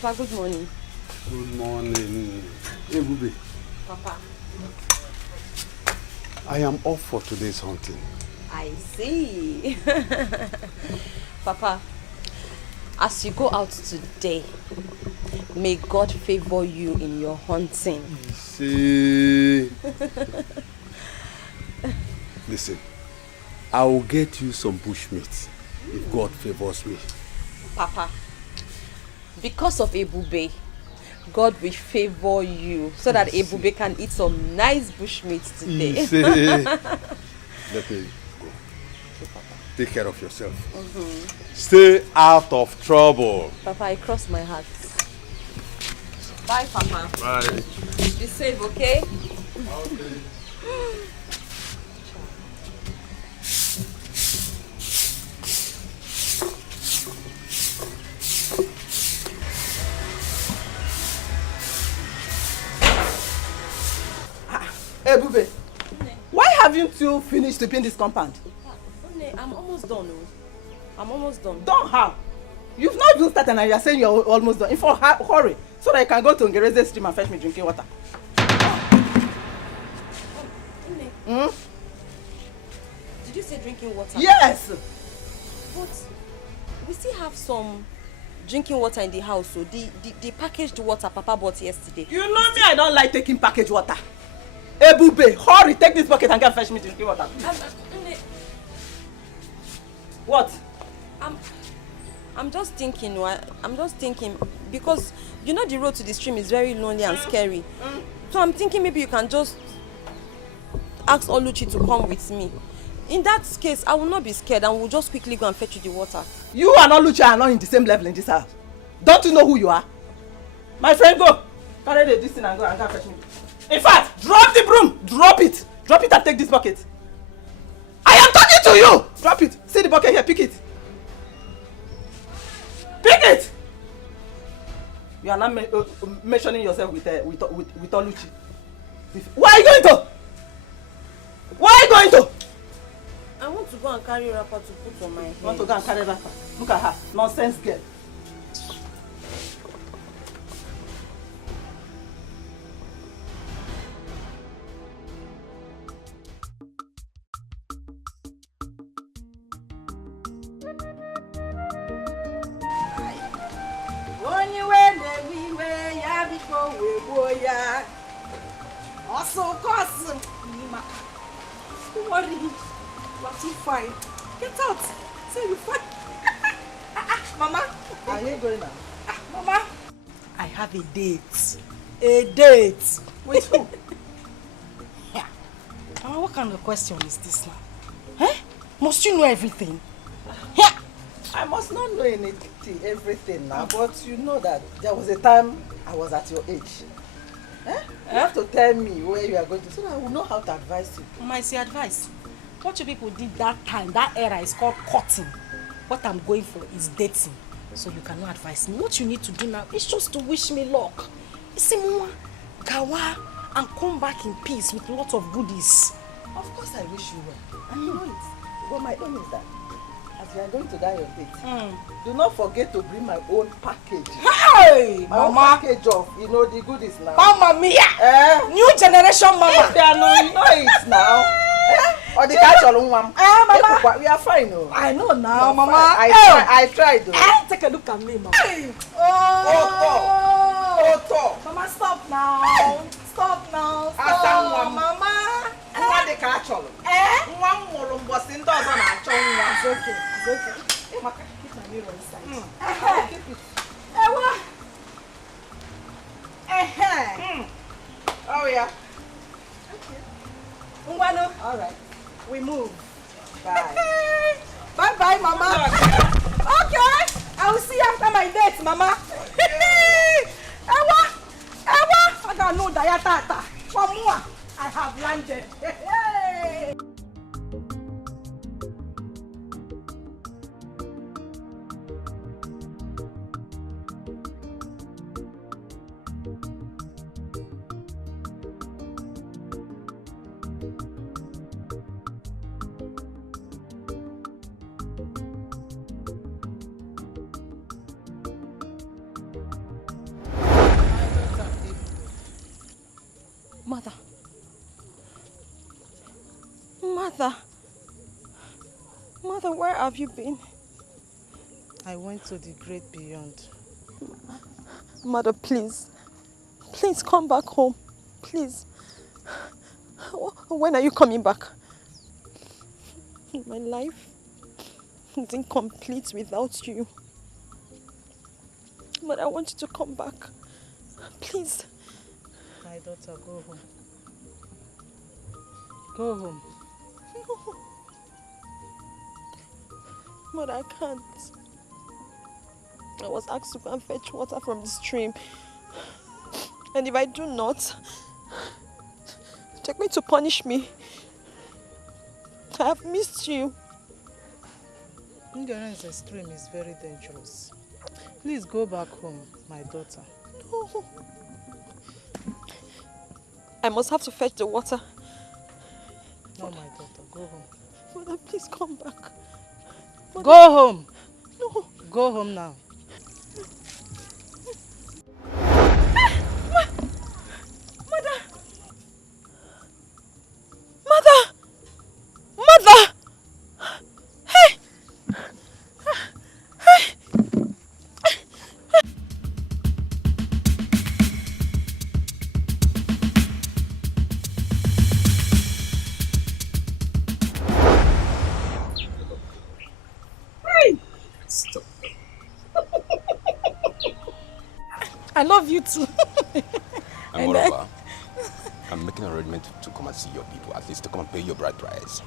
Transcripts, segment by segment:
Papa, good morning. Good morning. Hey, Bubi. Papa. I am off for today's hunting. I see. Papa, as you go out today, may God favor you in your hunting. See. Listen, I will get you some bushmeat if God favors me. Papa, because of Ebube, God will favor you so that Ebube can eat some nice bushmeat today. Let me go. Take care of yourself. Stay out of trouble. Papa, I cross my heart. Bye, Papa. Bye. Be safe, okay? Okay. Hey, Bube, why haven't you finished sweeping this compound? I'm almost done. I'm almost done. Done how? You've not even started and you're saying you're almost done. In fact, hurry, so that I can go to Ngereze stream and fetch me drinking water. Did you say drinking water? Yes! But we still have some drinking water in the house, so the packaged water Papa bought yesterday. You know me, I don't like taking packaged water. Hey, Bube, hurry, take this bucket and go and fetch me drinking water. What? I'm just thinking, because you know the road to the stream is very lonely and scary. So I'm thinking maybe you can just ask Oluchi to come with me. In that case, I will not be scared and we'll just quickly go and fetch you the water. You and Oluchi are not in the same level in this house. Don't you know who you are? My friend, go. Carry this thing and go and fetch me. In fact, drop the broom. Drop it. Drop it and take this bucket. I am talking to you. Drop it. See the bucket here. Pick it. Pick it. You are not mentioning yourself with Oluchi. Where are you going to? Where are you going to? I want to go and carry wrapper to put on my head. You want to go and carry wrapper? Look at her. Nonsense girl. Don't worry, you are too fine. Get out. Say you fine. Mama. Are you going now? Mama. I have a date. A date. With who? Yeah. Mama, what kind of question is this now? Eh? Must you know everything? Yeah. I must not know everything now, but you know that there was a time I was at your age. Eh? You have to tell me where you are going to so that I will know how to advise you. Mama, I see advice. What you people did that time, that era is called courting. What I'm going for is dating. So you cannot advise me. What you need to do now is just to wish me luck. You see, Mama, Gawa, and come back in peace with a lot of goodies. Of course I wish you well. And you know it. But my own is that as you are going to die your date, do not forget to bring my own package. Hey, my Mama. own package of, you know, the goodies now. Mama Mia! New generation Mama! If they are not, you know it now. Or the catch all one. Mama. We are fine, no? I know now, Mama. I tried though. Take a look at me, Mama. Hey. Oh, Mama, stop now. Stop now. Stop, Mama. What the catch all? One more bossing does on our tongue. It's okay. It's okay. Mama, keep my mirror inside. Keep it. Oh yeah. Okay. All right. We move. Bye. Bye, Mama. Okay. I will see you after my date, Mama. Ewa. I got no diatata. For more, I have landed. Mother. Mother. Mother, where have you been? I went to the great beyond. Mother, please. Please come back home. Please. When are you coming back? My life is incomplete without you. But I want you to come back. Please. My daughter, go home. Go home. No. Mother, I can't. I was asked to go and fetch water from the stream. And if I do not, they're going to punish me. I have missed you. Ignorance extreme is very dangerous. Please go back home, my daughter. No. I must have to fetch the water. No, my daughter, go home. Mother, please come back. Mother. Go home. No. Go home now. Mother! Mother! Mother! Hey! Stop. I love you too. And moreover, I'm making an arrangement to come and see your people, at least to come and pay your bride price.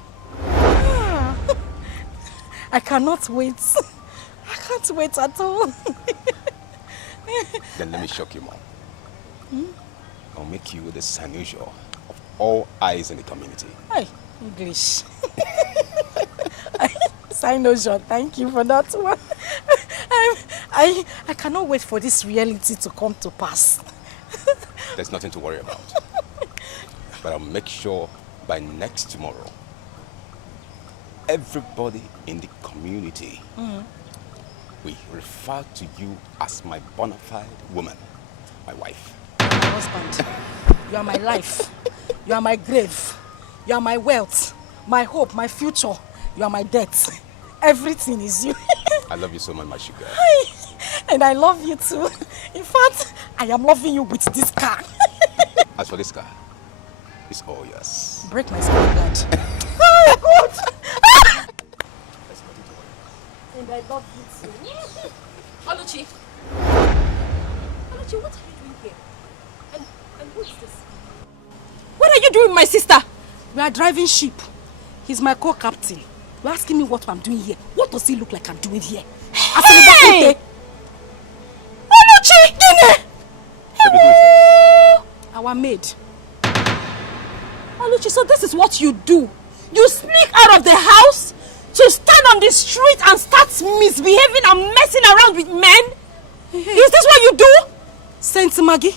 I cannot wait. I can't wait at all. Then let me shock you more. I'll make you the unusual of all eyes in the community. Hey, English. Sign-ocean, thank you for that one. I cannot wait for this reality to come to pass. There's nothing to worry about. But I'll make sure by next tomorrow, everybody in the community will refer to you as my bona fide woman, my wife. My husband, you are my life. You are my grave. You are my wealth, my hope, my future. You are my death. Everything is you. I love you so much, my sugar. And I love you too. In fact, I am loving you with this car. As for this car, it's all yours. Break my spirit, Dad. Oh, God! There's nothing to worry about. And I love you too. Oluchi! Oluchi, what are you doing here? And what's this? What are you doing with my sister? We are driving ship. He's my co-captain. You're asking me what I'm doing here. What does he look like I'm doing here? Hey! Oluchi! Gine! Baby, who is this? Our maid. Oluchi, so this is what you do? You sneak out of the house to stand on the street and start misbehaving and messing around with men? Is this what you do? Saint Maggie,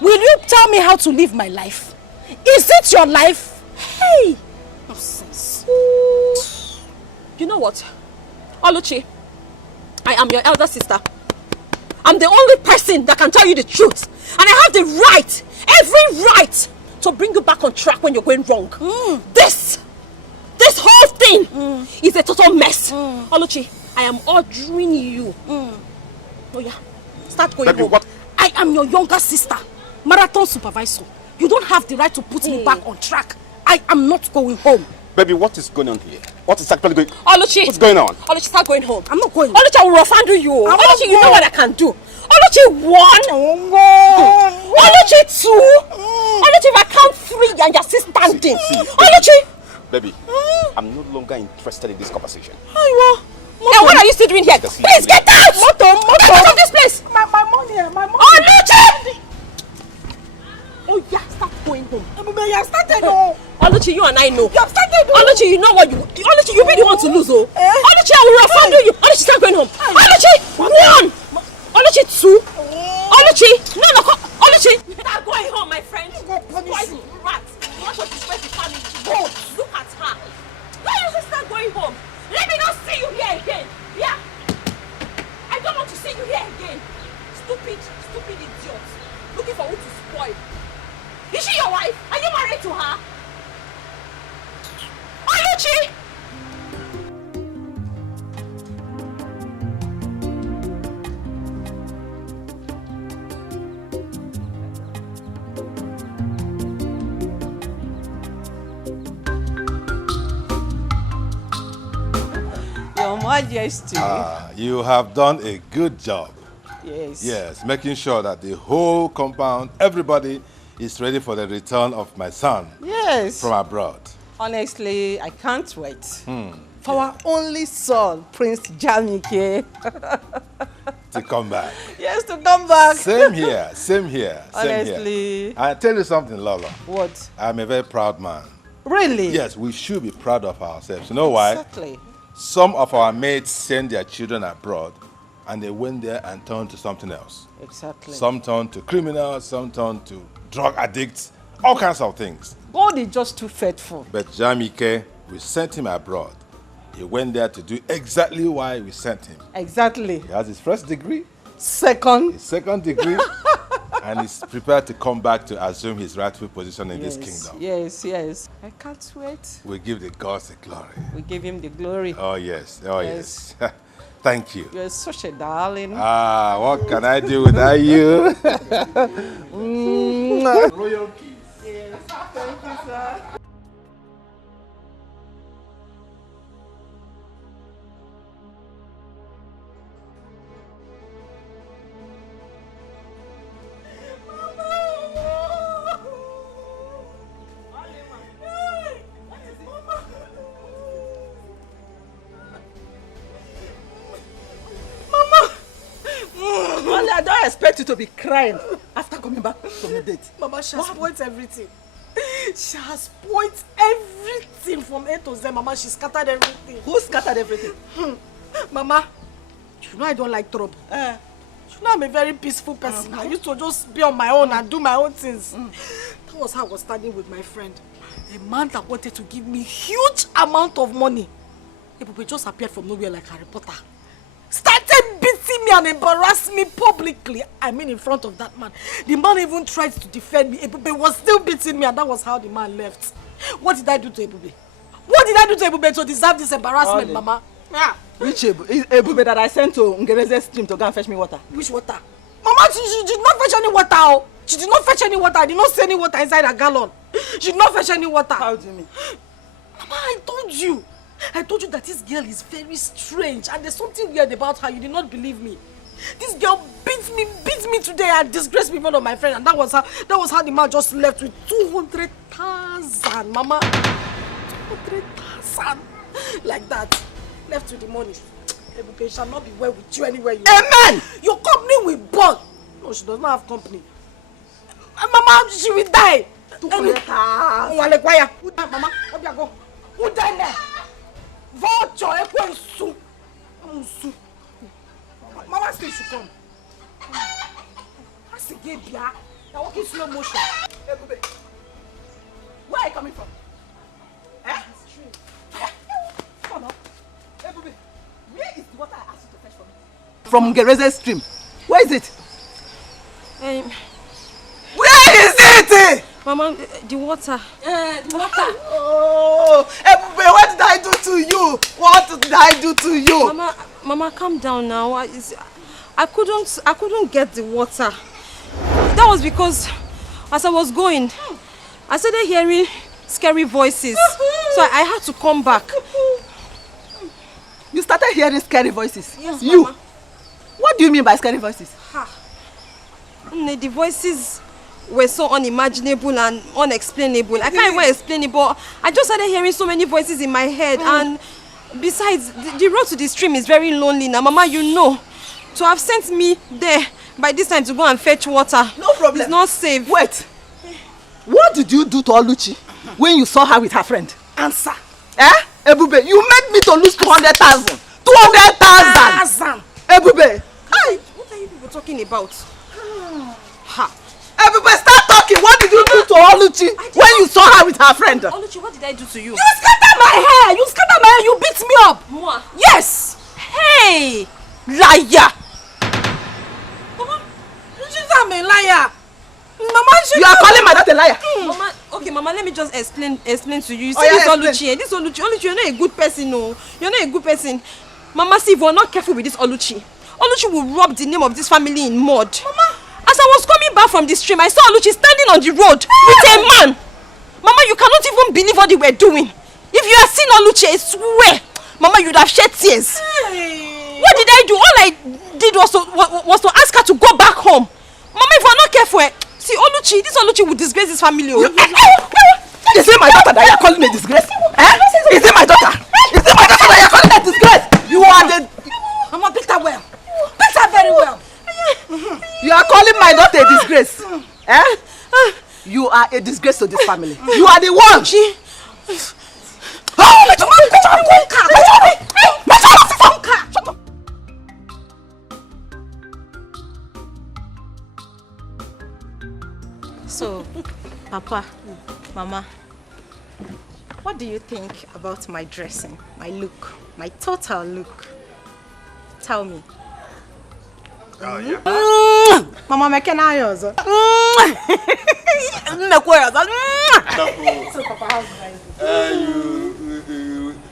will you tell me how to live my life? Is it your life? Hey! Nonsense. You know what? Oluchi, I am your elder sister. I'm the only person that can tell you the truth. And I have the right, every right, to bring you back on track when you're going wrong. This whole thing is a total mess. Oluchi, I am ordering you. Oh yeah, start going Baby, home. what? I am your younger sister, marathon supervisor. You don't have the right to put me back on track. I am not going home. Baby, what is going on here? What is actually going on? Oluchi! What's going on? Oluchi, start going home. I'm not going. Oluchi, I will handle you. I'm not Oluchi, you know going. what I can do. Oluchi, 1. Oluchi, 2. Oluchi, if I count 3 and you're still standing. See, Oluchi! Baby, I'm no longer interested in this conversation. And what are you still doing here? Please get out! Get out of this place! My money, my money. Oluchi! Oh yeah, start going home. You have started. Oh. Oluchi, you and I know. You have started. Oluchi, you know what you... Oluchi, you really want to lose, oh? Oluchi, I will handle you. Oluchi, start going home. Oluchi, 1. Oluchi, 2. Oluchi, no, Oluchi. Start going home, my friend. Spoil rats. You want to disgrace the family. Go, look at her. Why don't you start going home? Let me not see you here again. Yeah. I don't want to see you here again. Stupid idiot. Looking for who to spoil. Is she your wife? Are you married to her? Oluchi! Your Majesty. You have done a good job. Yes. Yes, making sure that the whole compound, everybody is ready for the return of my son Yes. from abroad. Honestly, I can't wait. For our only son, Prince Jamike. To come back. Yes, to come back. Same here, same here, same Honestly. here. I tell you something, Lola. What? I'm a very proud man. Really? Yes, we should be proud of ourselves. You know why? Exactly. Some of our mates send their children abroad and they went there and turned to something else. Exactly. Some turned to criminals, some turned to drug addicts, all kinds of things. God is just too faithful. But Jamike, we sent him abroad. He went there to do exactly why we sent him. Exactly. He has his first degree, Second. his second degree, and he's prepared to come back to assume his rightful position in this kingdom. Yes, yes. I can't wait. We give the gods the glory. We give him the glory. Oh, yes. Oh, Yes. yes. Thank you. You're such a darling. What can I do without you? Royal kiss. Yes. Thank you, sir. Only I don't expect you to be crying after coming back from the date. Mama, she has spoiled everything. She has spoiled everything from A to Z. Mama, she scattered everything. Who scattered everything? Mama, you know I don't like trouble. You know I'm a very peaceful person. I used to just be on my own and do my own things. That was how I was standing with my friend. A man that wanted to give me huge amount of money. He just appeared from nowhere like Harry Potter. Started beating me and embarrassing me publicly. I mean in front of that man. The man even tried to defend me. Ebube was still beating me and that was how the man left. What did I do to Ebube? What did I do to Ebube to deserve this embarrassment, Mama? Yeah. Which Ebube that I sent to Ngereze stream to go and fetch me water? Which water? Mama, she did not fetch any water. Oh. She did not fetch any water. I did not see any water inside a gallon. She did not fetch any water. How do you mean? Mama, I told you that this girl is very strange and there's something weird about her. You did not believe me. This girl beat me today and disgraced me in front of my friend, and that was how the man just left with 200,000, Mama. 200,000. Like that. Left with the money. Ebube shall not be well with you anywhere you Amen! Your company will burn. No, she does not have company. Mama, she will die. 200,000. Mama, go. Who died there? Vulture, Ekwensu. Mama said she come. What's the game, Bia? You're walking slow motion. Where are you coming from? Come on. Ebube, where is the water I asked you to fetch for me? From Ngereze stream. Where is it? Where is it? Mama, the water. The water. Oh, Ebube, what did I do to you? What did I do to you? Mama, calm down now. I couldn't get the water. That was because as I was going, I started hearing scary voices. So I had to come back. You started hearing scary voices? Yes, you? Mama. What do you mean by scary voices? The voices were so unimaginable and unexplainable. I can't even explain it, but I just started hearing so many voices in my head. And besides, the road to the stream is very lonely now. Mama, you know. To have sent me there by this time to go and fetch water. No problem. It's not safe. Wait. What did you do to Oluchi when you saw her with her friend? Answer. Ebube, you made me to lose 200,000. 200,000. Ebube. What are you people talking about? Ebube, start talking. What did you do to Oluchi when you saw her with her friend? Oluchi, what did I do to you? You scattered my hair. You beat me up. Moi? Yes. Hey! Liar. Mama, she's a liar. Mama, You are calling my daughter a liar. Mama, Okay, Mama, let me just explain to you. You see, yeah, this Oluchi, you're not a good person, no. You're not a good person. Mama, see, if we're not careful with this Oluchi will rub the name of this family in mud. Mama, as I was coming back from the stream, I saw Oluchi standing on the road with a man. Mama, you cannot even believe what they were doing. If you had seen Oluchi, I swear, Mama, you'd have shed tears. Hey. What did I do? All I did was to ask her to go back home. Mama, if we're not careful, see, this Oluchi will disgrace this family. Is it my daughter that you're calling a disgrace? Is it my daughter? Is it my daughter that you're calling a disgrace? You are the... Mama, beat her well. Beat her very well. You are calling my daughter a disgrace? You are a disgrace to this family. You are the one. So, Papa, Mama, what do you think about my dressing, my look, my total look? Tell me. Oh, yeah. Mama, make an eye also. So, Papa, how's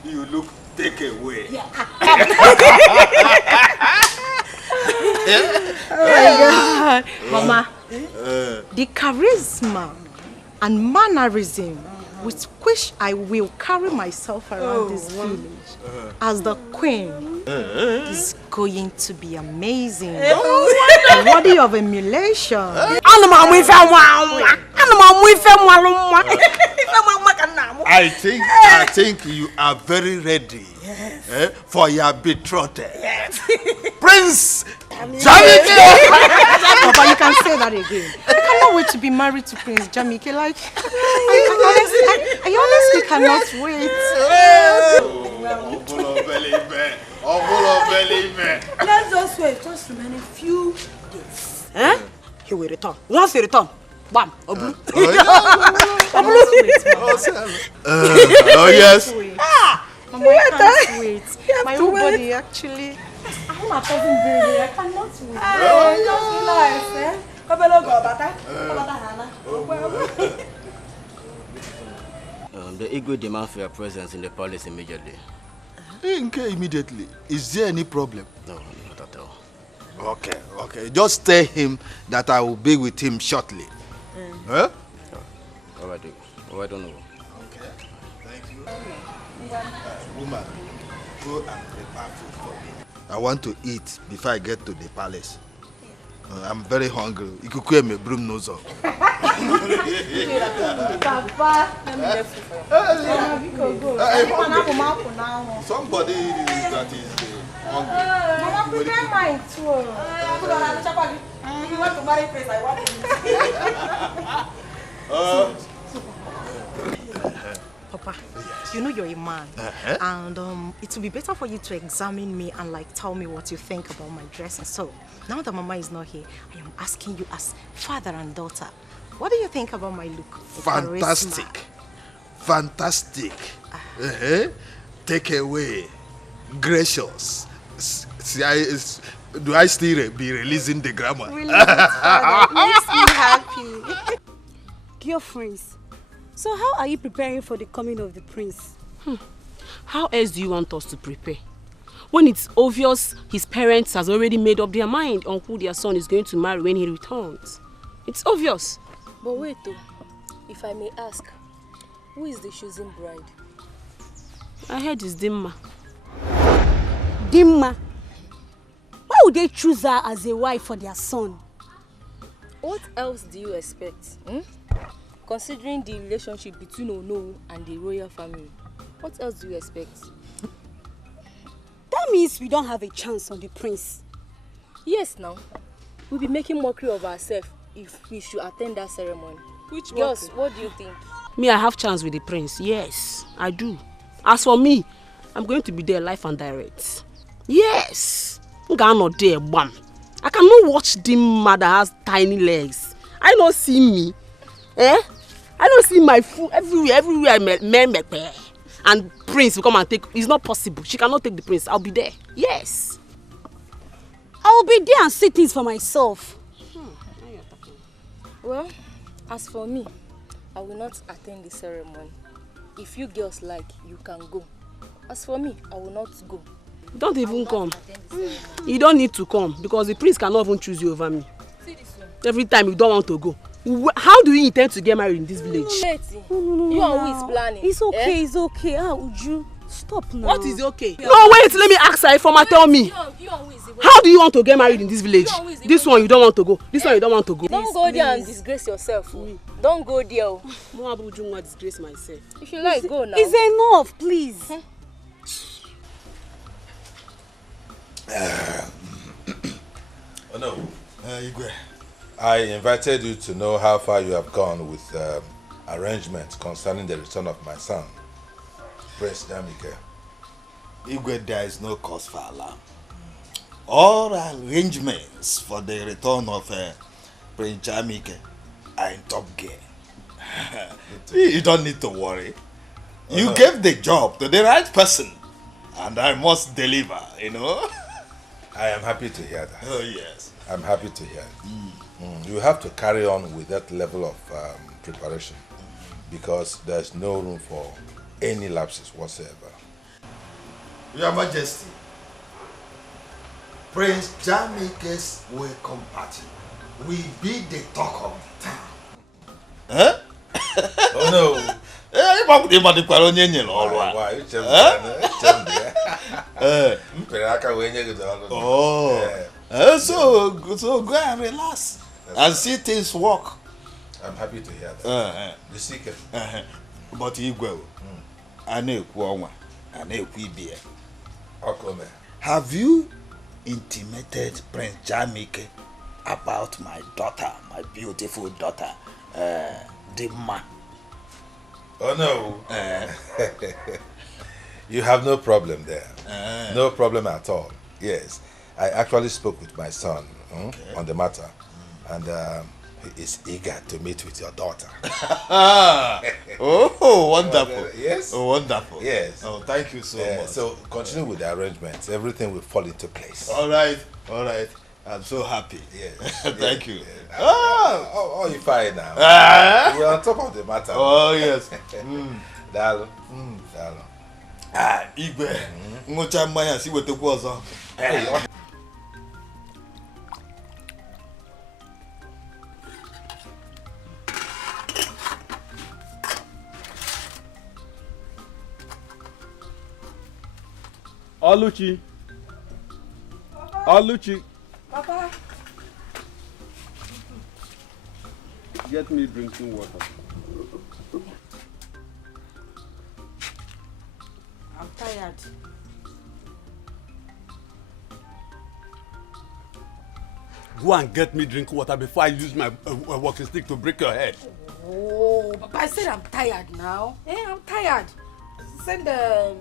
You look take away. Yeah. Oh my God. Mama, the charisma and mannerism with which I will carry myself around this village as the queen is going to be amazing. Worthy of emulation. I think you are very ready for your betrothed. Yes. Prince Jamike! Papa, you can say that again. I cannot wait to be married to Prince Jamike. Like, I honestly cannot wait. Let's just wait. Just remain a few days. He will return. Once he return, bam, Oblu. Oh yes. Mama, I can't wait. My whole body actually. I'm not cousin baby. I cannot wait. The Igwe demand for your presence in the palace immediately. Immediately. Is there any problem? No, not at all. Okay. Just tell him that I will be with him shortly. Huh? All right, don't know. Okay. Thank you. Woman, go and prepare food for me. I want to eat before I get to the palace. I'm very hungry. You could call me broom nose up. Papa, let me get food for you. Somebody that is hungry. Mama, prepare mine too. You want to marry Prince, I want to. Papa, you know you're a man, and it will be better for you to examine me and like tell me what you think about my dressing. So now that Mama is not here, I am asking you as father and daughter, what do you think about my look? Fantastic. Take away. Gracious. Do I still be releasing the grammar? Really, father, makes me happy. Dear friends, so how are you preparing for the coming of the prince? How else do you want us to prepare? When it's obvious his parents has already made up their mind on who their son is going to marry when he returns. It's obvious. But wait though, if I may ask, who is the chosen bride? I heard it's Dimma. Dimma? Why would they choose her as a wife for their son? What else do you expect? Considering the relationship between Ono and the royal family, what else do you expect? That means we don't have a chance on the prince. Yes, now. We'll be making mockery of ourselves if we should attend that ceremony. Which Girls, what do you think? Me, I have chance with the prince. Yes, I do. As for me, I'm going to be there live and direct. Yes. I'm not there, bam. I cannot watch Dimma that has tiny legs. I don't see me. I don't see my food everywhere and prince will come and take. It's not possible. She cannot take the prince. I'll be there. Yes. I'll be there and see things for myself. Well, as for me, I will not attend the ceremony. If you girls like, you can go. As for me, I will not go. Don't even come. You don't need to come because the priest cannot even choose you over me. See this one. Every time you don't want to go. How do you intend to get married in this village? No, you are who is planning. It's okay, it's okay. Ah, Uju, stop now. What is okay? No, wait, let me ask her. Informer, tell me. How do you want to get married in this village? This one you don't want to go. This one you don't want to go. Don't go there and disgrace yourself. Don't go there. Mo abuju want disgrace myself. If you like, go now. It's enough, please. Oh no, Igwe. I invited you to know how far you have gone with arrangements concerning the return of my son, Prince Jamike. Igwe, there is no cause for alarm. All arrangements for the return of Prince Jamike are in top gear. You don't need to worry. You gave the job to the right person, and I must deliver, you know. I am happy to hear that. Oh, yes. I'm happy to hear it. You have to carry on with that level of preparation because there's no room for any lapses whatsoever. Your Majesty, Prince Jamike's welcome party will be the talk of the town. Huh? Oh no. So go and relax and see things work. I'm happy to hear that. The secret. But Igwe, have you intimated Prince Jamike about my daughter, my beautiful daughter, Dimma? Oh no. You have no problem there. No problem at all. Yes. I actually spoke with my son on the matter, and he is eager to meet with your daughter. Oh, wonderful. Yes. Oh, wonderful. Yes. Oh, thank you so much. So continue with the arrangements. Everything will fall into place. All right. All right. I'm so happy. Yes. Thank you. Oh, you're fine now. We're on top of the matter. Oh, yes. Dalo. Igwe. Ngocha mmanya si wetekwa ọzọ. Oluchi. Oluchi. Papa. Get me drinking water. I'm tired. Go and get me drinking water before I use my walking stick to break your head. Oh, Papa, I said I'm tired now. I'm tired. Send to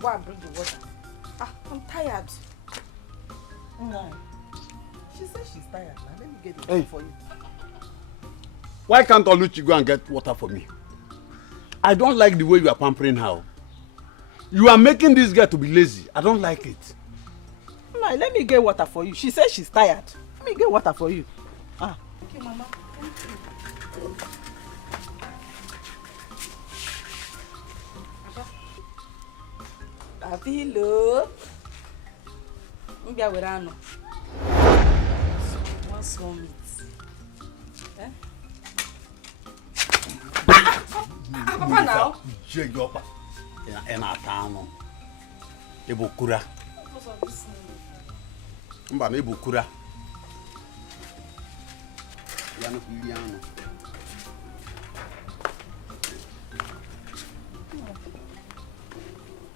go and bring the water. I'm tired. No. She said she's tired. Now let me get it for you. Why can't Oluchi go and get water for me? I don't like the way you are pampering her. You are making this girl to be lazy. I don't like it. No, let me get water for you. She said she's tired. Let me get water for you. Thank you, Mama. Thank you. Abilo. Mbia were ano. What's wrong with? Papa now. Jegopa. Ena tano. Ebukura. Mba na ebukura. Yano kuyano.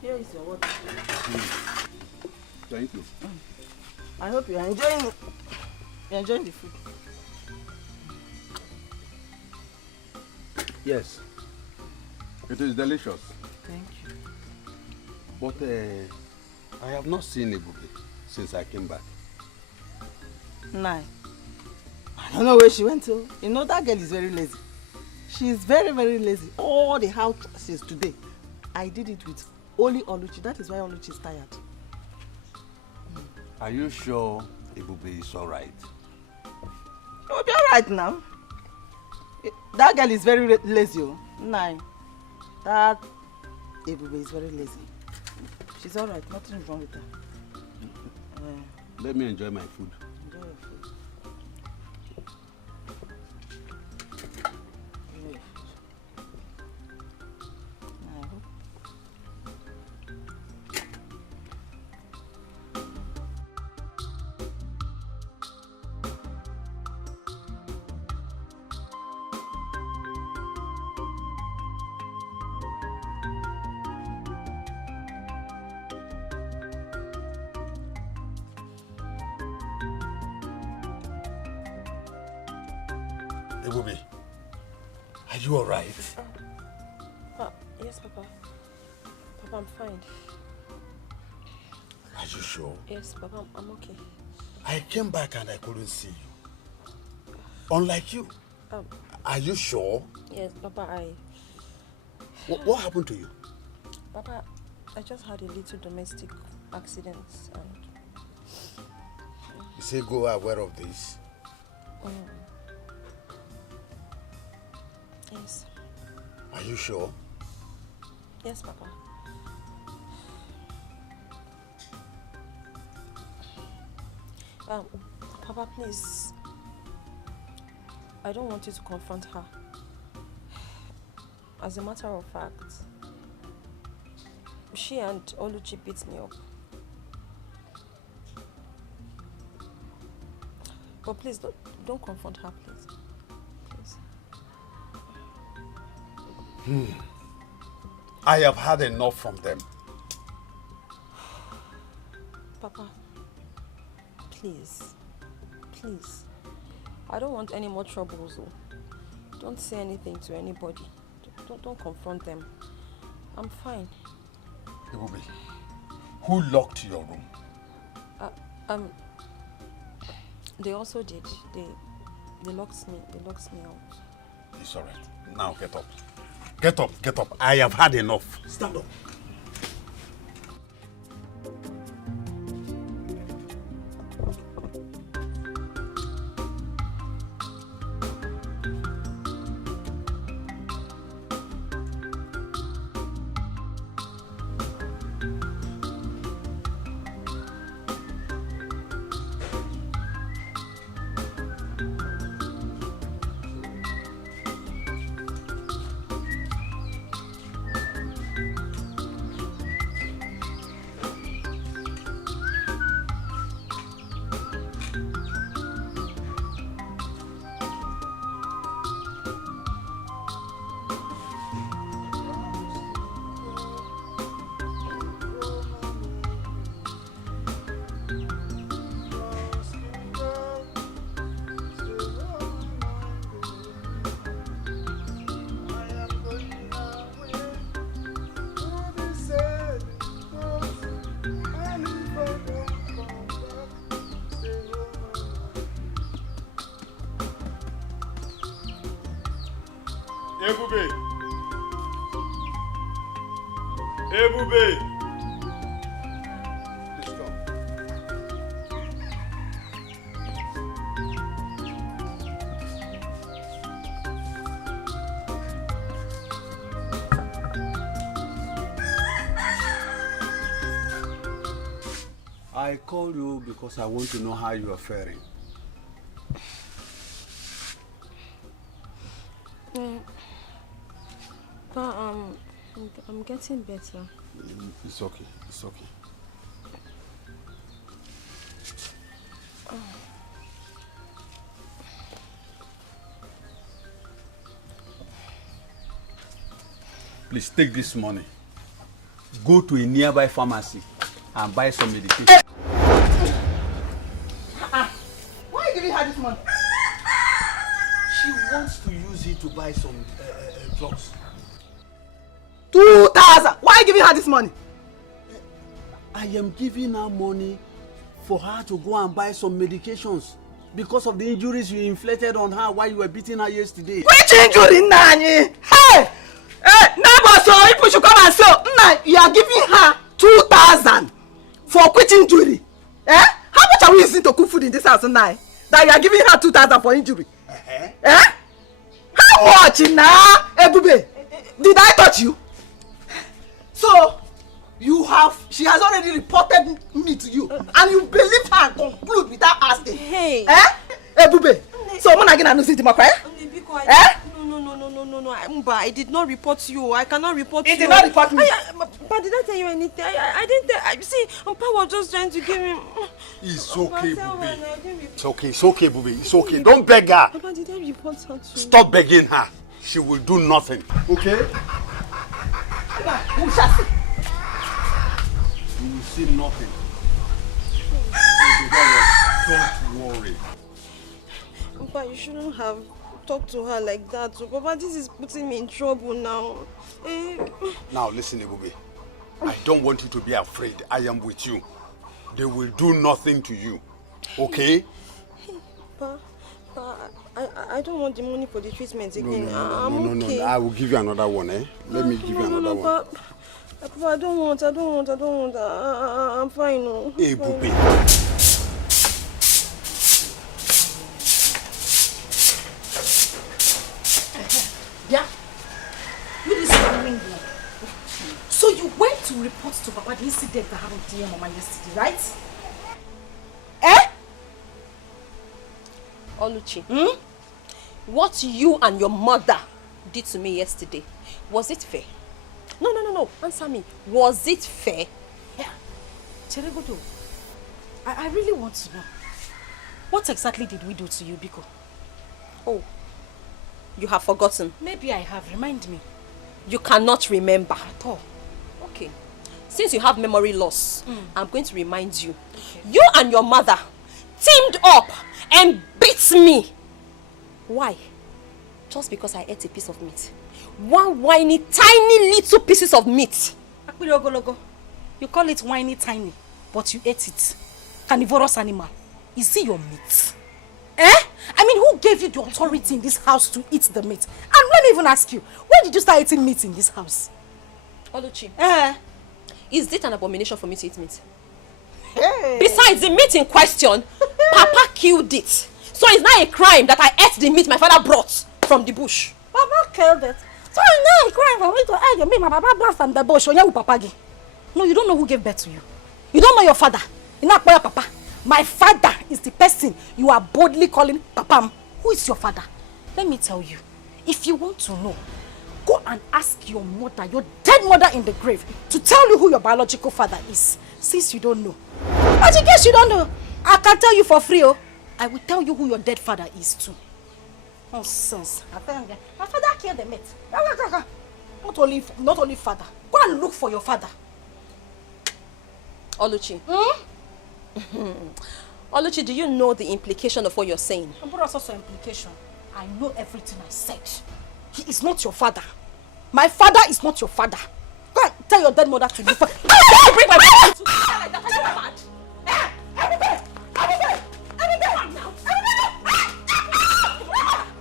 Here is your water. Thank you. I hope you are enjoying it. You're enjoying the food. Yes. It is delicious. Thank you. But I have not seen Ebube since I came back. Nine. I don't know where she went to. You know, that girl is very lazy. She is very, very lazy. All the houses today, I did it with only Oluchi. That is why Oluchi is tired. Are you sure Ebube is all right? You'll be all right now. That girl is very lazy. Nine. That Ebube is very lazy. She's alright, nothing wrong with her. Let me enjoy my food. Enjoy your food. Enjoy your food. I hope. Ebube, are you alright? Yes, Papa. Papa, I'm fine. Are you sure? Yes, Papa, I'm okay. I came back and I couldn't see you. Unlike you. Are you sure? Yes, Papa, What happened to you? Papa, I just had a little domestic accident and... You say go aware of this? Yes. Are you sure? Yes, Papa. Papa, please. I don't want you to confront her. As a matter of fact, she and Oluchi beat me up. But please, don't confront her, please. I have had enough from them. Papa, please. Please. I don't want any more troubles. Don't say anything to anybody. Don't confront them. I'm fine. Ebube, who locked your room? They also did. They locked me. They locked me out. It's all right. Now get up. Get up, get up. I have had enough. Stand up. Ebube! Ebube! Please come. I called you because I want to know how you are faring. I'm getting better. It's okay. It's okay. Please take this money. Go to a nearby pharmacy and buy some medication. Why are you giving her this money? She wants to use it to buy some drugs. 2,000! Why are you giving her this money? I am giving her money for her to go and buy some medications because of the injuries you inflicted on her while you were beating her yesterday. Which injury, Nani? Hey! Hey, neighbor, so people should come and say, Nna, you are giving her 2,000 for which injury? Eh? How much are we using to cook food in this house, Nna? That you are giving her 2,000 for injury? Eh? How watching now, Ebube. Did I touch you? So, she has already reported me to you, and you believe her and conclude without asking. Hey. Ebube. So, when again I know the makwa? No. Mba, I did not report you. I cannot report you. He did not report me. But did I tell you anything? I didn't tell. See, Papa was just trying to give him. It's okay, Bubi. It's okay, Bubi. It's okay. Don't beg her. Papa, did I report her too? Stop begging her. She will do nothing. Okay? Who shall see? You will see nothing. Don't worry. Papa, you shouldn't have talked to her like that. So, Papa, this is putting me in trouble now. Now, listen, Ebube. I don't want you to be afraid. I am with you. They will do nothing to you. Okay? Papa, I don't want the money for the treatment again. No. I will give you another one, eh? Let me give you another one. Papa, I don't want. I'm fine. No. Hey, Bubi. Yeah? You this ring. So you went to report to Papa the incident that happened to your mama yesterday, right? Oluchi, what you and your mother did to me yesterday, was it fair? No. Answer me. Was it fair? Yeah. Cheregodo, I really want to know. What exactly did we do to you, Biko? Oh, you have forgotten. Maybe I have. Remind me. You cannot remember. At all. Okay. Since you have memory loss, I'm going to remind you. Okay. You and your mother teamed up and beat me. Why? Just because I ate a piece of meat. One whiny, tiny little pieces of meat. You call it whiny, tiny, but you ate it. Carnivorous animal. Is it your meat? I mean, who gave you the authority in this house to eat the meat? And let me even ask you, when did you start eating meat in this house? Oluchi, is it an abomination for me to eat meat? Hey. Besides, the meat in question, Papa killed it. So it's not a crime that I ate the meat my father brought from the bush. Papa killed it. So it's not a crime for me to eat the meat my papa brought from the bush. No, you don't know who gave birth to you. You don't know your father. You're not your papa. My father is the person you are boldly calling Papa. Who is your father? Let me tell you. If you want to know, go and ask your mother, your dead mother in the grave, to tell you who your biological father is. Since you don't know. But in case you don't know, I can tell you for free. I will tell you who your dead father is too. Nonsense. My father killed the meat. Not only father. Go and look for your father. Oluchi. Oluchi, do you know the implication of what you're saying? But also implication. I know everything I said. He is not your father. My father is not your father. Go and tell your dead mother to look for. Bring my father to like that. Are you mad?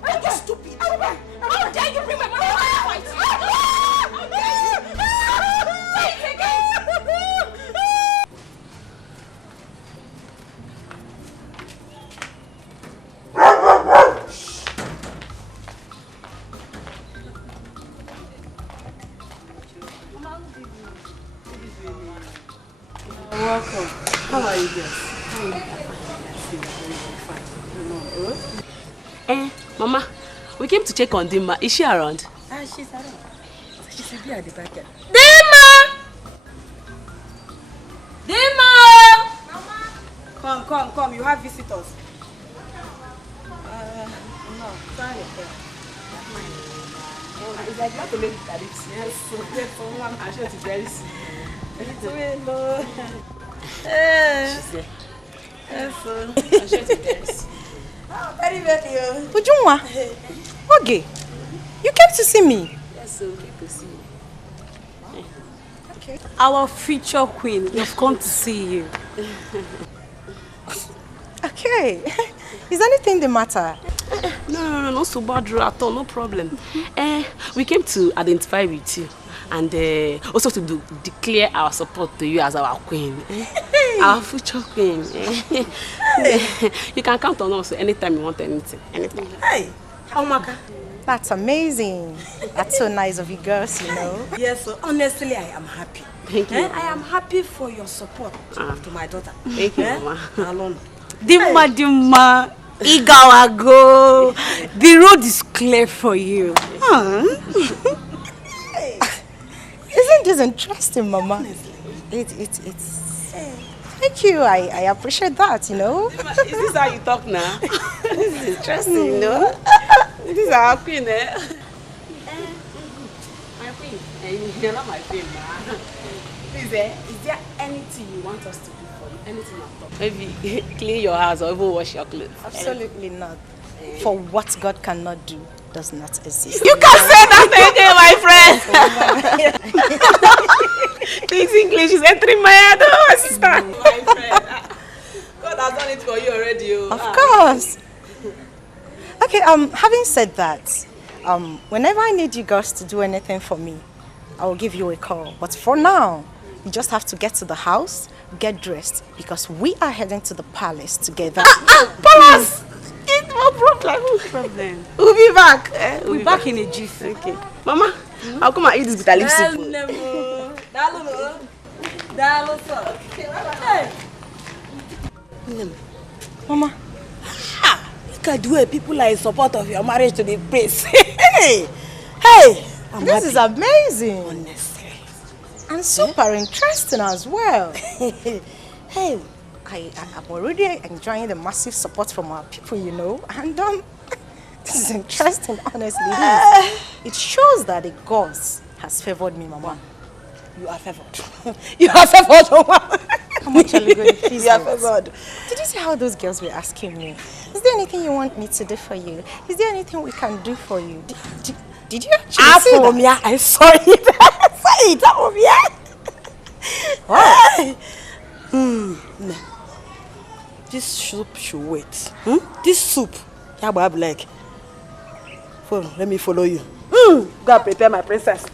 Are you stupid? How dare you bring my mother to fight? Say it again. Welcome. How are you guys? Mama, we came to check on Dima. Is she around? She's around. She should be at the back. Dima! Dima! Mama! Come. You have visitors. No, sorry. It's like not to make it yes, so someone I'm sure it's very soon. Hello. She's there. Yes, sir. I'm sure it's very soon. Very. Ujunwa, okay, you came to see me. Yes, sir, we came to see you. Okay. Our future queen, we've come to see you. Okay, is anything the matter? No so bad at all, no problem. We came to identify with you and also to declare our support to you as our queen. Our future queen. You can count on us anytime you want anything. Anything. Hey, Omaka, That's amazing. That's so nice of you girls, you know. Yes, so honestly, I am happy. Thank you, I am happy for your support to my daughter. Thank you, Mama. Alone. Dima, Igawago. The road is clear for you. Isn't this interesting, Mama? It's thank you. I appreciate that, you know. Is this how you talk now? This is interesting, you know. This is our queen, eh? My queen. You're not my queen, ma. Please, is there anything you want us to do for you? Anything at all? Maybe clean your house or even wash your clothes. Absolutely not. For what God cannot do does not exist. You can say that again, my friend. This English is entering my head, oh, sister. My friend. God has done it for you already. Of course. Okay, having said that, whenever I need you girls to do anything for me, I will give you a call. But for now, you just have to get to the house, get dressed, because we are heading to the palace together. Palace! It's no problem. No problem. We'll be back. We'll be back in a jiffy. Okay. Mama, I'll come and eat this bitter leaf soup. Mama. Look at the way people are in support of your marriage to the prince. Hey! This is amazing. Honestly. And super interesting as well. Hey, I'm already enjoying the massive support from our people, you know. And this is interesting, honestly. It shows that the gods has favored me, Mama. You are favored. You are favored, Mama. How much are you going to please? You are favored. Did you see how those girls were asking me? Is there anything you want me to do for you? Is there anything we can do for you? Did you actually see that? I saw it. I saw it. Wow. This soup should wait. This soup. Like, let me follow you. Go and prepare my princess.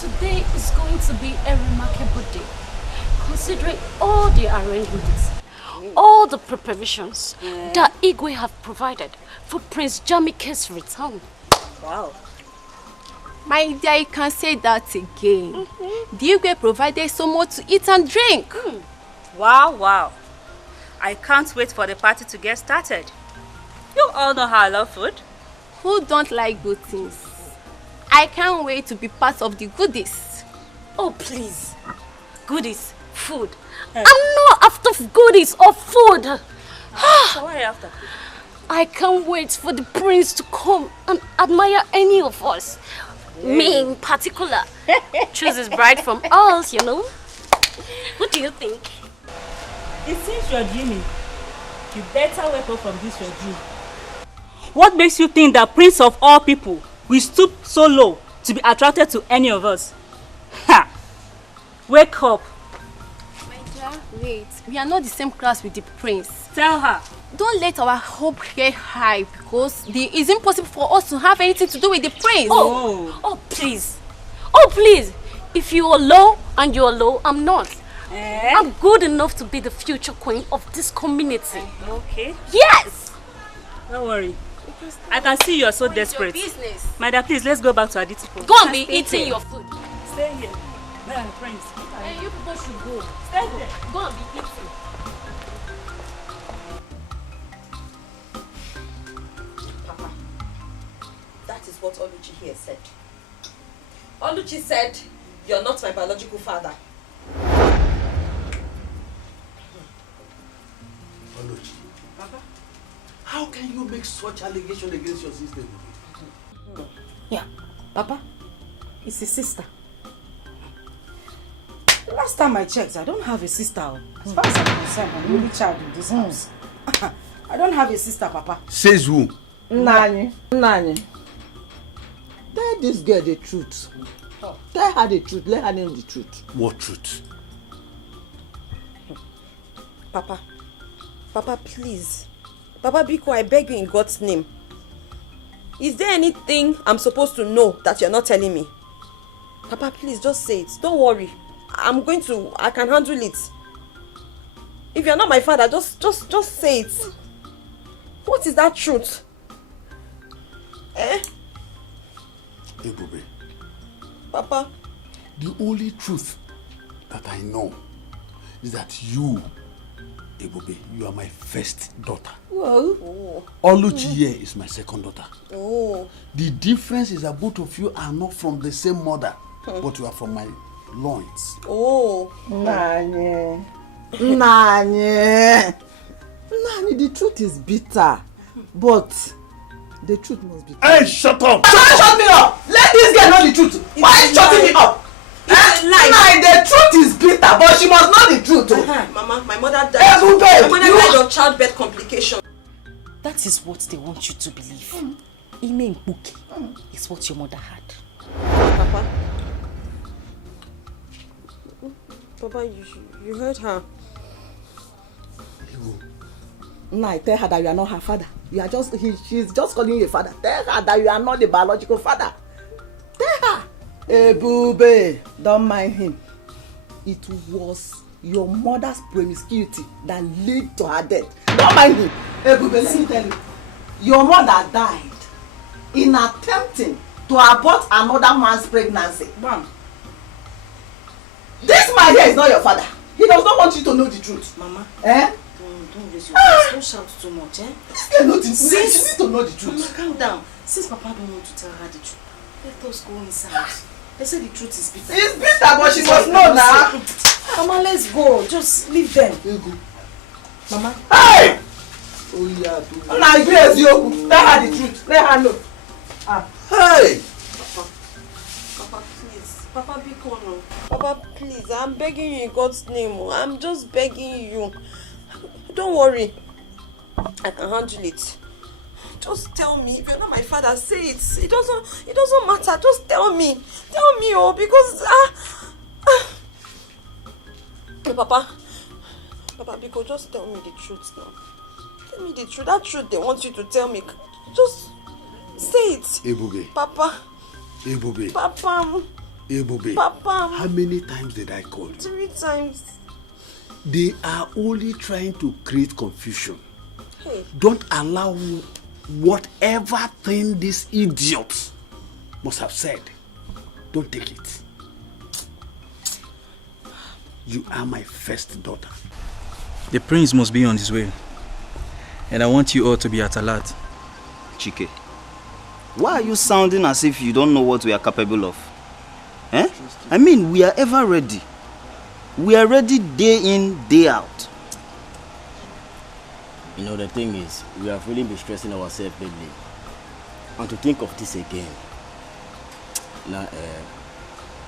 Today is going to be a remarkable day, considering all the arrangements, all the preparations that Igwe have provided for Prince Jamike's return. Wow. My dear, you can say that again. The Igwe provided so much to eat and drink. Wow. I can't wait for the party to get started. You all know how I love food. Who don't like good things? I can't wait to be part of the goodies. Oh, please. Goodies, food. I'm not after goodies or food. So what are you after? I can't wait for the prince to come and admire any of us. Me in particular. Choose his bride from us, you know. What do you think? It seems you're dreaming. You better wake up from this your dream. What makes you think that Prince of all people will stoop so low to be attracted to any of us? Ha! Wake up. My dear, wait. We are not the same class with the prince. Tell her. Don't let our hope get high because it's impossible for us to have anything to do with the prince. Oh, please. Oh, please. If you are low and you're low, I'm not. I'm good enough to be the future queen of this community. Okay. Yes! Don't worry. I can see you're so desperate. My dear, please, let's go back to Aditi. Go and be eating your food. Stay here. Prince. Hey, you people should go. Stay there. Go and be eating. Papa, that is what Oluchi here said. Oluchi said, you're not my biological father. Oluchi. Papa? How can you make such allegation against your sister? Yeah, Papa, it's a sister. Last time I checked, I don't have a sister. As far as I'm concerned, I'm the only child in this house. I don't have a sister, Papa. Says who? Nani. Tell this girl the truth. Tell her the truth. Let her know the truth. What truth? Papa, please. Papa Biko, I beg you in God's name. Is there anything I'm supposed to know that you're not telling me? Papa, please just say it. Don't worry. I can handle it. If you're not my father, just say it. What is that truth? Eh? Ebube. Papa. The only truth that I know is that you, Ebube, you are my first daughter. Whoa. Oh. Oluchi here is my second daughter. Oh. The difference is that both of you are not from the same mother, but you are from my loins. Oh. Nanye. Nanye. Nanye, the truth is bitter, but the truth must be clear. Hey, shut up! Shut me up! Let this girl know the truth. Why are you shutting me up? It's a lie. Nanye, the truth is bitter, but she must know the truth. Mama, my mother died. My mother died of childbirth complication. That is what they want you to believe. Ime Mpuki is what your mother had. Papa, you heard her. Nah, tell her that you are not her father. You are just she's just calling you a father. Tell her that you are not the biological father. Tell her. Ebube, don't mind him. It was your mother's promiscuity that led to her death. Don't mind him. Ebube, let me tell you. Your mother died in attempting to abort another man's pregnancy. Mom. This man here is not your father. He does not want you to know the truth. Mama. Eh? Don't raise your voice. Don't shout too much, eh? She needs to know the truth. Mama, calm down. Since Papa don't want to tell her the truth, let us go inside. They say the truth is bitter. It's bitter, but she must know now. Mama, let's go. Just leave them. Mama. Hey! Oh yeah. Now yes, you tell her the truth. Let her know. Hey! Papa, please. Papa, be calm. Papa, please. I'm begging you in God's name. I'm just begging you. Don't worry. I can handle it. Just tell me. If you're not my father, say it. It doesn't matter. Just tell me. Tell me, because Papa, Biko, just tell me the truth now. Tell me the truth. That truth they want you to tell me. Just say it. Ebube. Papa. Ebube. Papa. Ebube. Papa. How many times did I call you? 3 times. They are only trying to create confusion. Hey. Don't allow whatever thing this idiot must have said. Don't take it. You are my first daughter. The prince must be on his way. And I want you all to be at alert. Chike, why are you sounding as if you don't know what we are capable of? Eh? I mean, we are ever ready. We are ready day in, day out. You know, the thing is, we have really been stressing ourselves lately. And to think of this again, now,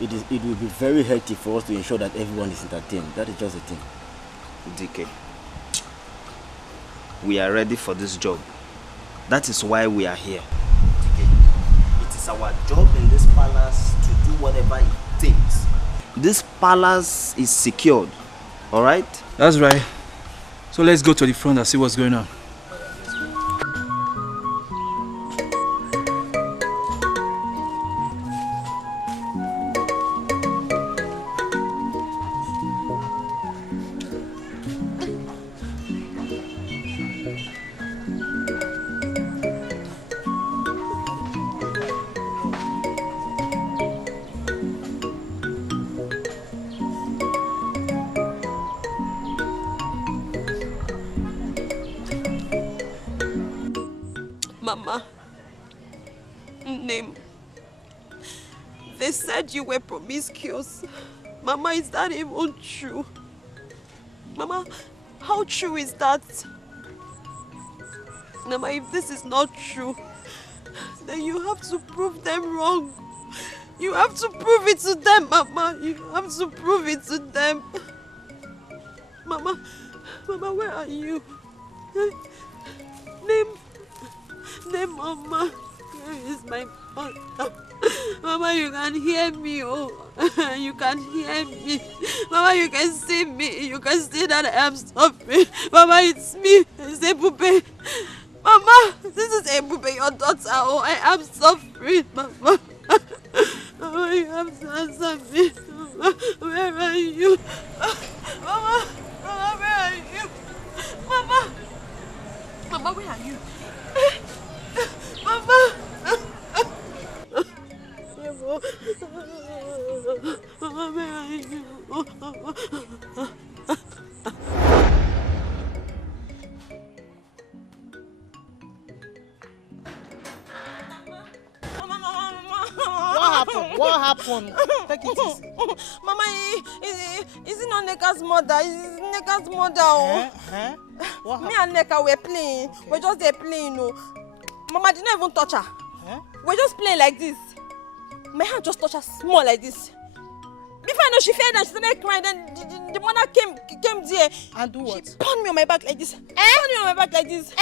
it will be very healthy for us to ensure that everyone is entertained. That is just the thing. DK, we are ready for this job. That is why we are here. DK, it is our job in this palace to do whatever it takes. This palace is secured, all right? That's right. So let's go to the front and see what's going on. Mama, name. They said you were promiscuous. Mama, is that even true? Mama, how true is that? Mama, if this is not true, then you have to prove them wrong. You have to prove it to them, Mama. You have to prove it to them. Mama, where are you? Name, Mama. Where is my mother? Mama, you can hear me, oh. You can hear me. Mama, you can see me. You can see that I am suffering. Mama, it's me. It's Ebube. Mama, this is Ebube, your daughter. Oh, I am suffering, Mama. Mama, you have to answer me. Mama, where are you? Mama, Mama, where are you? Mama, Mama, where are you? Mama. Mama, where are you? What happened? Take it easy. Mama, is it not Neka's mother? Is Neka's mother? Oh. Me and Neka were playing. Okay. We're just there playing. Oh. Mama didn't even touch her. We're just playing like this. My hand just touched her small like this. Before I know she fell down, she started crying. Then the mother came there. And do what? She pounded me on my back like this. Pounded me on my back like this.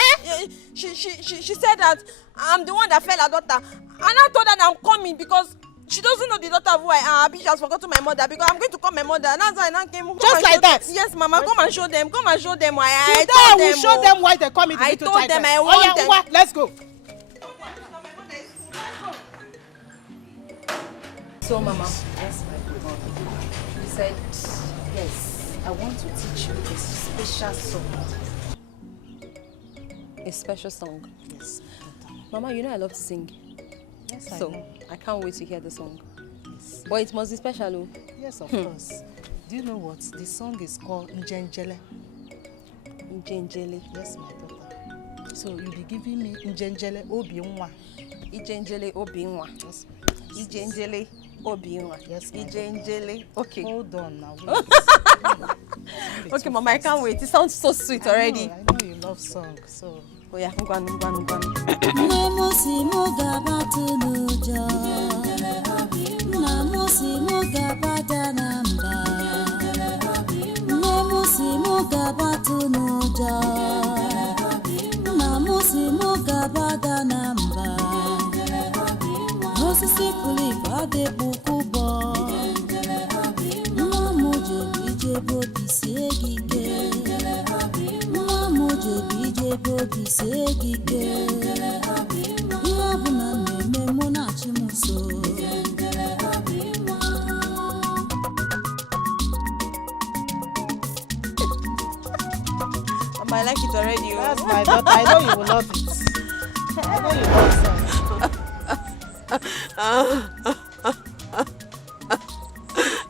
She said that I'm the one that fell her daughter. And I told her that I'm coming because she doesn't know the daughter of who I am. She has forgotten my mother because I'm going to call my mother. And that's why I came. Just like that? Yes, Mama. Come and show them. Come and show them why I told them. I will show them why they come into I told them I want them. Let's go. So, Mama, yes, my God. You said, yes, I want to teach you a special song. A special song? Yes. Mama, you know I love to sing. Yes, so, I know. I can't wait to hear the song. Yes. But it must be special, oh. Yes, of course. Do you know what? The song is called Njenjele. Njenjele? Yes, my daughter. So, you'll be giving me Njenjele Obiunwa. Njenjele Obiunwa. Yes. Njenjele Obiunwa. Yes, Njenjele. Okay. Hold on now. Okay, Mama, I can't wait. It sounds so sweet already. I know you love song, so. Oh yeah, I'm going. I like it already. That's my daughter. I know you will love it. I know you love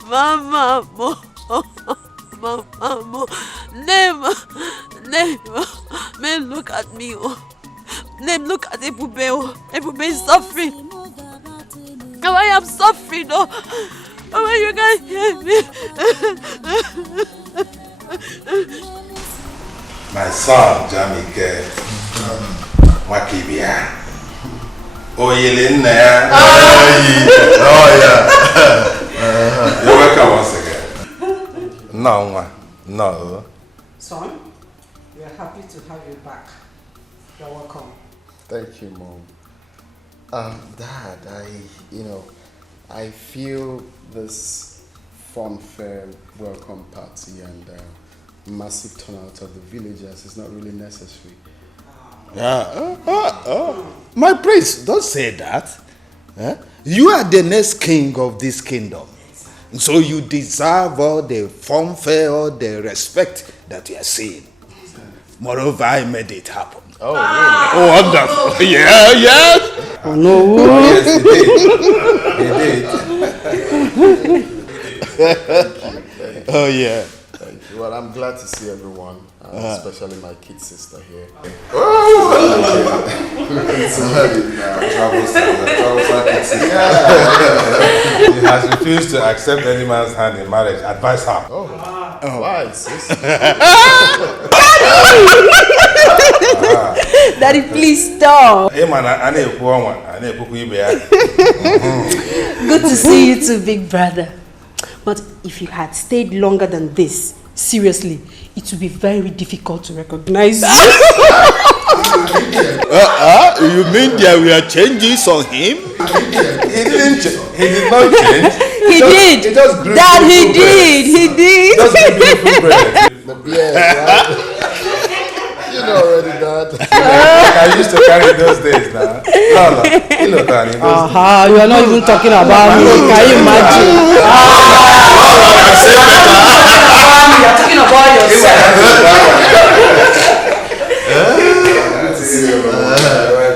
Mama, Never, man, look at me. Look at Ebube. Ebube is suffering. Oh, I am suffering. Oh, you guys hear me? My son, Jamike, Wakibia. Oh, Yelena. Oh, yeah. You're welcome once again. No. Son, we are happy to have you back. You're welcome. Thank you, Mom. Dad, I feel this funfair welcome party and massive turnout of the villagers is not really necessary. My prince, don't say that. You are the next king of this kingdom. So you deserve all the fanfare, all the respect that you are seeing. Moreover, I made it happen. Oh, really? Oh, wonderful. Yeah, yes. Oh, no. Yes, he did. Oh, yeah. Thank you. Well, I'm glad to see everyone, especially my kid sister here. He has refused to accept any man's hand in marriage. Advise her. Why, sis? Daddy, please stop. Good to see you too, big brother. But if you had stayed longer than this, seriously, it would be very difficult to recognize you. You mean there were changes on him? He didn't change. He did not change. He did. Dad, he did. He did. Just give beautiful bread. The bread, right? know already, Dad. I used to carry those days now. No. You know, Danny, those days. You are not even talking about me. Can you imagine? You are talking about yourself.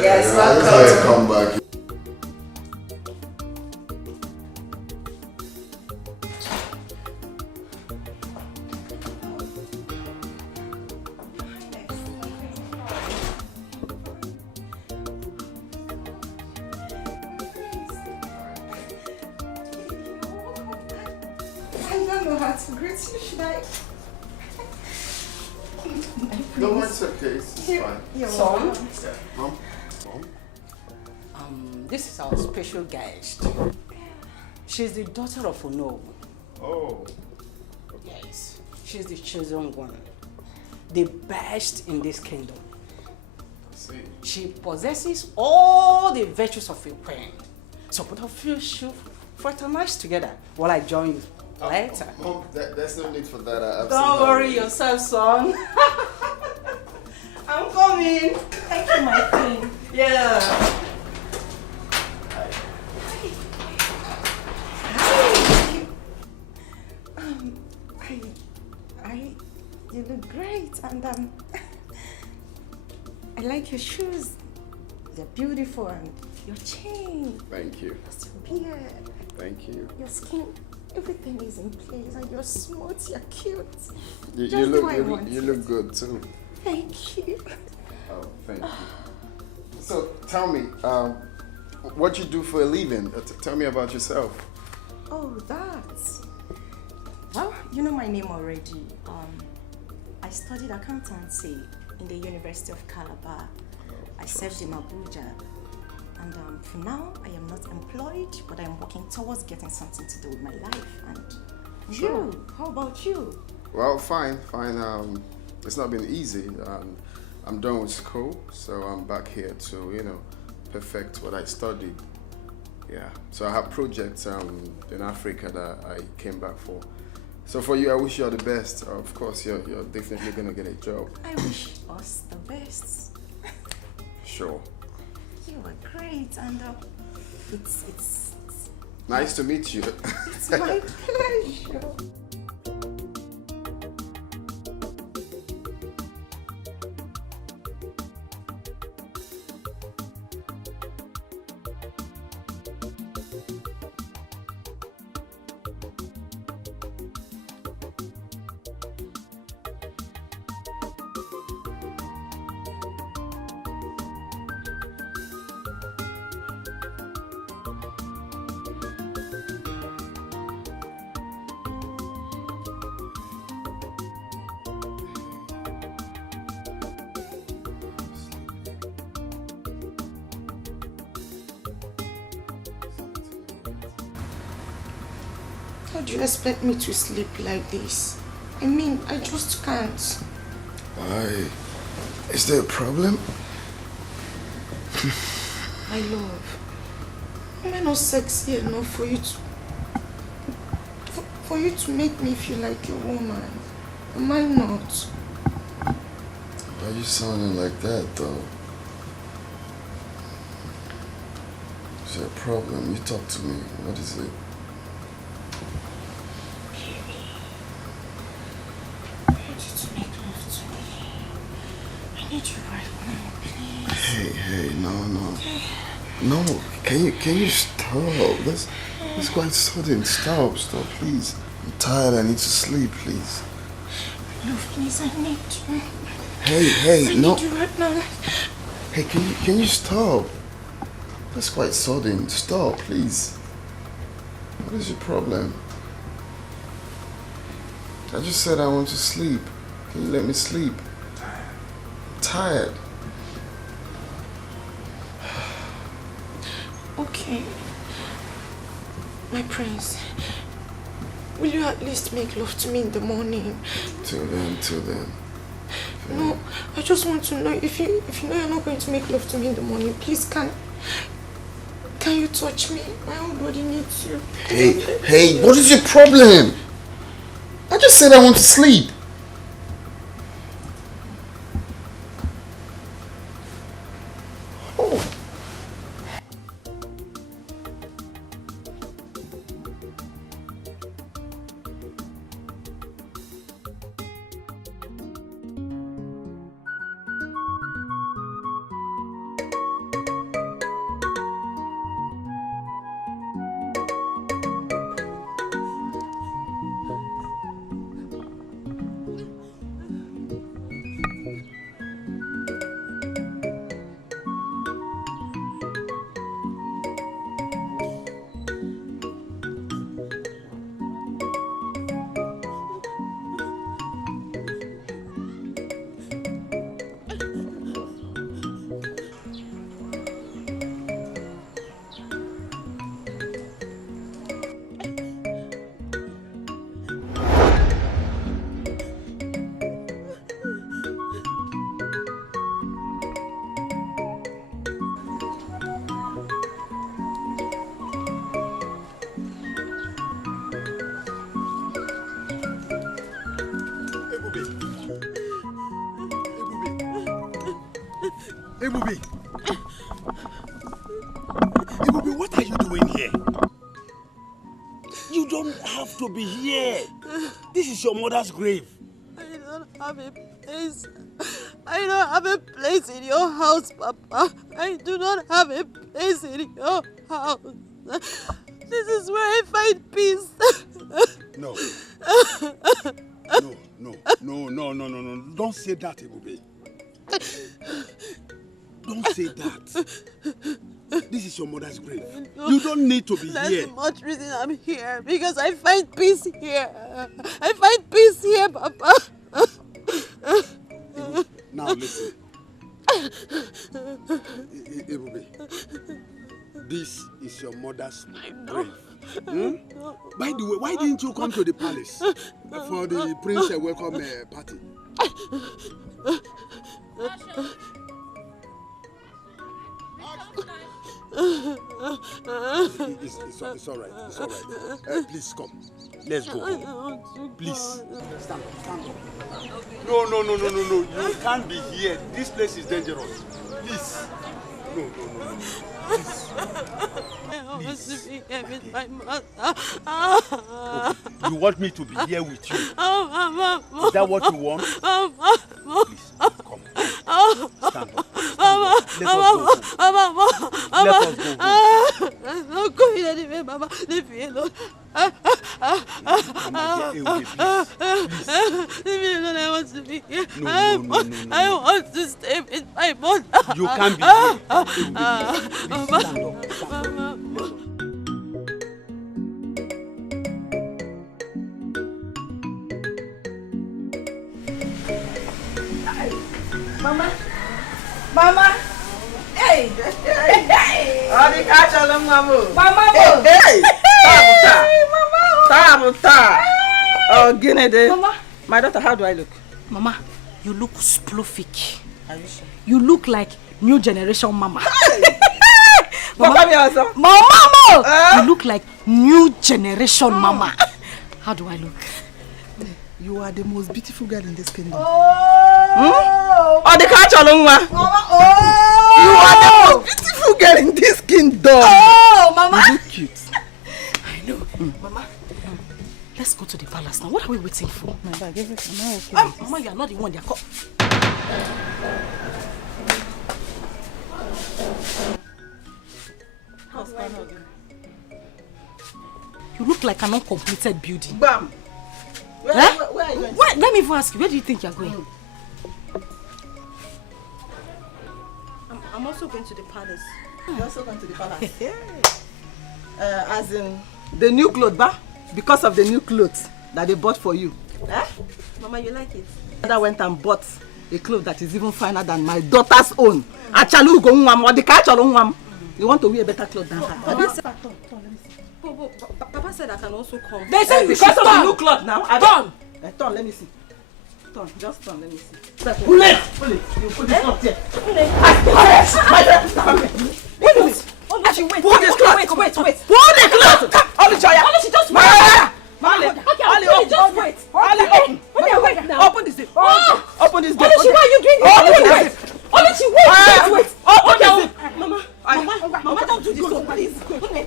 Yes, welcome. Come back. No, it's okay. It's fine. Son? Yeah. Mom? This is our special guest. She's the daughter of Ono. Oh. Yes. She's the chosen one. The best in this kingdom. I see. She possesses all the virtues of a queen. So both of you should fraternize together while I join you later. Mom, there's no need for that. Don't worry yourself, son. I'm coming. Thank you, my queen. Yeah. You look great, and I like your shoes. They're beautiful, and your chain. Thank you. Your beard. Thank you. Your skin. Everything is in place, and you're smooth. You're cute. You Just the way I look want you it. look good too. Thank you. Oh, thank you. So tell me, what you do for a living? Tell me about yourself. Oh, that's. Well, you know my name already. I studied accountancy in the University of Calabar. I served in Abuja. And for now, I am not employed, but I'm working towards getting something to do with my life. And Sure. you, how about you? Well, fine. It's not been easy. I'm done with school, so I'm back here to, perfect what I studied. Yeah. So I have projects in Africa that I came back for. So for you, I wish you all the best. Of course, you're definitely gonna get a job. I wish us the best. Sure. You are great, and it's Nice to meet you. it's my pleasure. How do you expect me to sleep like this? I mean, I just can't. Why? Is there a problem? My love, am I not sexy enough for you to... For you to make me feel like a woman? Am I not? Why are you sounding like that, though? Is there a problem? You talk to me. What is it? I want you to make love to me. I need you right now, please. Hey, no. No, can you stop? That's quite sudden. Stop, please. I'm tired. I need to sleep, please. Love, please, I need you. Hey, no. I need you right now. Hey, can you stop? That's quite sudden. Stop, please. What is your problem? I just said I want to sleep. Can you let me sleep? I'm tired. Okay. My prince, will you at least make love to me in the morning? Till then. No, I just want to know if you know you're not going to make love to me in the morning, please can you touch me? My whole body needs you. Hey, what is your problem? I just said I want to sleep. Ebubi! Ebubi, what are you doing here? You don't have to be here. This is your mother's grave. I don't have a place. I don't have a place in your house, Papa. I do not have a place in your house. This is where I find peace. No. No. Don't say that, Ebubi. Don't say that. This is your mother's grave. You don't need to be That's here. the much reason I'm here. Because I find peace here. I find peace here, Papa. Now listen. Ebubi, this is your mother's grave. Hmm? By the way, why didn't you come to the palace for the prince welcome party? It's all right. It's all right. Please come. Let's go home. Please. Stand up. No. You can't be here. This place is dangerous. Please. No. Please. I want to be here with my mother. Okay. You want me to be here with you? Mama. Is that what you want? Mama. Please, come. Stand up. Let us go home. I'm not going anywhere, Mama. Leave me alone. Leave me alone. I want to be here. No. I want to stay with my mother. You can't be here. Mama. Mama. Hey. Oh, the catch all of Mama. Mama. Hey. Tabuta. Oh, Guinea. Mama. My daughter, how do I look? Mama, you look sploofic. Are you sure? You look like new generation mama. Mama. Mama! You look like new generation mama. How do I look? You are the most beautiful girl in this kingdom. Oh, the catch all of Mama. You are the most beautiful girl in this kingdom. Oh, Mama. You look cute. I know. Mama, let's go to the palace now. What are we waiting for? My bag, everything. Am I okay? Mama, you are not the one they are called. You look like an uncompleted building. Bam! Where are you going? Let me even ask you, where do you think you're going? I'm also going to the palace. You're also going to the palace? As in, the new clothes, ba? Because of the new clothes that they bought for you. Eh? Mama, you like it? Mother went and bought a cloth that is even finer than my daughter's own. Achalu go nwam, or the kachalo nwam. You want to wear a better cloth than her. Papa said I can also come. They said because of the new cloth now. Turn! Turn, let me see. Turn, just turn, let me see. Pull it! You put this cloth here. Pull this cloth! Wait. Pull the cloth! Oluchi, just wait. Open this zip. Open this gate. Oluchi, why are you doing this? Oluchi, wait. Open the zip. Mama, don't do this, please.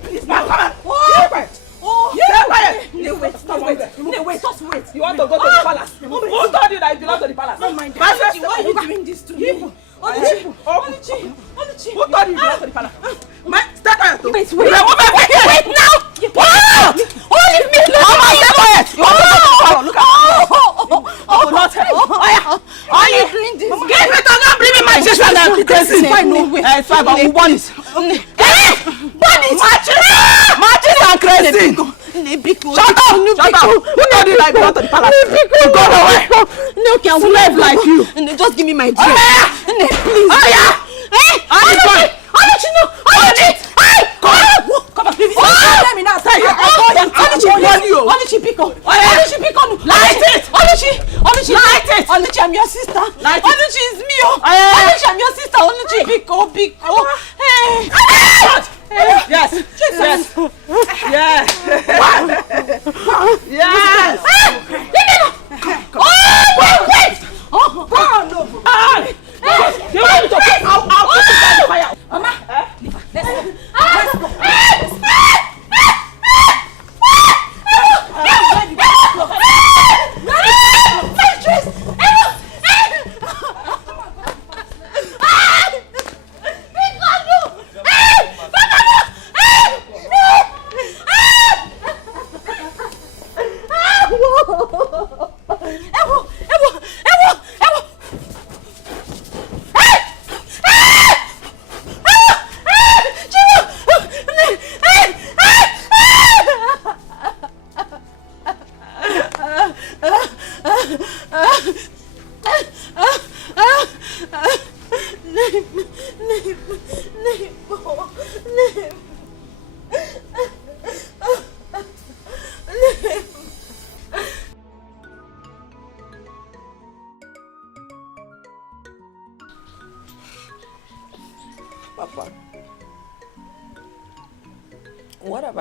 Please, Come on. Wait, just wait. You want to go to the palace? Who told you that you belong to the palace? Oh my God. Oluchi, why are you doing this to me? Oluchi. Who told you you belong to the palace? Stay quiet. Wait now. Leave me alone. Stay quiet. Look at Are you doing this? Get it or not, bring me my sister now. It's fine, no way. It's fine, but we want it. Matches and crazy. Shut up. Who told you that you belong to the palace? You go away. No, can slave like you. Just give me my dress. Please. Oluchi, no. Come on, please. Let me now. Oluchi, pick up. Light it. Oluchi, light it. Oluchi, I'm your sister. Oluchi is me. Oluchi, I'm your sister. Oluchi, pick up. Hey. Yes. Oh, wait. Oh, no.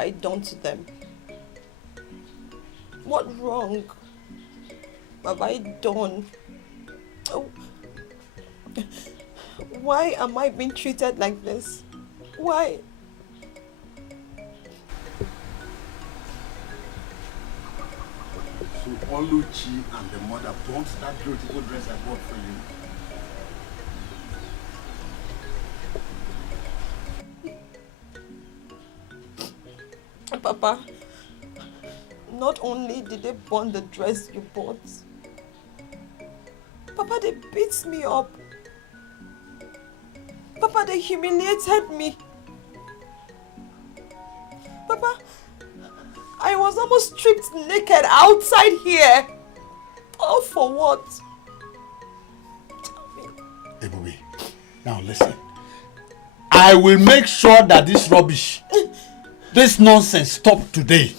I done to them? What wrong have I done? Oh. Why am I being treated like this? Why? So Oluchi and the mother bought that beautiful dress I bought for you. Papa, not only did they burn the dress you bought, Papa, they beat me up. Papa, they humiliated me. Papa, I was almost stripped naked outside here. All for what? Ebube, now listen. I will make sure that this rubbish, this nonsense stop today.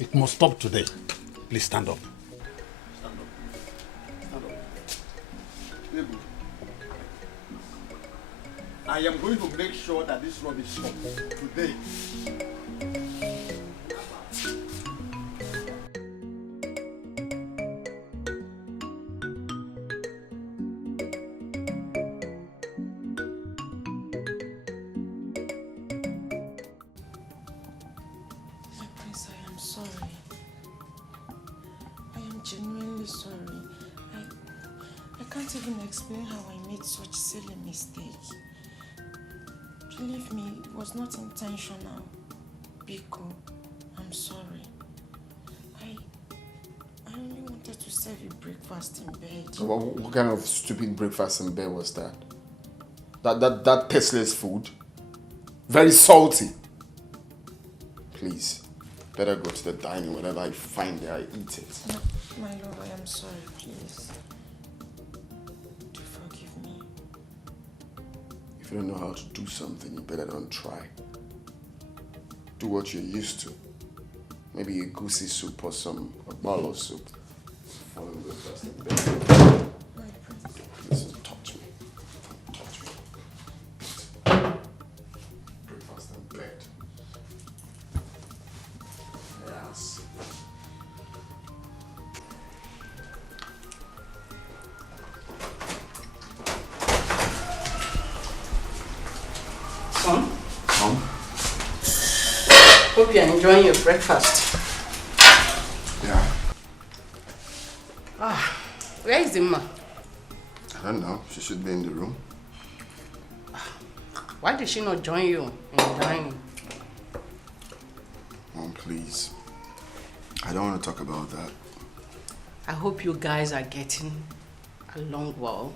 It must stop today. Please stand up. Stand up. Stand up. Ebube, I am going to make sure that this rubbish stops today. Explain how I made such silly mistake. Believe me, it was not intentional. Biko, I'm sorry. I only wanted to serve you breakfast in bed. What kind of stupid breakfast in bed was that? That tasteless food? Very salty. Please, better go to the dining. Whatever I find there, I eat it. No, my love, I am sorry, please. If you don't know how to do something, you better don't try. Do what you're used to. Maybe a goosey soup or a bottle of soup. Follow the first in bed. Please don't touch me. Don't touch me. Breakfast in bed. Yes. Hope you're enjoying your breakfast. Yeah. Where is Dimma? I don't know. She should be in the room. Why did she not join you in the dining? Mom, please. I don't want to talk about that. I hope you guys are getting along well.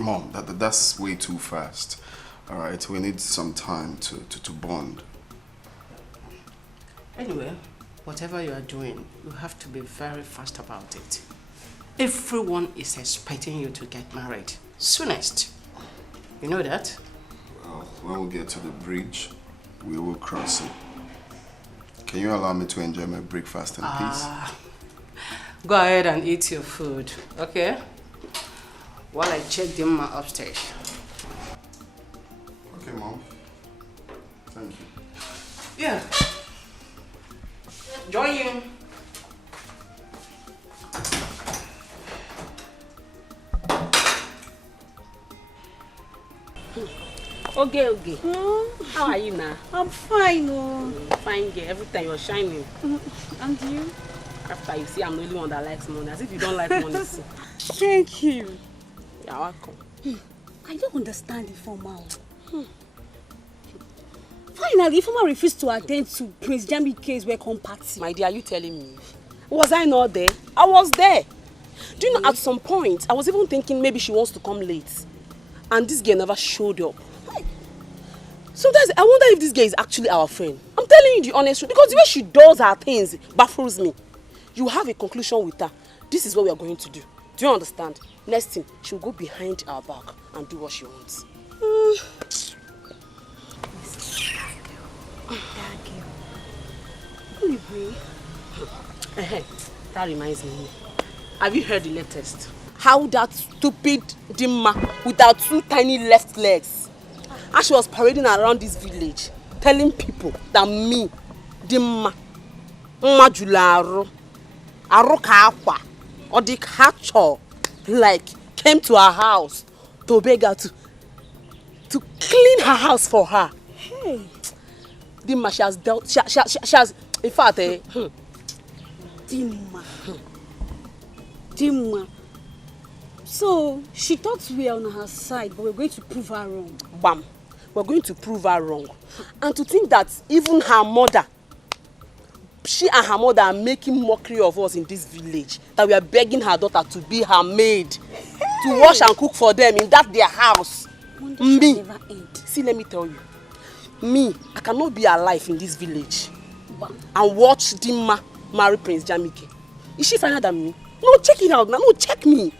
Mom, that's way too fast. All right, we need some time to bond. Anyway, whatever you are doing, you have to be very fast about it. Everyone is expecting you to get married soonest. You know that? Well, when we get to the bridge, we will cross it. Can you allow me to enjoy my breakfast in peace? Go ahead and eat your food, okay? While I check Dimma upstairs. Okay, Mom. Thank you. Yeah. Join you. Okay. How are you now? I'm fine. Oh. Fine girl. Every time you're shining. And you? After you see I'm the only one that likes money. As if you don't like money. Thank you. You're welcome. I don't understand Ifeoma. Finally, Ifeoma refused to attend to Prince Jamike's welcome party. My dear, are you telling me? Was I not there? I was there. Do you know, at some point, I was even thinking maybe she wants to come late. And this girl never showed up. Sometimes I wonder if this girl is actually our friend. I'm telling you the honest truth. Because the way she does her things baffles me. You have a conclusion with her. This is what we are going to do. Do you understand? Next thing, she'll go behind our back and do what she wants. That reminds me. Have you heard the latest? How that stupid Dimma with her 2 tiny left legs And she was parading around this village, telling people that me, Dimma, Majularo, Arokakwa, or the catcher, like, came to her house to beg her to clean her house for her. Hey. Dimma, she has dealt, she has, in fact, Dimma. Dimma. So, she thought we were on her side, but we're going to prove her wrong. Bam. We're going to prove her wrong. And to think that even her mother, she and her mother are making mockery of us in this village, that we are begging her daughter to be her maid, to wash and cook for them in that their house. Me, see, let me tell you, me, I cannot be alive in this village and watch Dimma marry Prince Jamike. Is she finer than me? No, check it out now. No, check me.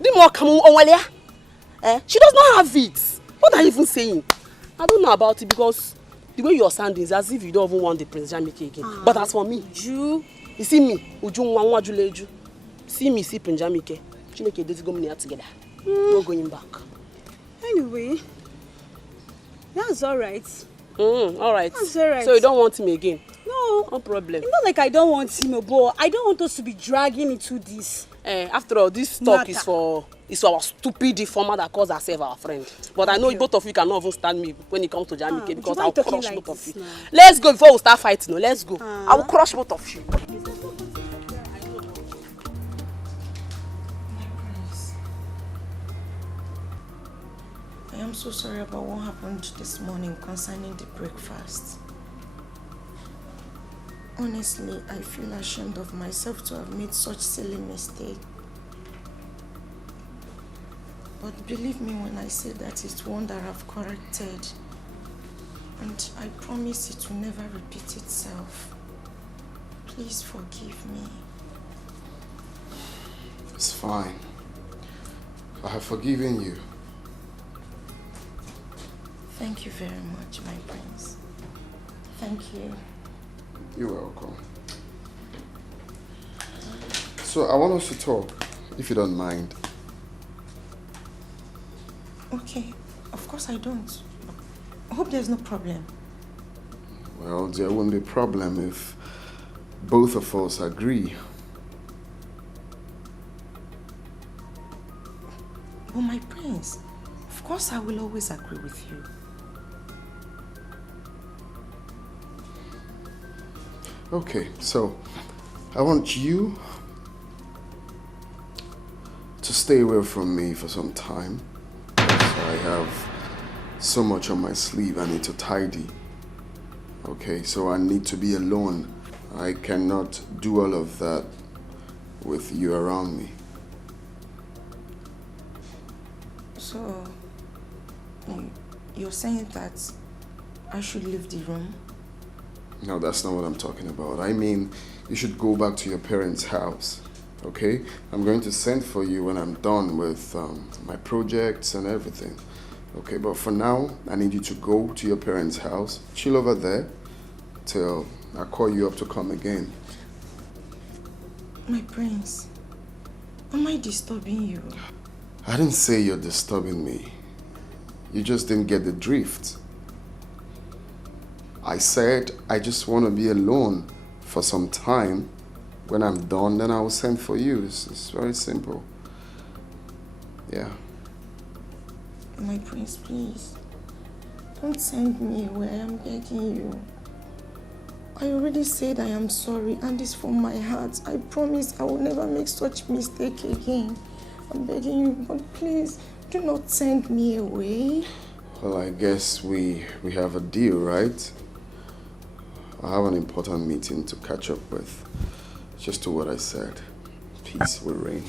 Dimma come on, she does not have it. What are you even saying? I don't know about it because the way you're sounding is as if you don't even want the Prince Jamike again. But as for me, you see me, see me, see Prince Jamike. Chineke, let's go together. No going back. Anyway, that's alright. Alright. That's alright. So you don't want him again? No. No problem. It's not like I don't want him, but I don't want us to be dragging into this. After all, this talk is for our stupid deformer that calls herself our friend. But I know both of you cannot even stand me when it comes to Jamike because I'll crush both of you. Let's go before we start fighting. Let's go. I will crush both of you. I am so sorry about what happened this morning concerning the breakfast. Honestly, I feel ashamed of myself to have made such silly mistake. But believe me when I say that it's one that I've corrected. And I promise it will never repeat itself. Please forgive me. It's fine. I have forgiven you. Thank you very much, my prince. Thank you. You're welcome. So I want us to talk, if you don't mind. Okay, of course I don't. I hope there's no problem. Well, there won't be a problem if both of us agree. But my prince, of course I will always agree with you. Okay, so I want you to stay away from me for some time. So I have so much on my sleeve I need to tidy. Okay, so I need to be alone. I cannot do all of that with you around me. So, you're saying that I should leave the room? No, that's not what I'm talking about. I mean, you should go back to your parents' house, okay? I'm going to send for you when I'm done with my projects and everything. Okay, but for now, I need you to go to your parents' house, chill over there, till I call you up to come again. My prince, am I disturbing you? I didn't say you're disturbing me. You just didn't get the drift. I said I just want to be alone for some time. When I'm done, then I will send for you. It's very simple. Yeah. My prince, please. Don't send me away. I am begging you. I already said I am sorry and it's from my heart. I promise I will never make such mistake again. I'm begging you, but please, do not send me away. Well, I guess we have a deal, right? I have an important meeting to catch up with. Just do what I said. Peace will reign.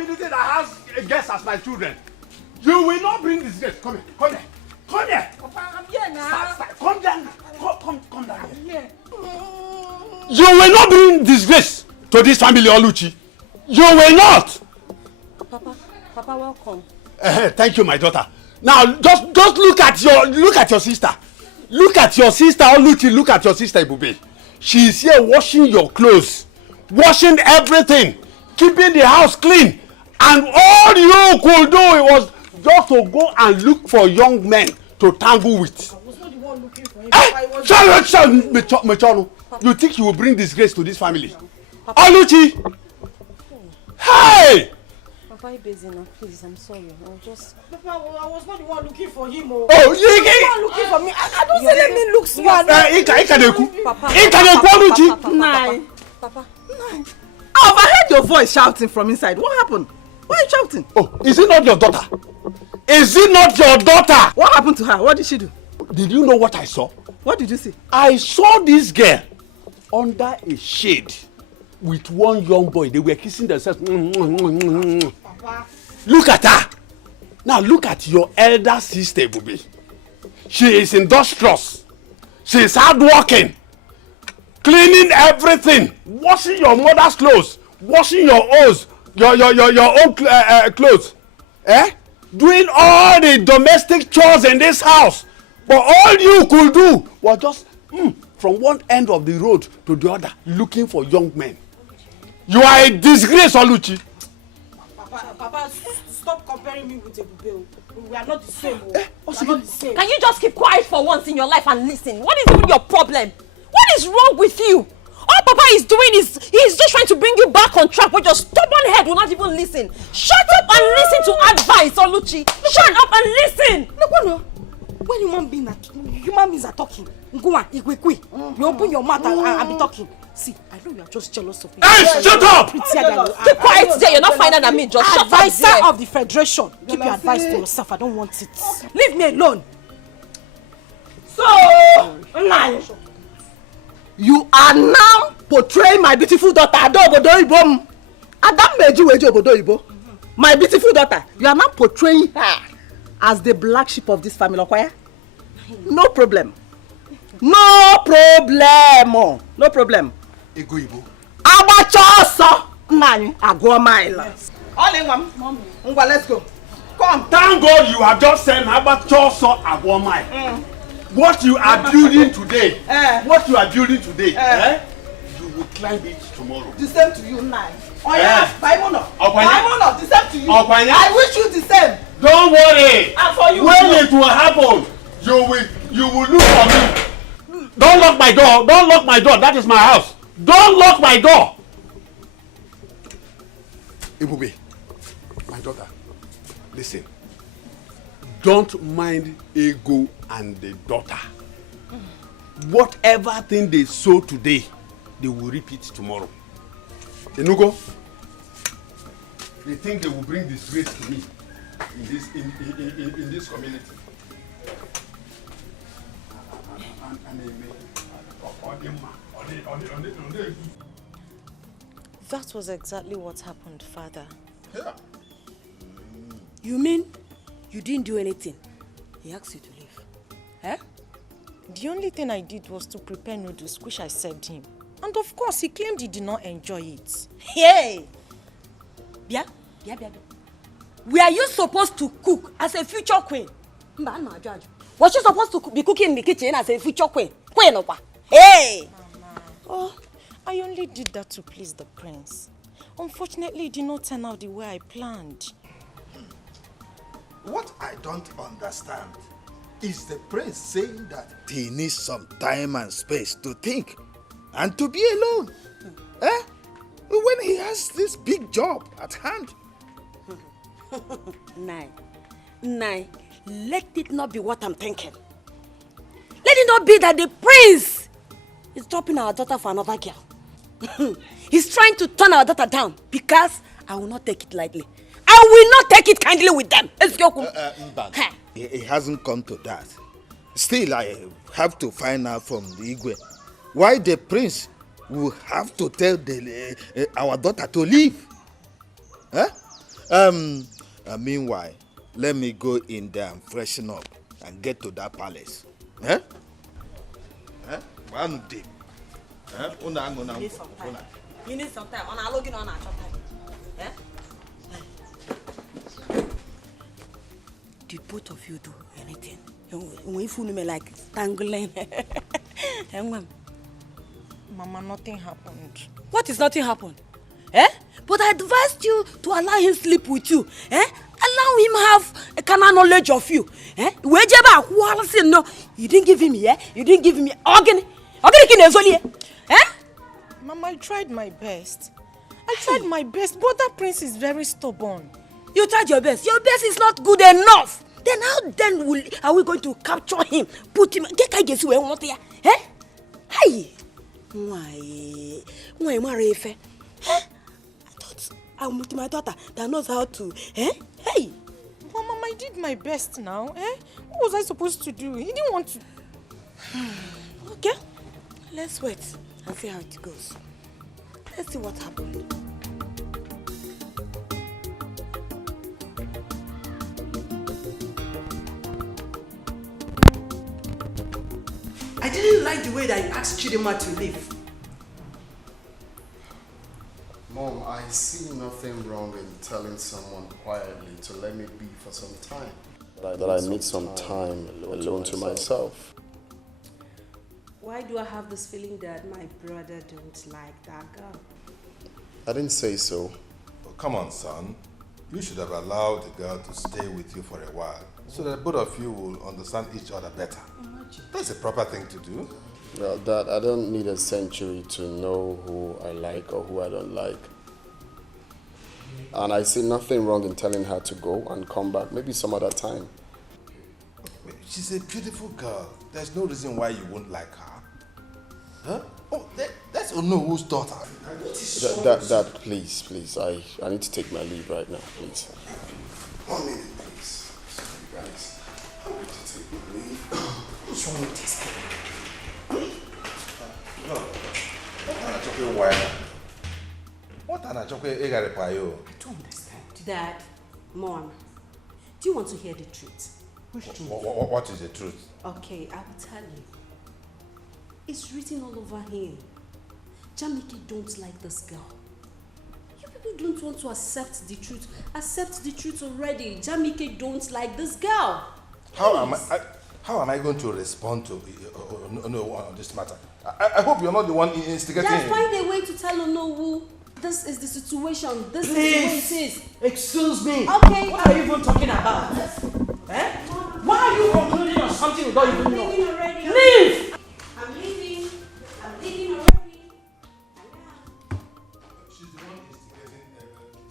community that has guests as my children. You will not bring disgrace. Come here, come here, come here. Papa, I'm here now. Come down, come down here. You will not bring disgrace to this family, Oluchi. You will not. Papa, welcome. Thank you, my daughter. Now, just look at your sister. Look at your sister, Oluchi. Look at your sister, Ibube. She is here washing your clothes, washing everything, keeping the house clean, and all you could do was just to go and look for young men to tangle with. I was not the one looking for him. Shut. You think you will bring disgrace to this family? Oluchi! Hey! Papa, busy now. Please, I'm sorry. I'll just... Papa, I was not the one looking for him. Oh, you were the one looking for me. I don't say let me look smart. Papa. I overheard your voice shouting from inside. What happened? Why are you shouting? Oh, is it not your daughter? Is it not your daughter? What happened to her? What did she do? Did you know what I saw? What did you see? I saw this girl under a shade with one young boy. They were kissing themselves. Papa. Look at her. Now look at your elder sister, Bubi. She is industrious. She is hardworking. Cleaning everything. Washing your mother's clothes. Washing your own clothes. Doing all the domestic chores in this house. But all you could do was just from one end of the road to the other looking for young men. You are a disgrace, Oluchi. Papa, stop comparing me with Ebube. We are not the same. We are not the same. Can you just keep quiet for once in your life and listen? What is even your problem? What is wrong with you? All Papa is doing is he's just trying to bring you back on track, but your stubborn head will not even listen. Shut up and listen to advice, Oluchi. Shut up and listen. No. When human beings are talking, go on, you open your mouth and be talking. See, I know you are just jealous of me. Hey, shut up! Keep quiet there. You're not finer than me. Just shut up there. Advisor of the Federation. Keep your advice to yourself. I don't want it. Leave me alone. So, you are now portraying my beautiful daughter, Adobodoibo. Adam Meju Obodoibo. My beautiful daughter. You are now portraying her as the black sheep of this family, okay? No problem. No problem. Egoibo. Abachoso. Nani, Agwamaila. All in one. Ngwa, let's go. Come. Thank God you have just said Abachoso Agwamaila. What you are building today, you will climb it tomorrow. The same to you now. Oh yeah, Baimono, the same to you. I wish you the same. Don't worry. And for you. When it will happen, you will look for me. Don't lock my door. Don't lock my door. That is my house. Don't lock my door. Ibube, my daughter, listen. Don't mind Ego and the daughter. Whatever thing they sow today, they will reap it tomorrow. Enugo, they think they will bring disgrace to me in this community. That was exactly what happened, Father. Yeah. You mean you didn't do anything? He asked you to leave. Eh? The only thing I did was to prepare noodles, which I served him. And of course, he claimed he did not enjoy it. Hey! Bia. Were you supposed to cook as a future queen? Was you supposed to be cooking in the kitchen as a future queen? Hey! Oh, I only did that to please the prince. Unfortunately, it did not turn out the way I planned. What I don't understand is the prince saying that he needs some time and space to think and to be alone. When he has this big job at hand. Nai, let it not be what I'm thinking. Let it not be that the prince is dropping our daughter for another girl. He's trying to turn our daughter down because I will not take it lightly. I will not take it kindly with them. It hasn't come to that. Still, I have to find out from the Igwe why the prince will have to tell our daughter to leave. Meanwhile, let me go in there and freshen up and get to that palace. Eh? One day. You need some time. You need some time. On a login on a time. Eh? Did both of you do anything? When you fool me like tangling. Mama, nothing happened. What is nothing happened? Eh? But I advised you to allow him sleep with you. Eh? Allow him have a kind of knowledge of you. Eh? No, you didn't give him here. You didn't give him organ. Eh? Mama, I tried my best. But that prince is very stubborn. You tried your best. Your best is not good enough. Then how are we going to capture him? Put him. Eh? Hey. Why Marife? I thought I would meet my daughter that knows how to. Eh? Hey. Mama, I did my best now. Eh? What was I supposed to do? He didn't want to. Okay. Let's wait and see how it goes. Let's see what happens. I didn't like the way that you asked Chidima to leave. Mom, I see nothing wrong in telling someone quietly to let me be for some time. That I need some time alone to myself. Why do I have this feeling that my brother don't like that girl? I didn't say so. Oh, come on, son. You should have allowed the girl to stay with you for a while so that both of you will understand each other better. That's the proper thing to do. Well, Dad, I don't need a century to know who I like or who I don't like. And I see nothing wrong in telling her to go and come back, maybe some other time. She's a beautiful girl. There's no reason why you won't like her. Huh? Oh, that's Onowo's daughter. Dad, please, I need to take my leave right now, please. 1 minute, please. Sorry, guys. I'm going to take my leave. What's wrong with this thing? What an achoke egarepayo. I don't understand. Dad, Mom, do you want to hear the truth? Which truth? What is the truth? Okay, I will tell you. It's written all over him. Jamike don't like this girl. You people don't want to accept the truth. Accept the truth already. Jamike don't like this girl. How am I going to respond to on this matter? I hope you're not the one instigating Just him. find a way to tell Onowu this is the situation. This is the way it is. Excuse me. Okay. What are you even talking about? Eh? Why are you concluding on something without even I'm knowing? leaving already. Leave! I'm leaving already.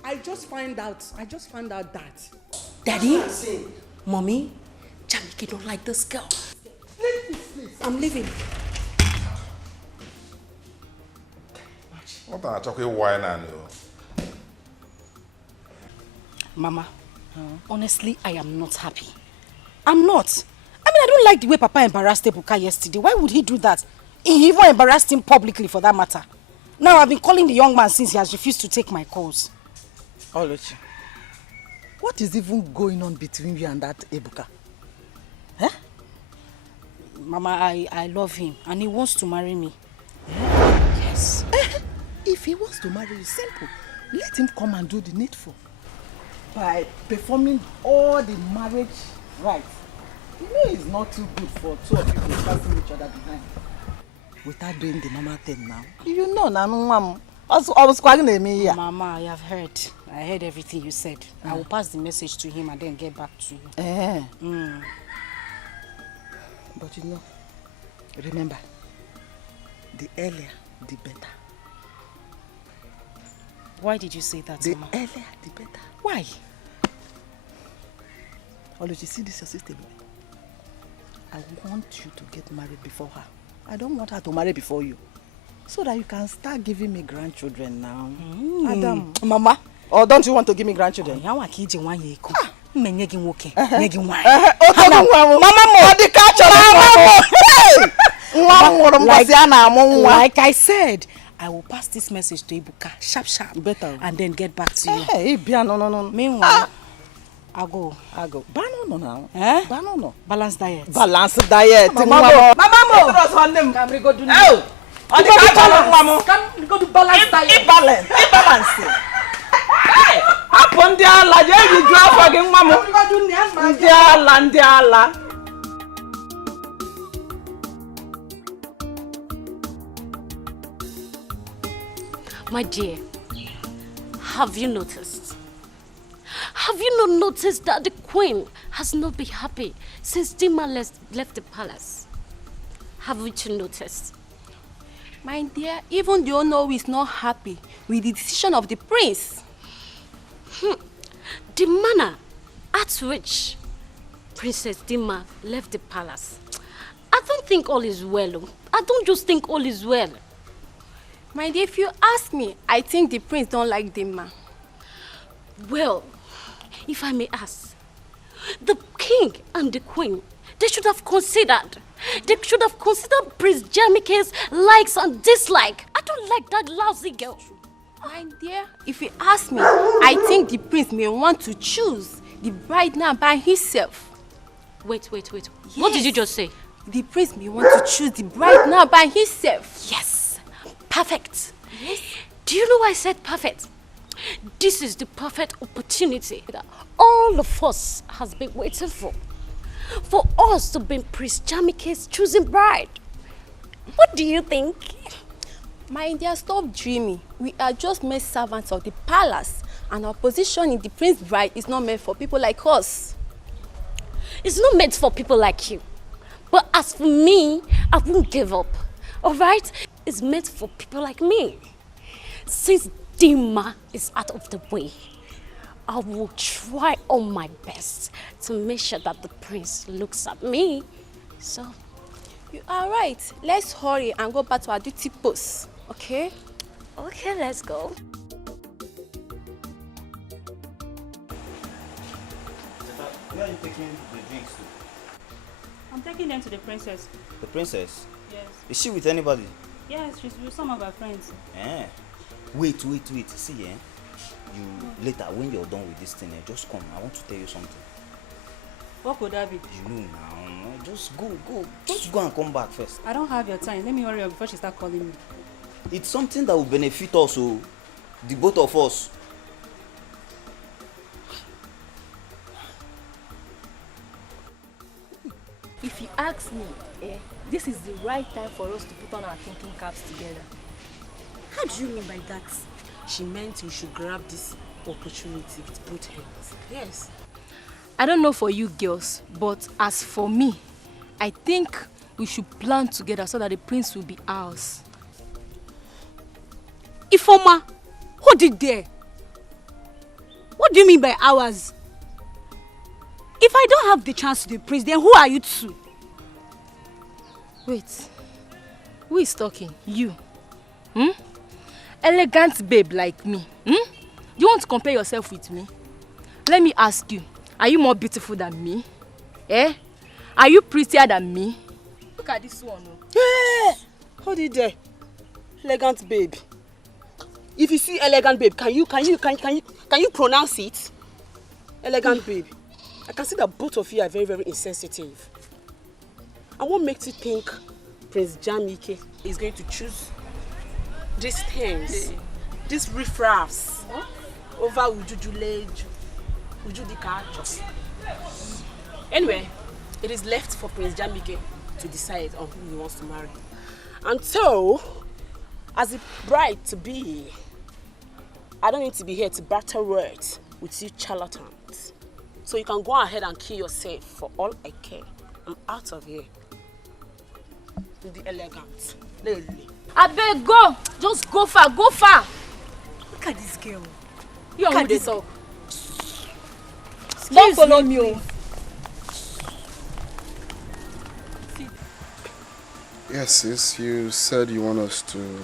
I just found out that. Daddy, Mommy, Jamike don't like this girl. I'm leaving. What an achoke wine and Mama, honestly, I am not happy. I'm not. I mean, I don't like the way Papa embarrassed Ebuka yesterday. Why would he do that? He even embarrassed him publicly for that matter. Now I've been calling the young man since he has refused to take my calls. Oluchi, what is even going on between you and that Ebuka? Eh? Mama, I love him and he wants to marry me. Yes. If he wants to marry you, simple. Let him come and do the needful. By performing all the marriage rites. You know it's not too good for two of you to passing each other behind. Without doing the normal thing now. You know, Mama, I was calling me here. Mama, I have heard. I heard everything you said. I will pass the message to him and then get back to you. But you know, remember, the earlier, the better. Why did you say that, Mama? The earlier, the better. Why? Oluchi, see this your sister, baby. I want you to get married before her. I don't want her to marry before you. So that you can start giving me grandchildren now. Adam. Mama. Or don't you want to give me grandchildren? Mama, like I said, I will pass this message to Ibuka, sharp, better, and then get back to you. Hey, no. Meanwhile, I go. Bano now. Eh? Bano. Balanced diet. Balanced diet. Mama mo. Can we go do now? Can we go do balanced diet? Balance. Hey, upon the Allah, you drop again, Mama. Ndi Allah. My dear, have you noticed? Have you not noticed that the queen has not been happy since Dima left the palace? Have you noticed? My dear, even the Ono is not happy with the decision of the prince. The manner at which Princess Dima left the palace, I don't think all is well. I don't just think all is well. My dear, if you ask me, I think the prince don't like Dima. Well, if I may ask, the king and the queen, they should have considered Prince Jamike's likes and dislikes. I don't like that lousy girl. My dear, if you ask me, I think the prince may want to choose the bride now by himself. Wait. Yes. What did you just say? The prince may want to choose the bride now by himself. Yes. Perfect. Yes. Do you know why I said perfect? This is the perfect opportunity that all of us has been waiting for us to be Prince Jamike's chosen bride. What do you think? My dear, stop dreaming. We are just mere servants of the palace, and our position in the prince's bride is not meant for people like us. It's not meant for people like you. But as for me, I won't give up. Alright? It's meant for people like me. Since Dima is out of the way, I will try all my best to make sure that the prince looks at me. So, you are right. Let's hurry and go back to our duty post, okay? Okay, let's go. Where are you taking the drinks to? I'm taking them to the princess. The princess? Yes. Is she with anybody? Yes, she's with some of her friends. Eh. Wait. See, you later, when you're done with this thing, just come. I want to tell you something. What could that be? You know now. Just go. Just go and come back first. I don't have your time. Let me hurry up before she starts calling me. It's something that will benefit us, the both of us. If you ask me, this is the right time for us to put on our thinking caps together. How do you mean by that? She meant you should grab this opportunity with both hands. Yes. I don't know for you girls, but as for me, I think we should plan together so that the prince will be ours. Ifoma, who did there? What do you mean by ours? If I don't have the chance to be prince, then who are you two? Wait, who is talking? You? Elegant babe like me. Do you want to compare yourself with me? Let me ask you, are you more beautiful than me? Are you prettier than me? Look at this one. Hey! Hold it there. Elegant babe. If you see elegant babe, can you pronounce it? Elegant babe. I can see that both of you are very, very insensitive. And what makes you think Prince Jamike is going to choose these things, these riffraffs, over Ujujuleju, Ujudikacho? Anyway, it is left for Prince Jamike to decide on who he wants to marry. And so, as a bride to be, I don't need to be here to battle words with you charlatans. So you can go ahead and kill yourself for all I care. I'm out of here. With the elegant. Lily. I beg, go. Just go far, go far. Look at this girl. Look at this. Don't follow me. Yes, sis, you said you want us to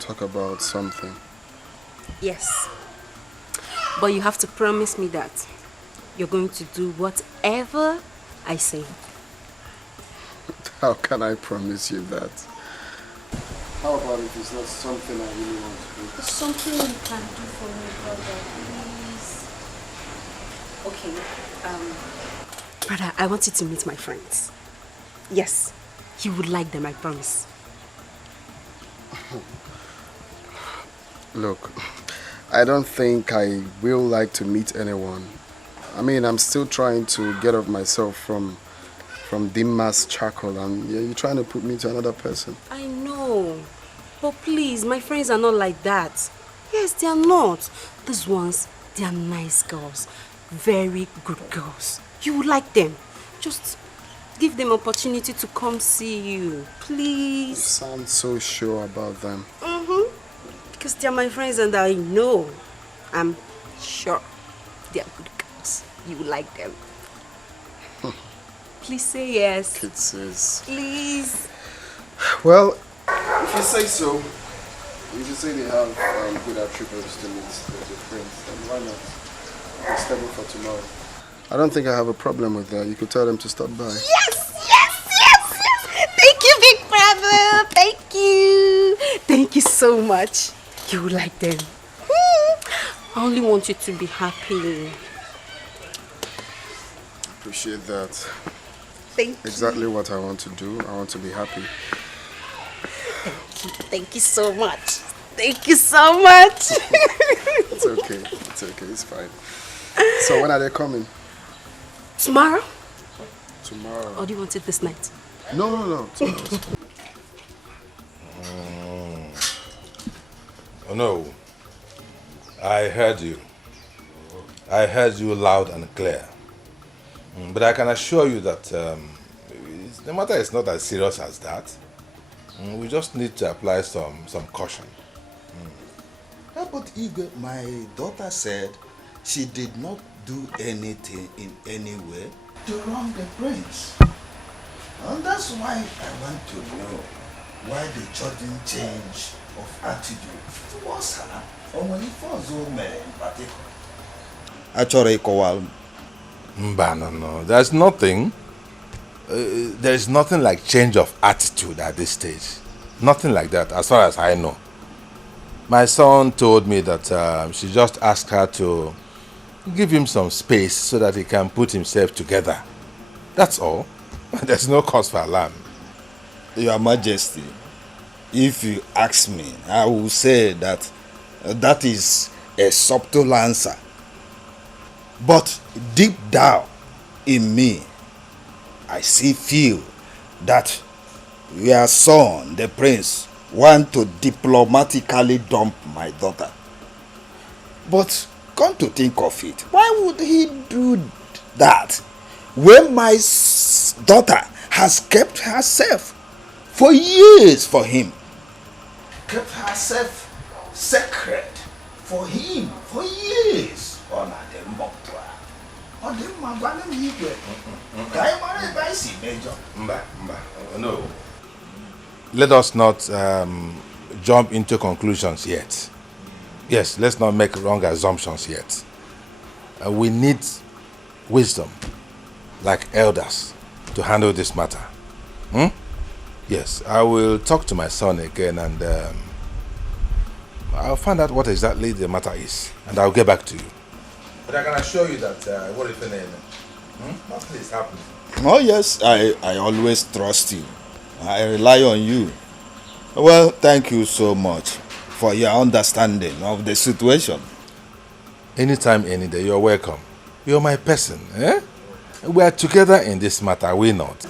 talk about something. Yes. But you have to promise me that you're going to do whatever I say. How can I promise you that? How about if it's not something I really want to do? It's something you can do for me, brother, please. Okay, brother, I want you to meet my friends. Yes, you would like them, I promise. Look, I don't think I will like to meet anyone. I mean, I'm still trying to get off myself from Dimas charcoal, and you're trying to put me to another person. I know, but please, my friends are not like that. Yes, they are not. These ones, they are nice girls. Very good girls. You would like them. Just give them opportunity to come see you, please. You sound so sure about them. Because they are my friends and I know. I'm sure they are good girls. You would like them. Please say yes. It says. Please. Well, if you say so, if you say they have good attributes to meet your friends, then why not? It's stable for tomorrow. I don't think I have a problem with that. You could tell them to stop by. Yes! Thank you, big brother. Thank you. Thank you so much. You would like them. I only want you to be happy. Appreciate that. Thank you. Exactly what I want to do. I want to be happy. Thank you so much. Thank you so much. It's okay. It's okay. It's fine. So when are they coming? Tomorrow? Tomorrow. Or do you want it this night? No. Tomorrow. Oh no. I heard you. I heard you loud and clear. But I can assure you that the matter is not as serious as that. We just need to apply some caution. But Igwe, my daughter said she did not do anything in any way to wrong the prince. And that's why I want to know why the sudden change of attitude towards her, or when it falls on in particular. Actually, Kowal. No. There's nothing. There's nothing like change of attitude at this stage. Nothing like that, as far as I know. My son told me that she just asked her to give him some space so that he can put himself together. That's all. There's no cause for alarm. Your Majesty, if you ask me, I will say that that is a subtle answer. But deep down in me, I still feel that your son, the prince, want to diplomatically dump my daughter. But come to think of it, why would he do that when my daughter has kept herself for years for him? Kept herself sacred for him for years. No. Let us not jump into conclusions yet. Yes, let's not make wrong assumptions yet. We need wisdom, like elders, to handle this matter. Yes, I will talk to my son again and I'll find out what exactly the matter is and I'll get back to you. But I can assure you that what if nothing is happening. Oh yes, I always trust you. I rely on you. Well, thank you so much for your understanding of the situation. Anytime, any day, you're welcome. You're my person, eh? We are together in this matter, are we not?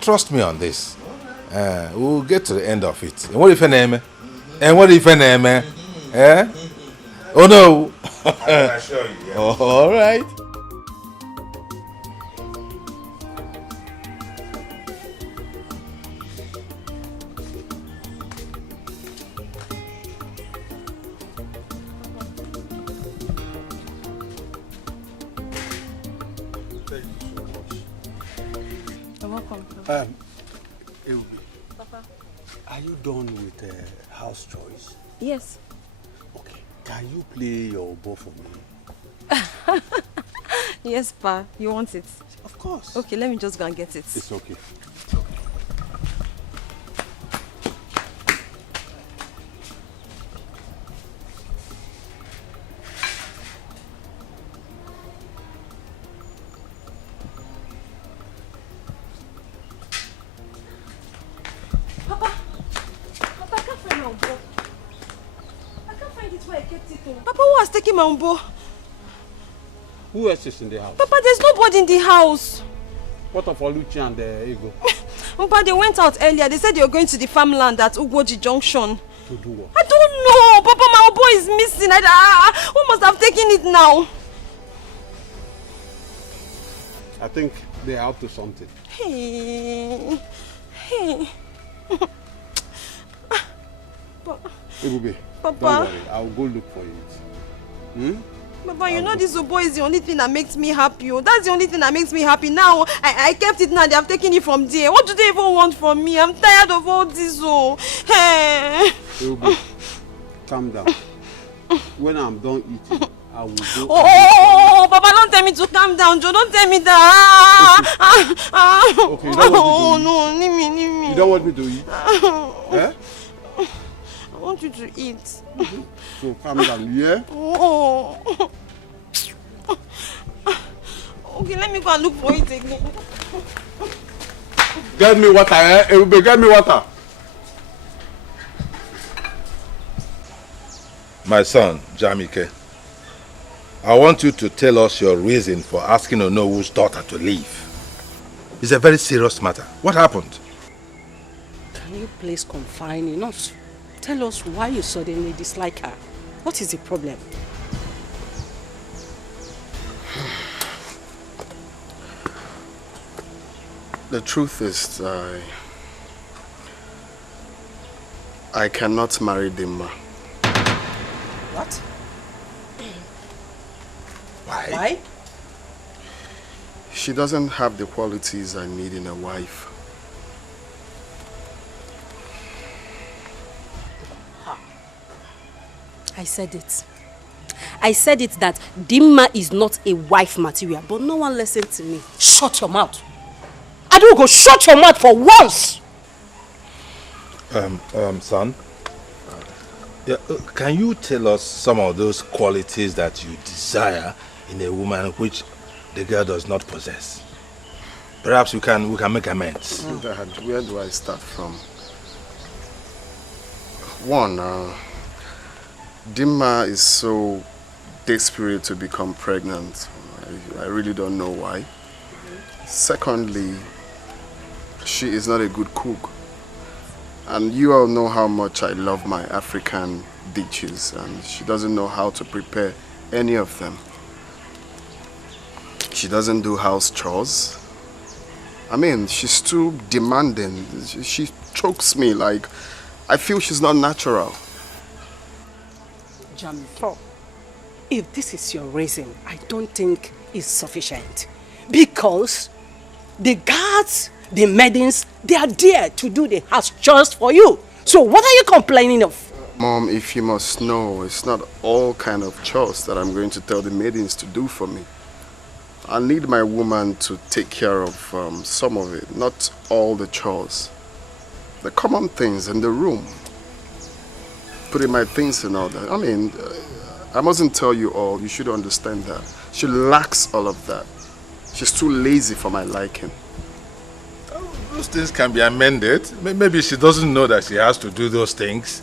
Trust me on this. We'll get to the end of it. And what if an name? And what if an name? Eh? Oh no! I can assure you. Yeah. All right. You're welcome. Eubi, Papa. are you done with house chores? Yes. Okay. Can you play your bow for me? Yes, Pa. You want it? Of course. Okay, let me just go and get it. It's okay. Papa, I can't find my umbo. I can't find it where I kept it. Papa, who has taken my umbo? Who else is in the house? Papa, there's nobody in the house. What of Oluchi and Ego? Papa, they went out earlier. They said they were going to the farmland at Ugwoji Junction. To do what? I don't know. Papa, my umbo is missing. Who must have taken it now? I think they are up to something. Hey. Ebube, Papa. don't worry. I'll go look for it. Papa, you know this umbo is the only thing that makes me happy. Oh. That's the only thing that makes me happy. Now, I kept it now. They have taken it from there. What do they even want from me? I'm tired of all this. Oh. Hey. Ebube, calm down. When I'm done eating, I will go. Oh, Papa, don't tell me to calm down, Joe. Don't tell me that. Okay, you don't want me to eat? No, leave me. You don't want me to eat? Eh? I want you to eat. So calm down, yeah? Oh. Okay, let me go and look for it again. Get me water, eh? Ebube, get me water. My son, Jamike, I want you to tell us your reason for asking Onowu's daughter to leave. It's a very serious matter. What happened? Can you please confine in us? Tell us why you suddenly dislike her. What is the problem? The truth is, I cannot marry Dimma. What? Why? She doesn't have the qualities I need in a wife. I said it. I said it that Dimma is not a wife material, but no one listened to me. Shut your mouth. Adugo, shut your mouth for once. Son, yeah, can you tell us some of those qualities that you desire in a woman which the girl does not possess? Perhaps we can make amends. Dad, where do I start from? One, Dimma is so desperate to become pregnant. I really don't know why. Secondly, she is not a good cook. And you all know how much I love my African dishes, and she doesn't know how to prepare any of them. She doesn't do house chores. I mean, she's too demanding. She chokes me like I feel she's not natural. Jamiko, if this is your reason, I don't think it's sufficient. Because the guards, the maidens, they are there to do the house chores for you. So what are you complaining of? Mom, if you must know, it's not all kind of chores that I'm going to tell the maidens to do for me. I need my woman to take care of some of it, not all the chores. The common things in the room. Putting my things in order. I mean, I mustn't tell you all, you should understand that. She lacks all of that. She's too lazy for my liking. Those things can be amended. Maybe she doesn't know that she has to do those things.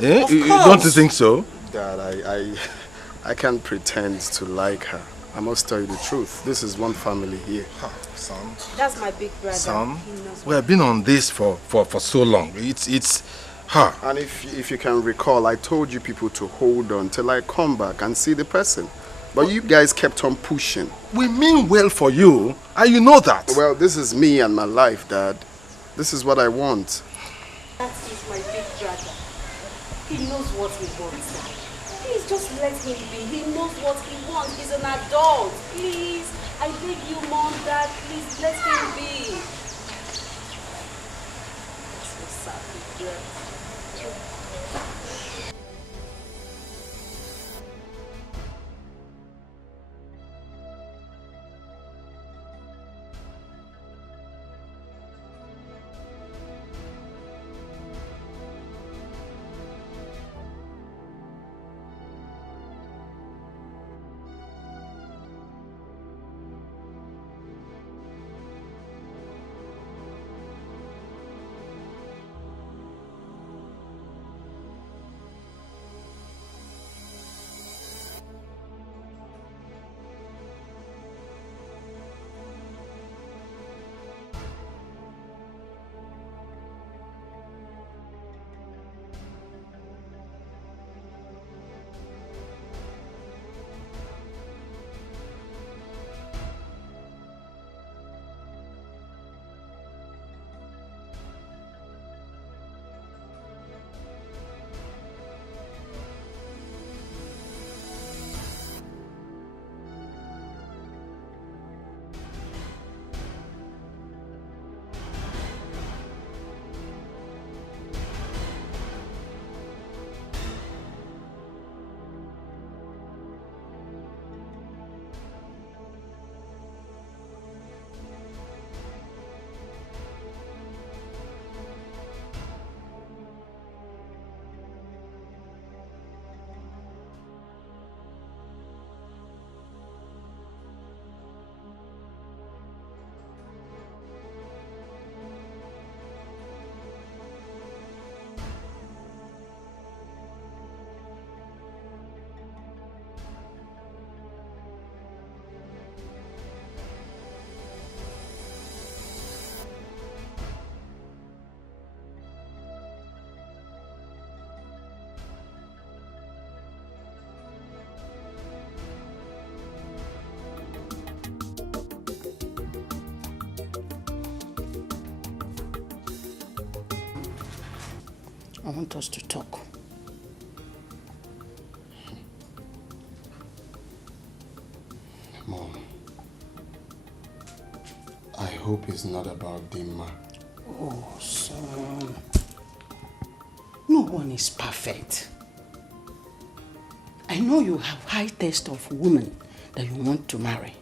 Well, of course. Don't you think so? Dad, I can't pretend to like her. I must tell you the truth. This is one family here. Son. That's my big brother. Son, we have been on this for so long. It's her. And if you can recall, I told you people to hold on till I come back and see the person. But you guys kept on pushing. We mean well for you, and you know that. Well, this is me and my life, Dad. This is what I want. That is my big brother. He knows what he wants. Please just let him be. He knows what he wants. He's an adult. Please, I beg you, Mom, Dad, please let him be. That's so sad, big brother. I want us to talk. Mom, I hope it's not about Dimma. Oh, son. No one is perfect. I know you have high taste of women that you want to marry.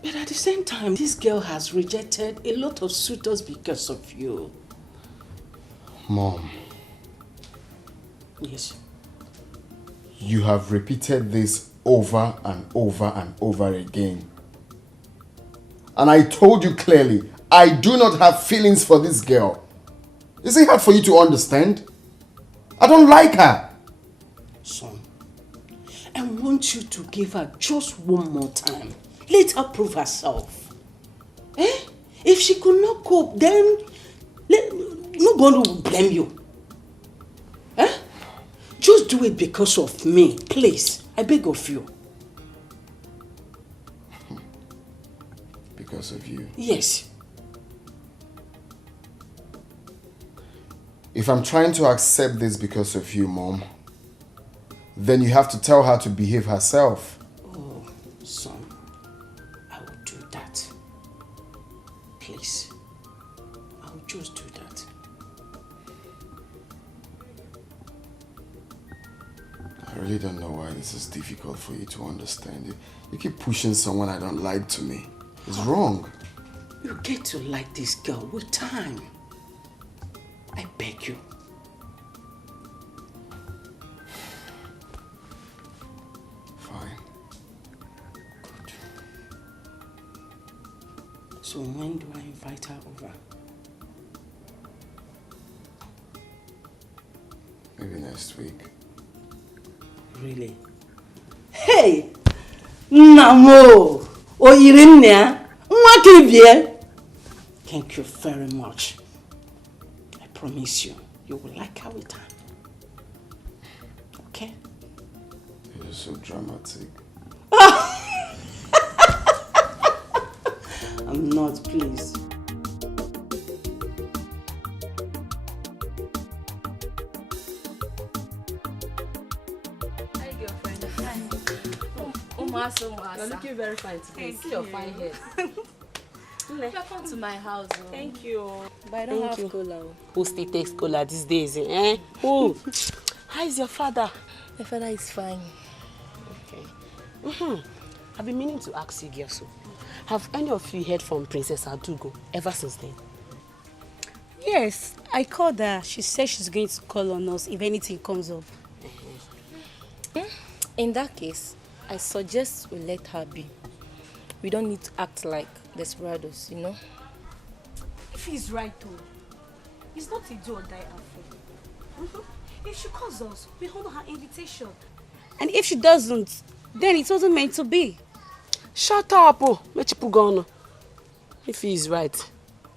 But at the same time, this girl has rejected a lot of suitors because of you. Mom. Yes. You have repeated this over and over and over again. And I told you clearly, I do not have feelings for this girl. Is it hard for you to understand? I don't like her. Son, I want you to give her just one more time. Let her prove herself. Eh? If she could not cope, then nobody will blame you. Eh? Just do it because of me, please. I beg of you. Because of you? Yes. If I'm trying to accept this because of you, Mom, then you have to tell her to behave herself. Oh, son, I will do that. Please. I will just do that. I really don't know why this is difficult for you to understand. You keep pushing someone I don't like to me. It's wrong. You get to like this girl with time. I beg you. Fine. Good. So when do I invite her over? Maybe next week. Really? Hey! Namo! Oyirinne! Mwakibie! Thank you very much. I promise you, you will like her with time. Okay? You're so dramatic. I'm not, please. Hi, girlfriend. Hi. You're looking very fine today. See your fine hair. Welcome to my house. Oh. Thank you. But I don't have cola. Who still takes cola these days? Eh? Who? How is your father? My father is fine. Okay. I've been meaning to ask you, girls. Have any of you heard from Princess Adugo ever since then? Yes, I called her. She said she's going to call on us if anything comes up. In that case, I suggest we let her be. We don't need to act like desperados, you know? If he's right, though, it's not a do or die affair. If she calls us, we honor her invitation. And if she doesn't, then it wasn't meant to be. Shut up, oh. If he is right,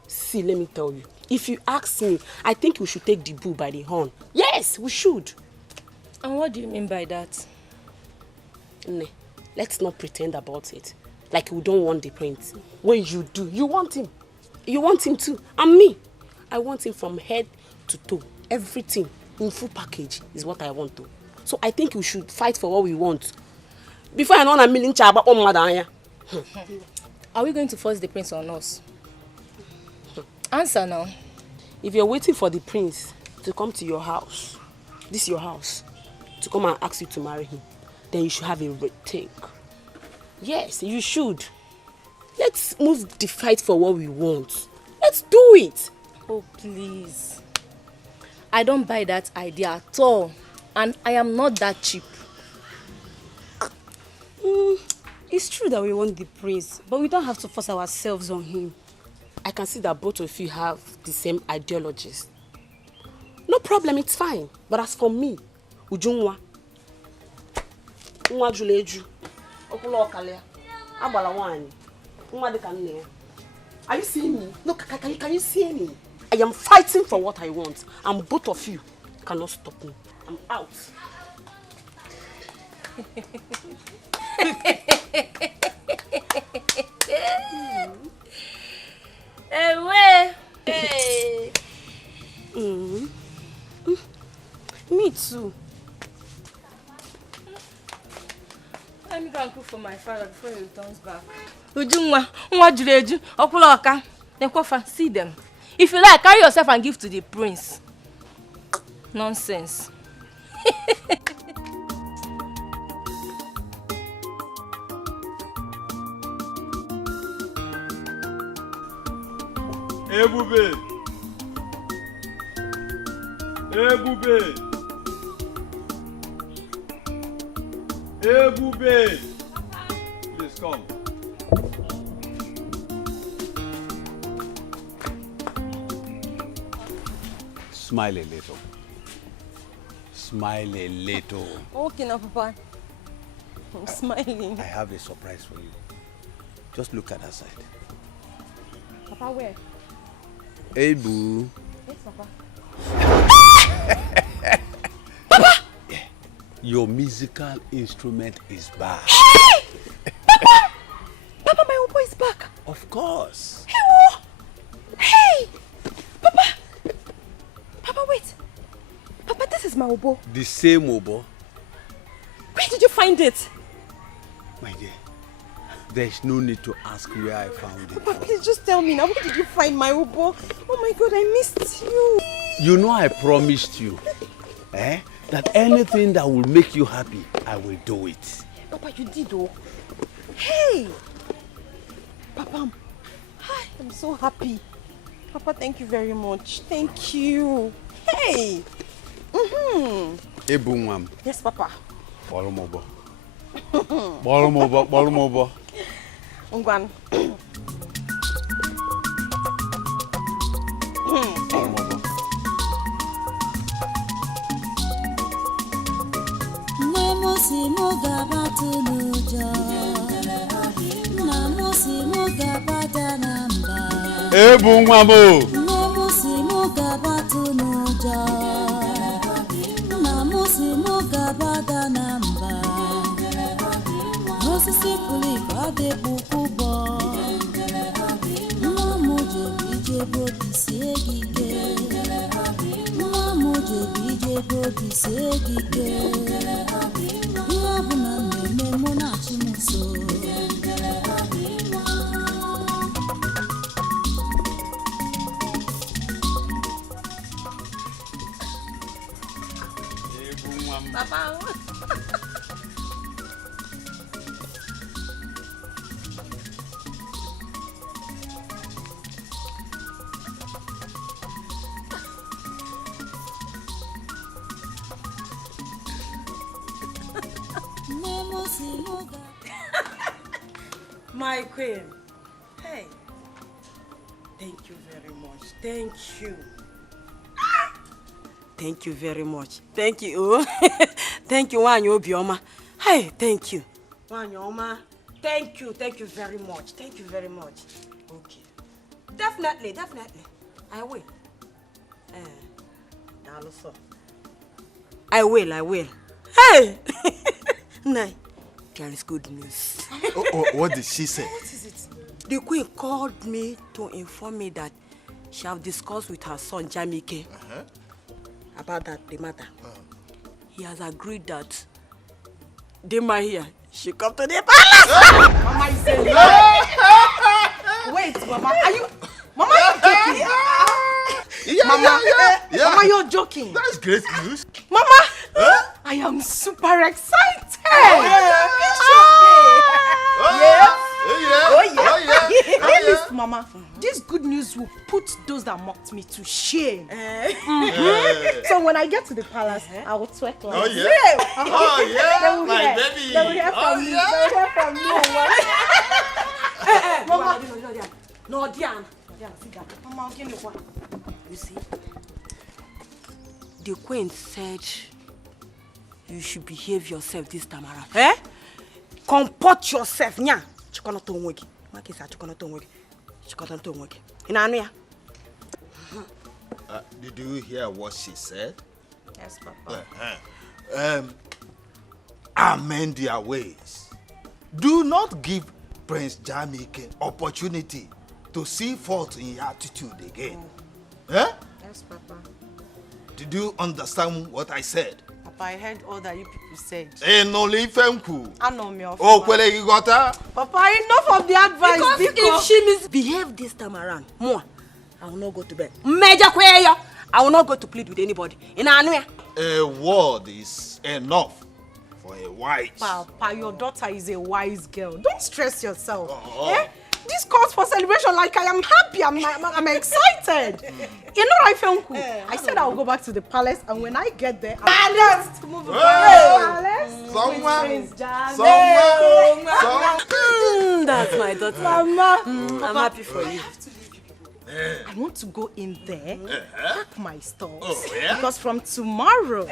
see, let me tell you. If you ask me, I think we should take the bull by the horn. Yes, we should. And what do you mean by that? Let's not pretend about it. Like we don't want the prince. When you do, you want him. You want him too. And me, I want him from head to toe. Everything in full package is what I want to. So I think we should fight for what we want. Before I know a million chaba on Madanya. Are we going to force the prince on us? Answer now. If you're waiting for the prince to come to your house, this is your house, to come and ask you to marry him, then you should have a rethink. Yes, you should. Let's move the fight for what we want. Let's do it. Oh, please. I don't buy that idea at all. And I am not that cheap. It's true that we want the prince, but we don't have to force ourselves on him. I can see that both of you have the same ideologies. No problem, it's fine. But as for me, Ujunwa, Nwa Juleju, Okulo Okalia, Abala Wani, Nwa de Kanne. Are you seeing me? Look, can you see me? I am fighting for what I want, and both of you cannot stop me. I'm out. Hey. Me too. Let me go and cook for my father before he returns back. Ujunwa, nwa juru eju, okula oka. Nekwafa, see them. If you like, carry yourself and give to the prince. Nonsense. Ebube! Ebube! Ebube! Please come. Smile a little. Smile a little. Okay now, Papa. I'm smiling. I have a surprise for you. Just look at that side. Papa, where? Hey, boo. Yes, Papa. Papa! Yeah. Your musical instrument is back. Papa! Papa, my oboe is back. Of course. Hey! Papa! Papa, wait. Papa, this is my oboe. The same oboe. Where did you find it? My dear, there's no need to ask where I found it. Papa, please just tell me now. Where did you find my oboe? Oh my God, I missed you. You know I promised you, that anything that will make you happy, I will do it. Papa, you did though. Hey! Papa, hi, I'm so happy. Papa, thank you very much. Thank you. Hey! Ebunwam. Yes, Papa. Bolomobo. Bolomobo, bolomobo. Ngwan. Ebunwamo. Papa. My queen. Hey. Thank you very much. Thank you. Thank you very much. Thank you. Thank you, Wanyo Bioma. Hey, thank you. Wanyoma. Thank you. Thank you very much. Thank you very much. Okay. Definitely, definitely. I will. I will. Hey! Nay, there is good news. What did she say? What is it? The queen called me to inform me that she have discussed with her son, Jamike, about the matter. He has agreed that Dema here, she come to the palace. Mama is saying wait, Mama, are you joking? Mama, you're joking. That's great news. Mama, I am super excited. Listen, Mama, this good news will put those that mocked me to shame. So when I get to the palace, I will twerk like They will hear from me. They will hear from me. Mama, no, Diana, sit down. Mama, give me one. You see, the queen said you should behave yourself this time around. Comport yourself, nya. Chikonoto onwegi. Makisa chikonoto onwegi. Chikonoto onwegi. Inanu ya? Did you hear what she said? Yes, Papa. Amend their ways. Do not give Prince Jamike opportunity to see fault in your attitude again. Yes, Papa. Did you understand what I said? Papa, I heard all that you people said. I know me. Oh, you got her? Papa, enough of the advice. Because if she misbehave this time around, more, I will not go to bed. I will not go to plead with anybody. A word is enough for a wise. Papa, your daughter is a wise girl. Don't stress yourself. This calls for celebration. Like I am happy. I'm excited. You know, I said I will go back to the palace, and when I get there, I'll move to the palace. That's my daughter. Mama, I'm happy for you. I want to go in there, pack my stores. Oh, yeah? Because from tomorrow,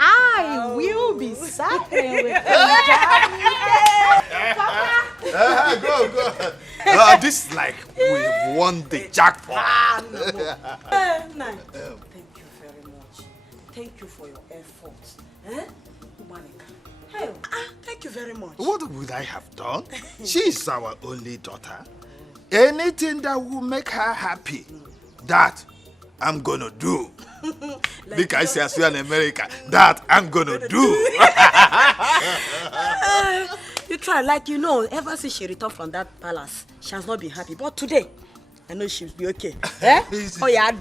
I will be supping with Papa. Go. This is like we've won the jackpot. Thank you very much. Thank you for your efforts. Thank you very much. What would I have done? She's our only daughter. Anything that will make her happy, that I'm gonna do. Like I say, as we are in America, that I'm gonna do. You try, like you know, ever since she returned from that palace, she has not been happy. But today, I know she'll be okay. She'll be fine.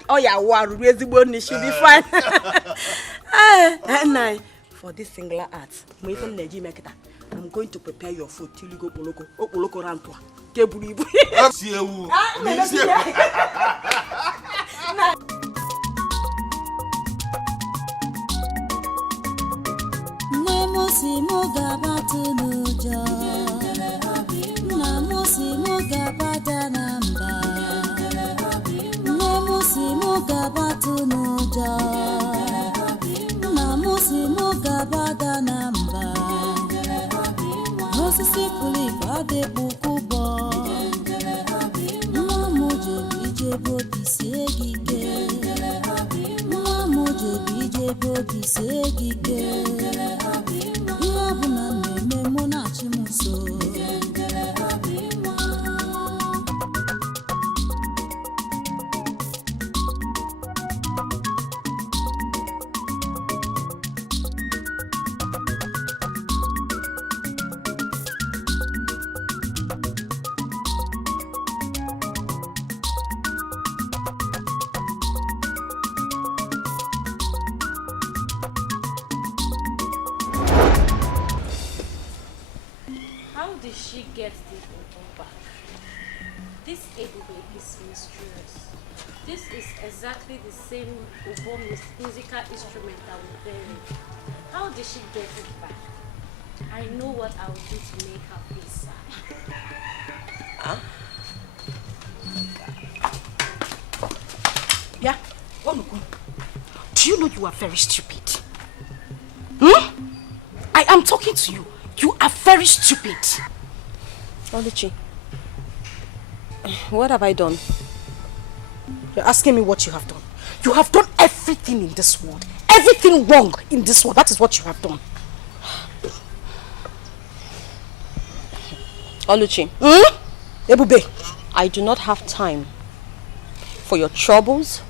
And for this singular art, I'm going to prepare your food till you go Poloko Rantua. How did she get the Obo back? This Ebube is mysterious. This is exactly the same Obo musical instrument that we buried. How did she get it back? I know what I will do to make her feel sad. Huh? Yeah? Do you know you are very stupid? I am talking to you. You are very stupid. Oluchi, what have I done? You're asking me what you have done. You have done everything in this world. Everything wrong in this world. That is what you have done. Oluchi. Ebube. I do not have time for your troubles,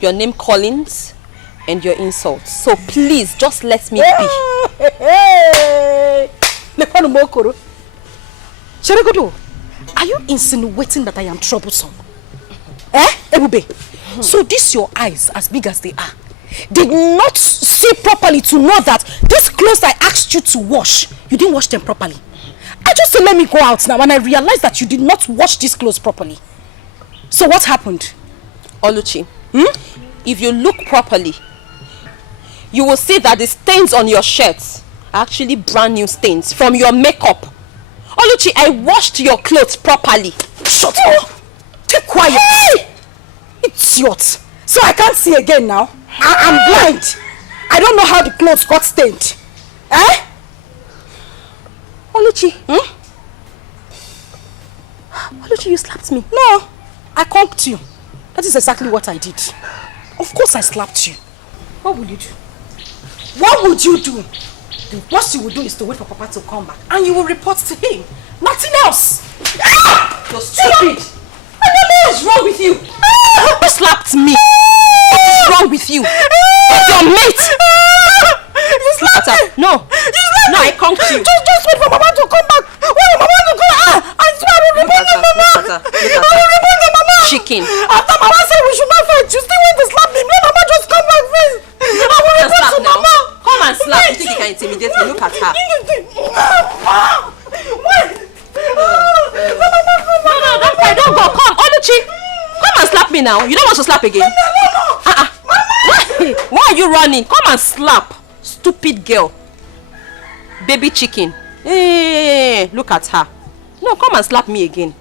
your name callings, and your insults. So please, just let me be. Sheregodo, are you insinuating that I am troublesome? Ebube? So these your eyes, as big as they are, did not see properly to know that these clothes I asked you to wash, you didn't wash them properly. I just said let me go out now and I realized that you did not wash these clothes properly. So what happened? Oluchi, if you look properly, you will see that the stains on your shirts are actually brand new stains from your makeup. Oluchi, I washed your clothes properly. Shut up! Keep quiet! Hey! Idiot! So I can't see again now? I'm blind. I don't know how the clothes got stained. Oluchi, Oluchi, you slapped me. No, I conked you. That is exactly what I did. Of course I slapped you. What will you do? What would you do? The worst you will do is to wait for Papa to come back and you will report to him. Nothing else. You're stupid. I don't know what's wrong with you. Who slapped me? What is wrong with you? With your mate! You slapped her! No! You slapped no, I conked you! Just wait for Mama to come back! When Mama to come back! I swear I will report the Mama! I will report the Mama! Chicken! After Mama said we should not fight, you still want to slap me! Let Mama just come back first! I will report to Mama! Come and slap! You think you can intimidate me? Look at her! Wait! No, don't cry, don't go! Come! Oluchi! Come and slap me now! You don't want to slap again? No! Why are you running? Come and slap! Stupid girl! Baby chicken! Hey, look at her! No, come and slap me again!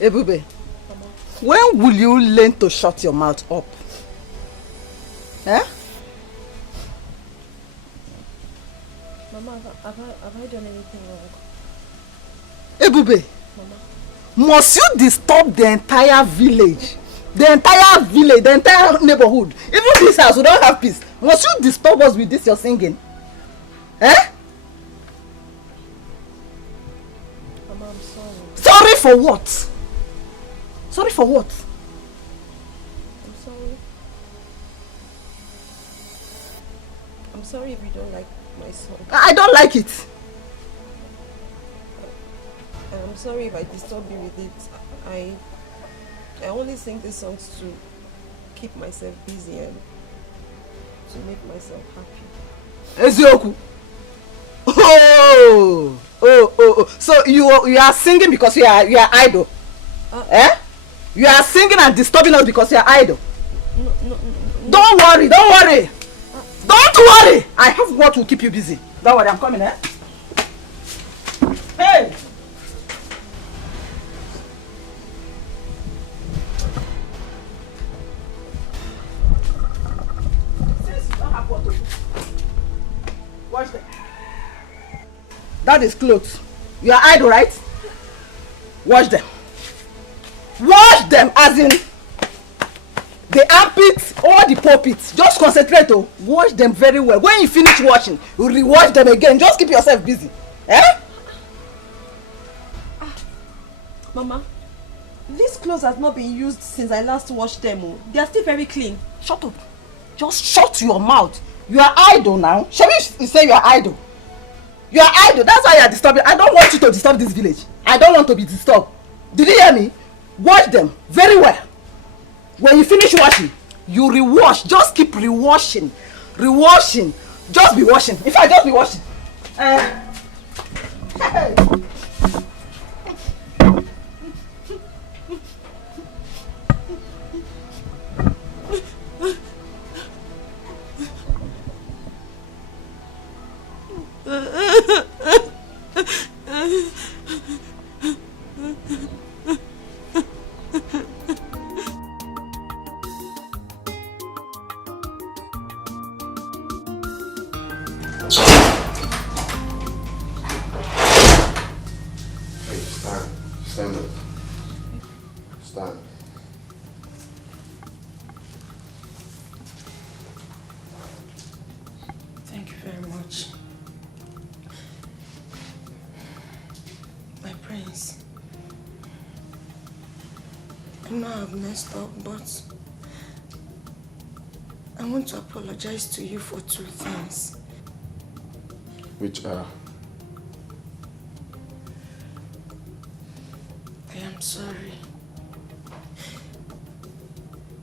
Ebube, when will you learn to shut your mouth up? Eh? Mama, have I done anything wrong? Ebube, Mama. Must you disturb the entire village? The entire village, the entire neighborhood. Even this house, we don't have peace. Must you disturb us with this you're singing? Eh? Mama, I'm sorry. Sorry for what? Sorry for what? I'm sorry. I'm sorry if you don't like my song. I don't like it. I'm sorry if I disturb you with it. I only sing these songs to keep myself busy and to make myself happy. Ezioku. Oh. So you are singing because you are idle. Eh? You are singing and disturbing us because you are idle. No. Don't worry. Don't worry. I have what will keep you busy. Don't worry, I'm coming, eh? Hey! Watch them. That is clothes. You are idle, right? Wash them. Wash them as in the armpits or the pulpits. Just concentrate, oh. Wash them very well. When you finish washing, you re-wash them again. Just keep yourself busy. Eh? Mama, these clothes have not been used since I last washed them. Oh. They are still very clean. Shut up. Just shut your mouth. You are idle now. Shall we say you are idle? You are idle. That's why you are disturbing. I don't want you to disturb this village. I don't want to be disturbed. Did you hear me? Wash them very well. When you finish washing, you re-wash. Just keep re-washing. Re-washing. Just be washing. In fact, just be washing. Hey. Stand up. Stand. Thank you very much. My prince. I know I've messed up, but I want to apologize to you for 2 things. Which are? I am sorry.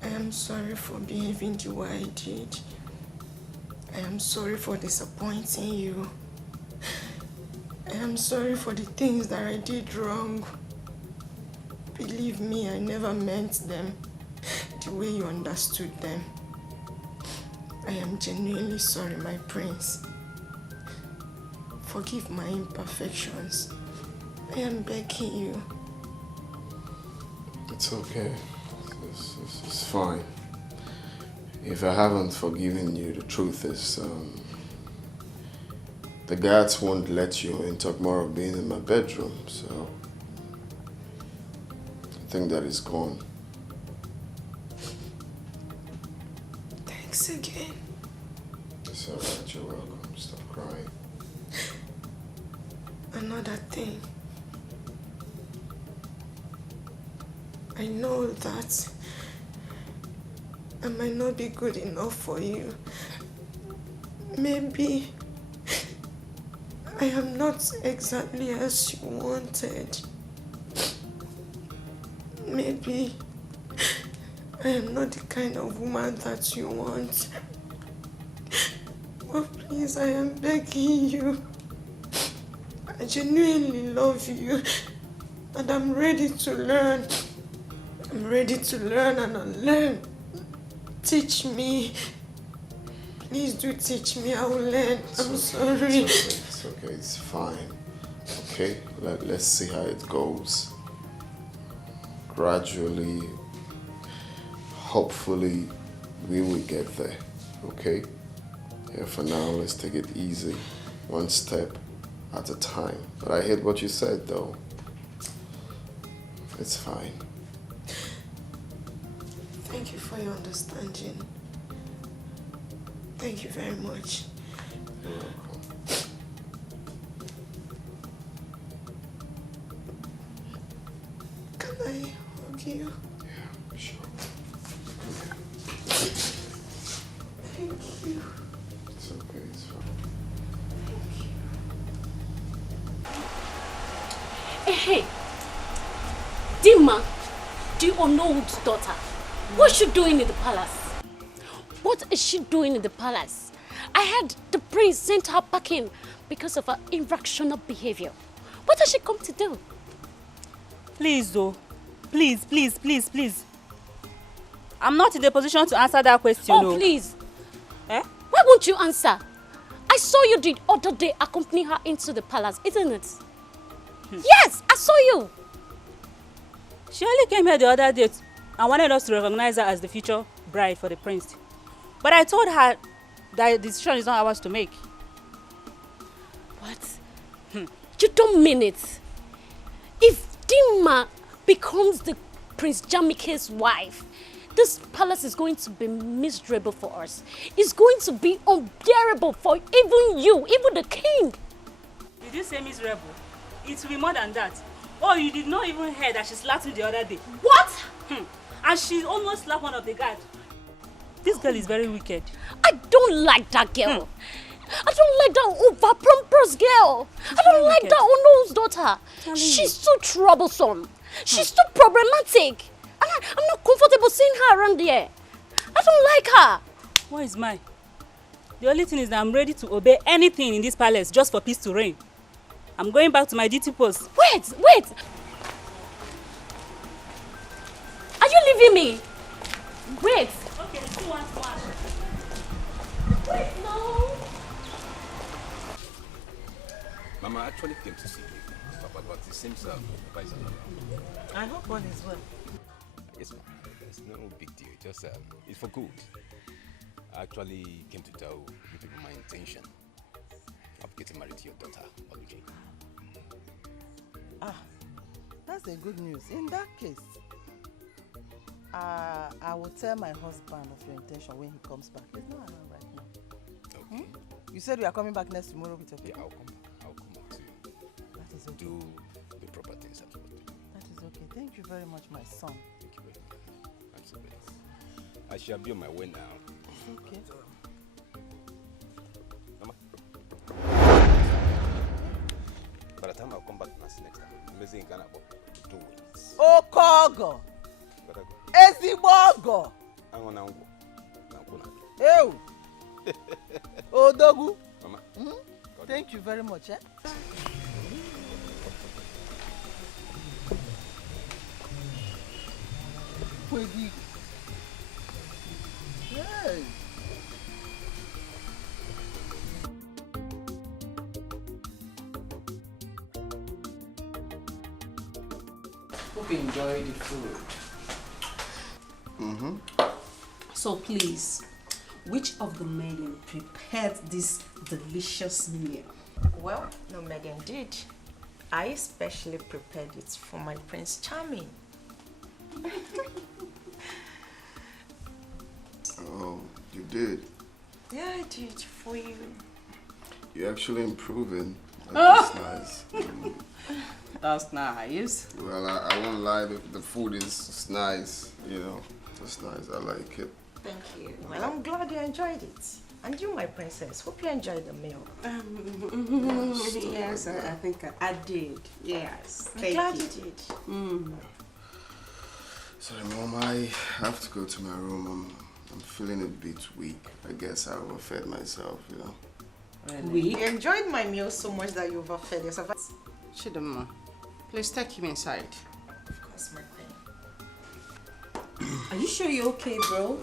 I am sorry for behaving the way I did. I am sorry for disappointing you. I am sorry for the things that I did wrong. Believe me, I never meant them the way you understood them. I am genuinely sorry, my prince. Forgive my imperfections. I am begging you. It's okay. It's fine. If I haven't forgiven you, the truth is, the guards won't let you in tomorrow being in my bedroom, so I think that is gone. Thanks again. It's alright, you're welcome. Stop crying. Another thing. I know that I might not be good enough for you. Maybe I am not exactly as you wanted. Maybe I am not the kind of woman that you want. But please, I am begging you. I genuinely love you and I'm ready to learn. I'm ready to learn and unlearn. Teach me. Please do teach me. I will learn. I'm sorry. It's okay. It's fine. Okay? Let's see how it goes. Gradually, hopefully, we will get there. Okay? Yeah, for now, let's take it easy. One step at a time. But I heard what you said, though. It's fine. Thank you for your understanding. Thank you very much. You're welcome. Can I hug you? Yeah, sure. Thank you. It's okay, it's fine. Hey, Dima, the Nollywood's daughter, what's she doing in the palace? What is she doing in the palace? I heard the prince sent her packing because of her irrational behavior. What has she come to do? Please, though. Please. I'm not in the position to answer that question. Oh, please. Why won't you answer? I saw you the other day accompany her into the palace, isn't it? Yes, I saw you. She only came here the other day and wanted us to recognize her as the future bride for the prince. But I told her that the decision is not ours to make. What? You don't mean it. If Dima becomes the Prince Jamike's wife, this palace is going to be miserable for us. It's going to be unbearable for even you, even the king. Did you say miserable? It will be more than that. Oh, you did not even hear that she slapped me the other day. What? And she almost slapped one of the guards. This girl is very wicked. I don't like that girl. I don't like that over-pompous girl. I don't like that Ono's daughter. She's too troublesome. She's too problematic. And I'm not comfortable seeing her around here. I don't like her. What is mine? The only thing is that I'm ready to obey anything in this palace just for peace to reign. I'm going back to my duty post. Wait! Are you leaving me? Wait! Okay, let's do one. Wait, no! Mama actually came to see you, Papa, but it seems Papa is not. I hope all is well. Yes, ma'am. It's no big deal. Just it's for good. I actually came to tell you people my intention of getting married to your daughter, Oluji. That's a good news. In that case, I will tell my husband of your intention when he comes back. He's not around right now. Okay. You said you are coming back next tomorrow with your people? Yeah, I'll come back to That is okay. do the proper things I'm supposed to do. That is okay. Thank you very much, my son. Thank you very much. I'm so blessed. I shall be on my way now. It's okay. Mama. By the time I'll come back next time, amazing in Ghana about 2 weeks. Okogo! Ezigbogo! Ew! Odogu! Mama. Thank you very much, eh? Hey! Hope you enjoy the food. So please, which of the maiden prepared this delicious meal? Well, no, Megan did. I especially prepared it for my Prince Charming. Oh, you did? Yeah, I did for you. You're actually improving. That's nice. That's nice. Well, I won't lie, the food is nice, you know. It's nice, I like it. Thank you. Well, I'm glad you enjoyed it. And you, my princess, hope you enjoyed the meal. Yes, I think I did. Yes. I'm glad you did. Sorry, Mom, I have to go to my room. I'm feeling a bit weak. I guess I overfed myself, you know. Really? You enjoyed my meal so much that you overfed yourself. Chidama, please take him inside. Of course, my queen. Are you sure you're okay, bro?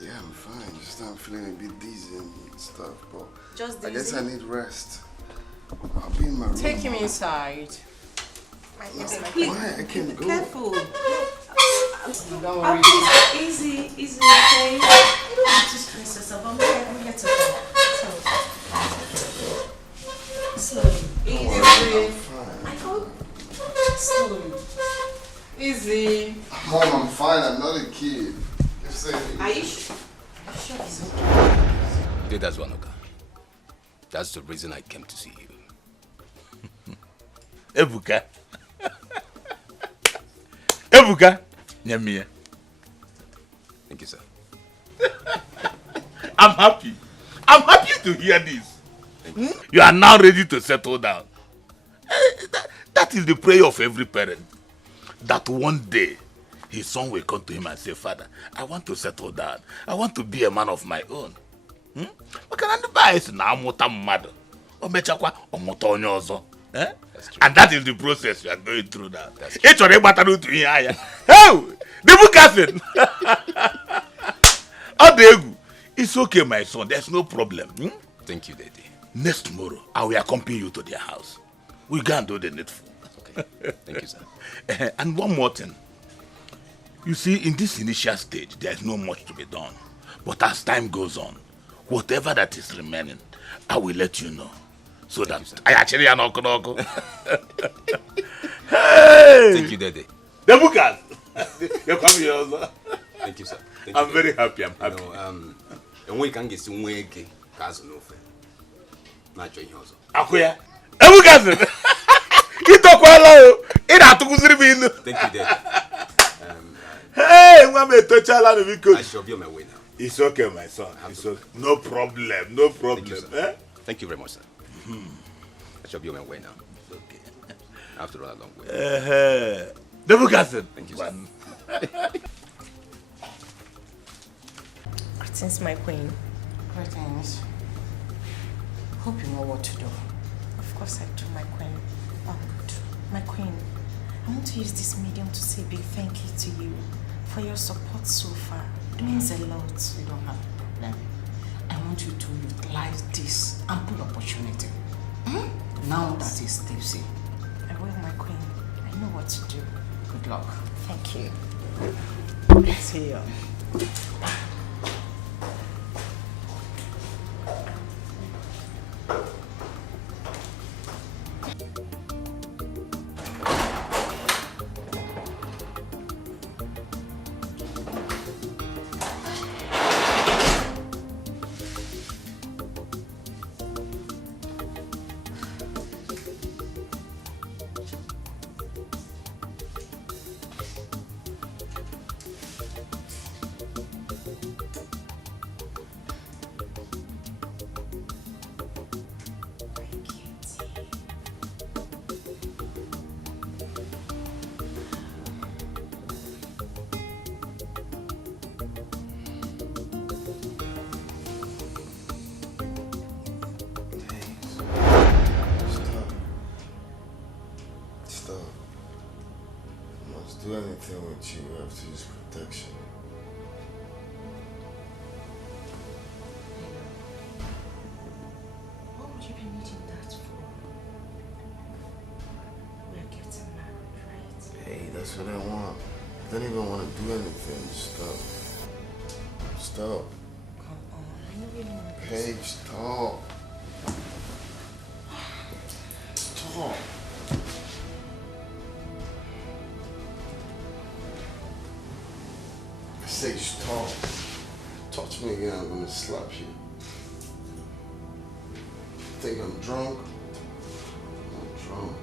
Yeah, I'm fine. Just I'm feeling a bit dizzy and stuff, but Just I guess dizzy? I need rest. I'll be in my room. Take him inside. Please, why? I can't go. Careful. Don't worry. Easy, okay? You don't have to stress yourself. I'm here to help. Slowly. Easy, breathe. I hope. Slowly. Easy. Daddy. Mom, I'm fine. I'm not a kid. Are you sure? He's okay? Yeah, that's one, okay. That's the reason I came to see you. Ebuka. Ebuka. Nyamiya. Thank you, sir. I'm happy. I'm happy to hear this. You are now ready to settle down. That is the prayer of every parent. That one day, his son will come to him and say, Father, I want to settle down. I want to be a man of my own. And that is the process you are going through now. It's okay, my son. There's no problem. Thank you, Daddy. Next tomorrow, I will accompany you to their house. We go and do the needful. Okay. Thank you, sir. And one more thing. You see, in this initial stage, there's no much to be done. But as time goes on, whatever that is remaining, I will let you know. So that I actually am not going. Hey! Thank you, Daddy. The bookers. You come here also. Thank you, sir. Thank I'm you, very Daddy. happy. I'm happy. And we can get some way again. Cause no fair. Not join you also. Akuya. The bookers. You talk well. It had to go through. Thank you, Daddy. Hey, I shall be on my way now. It's okay, my son. It's okay. No problem. No problem. Thank you, sir. Thank you very much, sir. I shall be on my way now. Okay. I have to run a long way. The bookers. Thank you, sir. Greetings, my queen. Greetings. Hope you know what to do. Of course I do, my queen. My queen, I want to use this medium to say a big thank you to you for your support so far. It means a lot. You don't have to problem. I want you to utilize this ample opportunity. Now that it's tipsy. I will, my queen. I know what to do. Good luck. Thank you. See you. Do anything with you, I have to use protection. What would you be needing that for? We're getting married, right? Hey, that's what I want. I don't even want to do anything. Stop. Stop. Come on, I know you want this. Hey, stop. Stop. Say stop. Touch me again, I'm gonna slap you. Think I'm drunk? I'm drunk.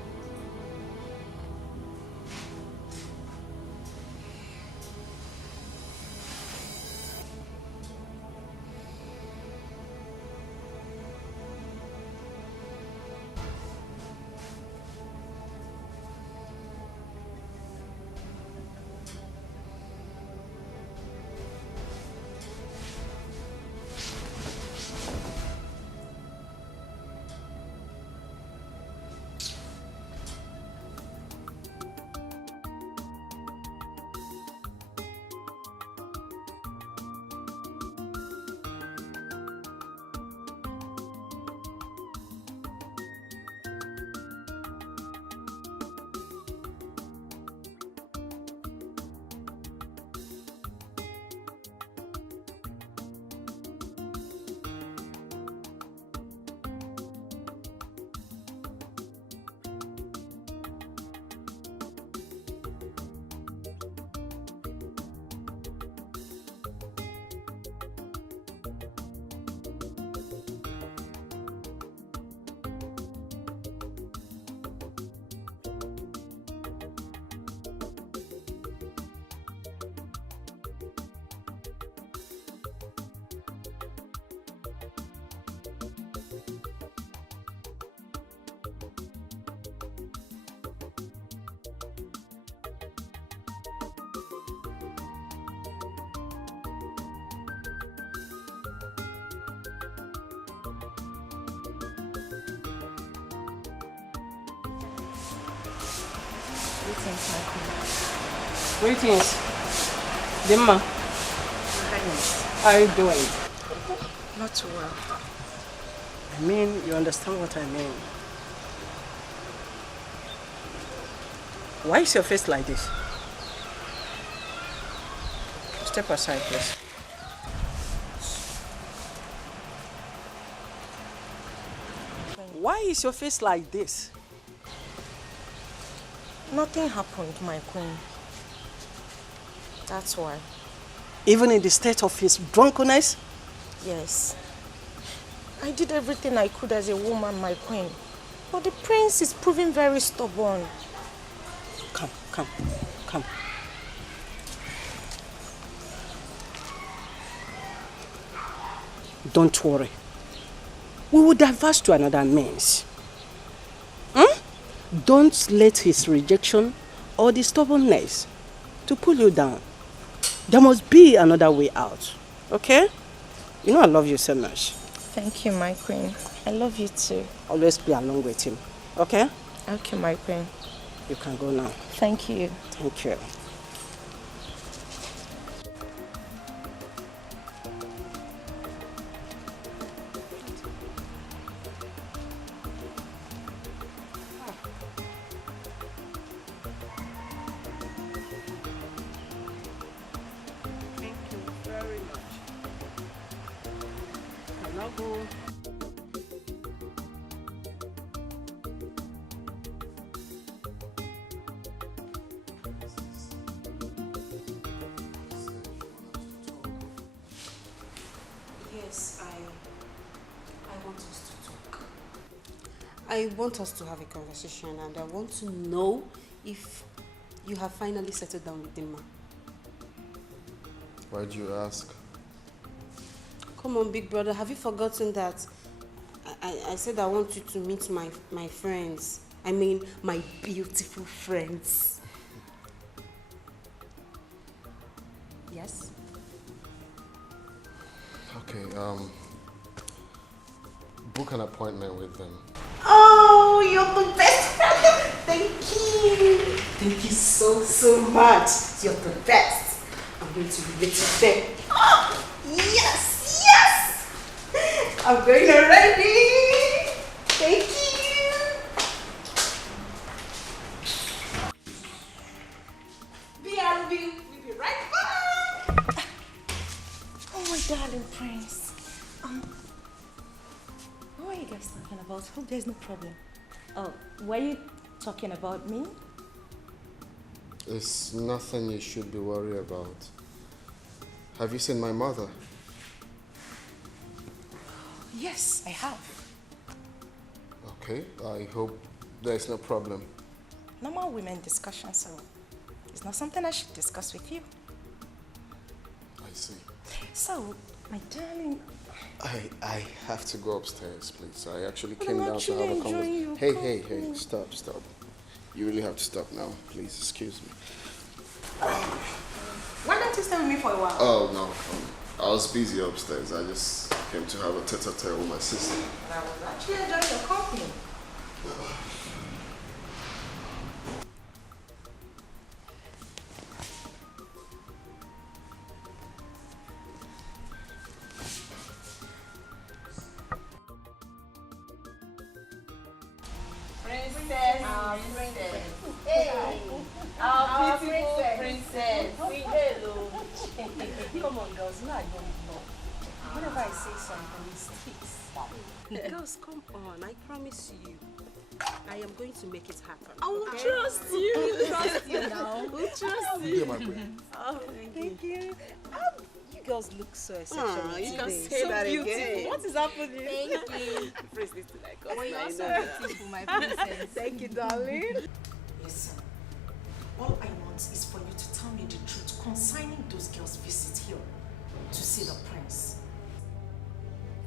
Greetings, my queen. Greetings. Dimma. How are you doing? Not too well. I mean, you understand what I mean. Why is your face like this? Step aside, please. Why is your face like this? Nothing happened, my queen. That's why. Even in the state of his drunkenness? Yes. I did everything I could as a woman, my queen. But the prince is proving very stubborn. Come. Don't worry. We will diverge to another means. Don't let his rejection or the stubbornness to pull you down. There must be another way out. Okay? You know I love you so much. Thank you, my queen. I love you too. Always be along with him. Okay? Okay, my queen. You can go now. Thank you. Thank you. Yes, I want us to talk. I want us to have a conversation, and I want to know if you have finally settled down with Dimma. Why'd you ask? Come on, big brother, have you forgotten that I said I want you to meet my friends? I mean, my beautiful friends. Yes? Okay, book an appointment with them. Oh, you're the best friend. Thank you. Thank you so much. You're the best. I'm going to be with them. Oh, yes. I'm going already. Thank you. BRB, we'll be right back. Oh, my darling prince. What are you guys talking about? Hope there's no problem. Oh, were you talking about me? It's nothing you should be worried about. Have you seen my mother? Yes, I have. Okay, I hope there's no problem. Normal women discussion, so it's not something I should discuss with you. I see. So, my darling... I have to go upstairs, please. I actually But came I'm down to actually have a enjoying conversation. your Hey, stop. You really have to stop now. Please, excuse me. Why don't you stay with me for a while? Oh, no. I was busy upstairs. I just came to have a tete-a-tete with my sister. I was actually enjoying your company. Our beautiful princess. Hello. Come on, girls. No, I don't know. Whenever I say something, it sticks. Girls, come on. I promise you. I am going to make it happen. I will okay? trust you. We trust you now. We'll trust Yeah, you. my queen. Oh, thank you. You girls look so exceptional. You can today. say So that beautiful. again. What is happening? Thank you. The prince needs to like us. Well, you're I so know. beautiful, my princess. Thank you, darling. Listen, all I want is for you to tell me the truth concerning those girls' visit here to see the prince.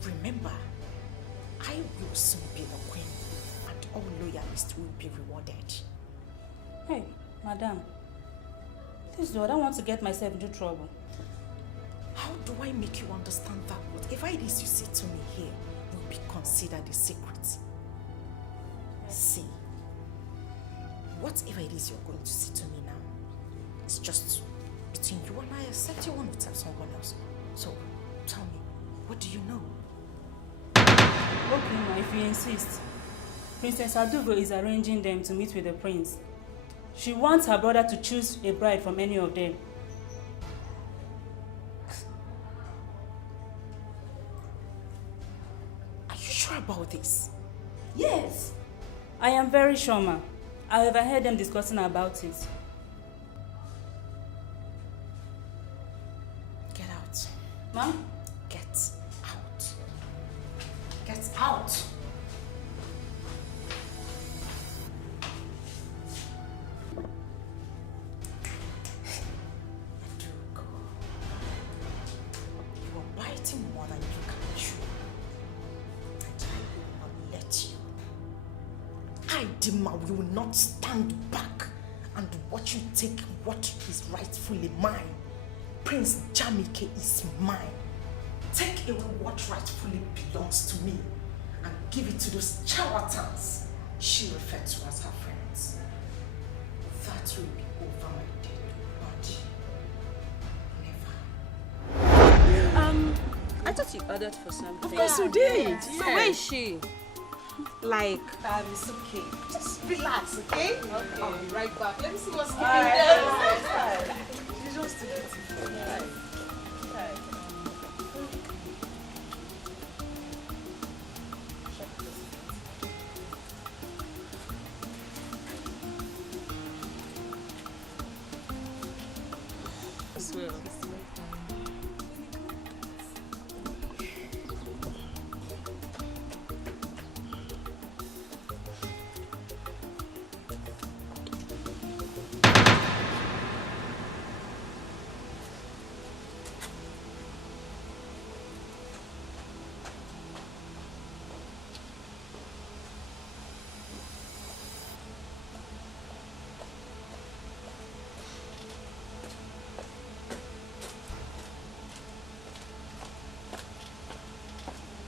Remember, I will soon be the queen, and all loyalists will be rewarded. Hey, madam. Please, I don't want to get myself into trouble. How do I make you understand that whatever it is you say to me here will be considered a secret? See, whatever it is you're going to say to me now, it's just between you and I, except you want to tell someone else. So, tell me, what do you know? Okay, ma, if you insist. Princess Adugo is arranging them to meet with the prince. She wants her brother to choose a bride from any of them. Are you sure about this? Yes. I am very sure, ma. I have heard them discussing about it. Get out. Ma'am? Get out. Get out. You are biting more than you can chew. And I will not let you. I, Dima, will not stand back and watch you take what is rightfully mine. Prince Jamike is mine. Take away what rightfully belongs to me and give it to those charlatans she referred to as her friends. That will be over my dead body. Never. I thought you ordered for something. Of course you did. Yeah. So where is she? Like, it's okay. Just relax, okay? Okay. I'll be right back. Let me see what's Alright, there. She's just too beautiful. As well.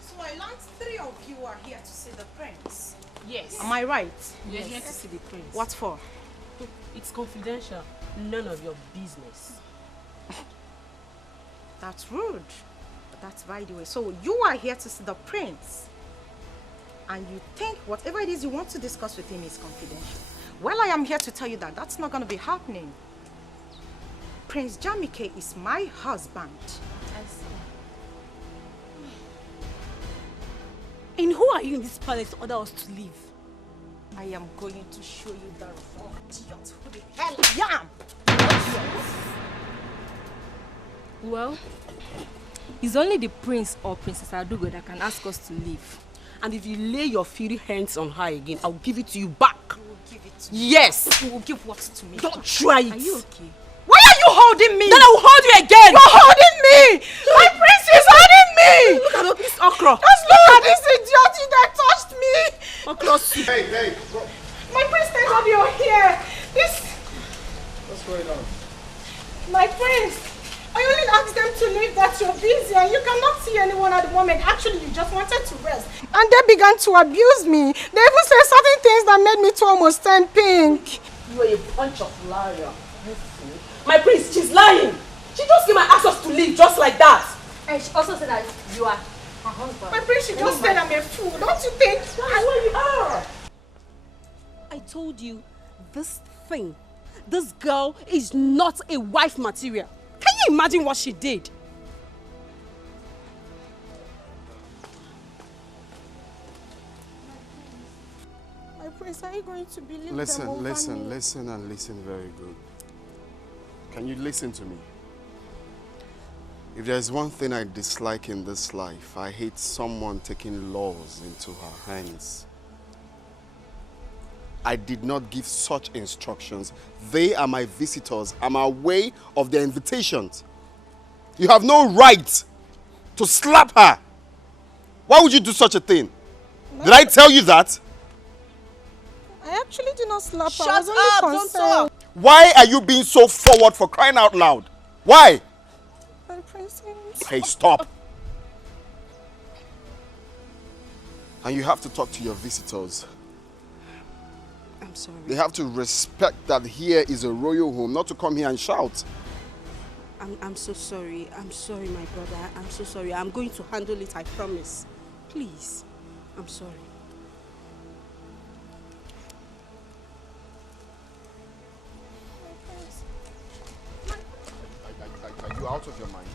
So I learned 3 of you are here to see the prince. Yes. Am I right? We're here to see the prince. What for? It's confidential. None of your business. That's rude. But that's by the way. So you are here to see the prince. And you think whatever it is you want to discuss with him is confidential. Well, I am here to tell you that that's not going to be happening. Prince Jamike is my husband. I see. And who are you in this palace to order us to leave? I am going to show you the wrong idiot who the hell I am. Well, it's only the prince or Princess Adugo that can ask us to leave. And if you lay your filthy hands on her again, I'll give it to you back. You will give it to me. Yes. You will give what to me? Don't try it. Are you okay? Why are you holding me? Then I will hold you again. You're holding me. My prince is holding me. Look at this okra. Just look at this idiot that touched me. Okra soup. Hey, My prince, thank God you're here. This, what's going on? my prince. I only asked them to leave that you're busy and you cannot see anyone at the moment. Actually, you just wanted to rest. And they began to abuse me. They even said certain things that made me to almost turn pink. You are a bunch of liars. My prince, she's lying. She just came and asked us to leave just like that. And she also said that you are her husband. My prince, she just said I'm a fool. Don't you think? That's what you are. I told you, this girl is not a wife material. Can you imagine what she did? My prince, are you going to believe them Listen over me? and listen very good. Can you listen to me? If there's one thing I dislike in this life, I hate someone taking laws into her hands. I did not give such instructions. They are my visitors. I'm aware of their invitations. You have no right to slap her. Why would you do such a thing? Did I tell you that? I actually did not slap her. Shut I was only up, don't concerned. talk. Why are you being so forward for crying out loud? Why? My prince, Hey, stop. And you have to talk to your visitors. I'm sorry. They have to respect that here is a royal home, not to come here and shout. I'm so sorry. I'm sorry, my brother. I'm so sorry. I'm going to handle it, I promise. Please. I'm sorry. Are you out of your mind?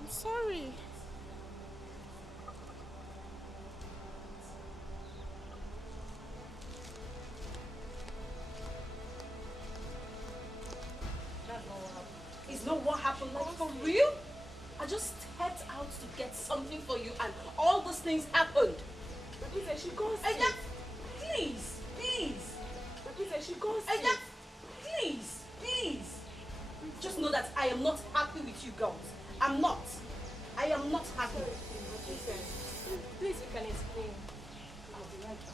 I'm sorry. It's not what happened, like for real? I just stepped out to get something for you and all those things happened. She goes please, please. She goes please, please. Just know that I am not happy with you girls. I'm not. I am not happy. Please, you can explain. I'll be right back.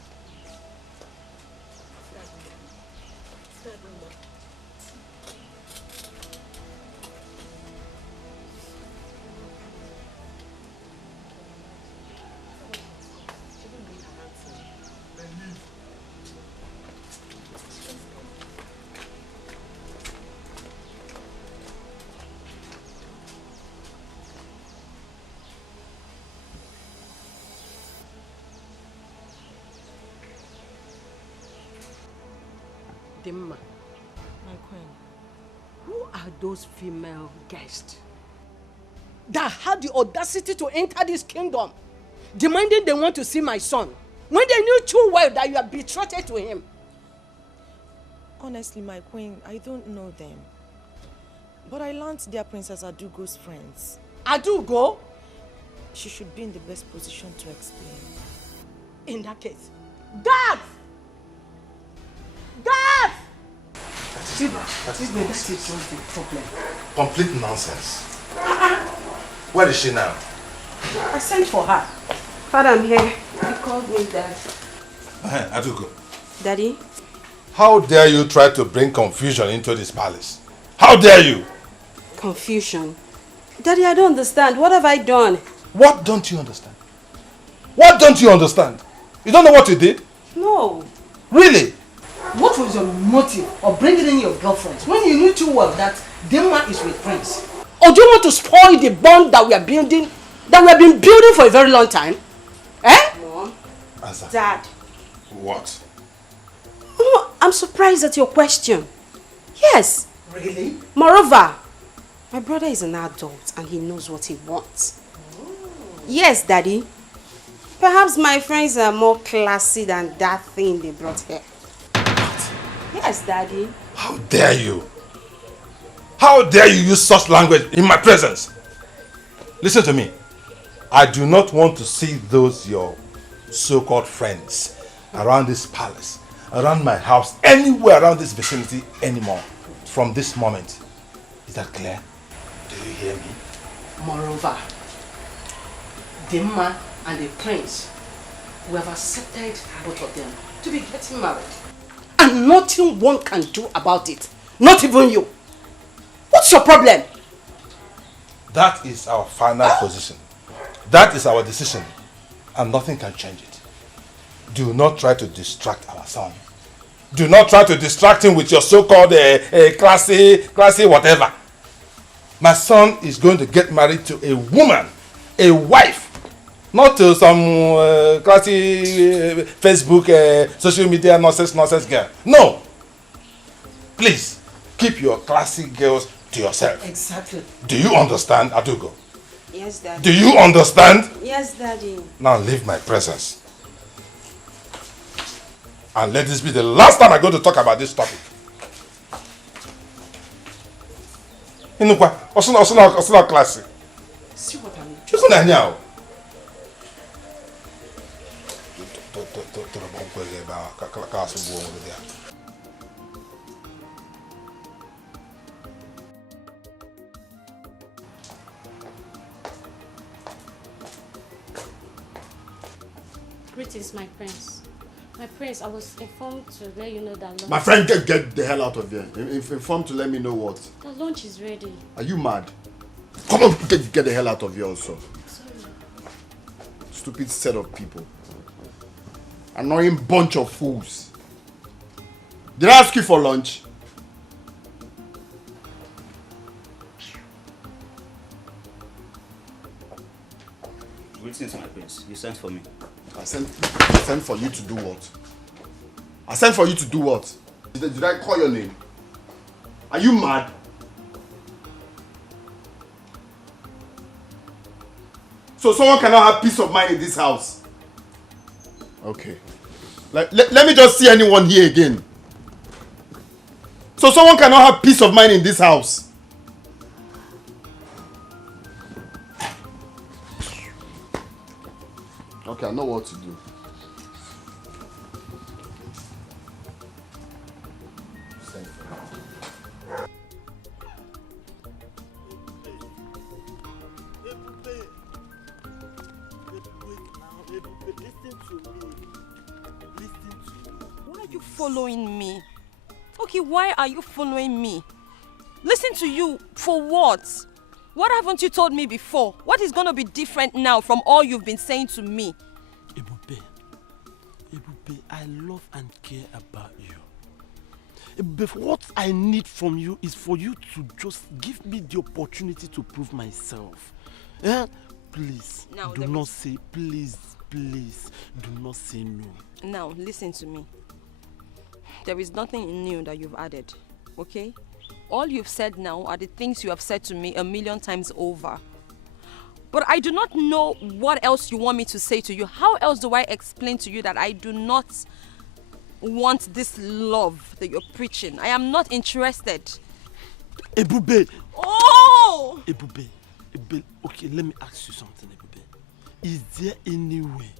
Dimma, My queen. who are those female guests That had the audacity to enter this kingdom, demanding they want to see my son, when they knew too well that you are betrothed to him. Honestly, my queen, I don't know them. But I learned their Princess Adugo's friends. Adugo? She should be in the best position to explain. In that case, Dad! Dad! This is not the problem. Complete nonsense. Where is she now? I sent for her. Father, I'm here. You called me, Dad. Adugo, Daddy? how dare you try to bring confusion into this palace? How dare you? Confusion. Daddy, I don't understand. What have I done? What don't you understand? What don't you understand? You don't know what you did? No. Really? What was your motive of bringing in your girlfriends when you knew too well that Dimma is with Prince? Or do you want to spoil the bond that we are building, that we have been building for a very long time? Eh? Mom. Answer. Dad. What? Oh, I'm surprised at your question. Yes. Really? Moreover, my brother is an adult and he knows what he wants. Yes, Daddy. Perhaps my friends are more classy than that thing they brought here. Yes, Daddy. How dare you? How dare you use such language in my presence? Listen to me. I do not want to see those your so-called friends around this palace, around my house, anywhere around this vicinity anymore from this moment. Is that clear? Do you hear me? Moreover, Dimma and the prince, we have accepted both of them to be getting married. And nothing one can do about it. Not even you. What's your problem? That is our final position. That is our decision. And nothing can change it. Do not try to distract our son. Do not try to distract him with your so-called classy whatever. My son is going to get married to a woman, a wife. Not to some classy Facebook, social media nonsense girl. No. Please, keep your classy girls to yourself. Exactly. Do you understand, Adugo? Yes, Daddy. Do you understand? Yes, Daddy. Now leave my presence. And let this be the last time I go to talk about this topic. Inukwa, osuna classy. See what I'm doing. Greetings, my prince. My prince, I was informed to let you know that lunch... My friend, get the hell out of here. Informed to let me know what? The lunch is ready. Are you mad? Come on, get the hell out of here also. Sorry. Stupid set of people. Annoying bunch of fools. Did I ask you for lunch? Greetings, my prince. You sent for me. I sent for you to do what? I sent for you to do what? Did I call your name? Are you mad? So someone cannot have peace of mind in this house? Okay. Let me just see anyone here again. So someone cannot have peace of mind in this house? Okay, I know what to do. Why are you following me? Okay, why are you following me? Listen to you for what? What haven't you told me before? What is going to be different now from all you've been saying to me? Ebube, I love and care about you. Ebube, what I need from you is for you to just give me the opportunity to prove myself. Eh? Please, do not say, please, do not say no. Now, listen to me. There is nothing new that you've added, okay? All you've said now are the things you have said to me 1,000,000 times over. But I do not know what else you want me to say to you. How else do I explain to you that I do not want this love that you're preaching? I am not interested. Ebube! Oh! Ebube, okay, let me ask you something, Ebube. Is there any way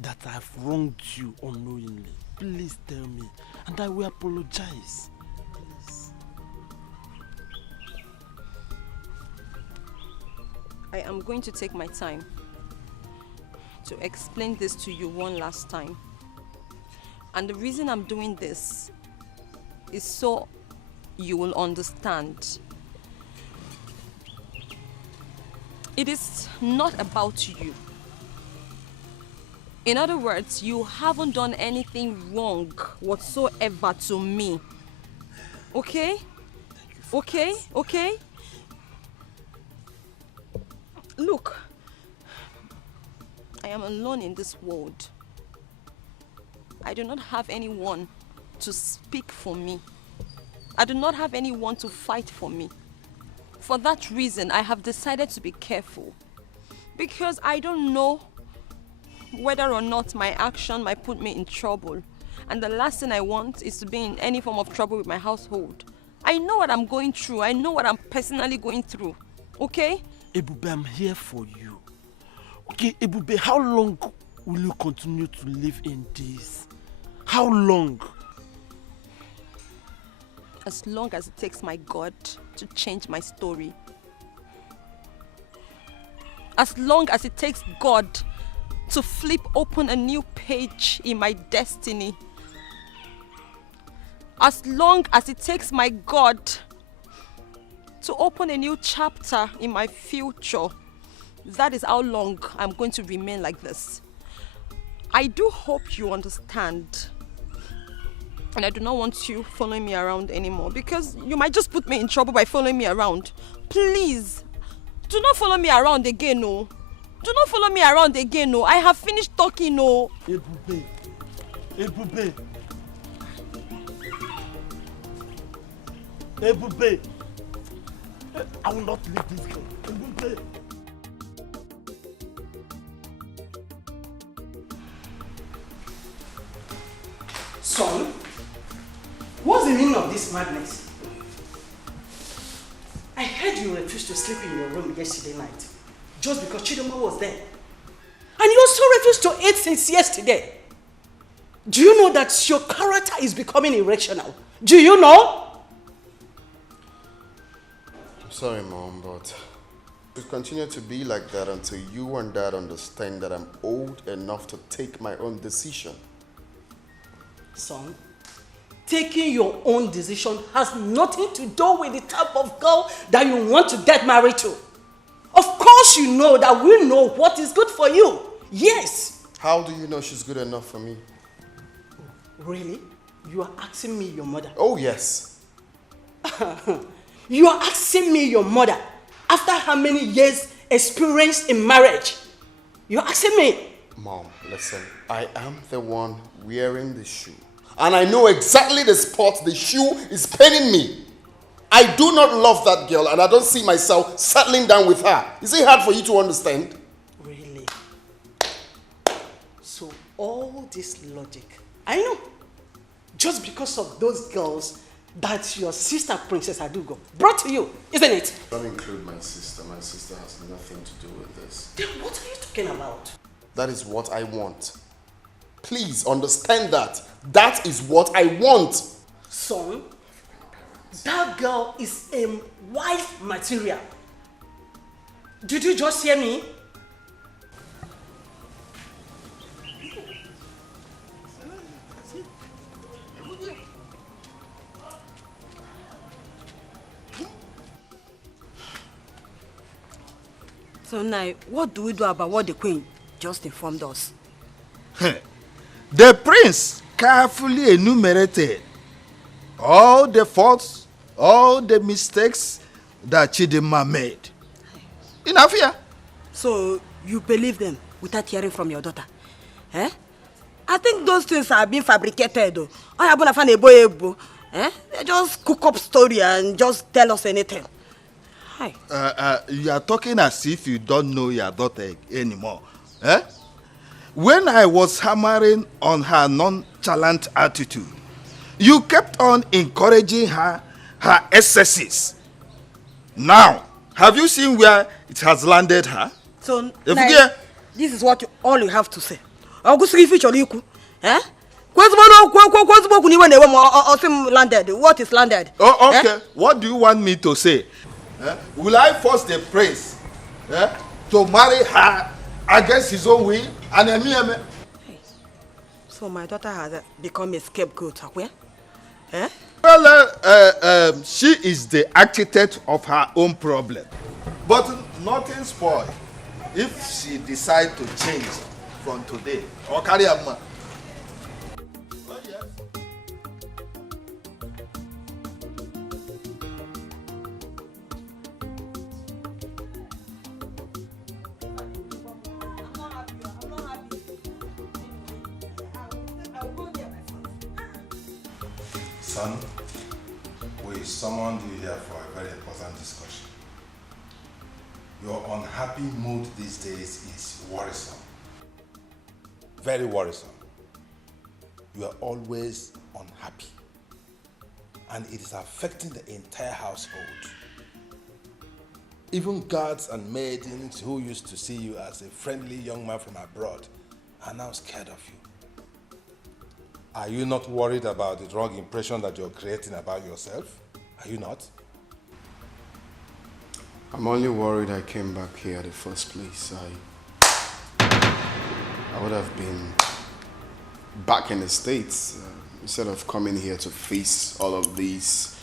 that I've wronged you unknowingly? Please tell me, and I will apologize. I am going to take my time to explain this to you one last time. And the reason I'm doing this is so you will understand. It is not about you. In other words, you haven't done anything wrong whatsoever to me. Okay? Okay? Okay? Look, I am alone in this world. I do not have anyone to speak for me. I do not have anyone to fight for me. For that reason, I have decided to be careful. Because I don't know whether or not my action might put me in trouble. And the last thing I want is to be in any form of trouble with my household. I know what I'm going through. I know what I'm personally going through. Okay? Ebube, I'm here for you. Okay, Ebube, how long will you continue to live in this? How long? As long as it takes my God to change my story. As long as it takes God to flip open a new page in my destiny. As long as it takes my God to open a new chapter in my future. That is how long I'm going to remain like this. I do hope you understand. And I do not want you following me around anymore because you might just put me in trouble by following me around. Please, do not follow me around again, no. Do not follow me around again, no. I have finished talking, no. Ebube. Ebube. Ebube. I will not leave this girl. Ebube. Son, what's the meaning of this madness? I heard you refused to sleep in your room yesterday night just because Chidoma was there. And you also refused to eat since yesterday. Do you know that your character is becoming irrational? Do you know? I'm sorry, Mom, but it will continue to be like that until you and Dad understand that I'm old enough to take my own decision. Son, taking your own decision has nothing to do with the type of girl that you want to get married to. Of course you know that we know what is good for you. Yes. How do you know she's good enough for me? Really? You are asking me your mother? Oh, yes. You are asking me your mother after how many years experience in marriage? You are asking me? Mom, listen. I am the one wearing the shoe. And I know exactly the spot the shoe is paining me. I do not love that girl and I don't see myself settling down with her. Is it hard for you to understand? Really? So all this logic, I know, just because of those girls that your sister Princess Adugo brought to you, isn't it? Don't include my sister. My sister has nothing to do with this. Then what are you talking about? That is what I want. Please understand that. That is what I want. Son, that girl is a wife material. Did you just hear me? So now, what do we do about what the queen just informed us? The prince carefully enumerated all the faults, all the mistakes that Chidinma made. Enough here. So you believe them without hearing from your daughter? Eh? I think those things are being fabricated though. Eh? They just cook up story and just tell us anything. Hi. You are talking as if you don't know your daughter anymore. Eh? When I was hammering on her nonchalant attitude, you kept on encouraging her excesses. Now, have you seen where it has landed her? So now, this is what all you have to say. Eh? Landed. What is landed? Oh, okay. Eh? What do you want me to say? Eh? Will I force the prince to marry her against his own will? And so my daughter has become a scapegoat, okay? Eh? Well, she is the architect of her own problem. But nothing spoiled if she decides to change from today. Or carry a man. Son, we summoned you here for a very important discussion. Your unhappy mood these days is worrisome. Very worrisome. You are always unhappy. And it is affecting the entire household. Even guards and maidens who used to see you as a friendly young man from abroad are now scared of you. Are you not worried about the wrong impression that you're creating about yourself? Are you not? I'm only worried I came back here in the first place. I would have been back in the States instead of coming here to face all of these.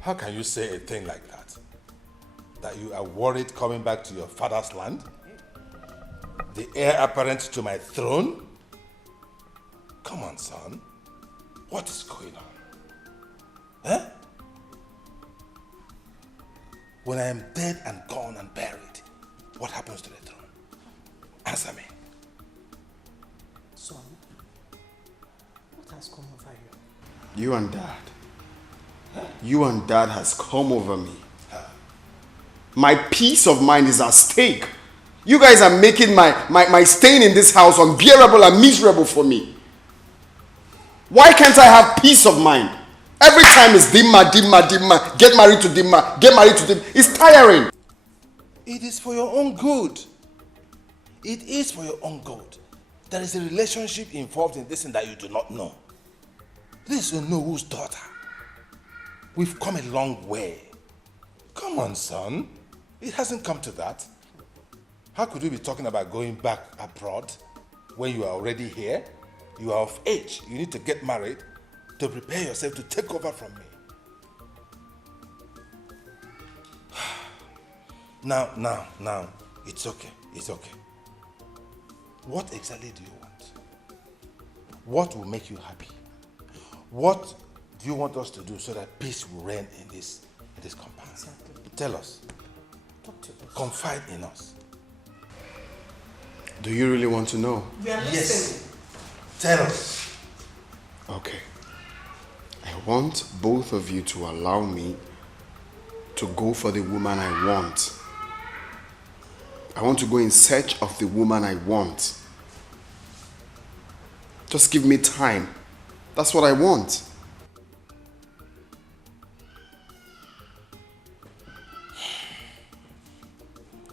How can you say a thing like that? That you are worried coming back to your father's land? The heir apparent to my throne? Come on, son. What is going on? Eh? When I am dead and gone and buried, what happens to the throne? Answer me. Son, what has come over you? You and Dad. You and Dad has come over me. My peace of mind is at stake. You guys are making my staying in this house unbearable and miserable for me. Why can't I have peace of mind? Every time it's Dimma. Get married to Dimma. Get married to Dimma. It's tiring. It is for your own good. It is for your own good. There is a relationship involved in this thing that you do not know. This is Onowo's daughter. We've come a long way. Come on, son. It hasn't come to that. How could we be talking about going back abroad when you are already here? You are of age. You need to get married to prepare yourself to take over from me. Now, it's okay. It's okay. What exactly do you want? What will make you happy? What do you want us to do so that peace will reign in this compound? Exactly. Tell us. Talk to us. Confide in us. Do you really want to know? We are Yes. listening. Tell us. Okay. I want both of you to allow me to go for the woman I want. I want to go in search of the woman I want. Just give me time. That's what I want.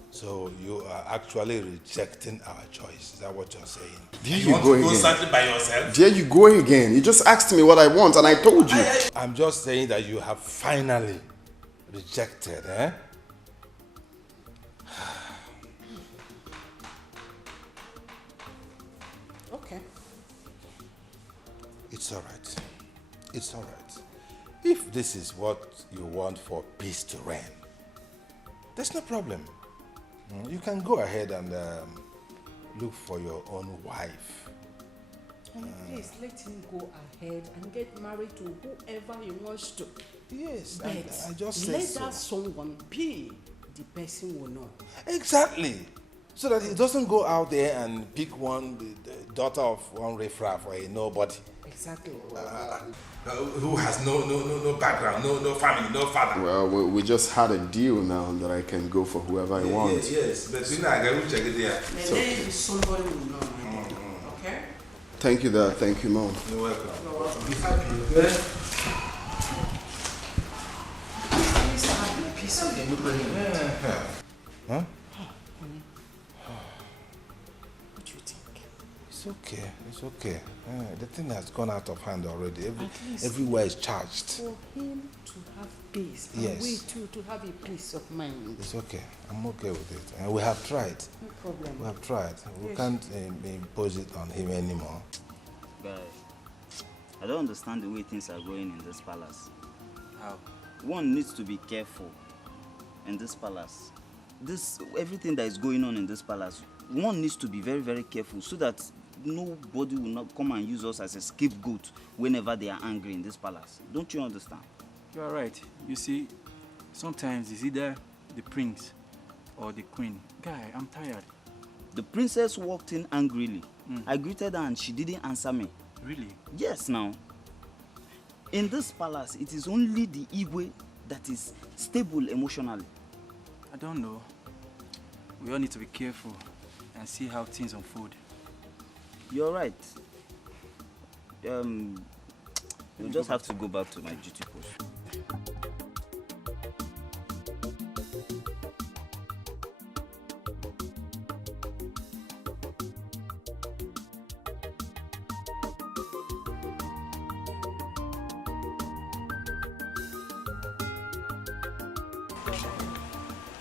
So you are actually rejecting our choice. Is that what you're saying? There you you want go to go again. searching by yourself? There you go again. You just asked me what I want and I told you. I'm just saying that you have finally rejected, eh? Okay. It's all right. It's all right. If this is what you want for peace to reign, there's no problem. You can go ahead and look for your own wife. And please let him go ahead and get married to whoever he wants to. Yes, but I just said let so. that someone be the person we know. Exactly. So that he doesn't go out there and pick the daughter of one riffraff or a nobody. Exactly. Who has no background, no family, no father. Well, we just had a deal now that I can go for whoever I want. Yes, but you know, I will check it there. And then somebody will know. Okay? Thank you, Dad. Thank you, Mom. You're welcome. You're welcome. Be happy, okay? Please have a piece of it. Huh? What do you think? It's okay. It's okay. The thing has gone out of hand already. At least Everywhere is charged. For him to have peace, Yes. and we too to have a peace of mind. It's okay. I'm okay with it. And we have tried. No problem. We have tried. We Yes. can't impose it on him anymore. Guy, I don't understand the way things are going in this palace. How? One needs to be careful in this palace. Everything that is going on in this palace, one needs to be very, very careful so that nobody will not come and use us as a scapegoat whenever they are angry in this palace. Don't you understand? You are right. You see, sometimes it's either the prince or the queen. Guy, I'm tired. The princess walked in angrily. I greeted her and she didn't answer me. Really? Yes, now. In this palace, it is only the Igwe that is stable emotionally. I don't know. We all need to be careful and see how things unfold. You're right. You'll just have to go back to my duty post.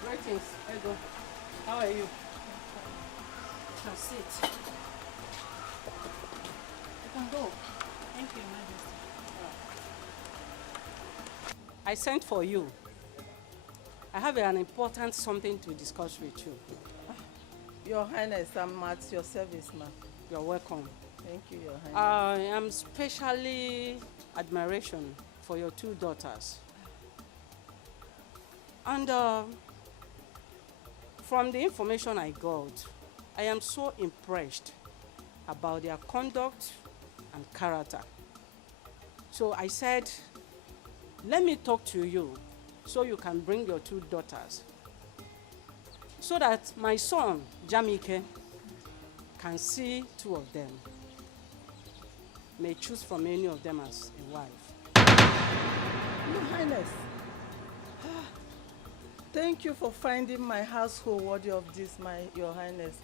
Greetings, Ego. How are you? Now sit. You can go. Thank you, Majesty. I sent for you. I have an important something to discuss with you. Your Highness, I'm at your service, ma'am. You're welcome. Thank you, Your Highness. I am specially admiration for your two daughters. And from the information I got, I am so impressed about their conduct and character. So I said, let me talk to you so you can bring your two daughters, so that my son, Jamike, can see two of them, may choose from any of them as a wife. Your Highness, thank you for finding my household worthy of this, Your Highness.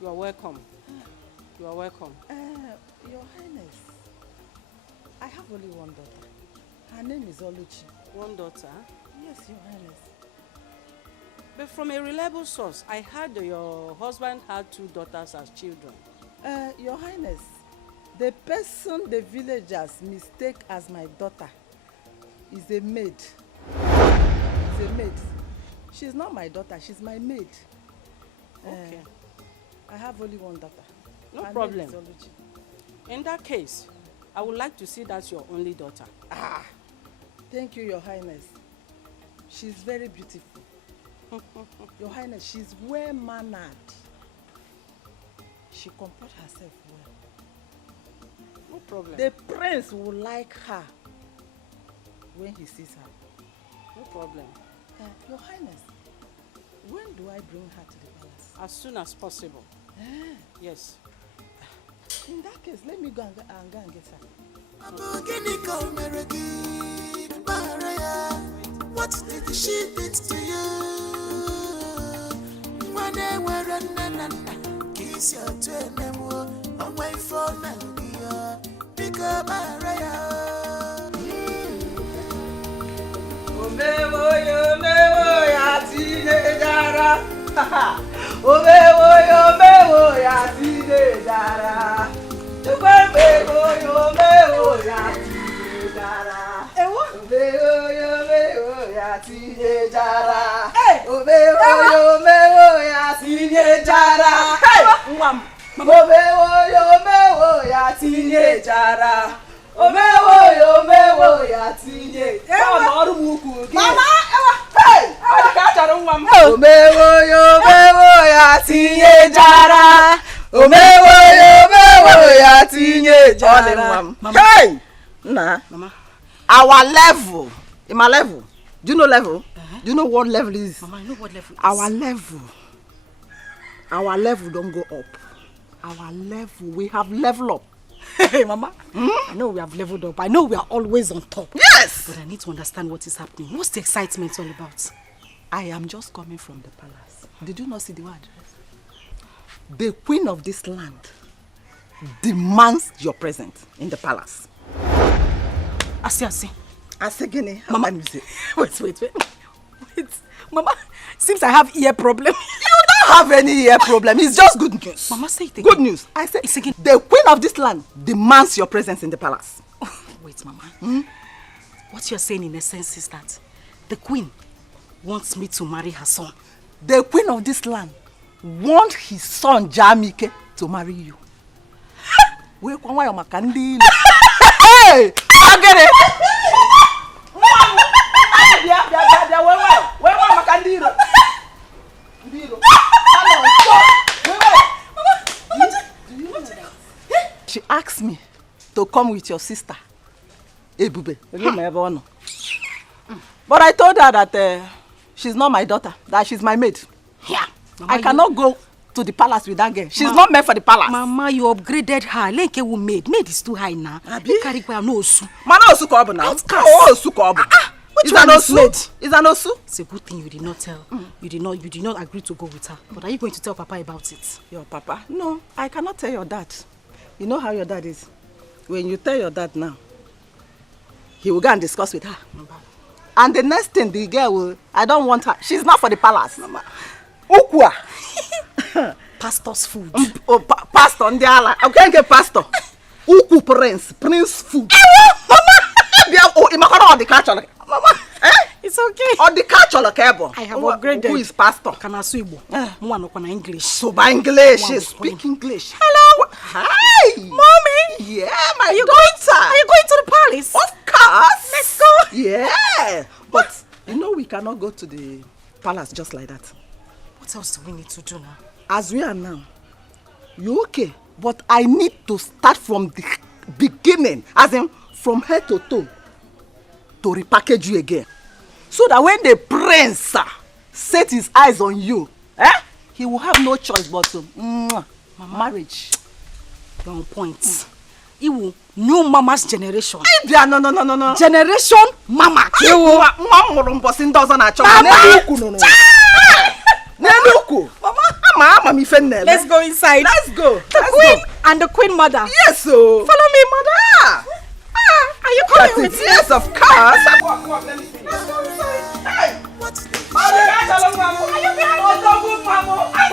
You are welcome. You are welcome. Your Highness, I have only one daughter. Her name is Oluchi. One daughter? Yes, Your Highness. But from a reliable source, I heard that your husband had two daughters as children. Your Highness, the person the villagers mistake as my daughter is a maid. Is a maid. She's not my daughter, she's my maid. Okay. I have only one daughter. No Her problem. name is Oluchi. In that case, I would like to see that's your only daughter. Ah, thank you, Your Highness. She's very beautiful. Your Highness, she's well-mannered. She comports herself well. No problem. The prince will like her when he sees her. No problem. Your Highness, when do I bring her to the palace? As soon as possible. Yes. In that case, let me go and get her. What did she did to you? When they were running, kiss your twin and away for Nadia. Pick up Maria. Omewo ya teenagera. Omewo ya teenagera. Omewo ya teenagera. Omewo ya teenagera. Omewo ya teenagera. Mwam. Omewo ya teenagera. Omewo ya tinye. Mama, hey! Omewo ya tinye jara. Omewo ya tinye jara. Hey! Nah. Mama. Our level. In my level. Do you know level? Do you know what level is? Mama, I know what level is. Our level don't go up. Our level, we have level up. Hey, Mama, I know we have leveled up. I know we are always on top. Yes! But I need to understand what is happening. What's the excitement all about? I am just coming from the palace. Did you not see the word? The queen of this land demands your presence in the palace. I see. Asegene, Mama, wait. Mama, seems I have ear problem. You don't have any ear problem. It's just good news. Mama, say it again. Good news. I say it's again. The queen of this land demands your presence in the palace. Wait, Mama. What you're saying in essence is that the queen wants me to marry her son. The queen of this land wants his son Jamike to marry you. Hey! I get it! She asked me to come with your sister, Ebube. But I told her that she's not my daughter, that she's my maid. Yeah. Mama, I cannot go to the palace with that girl. She's not meant for the palace. Mama, you upgraded her. Lenke will maid. Maid is too high now. You carry kwa no osu. Mana osu ko obu now. Oh, osu ko obu. Which one is maid? Is an osu? It's a good thing you did not tell. You did not agree to go with her. But are you going to tell Papa about it? Your Papa? No, I cannot tell your dad. You know how your dad is. When you tell your dad now, he will go and discuss with her. And the next thing, the girl will, I don't want her. She's not for the palace. Mama. Ukwa. Pastor's food. Pastor, ndiala. I can't get pastor. Uku prince food. Oh, imakana on the catch. Mama, it's okay. On the catch on the cable. I have upgraded. Who is pastor? Kanasuibo. Mwana kwa na English. So by English, she speak English. Hello. Hi. Mommy. Yeah, my daughter. Are you going to the palace? Of course. Let's go. Yeah. But you know we cannot go to the palace just like that. What else do we need to do now? As we are now, you okay? But I need to start from the beginning, as in from head to toe, to repackage you again. So that when the prince set his eyes on you, he will have no choice but to marriage. You're on point. He will new mama's generation. No. Generation mama. Let's go inside. Let's go. The queen and the queen mother. Yes, so. Follow me, mother. Are you coming with me? Yes, of course. Come on, let me see. Let's go inside. Hey. What's this? Are you behind the Let's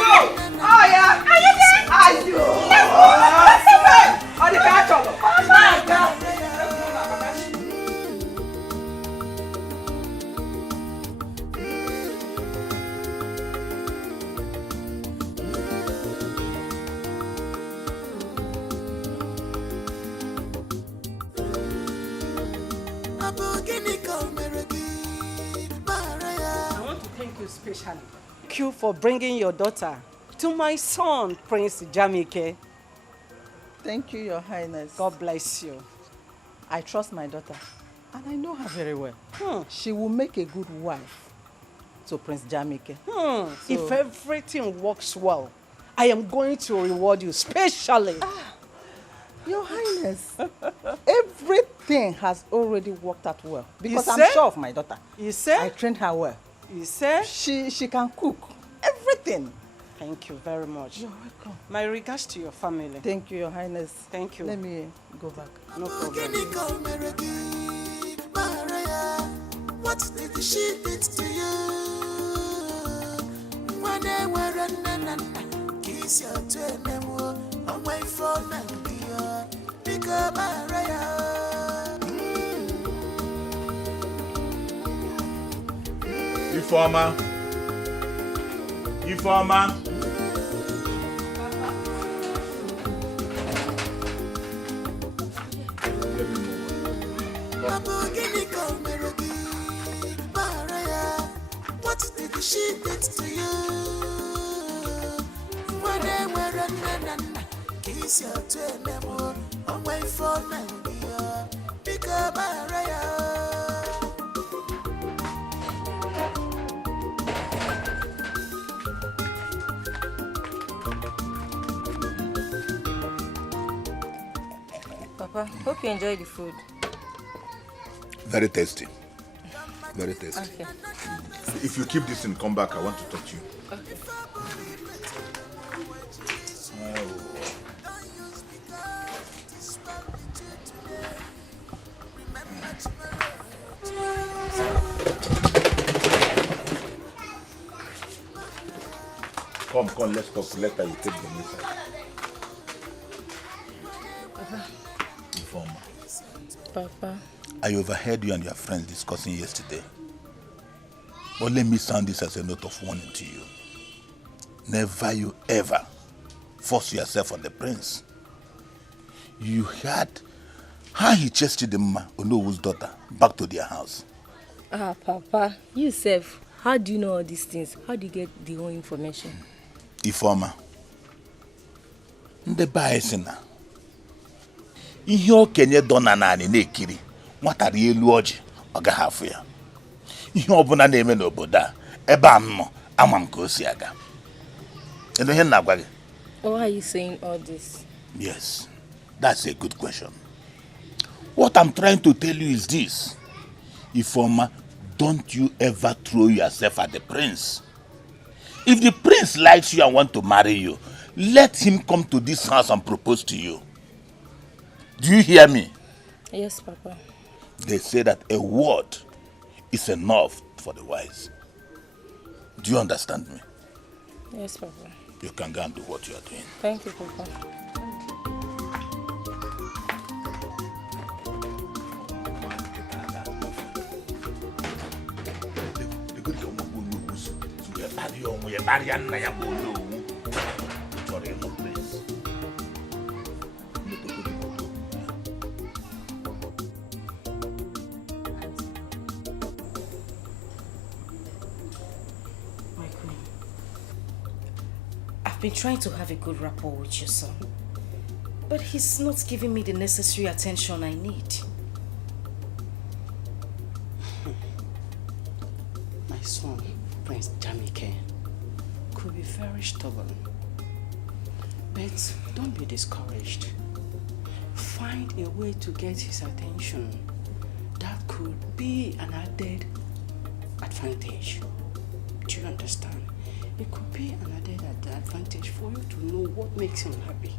go. Oh, yeah. Are you there? Are you? Let's go. On the catch-up. you specially. Thank you for bringing your daughter to my son, Prince Jamike. Thank you, Your Highness. God bless you. I trust my daughter, and I know her very well. She will make a good wife to Prince Jamike. If everything works well, I am going to reward you specially. Your Highness, everything has already worked out well because You I'm say? sure of my daughter. You say? I trained her well. You say? She can cook. Everything. Thank you very much. You're welcome. My regards to your family. Thank you, Your Highness. Thank you. Let me go back. No problem. What did she did to you? When they were kiss your twin, away from Nigeria, pick up Informer. What did she did to you? When they were kiss your twin, away from Nigeria, pick up Papa, hope you enjoy the food. Very tasty. Very tasty. Okay. If you keep this and come back, I want to talk to you. Okay. Come, let's talk later. You take them inside. Papa. Informer. Papa. I overheard you and your friends discussing yesterday. But let me sound this as a note of warning to you. Never you ever force yourself on the prince. You heard how he chased Chidimma, Onowu's daughter, back to their house. Papa, you self, how do you know all these things? How do you get the whole information? Ifeoma, ndị be anyị sị na ihe okenye dọ na naanị na-ekiri nwata rie elu ọjị ọ gaghị afụ ya. Ihe ọbụla na-eme n'obodo a ebe a m nọ ama m ka o si aga. Kedu ihe na-agwa gị? Why are you saying all this? Yes, that's a good question. What I'm trying to tell you is this. Ifeoma, don't you ever throw yourself at the prince. If the prince likes you and wants to marry you, let him come to this house and propose to you. Do you hear me? Yes, Papa. They say that a word is enough for the wise. Do you understand me? Yes, Papa. You can go and do what you are doing. Thank you, Papa. I've been trying to have a good rapport with your son, but he's not giving me the necessary attention I need. My son, Prince Jamike, could be very stubborn, but don't be discouraged. Find a way to get his attention. That could be an added advantage. Do you understand? It could be an added advantage for you to know what makes him happy.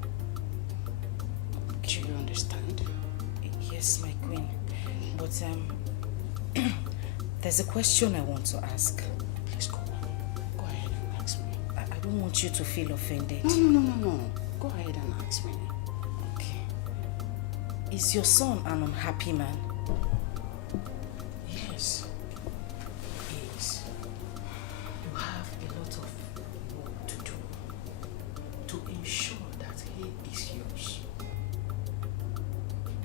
Do you understand? Yes, my queen. But there's a question I want to ask. Please go on. Go ahead and ask me. I don't want you to feel offended. No. Go ahead and ask me. Okay. Is your son an unhappy man? Yes. He is. You have a lot of work to do to ensure that he is yours.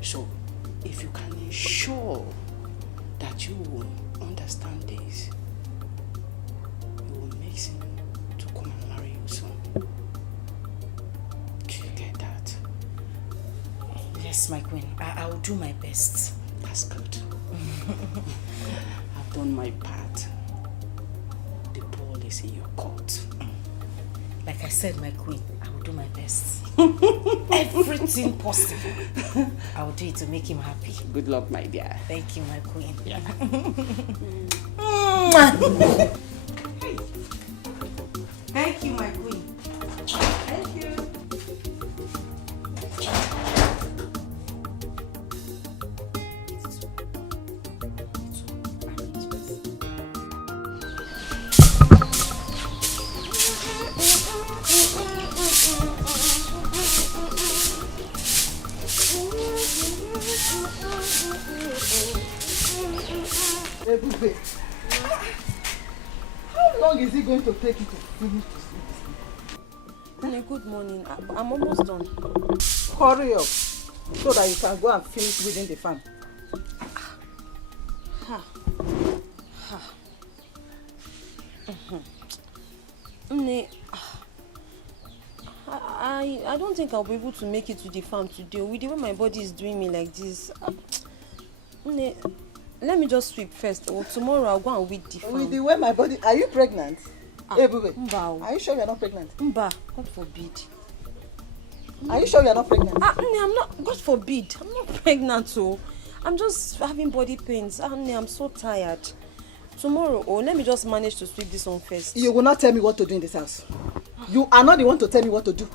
So, if you can ensure that you will understand this, Yes, my queen. I will do my best. That's good. I've done my part. The ball is in your court. Like I said, my queen, I will do my best. Everything possible. I will do it to make him happy. Good luck, my dear. Thank you, my queen. Yeah. Thank you, my queen. Thank you. Ebube, how long is it going to take you to finish this? Good morning. I'm almost done. Hurry up so that you can go and finish within the farm. I don't think I'll be able to make it to the farm today. With the way my body is doing me like this. Let me just sweep first. Or tomorrow I'll go and weed the farm. With the way my body... Are you pregnant? Ebube, Mba. are you sure you're not pregnant? Mba, God forbid. Are you sure you're not pregnant? I'm not. God forbid. I'm not pregnant, so I'm just having body pains. I'm so tired. Tomorrow, let me just manage to sweep this one first. You will not tell me what to do in this house. You are not the one to tell me what to do.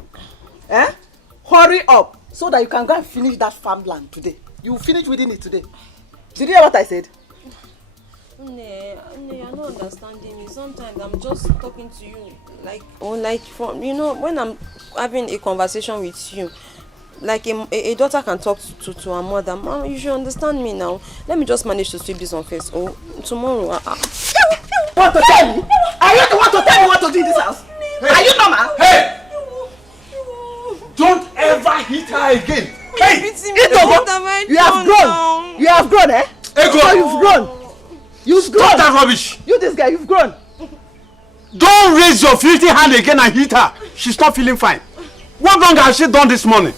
Hurry up so that you can go and finish that farmland today. You will finish within it today. Did you hear what I said? You're not understanding me. Sometimes I'm just talking to you like from when I'm having a conversation with you, like a daughter can talk to her mother. Mom, you should understand me now. Let me just manage to sweep this one first. Tomorrow. What to tell me? Are you the one to tell me what to do in this house? Hey. Are you normal? Hey! Don't ever hit her again. Hey! You have grown. You have grown, eh? Ego! So you've grown. You've grown. Stop that rubbish. You, this guy, you've grown. Don't raise your filthy hand again and hit her. She's not feeling fine. What wrong has she done this morning?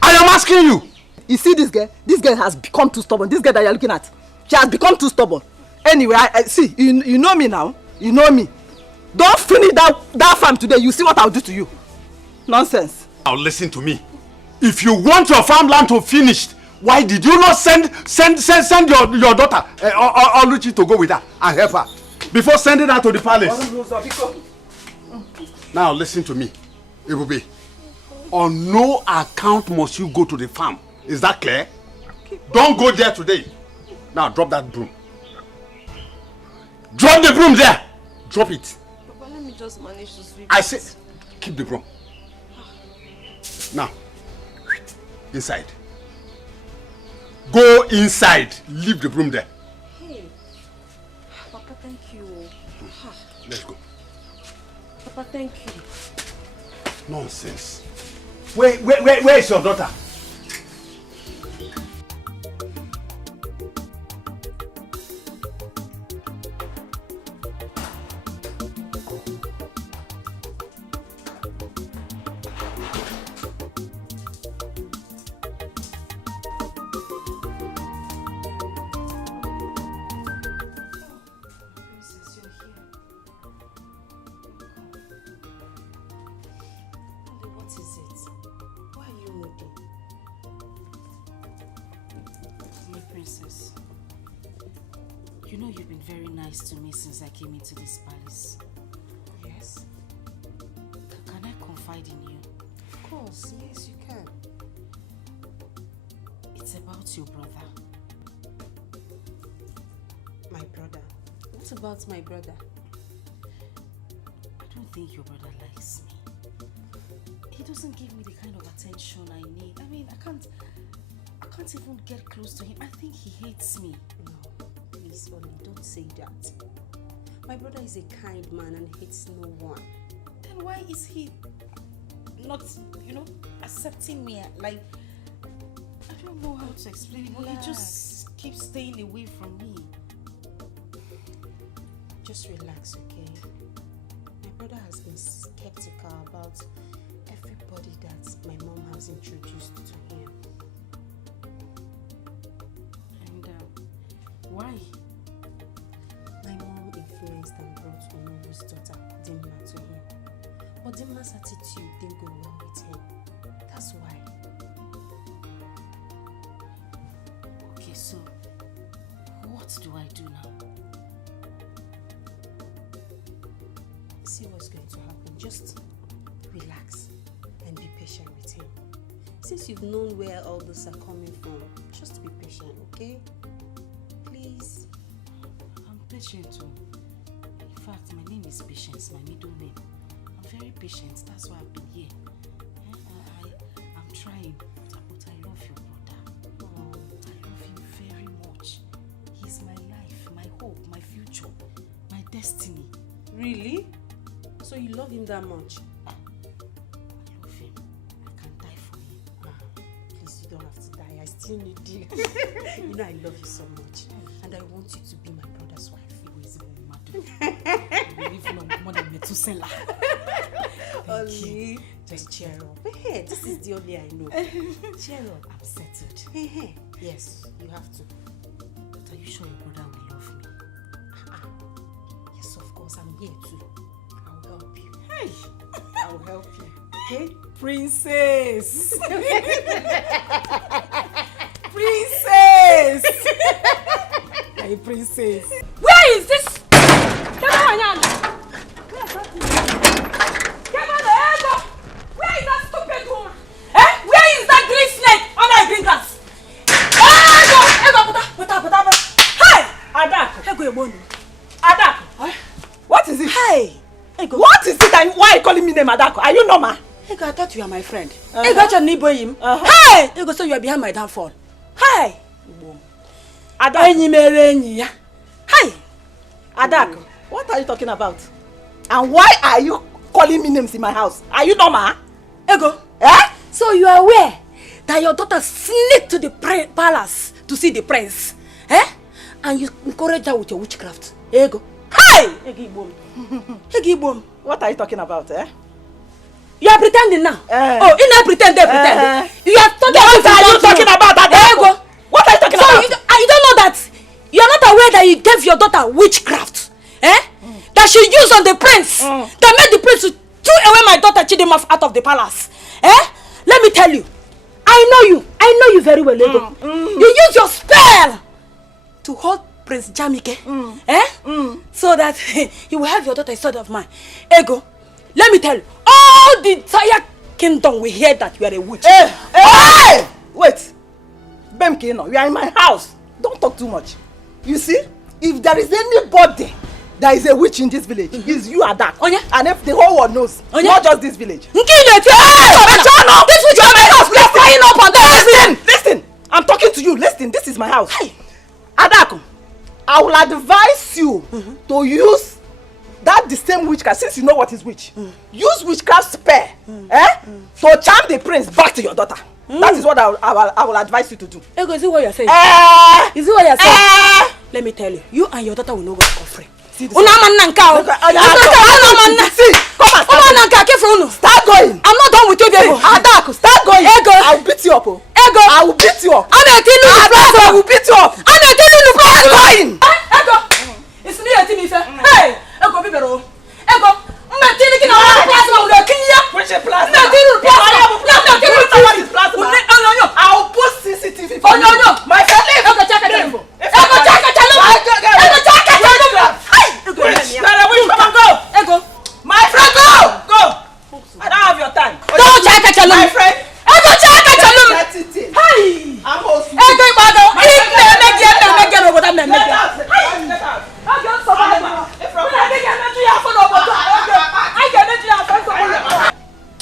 I am asking you. You see this girl? This girl has become too stubborn. This girl that you're looking at, she has become too stubborn. Anyway, I see, you know me now. You know me. Don't finish that farm today. You see what I'll do to you. Nonsense. Now listen to me. If you want your farmland to finish, why did you not send your daughter Oluchi to go with her and help her before sending her to the palace? Now listen to me, Ebube. On no account must you go to the farm. Is that clear? Don't go there today. Now drop that broom. Drop the broom there. Drop it. Papa, let me just manage to sweep. I say, keep the broom. Now, inside. Go inside. Leave the broom there. Hey, Papa, thank you. Let's go. Papa, thank you. Nonsense. Where is your daughter? You know you've been very nice to me since I came into this palace. Yes? Can I confide in you? Of course, yes you can. It's about your brother. My brother? What about my brother? I don't think your brother likes me. He doesn't give me the kind of attention I need. I mean, I can't even get close to him. I think he hates me. No, please, Oli, don't say that. My brother is a kind man and hates no one. Then why is he not, accepting me? Like, I don't know how to explain it, but he just keeps staying away from me. Just relax, okay? My brother has been skeptical about everybody that my mom has introduced to him. Why? My mom influenced and brought Onobu's daughter, Dimma, to him. But Dimma's attitude didn't go well with him. That's why. Okay, so what do I do now? See what's going to happen. Just relax and be patient with him. Since you've known where all this are coming from, just be patient, okay? Please. I'm patient too. In fact, my name is Patience, my middle name. I'm very patient, that's why I've been here. I'm trying, but I love your brother. Oh, I love him very much. He's my life, my hope, my future, my destiny. Really? So you love him that much? I love him. I can die for him. Please, you don't have to die. I still need you. You know I love you so much. And I want you to be my brother's wife. Thank you. Just cheer up. Hey, this is the only I know. Cheer up. I'm settled. Yes, you have to. But are you sure your brother will love me? Yes, of course. I'm here too. I'll help you. Hey, I'll help you. Okay? Princess! Princess! Hey, princess. Where is this? Where is that stupid woman? Where is that green snake under the green grass? Hey! Adako! What is it? Hey! What is it and why are you calling me name Adako? Are you normal? I thought you are my friend. Hey! So you are behind my downfall. Hey! Adako! Hey! Adako, what are you talking about? And why are you calling me names in my house? Are you normal? Ego. So you are aware that your daughter sneaked to the palace to see the prince? And you encourage her with your witchcraft? Ego. Hey! Egibom. What are you talking about, You are pretending now. Oh, you not pretend, they pretend. You are talking what about are you talking about, Adako? What are you talking about? You don't know that you are not aware that you gave your daughter witchcraft, that she used on the prince, that made the prince to throw away my daughter Chidima out of the palace. Let me tell you, I know you very well, Ego. You use your spell to hold Prince Jamike, so that you will have your daughter instead of mine. Ego, let me tell you, all the entire kingdom will hear that you are a witch. Hey! Wait. Bemkino, you are in my house. Don't talk too much. You see, if there is anybody that is a witch in this village, it's you, Adak. And if the whole world knows, not just this village. This witch is my house. Flying up and down. Listen. I'm talking to you. Listen, this is my house. Adak, I will advise you to use the same witchcraft, since you know what is witch. Use witchcraft spell, to charm the prince back to your daughter. That is what I will advise you to do. Ego, is it what you're saying? Is it what you're saying? Let me tell you, you and your daughter will not go for free. See, come and start going. I'm not done with you, Ego. Adako, start going. Ego, I will beat you up. Ego, I will beat you up. I'm a teen in the place. I will beat you up. I'm a teen in the place. Going. Ego, it's me a teen. Hey, Ego, be better. Ego, I'm a teen in the place. I'm a teen. Which place? I'm a teen in the place. I will put CCTV. Oh no. My friend, leave. Ego, check it. Ego, check it. Ego, my friend, go. I don't have your time. Don't check it. My friend. Ego, check it. Hey. I'm hosting. Ego,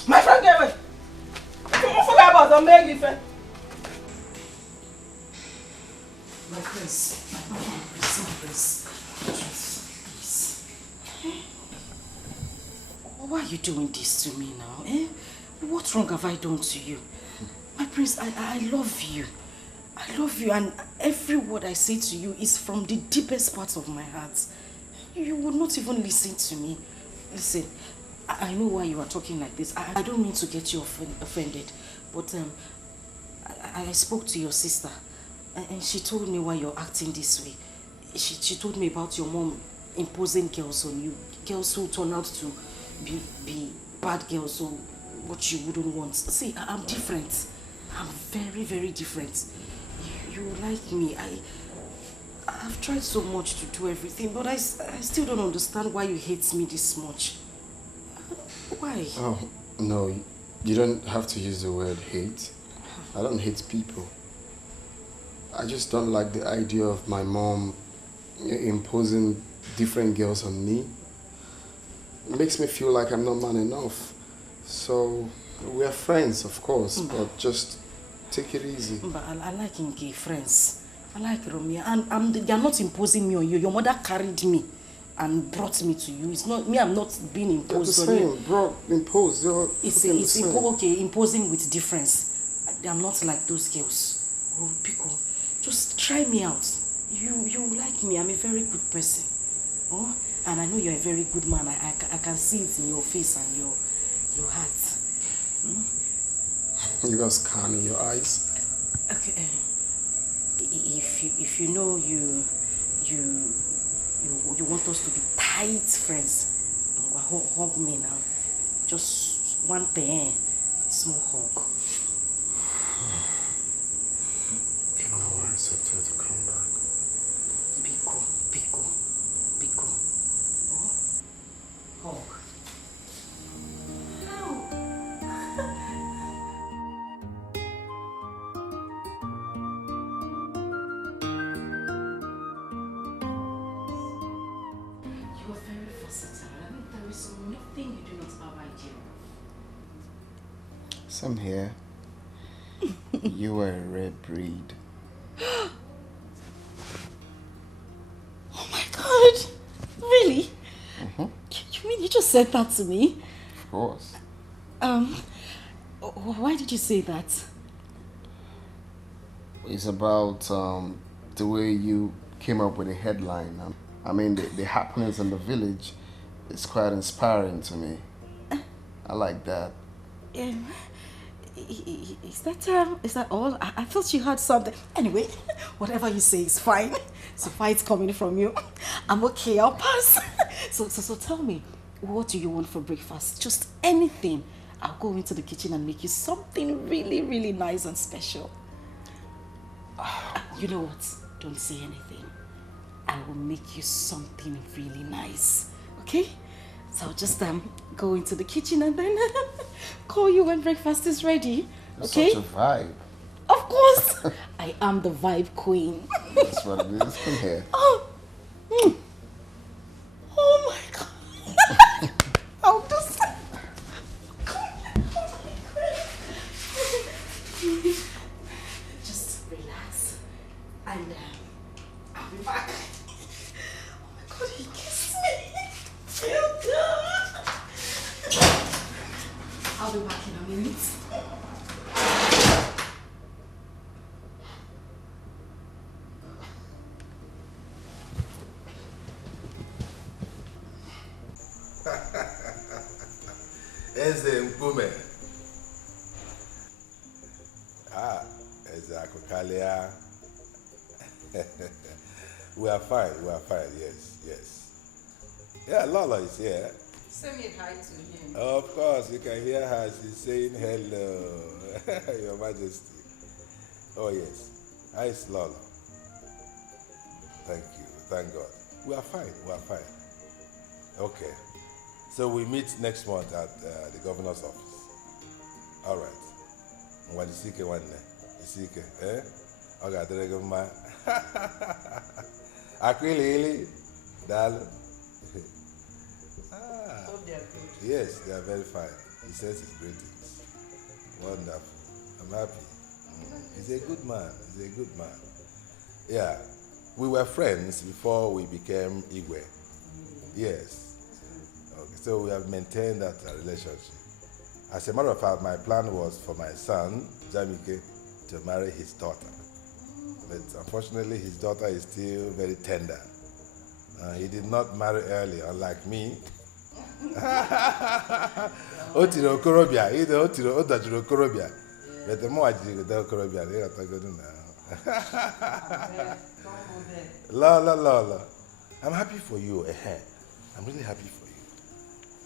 my friend, get away. Forget about the main friend. My prince. Why are you doing this to me now? What wrong have I done to you? My prince, I love you. I love you, and every word I say to you is from the deepest parts of my heart. You will not even listen to me. Listen, I know why you are talking like this. I don't mean to get you offended, but I spoke to your sister, and she told me why you're acting this way. she told me about your mom imposing girls on you. Girls who turn out to be bad girls or what you wouldn't want. See, I'm different. I'm very, very different. You like me. I've tried so much to do everything, but I still don't understand why you hate me this much. Why? Oh, no. You don't have to use the word hate. I don't hate people. I just don't like the idea of my mom imposing different girls on me. It makes me feel like I'm not man enough. So, we're friends, of course, but just take it easy. But I like Inge, friends. I like Romeo. And they're not imposing me on you. Your mother carried me and brought me to you. It's not me, I'm not being imposed on you. Imposed. It's okay, imposing with difference. I'm not like those girls. Oh, Pico, just try me out. You like me. I'm a very good person. Oh, and I know you're a very good man. I can see it in your face and your heart. You got scan in your eyes. Okay. If you know you want us to be tight friends, hug me now. Just one thing, small hug. I don't want her to come back. Biko. Oh, hug. Some here. You were a rare breed. Oh my God! Really? You mean you just said that to me? Of course. Why did you say that? It's about the way you came up with a headline. I mean, the happenings in the village is quite inspiring to me. I like that. Is that all? I thought you had something. Anyway, whatever you say is fine. So far it's coming from you. I'm okay, I'll pass. So tell me, what do you want for breakfast? Just anything. I'll go into the kitchen and make you something really, really nice and special. You know what? Don't say anything. I will make you something really nice. Okay? So I'll just go into the kitchen and then call you when breakfast is ready. Okay? Such a vibe. Of course. I am the vibe queen. That's what it is from here. Oh my God. I'll just... Just relax and I'll be back. Oh my God, he kissed me. I'll be back in a minute. Eze Mkume. Eze Akokalia. We are fine, yes. Yeah, Lola is here. Send me hi to him. Of course, you can hear her. She's saying hello, Your Majesty. Oh yes, hi, it's Lola. Thank you, thank God. We are fine. Okay, so we meet next month at the governor's office. All right. Isike, eh? Okay, Akwili, Dal. Yes, they are very fine. He says his greetings. Wonderful. I'm happy. He's a good man. Yeah. We were friends before we became Igwe. Yes. Okay. So we have maintained that relationship. As a matter of fact, my plan was for my son, Jamike, to marry his daughter. But unfortunately, his daughter is still very tender. He did not marry early, unlike me. Otiro Okorobia, either Otiro Okorobia. But the more I did the Okorobia, they are talking now. La. I'm happy for you. I'm really happy for you.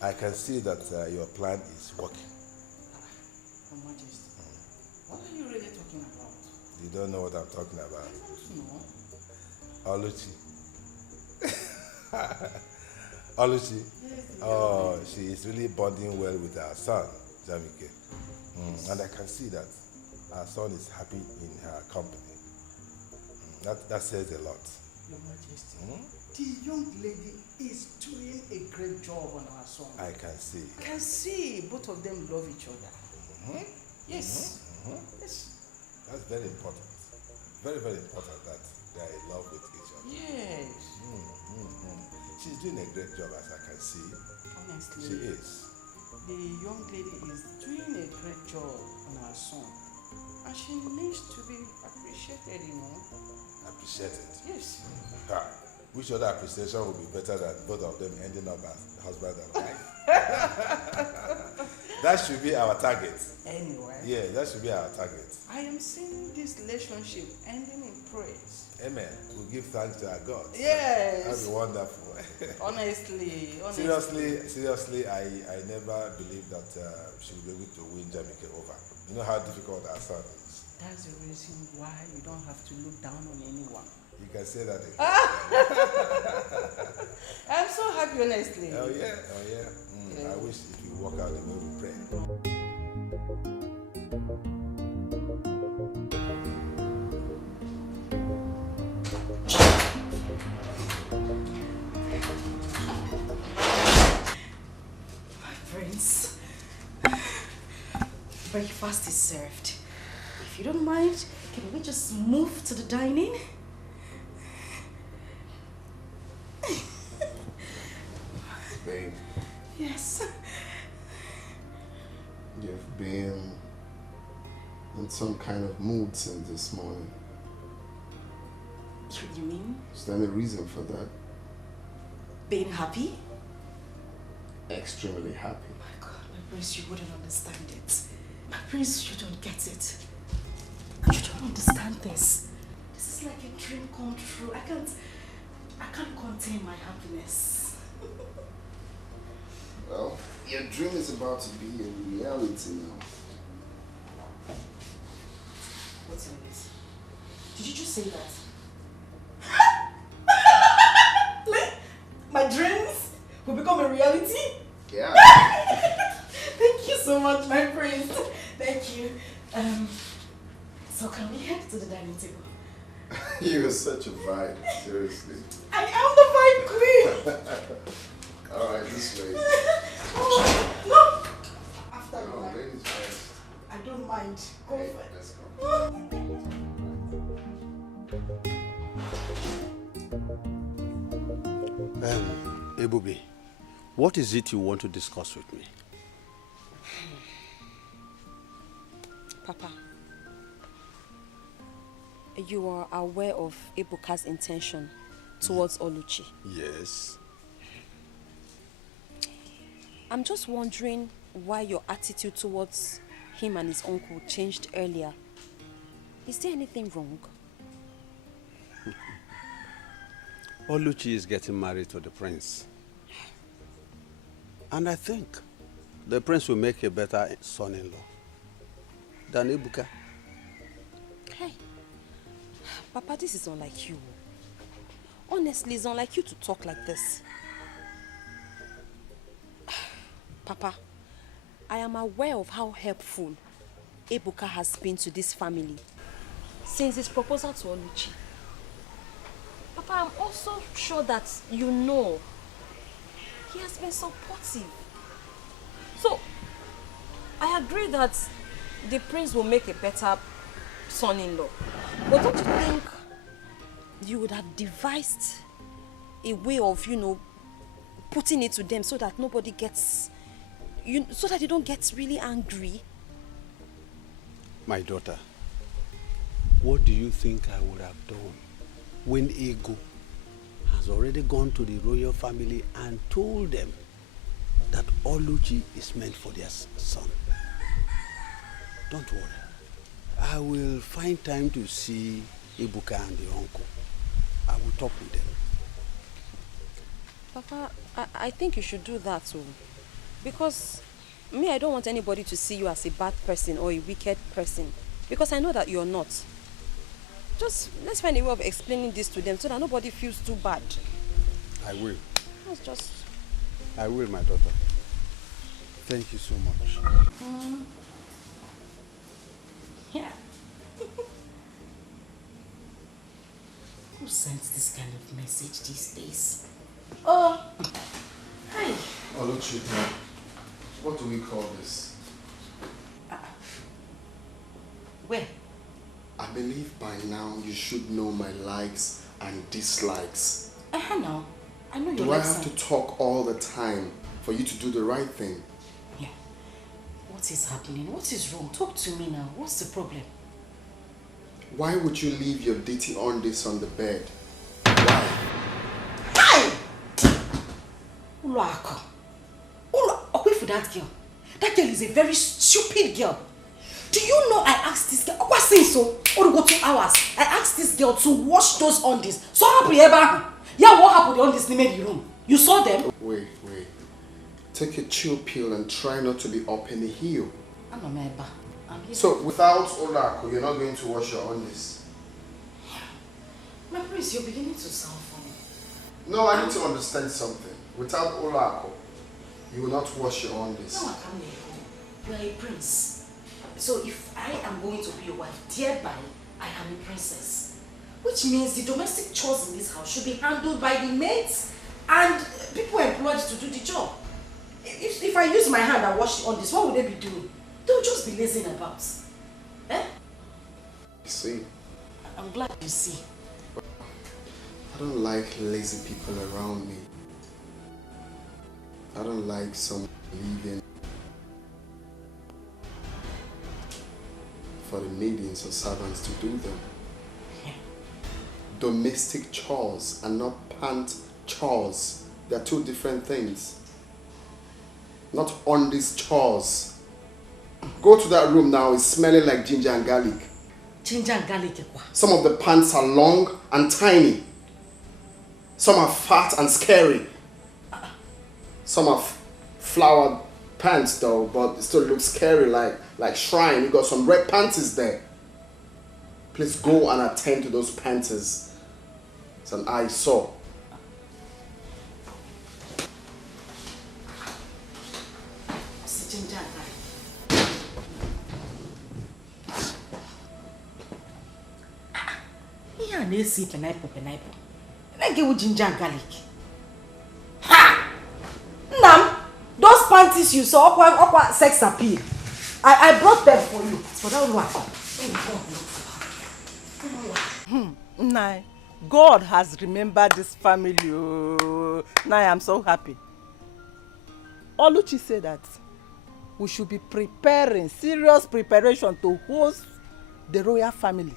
I can see that your plan is working. Your Majesty, what are you really talking about? You don't know what I'm talking about. No. Oluchi. Oluchi. Oh, she is really bonding well with our son, Jamike. And I can see that our son is happy in her company. That says a lot. Your Majesty, the young lady is doing a great job on our son. I can see. I can see both of them love each other. Yes. Yes. That's very important. Very, very important that they are in love with each other. Yes. She's doing a great job, as I can see. Honestly. She is. The young lady is doing a great job on our son. And she needs to be appreciated, Appreciated? Yes. Which other appreciation would be better than both of them ending up as husband and wife? That should be our target. Anyway. Yeah, that should be our target. I am seeing this relationship ending in praise. Amen. We'll give thanks to our God. Yes. That'd be wonderful. Honestly. Seriously, I never believed that she would be able to win Jamike over. You know how difficult our son is. That's the reason why you don't have to look down on anyone. You can say that again. I'm so happy, honestly. Oh yeah. I wish it would work out the way we pray. My friends, breakfast is served. If you don't mind, can we just move to the dining? Babe, Yes. you've been in some kind of mood since this morning. You mean Is there any reason for that? being happy? Extremely happy. My prince, you wouldn't understand it. My prince, you don't get it. You don't understand this. This is like a dream come true. I can't contain my happiness. Well, your dream is about to be a reality now. What's all this? Did you just say that? My dreams will become a reality? Yeah. Thank you so much, my prince. Thank you. So can we head to the dining table? You're such a vibe, seriously. I am the vibe queen. Alright, this way. Oh, no. After Oh, you, ladies first. I don't mind. Go Hey, for it. let's go. Ebubi, what is it you want to discuss with me? Papa, you are aware of Ebuka's intention towards Oluchi. Yes. I'm just wondering why your attitude towards him and his uncle changed earlier. Is there anything wrong? Oluchi is getting married to the prince. And I think the prince will make a better son-in-law than Ebuka. Hey, Papa, this is unlike you. Honestly, it's unlike you to talk like this. Papa, I am aware of how helpful Ebuka has been to this family since his proposal to Oluchi. Papa, I'm also sure that you know he has been supportive. So, I agree that the prince will make a better son-in-law. But don't you think you would have devised a way of, putting it to them so that nobody gets, so that they don't get really angry? My daughter, what do you think I would have done when Ego has already gone to the royal family and told them that Oluchi is meant for their son? Don't worry. I will find time to see Ibuka and the uncle. I will talk with them. Papa, I think you should do that too. Because me, I don't want anybody to see you as a bad person or a wicked person. Because I know that you're not. Just let's find a way of explaining this to them so that nobody feels too bad. I will. That's just... I will, my daughter. Thank you so much. Yeah. Who sends this kind of message these days? Oh, hi. Oluchi, what do we call this? Where? I believe by now you should know my likes and dislikes. No. I know your Do I likes. have to talk all the time for you to do the right thing? Yeah. What is happening? What is wrong? Talk to me now. What's the problem? Why would you leave your dirty undies on the bed? Uluako. Away for that girl. That girl is a very stupid girl. Do you know I asked this girl, what say so? Or go 2 hours. I asked this girl to wash those undies. So happy ever. Yeah, what happened on this in the room? You saw them? Wait. Take a chill pill and try not to be up in the heel. I'm a member. So without Olako, you're not going to wash your undies? My prince, you're beginning to sound funny. No, I need to understand something. Without Olako, you will not wash your undies. No, I can't let go. You are a prince. So if I am going to be your wife, thereby I am a princess. Which means the domestic chores in this house should be handled by the maids and people employed to do the job. If I use my hand and wash on this, what would they be doing? They'll just be lazing about. Eh? See? I'm glad you see. I don't like lazy people around me. I don't like someone leaving for the maidens or servants to do them. Domestic chores and not pant chores. They're two different things. Not on these chores. Go to that room now, it's smelling like ginger and garlic. Ginger and garlic. Some of the pants are long and tiny. Some are fat and scary. Some are flowered pants though, but it still looks scary like shrine. You got some red panties there. Please go and attend to those panties. It's an eyesore. Ginger and garlic. Yeah, they see pineapple. Like it with ginger and garlic. Ha! Nam, those panties you saw, aqua sex appeal. I brought them for you. For that one. Nai, God has remembered this family. Oh. Nai, I'm so happy. Oluchi said that we should be preparing, serious preparation to host the royal family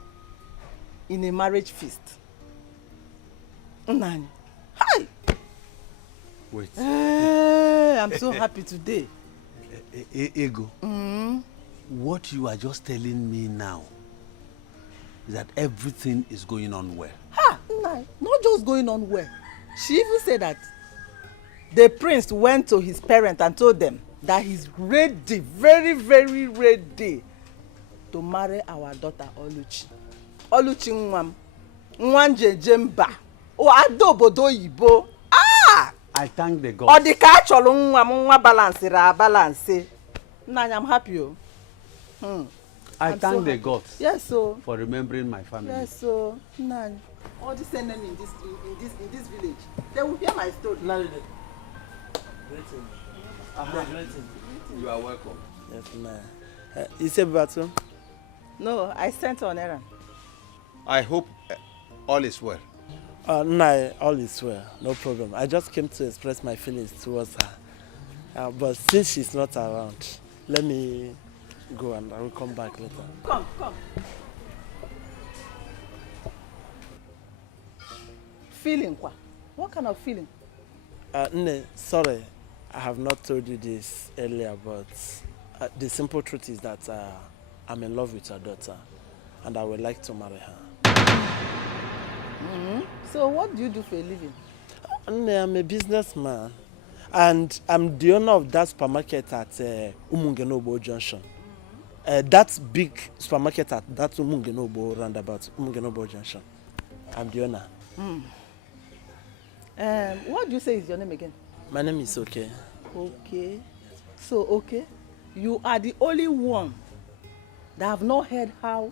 in a marriage feast. Nani, hi! Wait. I'm so happy today. Ego, what you are just telling me now is that everything is going on well. Ha! Nai, not just going on well. She even said that the prince went to his parents and told them that he's ready, very, very ready to marry our daughter Oluchi. Oluchi Nwanje Jemba. O adobodo yibo. Ah! I thank the God. O di ka cholo nwa balance. Nanya, I'm happy. I thank the God. Yes, so. For remembering my family. Yes, so. Nanya. All these men in this village, they will hear my story. You are welcome. Yes, ma'am. You said Batu? No, I sent her on errand. I hope all is well. No, all is well. No problem. I just came to express my feelings towards her. But since she's not around, let me go and I will come back later. Come. Feeling what? What kind of feeling? Nne, sorry, I have not told you this earlier, but the simple truth is that I'm in love with your daughter. and I would like to marry her. So what do you do for a living? I'm a businessman, and I'm the owner of that supermarket at Umungenobo Junction. That big supermarket at that Umungenobo roundabout, Umungenobo Junction. I'm the owner. What do you say is your name again? My name is Okay. Okay. So, okay, you are the only one that have not heard how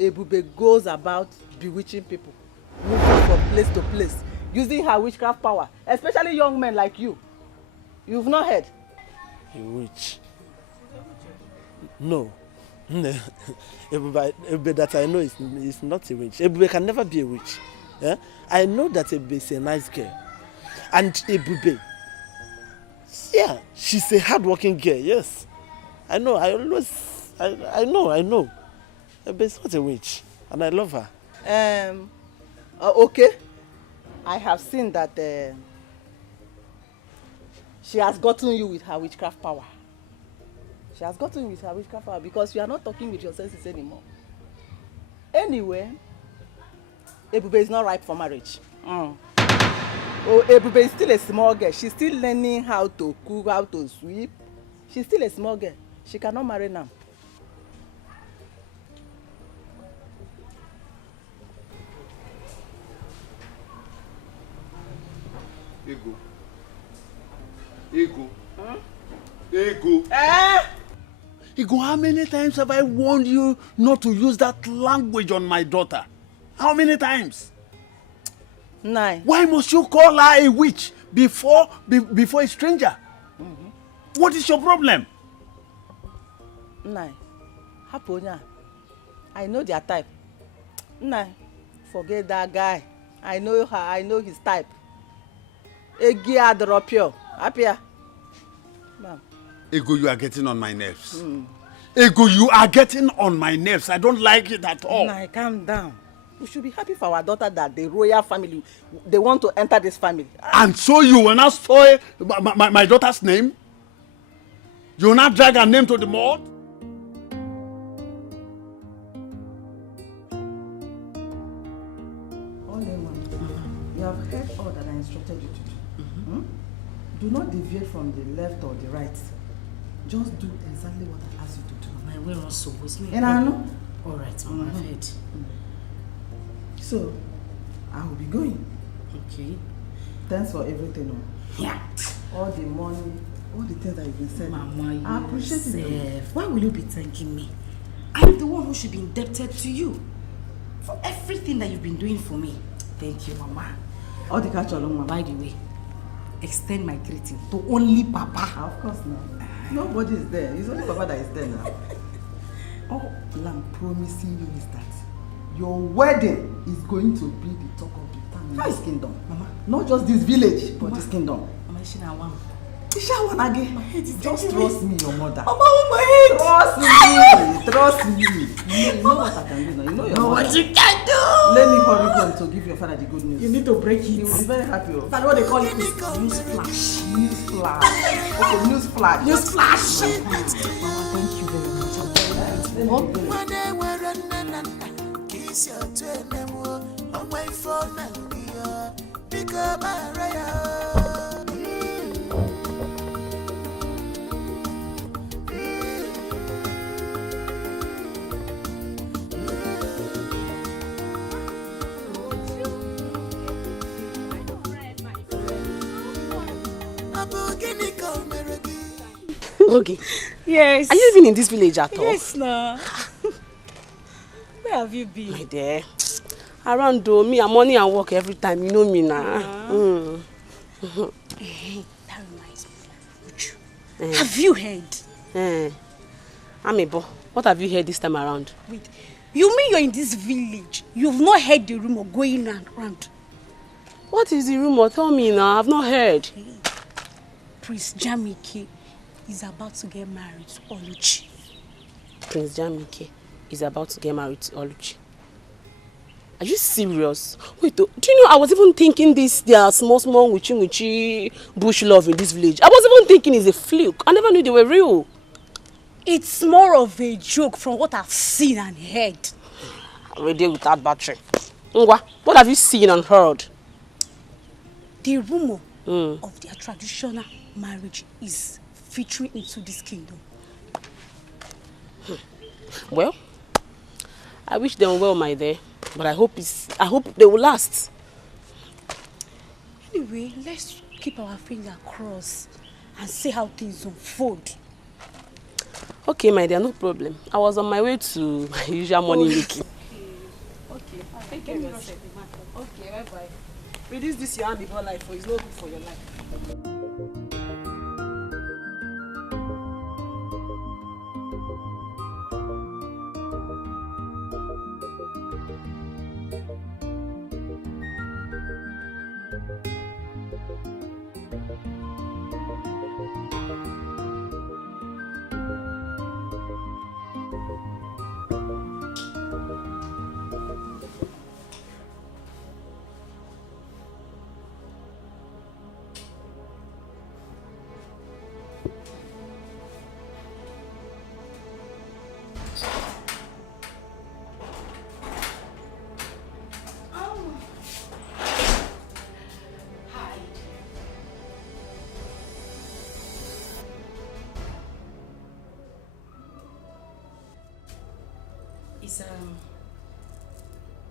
Ebube goes about bewitching people, moving from place to place, using her witchcraft power, especially young men like you. You've not heard? A witch? No. Ebube that I know is not a witch. Ebube can never be a witch. Yeah? I know that Ebube is a nice girl. And Ebube, yeah, she's a hard-working girl, yes. I know, I know. Ebube is not a witch. And I love her. Okay. I have seen that she has gotten you with her witchcraft power. She has gotten you with her witchcraft power because you are not talking with your senses anymore. Anyway, Ebube is not ripe for marriage. Oh, Ebube is still a small girl. She's still learning how to cook, how to sweep. She's still a small girl. She cannot marry now. Ego. Ego, how many times have I warned you not to use that language on my daughter? How many times? 9. Why must you call her a witch before a stranger? What is your problem? 9. Haponya. I know their type. 9. Forget that guy. I know her. I know his type. Egia drop you. Apia. Ma'am. Ego, you are getting on my nerves. Ego, you are getting on my nerves. I don't like it at all. Nah, calm down. We should be happy for our daughter that the royal family, they want to enter this family. And so you will not spoil my daughter's name? You will not drag her name to the mud? You have heard all that I instructed you to do. Do not deviate from the left or the right. Just do exactly what I asked you to do. My way also was me. And I know. All right, Mama, I've heard. So, I will be going. Okay. Thanks for everything. Yeah. All the money, all the things that you've been sending. Mama, I appreciate it. Why will you be thanking me? I'm the one who should be indebted to you for everything that you've been doing for me. Thank you, Mama. All the catch along, Mama. By the way, extend my greeting to only Papa. Of course not. Nobody is there. It's only Papa that is there now. All I'm promising you is that your wedding is going to be the talk of the town in this kingdom. Mama. Not just this village, but this kingdom. Mama, Ishinawan. Ishinawan again. My head is just trust me, your mother. Mama, my head. Trust me. Trust me. You know what I can do now. You know your mother. What you can do. Let me hurry home to give your father the good news. You need to break it. He will be very happy. That's what they call it. News flash. News flash. Okay, news flash. News flash. Mama, thank you very much. Okay. Yes. Are you even in this village at all? Yes, no. Where have you been? My dear. Around though, me, I'm money and work every time. You know me now. That reminds me. Have you heard? Amebo, what have you heard this time around? Wait, you mean you're in this village? You've not heard the rumor going around? What is the rumor? Tell me now. I've not heard. Prince Jamike is about to get married to Oluchi. Prince Jamike is about to get married to Oluchi. Are you serious? Wait, do you know I was even thinking their small witchy bush love in this village. I was even thinking it's a fluke. I never knew they were real. It's more of a joke from what I've seen and heard. Radio without battery. Ngwa, what have you seen and heard? The rumor of their traditional marriage is featuring into this kingdom. Well, I wish them well, my dear, but I hope they will last. Anyway, let's keep our finger crossed and see how things unfold. Okay, my dear, no problem. I was on my way to my usual morning meeting. Okay, thank you. Okay, bye-bye. Reduce this your hand before life, for it's not good for your life.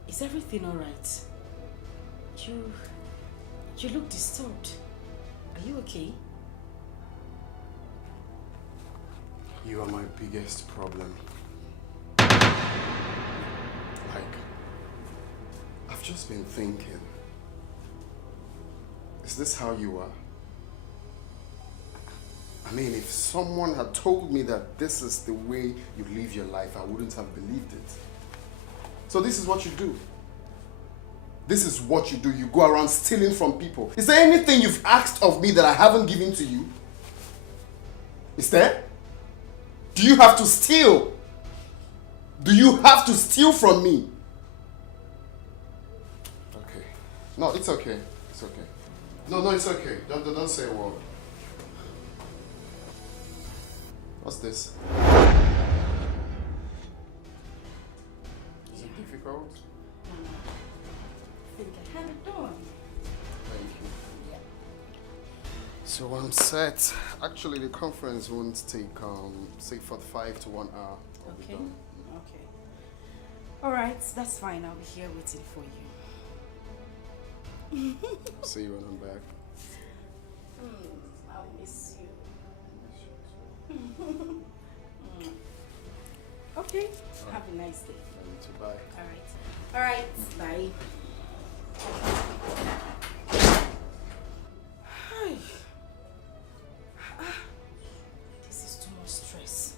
Is everything all right? You look disturbed. Are you okay? You are my biggest problem. Like, I've just been thinking, is this how you are? I mean, if someone had told me that this is the way you live your life, I wouldn't have believed it. So this is what you do. This is what you do. You go around stealing from people. Is there anything you've asked of me that I haven't given to you? Is there? Do you have to steal? Do you have to steal from me? Okay. No, it's okay. It's okay. No, it's okay. Don't say a word. What's this? Is it difficult? I think I have it done. Thank you. Yeah. So I'm set. Actually, the conference won't take say 45 to 1 hour. I'll be Okay. done. Okay. All right, that's fine. I'll be here waiting for you. I'll see you when I'm back. I'll miss you. Okay. Have a nice day. You too. Bye. All right. Bye. Hi. This is too much stress.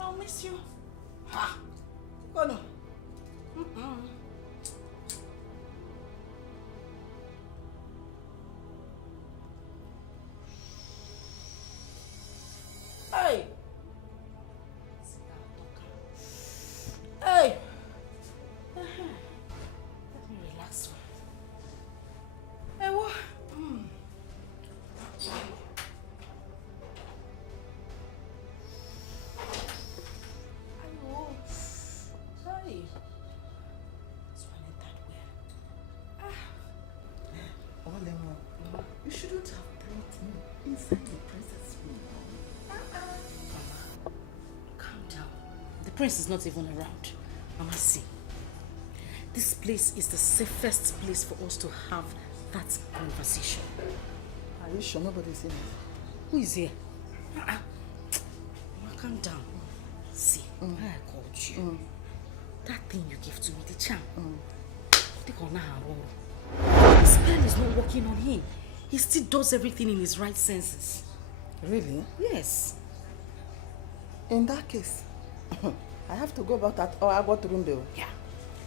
I'll miss you. Ha! Oh no. Hey! Hey! Let me relax. Hey, what? Hello. Hey. This one ain't that weird. Olemo, you shouldn't have brought me inside the princess room. Calm down. The prince is not even around. Mama, see. This place is the safest place for us to have that conversation. Are you sure nobody's in it? Who is here? Mama, calm down. See, why I called you. That thing you gave to me, the charm. Take on now. The spell is not working on him. He still does everything in his right senses. Really? Yes. In that case, I have to go about that or I go to room there. Yeah.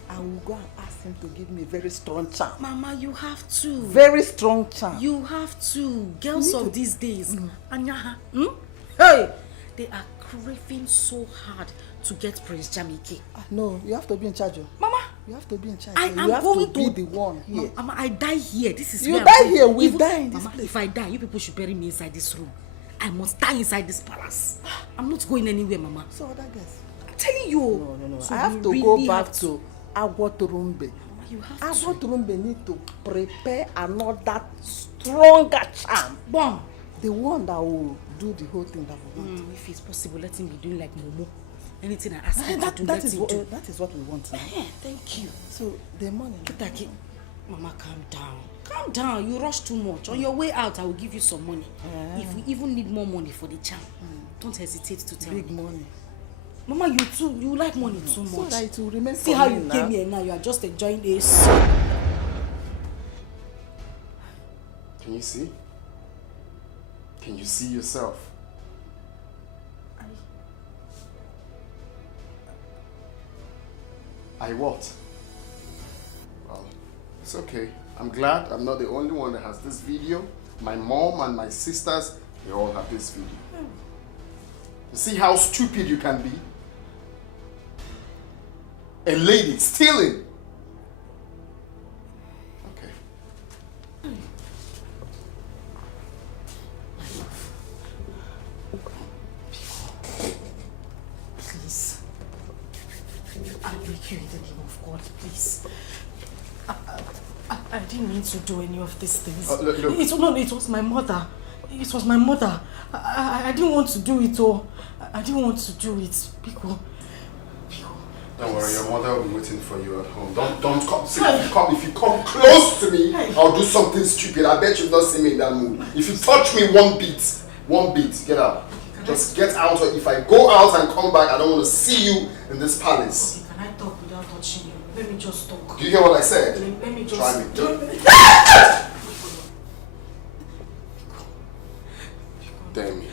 I will go and ask him to give me a very strong charm. Mama, you have to. Very strong charm. You have to. Girls You need of to- these days, Anyaha, hey, they are craving so hard to get Prince Jamike. No, you have to be in charge. Mama, you have to be in charge. I You am have going to be the one here. Mama, I die here. This is You where die I'm here, going. we Even- die in this Mama, if I die, you people should bury me inside this room. I must die inside this palace. I'm not going anywhere, Mama. So other guys. I'm telling you. No. So I have you to really go back have to Agwoturumbe. You have Agwoturumbe need to prepare another stronger charm. Bomb. The one that will do the whole thing that we want. If it's possible, let him be doing like Momo. Anything I ask him to do, let him do. That is what we want now. Thank you. So the money. Mama, calm down. Calm down. You rush too much. On your way out, I will give you some money. If we even need more money for the charm, don't hesitate to tell me. Big money. Mama, you like money too much. So that it will remain See for how me you now. came here now. You are just enjoying this. Can you see? Can you see yourself? I what? Well, it's okay. I'm glad I'm not the only one that has this video. My mom and my sisters, they all have this video. You see how stupid you can be? A lady stealing. Okay. Please. I beg you in the name of God, please. I didn't mean to do any of these things. Look. It was my mother. It was my mother. I didn't want to do it, or I didn't want to do it. Pico. Don't worry, your mother will be waiting for you at home. Don't come. See, if you come close to me, I'll do something stupid. I bet you've not seen me in that mood. If you touch me one beat, get out. Just get out, or if I go out and come back, I don't want to see you in this palace. Can I talk without touching you? Let me just talk. Do you hear what I said? Let me just... Try me. Damn me.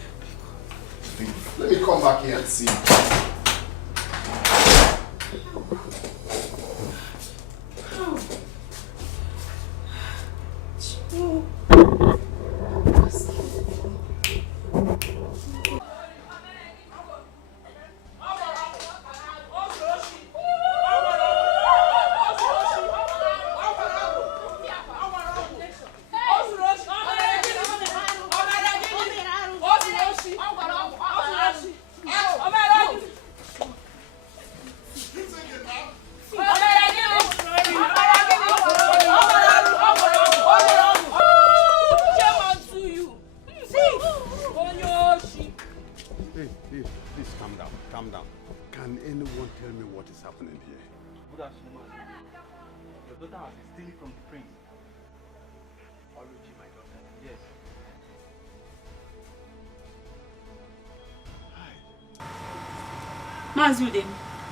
Let me come back here and see. Calm down. Can anyone tell me what is happening here? Good afternoon, ma'am. Your daughter has been stealing from the prince. Oluchi, my daughter. Yes. Mazudin,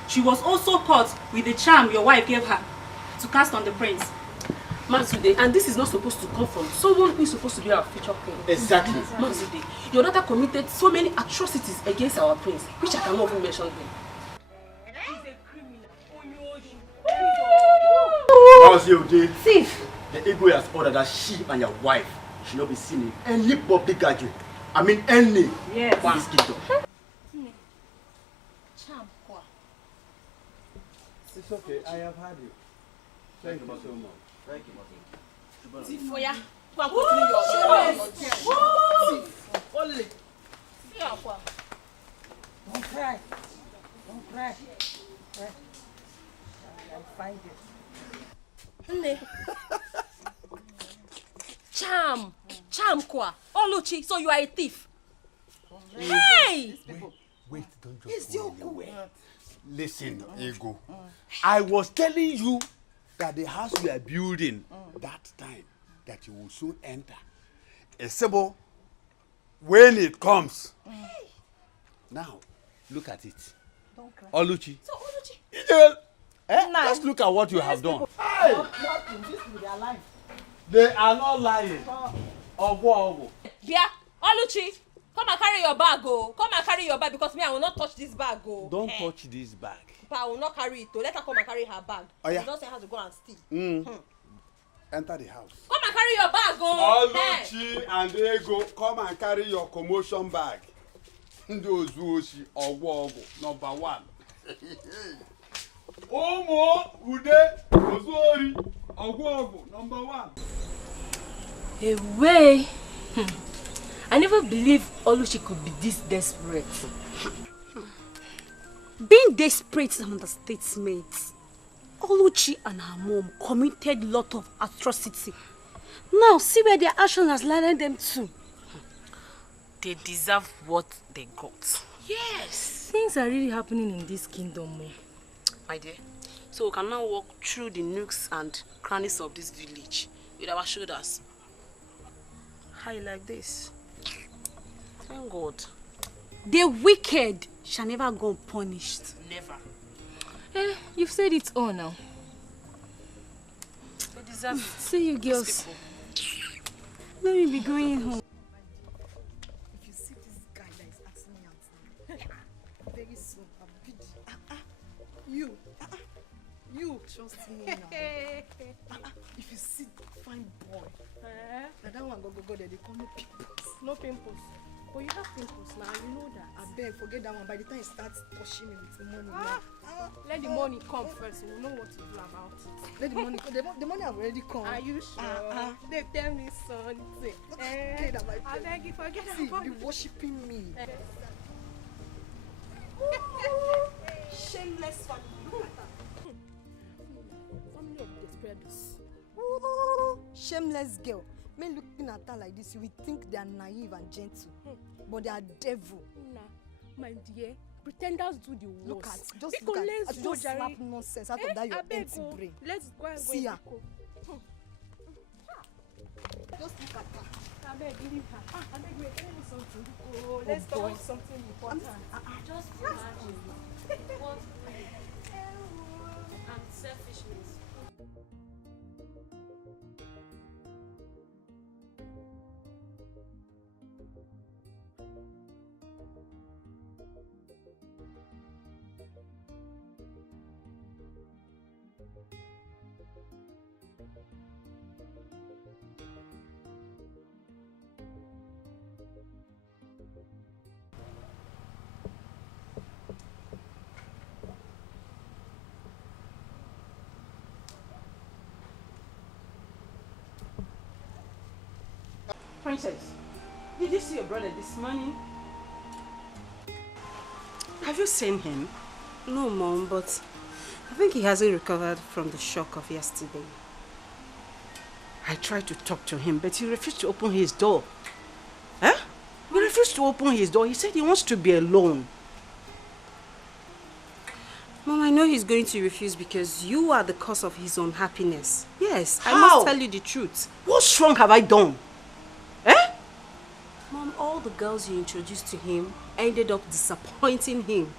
she was also caught with the charm your wife gave her to cast on the prince. Mazude, and this is not supposed to come from someone who is supposed to be our future queen. Exactly. Mazude, your daughter committed so many atrocities against our prince, which I cannot even mention them. How's your day? Thief! The Igwe has ordered that she and your wife should not be seen in any public gathering. I mean any. Yes. In this kingdom. It's okay. I have had you. Thank you so much. Thank you, Mother. Tifoya. Woo! Only. Don't cry. Don't cry. I'll find it. Nne. Charm kwa. Oluchi, so you are a thief. Hey! Wait, don't just go anywhere. Listen, Ego. I was telling you that the house we are building that time that you will soon enter. Esebo, when it comes. Now, look at it. Don't cry. Oluchi. So Oluchi. Just look at what you have done. Hey! They are lying. They are not lying. Ogo. Bia, Oluchi, come and carry your bag, oh. Come and carry your bag because me, I will not touch this bag, oh. Don't touch this bag. But I will not carry it, oh. Let her come and carry her bag. Oh, yeah. You don't say her to go and steal. Enter the house. Come and carry your bag, oh. Oluchi and Ego, come and carry your commotion bag. Ndị ozu oshi ọgwụ number 1. Ụmụ ude ozu ori ọgwụ number 1. Away. I never believed Oluchi could be this desperate. Being desperate is an understatement. Oluchi and her mom committed a lot of atrocity. Now see where their action has led them to. They deserve what they got. Yes. Things are really happening in this kingdom. My dear, so we can now walk through the nooks and crannies of this village with our shoulders high like this. Thank God. The wicked shall never go unpunished. Never. You've said it all now. They deserve it. See you girls. Let me be going home. If you see this guy that is asking me out now, very soon I'll be you. You trust me now. If you see fine boy, that one go there, they call me pimples. No pimples. But you have pimples now, you know that. I beg, forget that one. By the time he starts touching me with money, Let the money come first. We'll know what to do about it. let the money come. The money have already come. Are you sure? They tell me something. Okay, that my I beg you, forget see, about you it. be worshipping me. Shameless family. Look at that. Family of desperados. Shameless girl. Men looking at her like this, you will think they are naive and gentle, but they are devil. Nah, my dear, pretenders do the worst. Look at, just Because look at, let's I go, just Jerry. slap nonsense out of that your abeg empty o. brain. Let's go and See go. her. Just look at her. I beg, leave her. I beg, wait, tell me something. Oh, let's talk about something important. Just imagine what and selfishness. Princess, did you see your brother this morning? Have you seen him? No, Mom, but I think he hasn't recovered from the shock of yesterday. I tried to talk to him, but he refused to open his door. Huh? He refused to open his door. He said he wants to be alone. Mom, I know he's going to refuse because you are the cause of his unhappiness. Yes, I How? must tell you the truth. What wrong have I done? Mom, all the girls you introduced to him ended up disappointing him.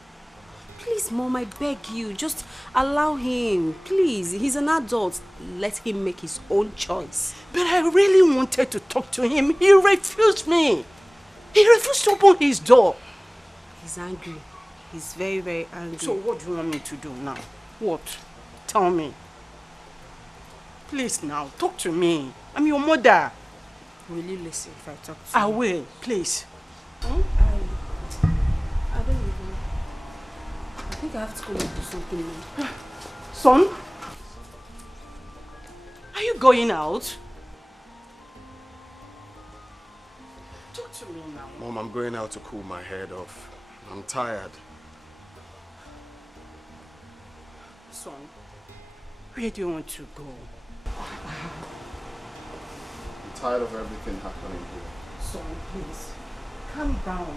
Please, Mom, I beg you, just allow him. Please, he's an adult. Let him make his own choice. But I really wanted to talk to him. He refused me. He refused to open his door. He's angry. He's very, very angry. So what do you want me to do now? What? Tell me. Please now, talk to me. I'm your mother. Will you listen if I talk to I you? will, please. I don't even... I think I have to go and do something now. Son? Are you going out? Talk to me now. Mom, I'm going out to cool my head off. I'm tired. Son, where do you want to go? I'm tired of everything happening here. Son, please, calm down.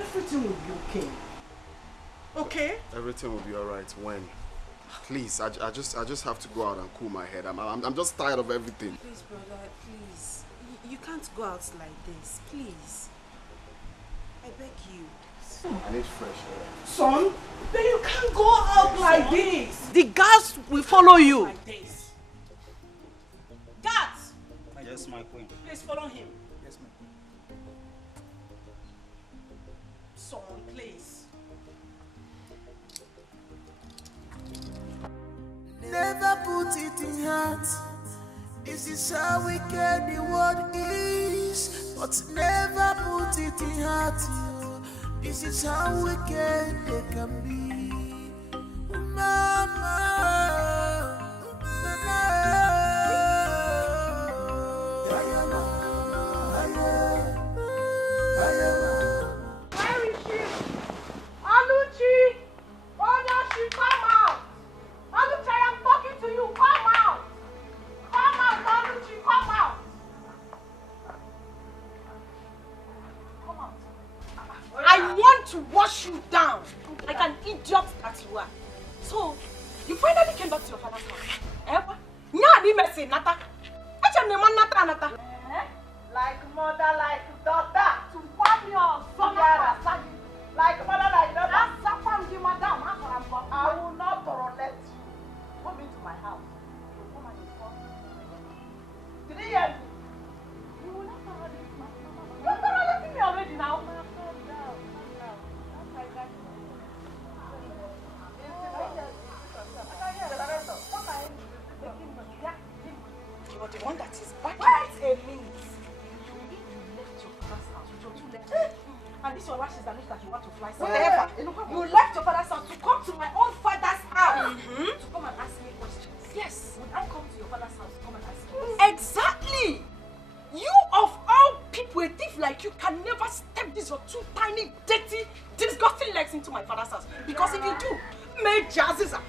Everything will be okay. Okay? Everything will be alright when? Please, I just have to go out and cool my head. I'm just tired of everything. Please, brother, please. You can't go out like this. Please. I beg you. I need fresh air. Son, then you can't go out like this. The guards will follow you. Like this. Guards! Yes, my queen. Please follow him. Yes, ma'am. Son, please. Never put it in heart. This is how wicked the world is, but never put it in heart. This is how wicked they can be. Mama, where is she? Aluchi! Mother, she come out! Aluchi, I am talking to you. Come out! Come out, Aluchi, come out! Come out. I want to wash you down like an idiot that you are. So, you finally came back to your father's house. Eh? Nyadi messy, Nata. Nata. Like mother, like daughter. To warn your son. Like mother, like daughter. Madam, I will not tolerate you. Come into my house. You come and insult me. Did you hear me? You will not tolerate me. You're tolerating me already now. You're the one that is back. Wait a minute. You left your father's house with your 2 legs. And this your lashes that looks like you want to fly. Whatever. You left your father's house to come to my own father's house. To come and ask me questions. Yes. Would I come to your father's house to come and ask you? Exactly. You of all people, a thief like you can never step these your 2 tiny, dirty, disgusting legs into my father's house. Because if you do,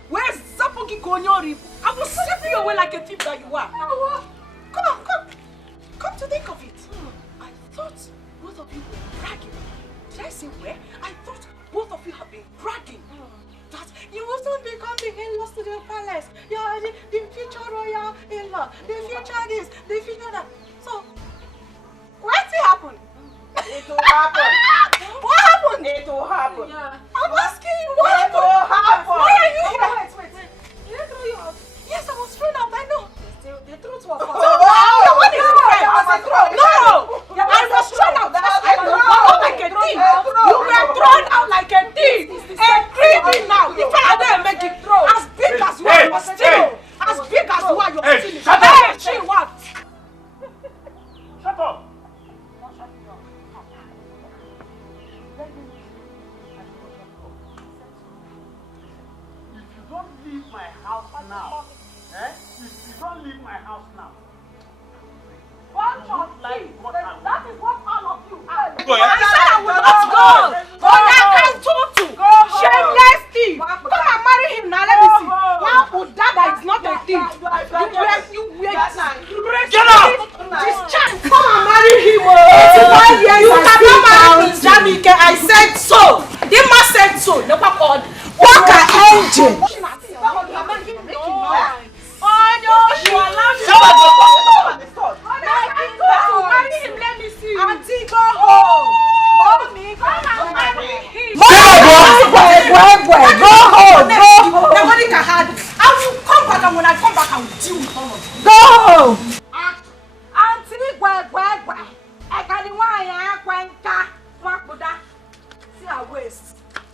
where's Zapogi Gonyori? I will slap you away like a thief that you are. Come to think of it. I thought both of you were bragging. Did I say where? I thought both of you have been bragging. That you will soon become the in-laws to the palace. You are the future royal in-law. The future this, the future that. So, what's it happen? It will happen. What happened? It will happen. Yeah. I'm asking you what happened? It will happen. Why are you here? Wait. Did they throw you out? Yes, I was thrown out. I know. They threw to a father. No! I was thrown out. I threw out like a thief. You were thrown out like a thief. A criminal. The father didn't make it throw. As big as you are, you are still. As big as you are, you are still. Shut up! She what? Shut up! Leave my house now. If you don't leave my house now, bunch of thieves. That is what all of you are. Go ahead. I said I will not go. Go down. Shameless thief. Come and marry him now. Let me see. Now Udada is not a thief. You were get out. This child. Come and marry him. You cannot marry Prince Jamike. I said so. The man said so. Never called. Walk an engine. Auntie, go home. Mommy, come and marry him. Go home. Nobody can hide. I will come back, and when I come back, I will deal with all of you. Go home. Auntie, I got the one. See her waist.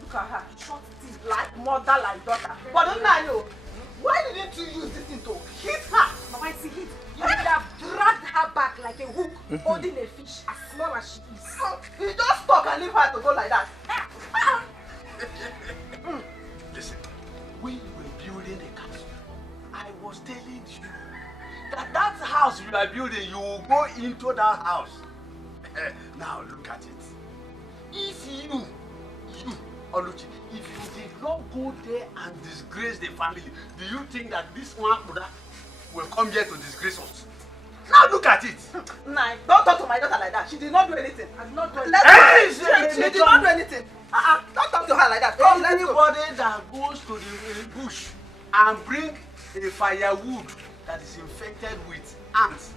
Look at her. Short teeth like mother, like daughter. But don't I know? Why didn't you use this thing to hit her? Mama, I see hit. You would have dragged her back like a hook, holding a fish as small as she is. You just talk and leave her to go like that. Listen, when you were building the castle, I was telling you that house you are building, you will go into that house. Now look at it. If you, Oluchi, if you did not go there and disgrace the family, do you think that this one will come here to disgrace us? Now look at it. Nah, don't talk to my daughter like that. She did not do anything. I did not do anything. She did not do anything. Don't talk to her like that. Anybody that goes to the bush and bring a firewood that is infected with ants,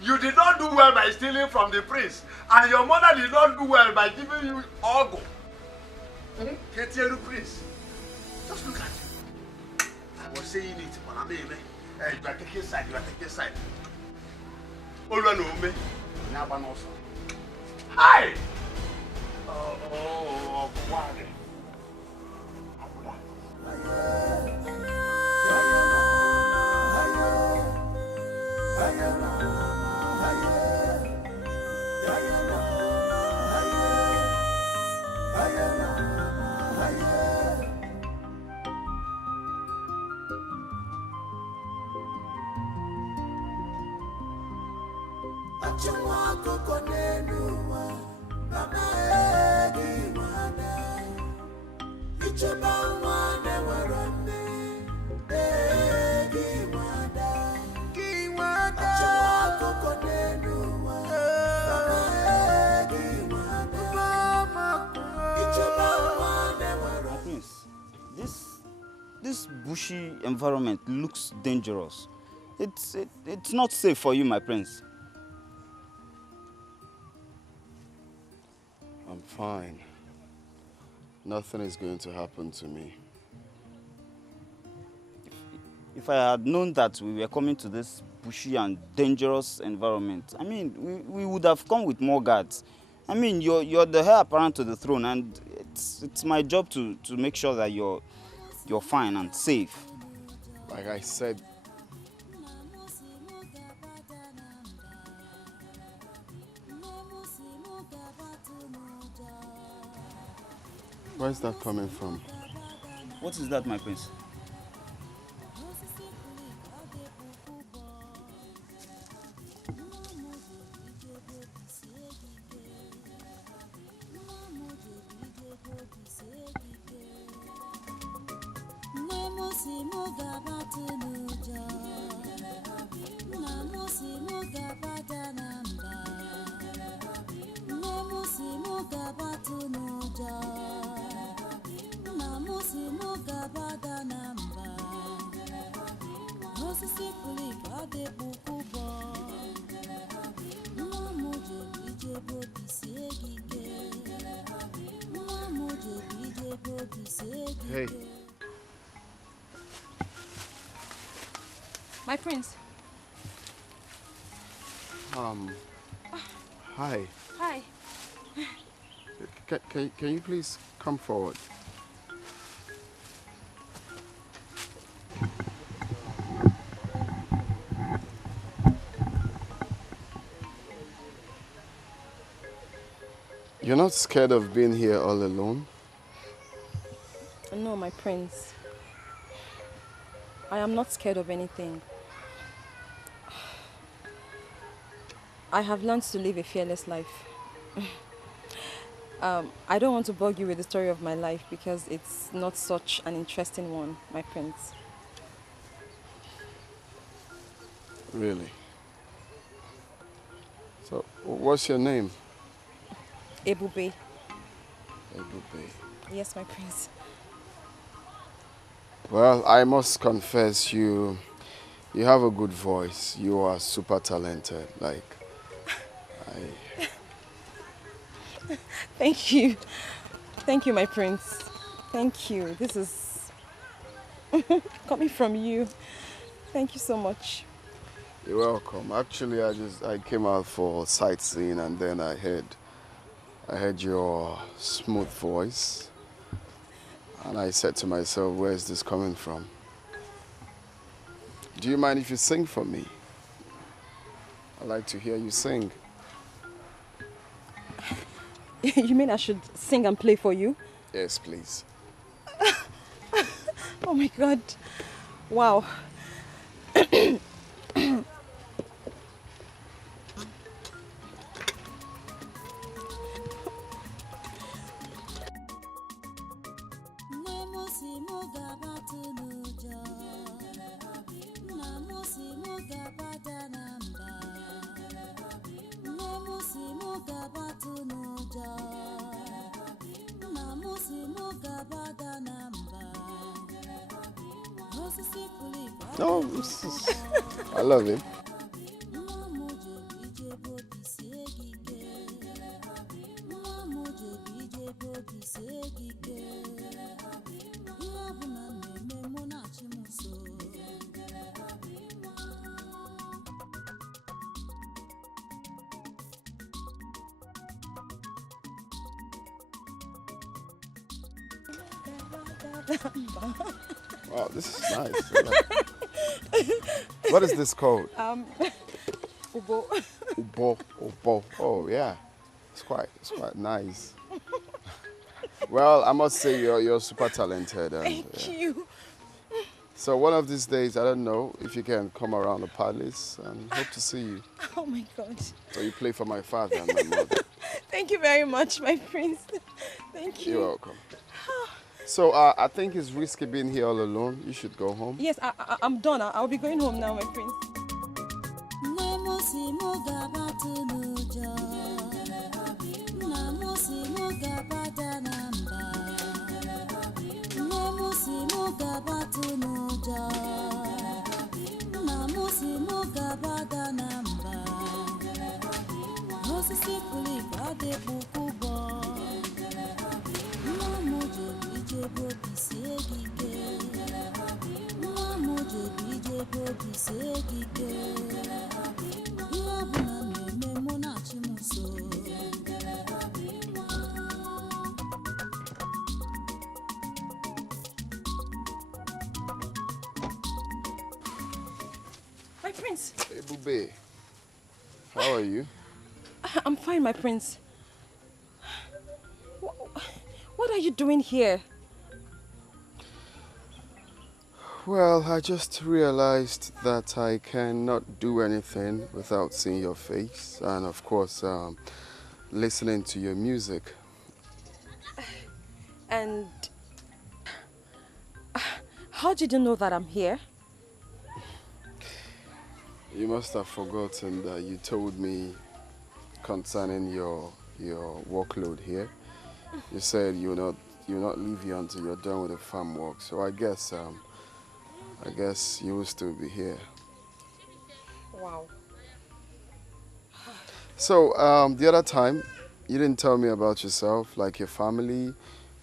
you did not do well by stealing from the prince, and your mother did not do well by giving you ogo. Prince, just look at you. I was saying it, but I'm you are taking side, you are taking side. Hi! Oh, This bushy environment looks dangerous. It's not safe for you, my prince. I'm fine. Nothing is going to happen to me. If I had known that we were coming to this bushy and dangerous environment, I mean, we would have come with more guards. I mean, you're the heir apparent to the throne, and it's my job to make sure that you're fine and safe. Like I said, where's that coming from? What is that, my prince? Hey. My prince. Hi. Hi. Can you please come forward? You're not scared of being here all alone? No, my prince. I am not scared of anything. I have learned to live a fearless life. I don't want to bug you with the story of my life because it's not such an interesting one, my prince. Really? So, what's your name? Ebube. Ebube. Yes, my prince. Well, I must confess, you have a good voice. You are super talented. Thank you. Thank you, my prince. Thank you. This is coming from you. Thank you so much. You're welcome. Actually, I came out for sightseeing and then I heard your smooth voice. And I said to myself, where is this coming from? Do you mind if you sing for me? I'd like to hear you sing. You mean I should sing and play for you? Yes, please. Oh my God. Wow. No, I love it. Wow, this is nice. What is this called? Ubo. Ubo. Oh yeah, it's quite nice. Well, I must say you're super talented. And, Thank you. So one of these days, I don't know if you can come around the palace and hope to see you. Oh my God. So you play for my father and my mother. Thank you very much, my prince. Thank you. You're welcome. So I think it's risky being here all alone. You should go home. Yes, I'm done. I'll be going home now, my prince. My prince. Hey, Bube. How are you? I'm fine, my prince. What are you doing here? Well, I just realized that I cannot do anything without seeing your face and, of course, listening to your music. And how did you know that I'm here? You must have forgotten that you told me concerning your workload here. You said you'll not leave you until you're done with the farm work. So I guess you will still be here. Wow. So the other time, you didn't tell me about yourself, like your family,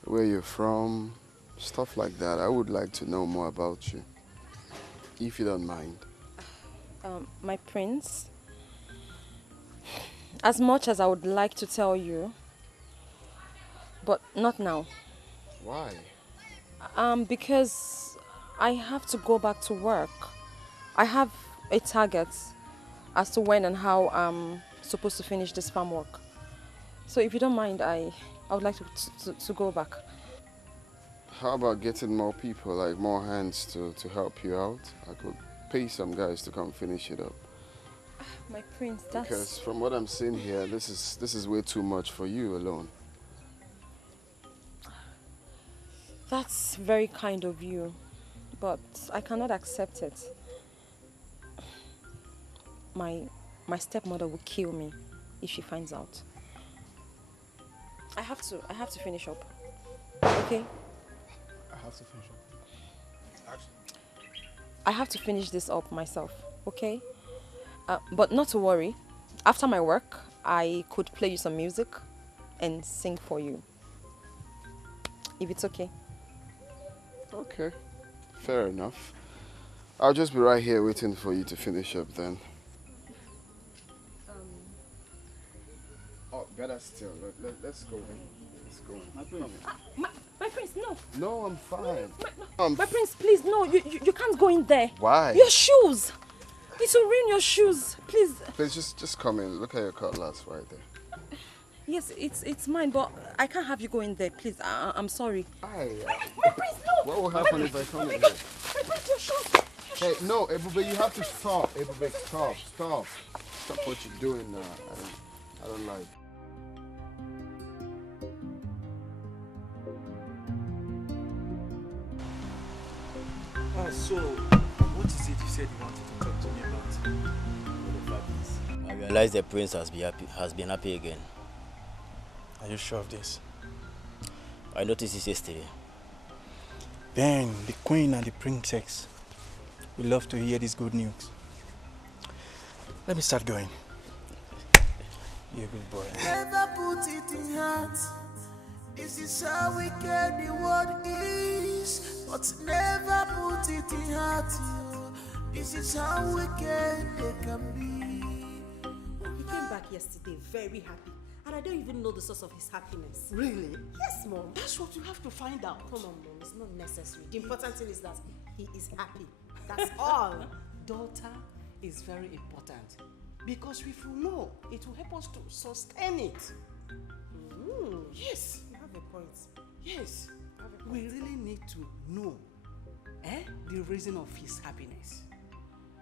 where you're from, stuff like that. I would like to know more about you, if you don't mind. My prince, as much as I would like to tell you, but not now. Why? Because I have to go back to work. I have a target as to when and how I'm supposed to finish this farm work. So if you don't mind, I would like to go back. How about getting more people, like more hands to help you out? I could pay some guys to come finish it up. My prince, that's... Because from what I'm seeing here, this is way too much for you alone. That's very kind of you, but I cannot accept it. My stepmother will kill me if she finds out. I have to finish up. Okay? I have to finish up. I have to finish this up myself, okay? But not to worry. After my work, I could play you some music and sing for you. If it's okay. Okay, fair enough. I'll just be right here waiting for you to finish up then. Oh, better still. Let's go then. Let's go. My prince, no. No, I'm fine. My prince, please, no. You can't go in there. Why? Your shoes. It will ruin your shoes. Please. Please, just come in. Look at your cutlass right there. Yes, it's mine, but I can't have you go in there. Please, I'm sorry. My prince, no. What will happen if I come in here? My prince, your shoes. Hey, no, Ebube, you have to stop. Ebube, stop. Stop what you're doing now. I don't like. So, what is it you said you wanted to talk to me about? I realize the prince has been happy again. Are you sure of this? I noticed this yesterday. Then the queen and the princess will love to hear this good news. Let me start going. You're a good boy. Never put it in heart. This is how wicked the world is. But never put it in heart. This is how wicked they can be. He came back yesterday very happy. And I don't even know the source of his happiness. Really? Yes, Mom. That's what you have to find out. Come on, Mom. It's not necessary. The important thing is that he is happy. That's all. Daughter is very important. Because if you know, it will help us to sustain it. Yes. You have a point. Yes. We really need to know the reason of his happiness.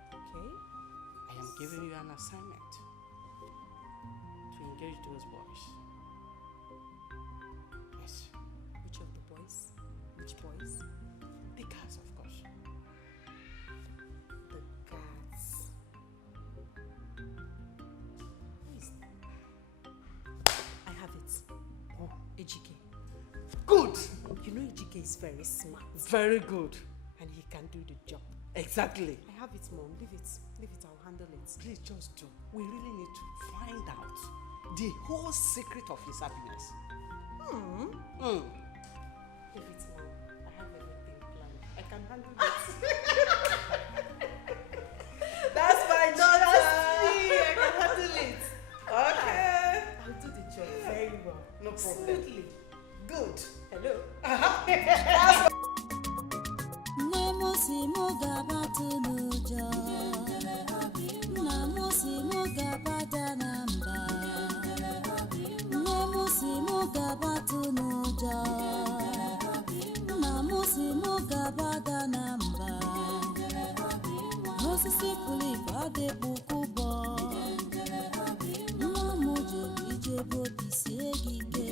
Okay. I am giving you an assignment to engage those boys. Yes. Which of the boys? Which boys? The cats, of course. The cats. Who is I have it. Oh, Ejike. Good. You know Ejike is very smart. Very good. And he can do the job. Exactly. I have it, Mom. Leave it. Leave it. I'll handle it. Please just do. We really need to find out the whole secret of his happiness. Leave it, Mom. I have everything planned. I can handle it. That's my daughter. I can handle it. Okay. I'll do the job very well. No problem. Smoothly. Good. Hello. Nemusi mugabatu nujo, namusi mugabata namba. Nemusi mugabatu nujo, namusi mugabata namba. Osisi kulipa de bukubo, namujo bijebo bisegige,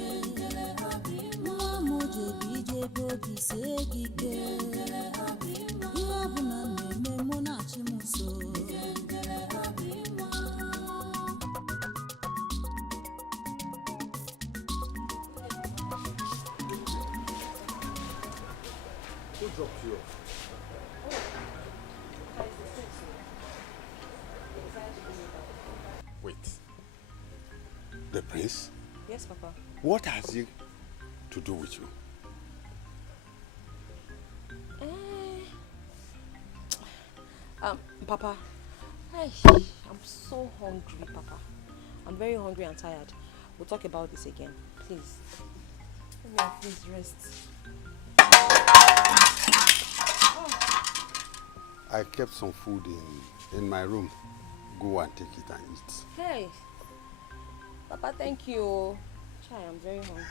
namujo bijebo bisegige. Who dropped you off? Wait. The prince? Yes, Papa. What has he to do with you? Papa, I'm so hungry, Papa. I'm very hungry and tired. We'll talk about this again, please. Let me please rest. I kept some food in my room. Go and take it and eat. Hey, Papa, thank you. Chai, I'm very hungry.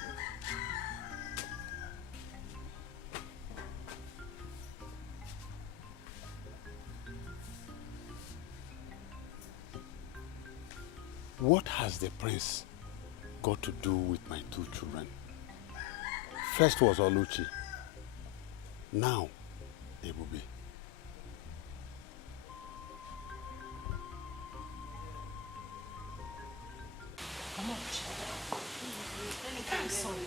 What has the prince got to do with my two children? First was Oluchi. Now, Ebube. Come on, I'm sorry.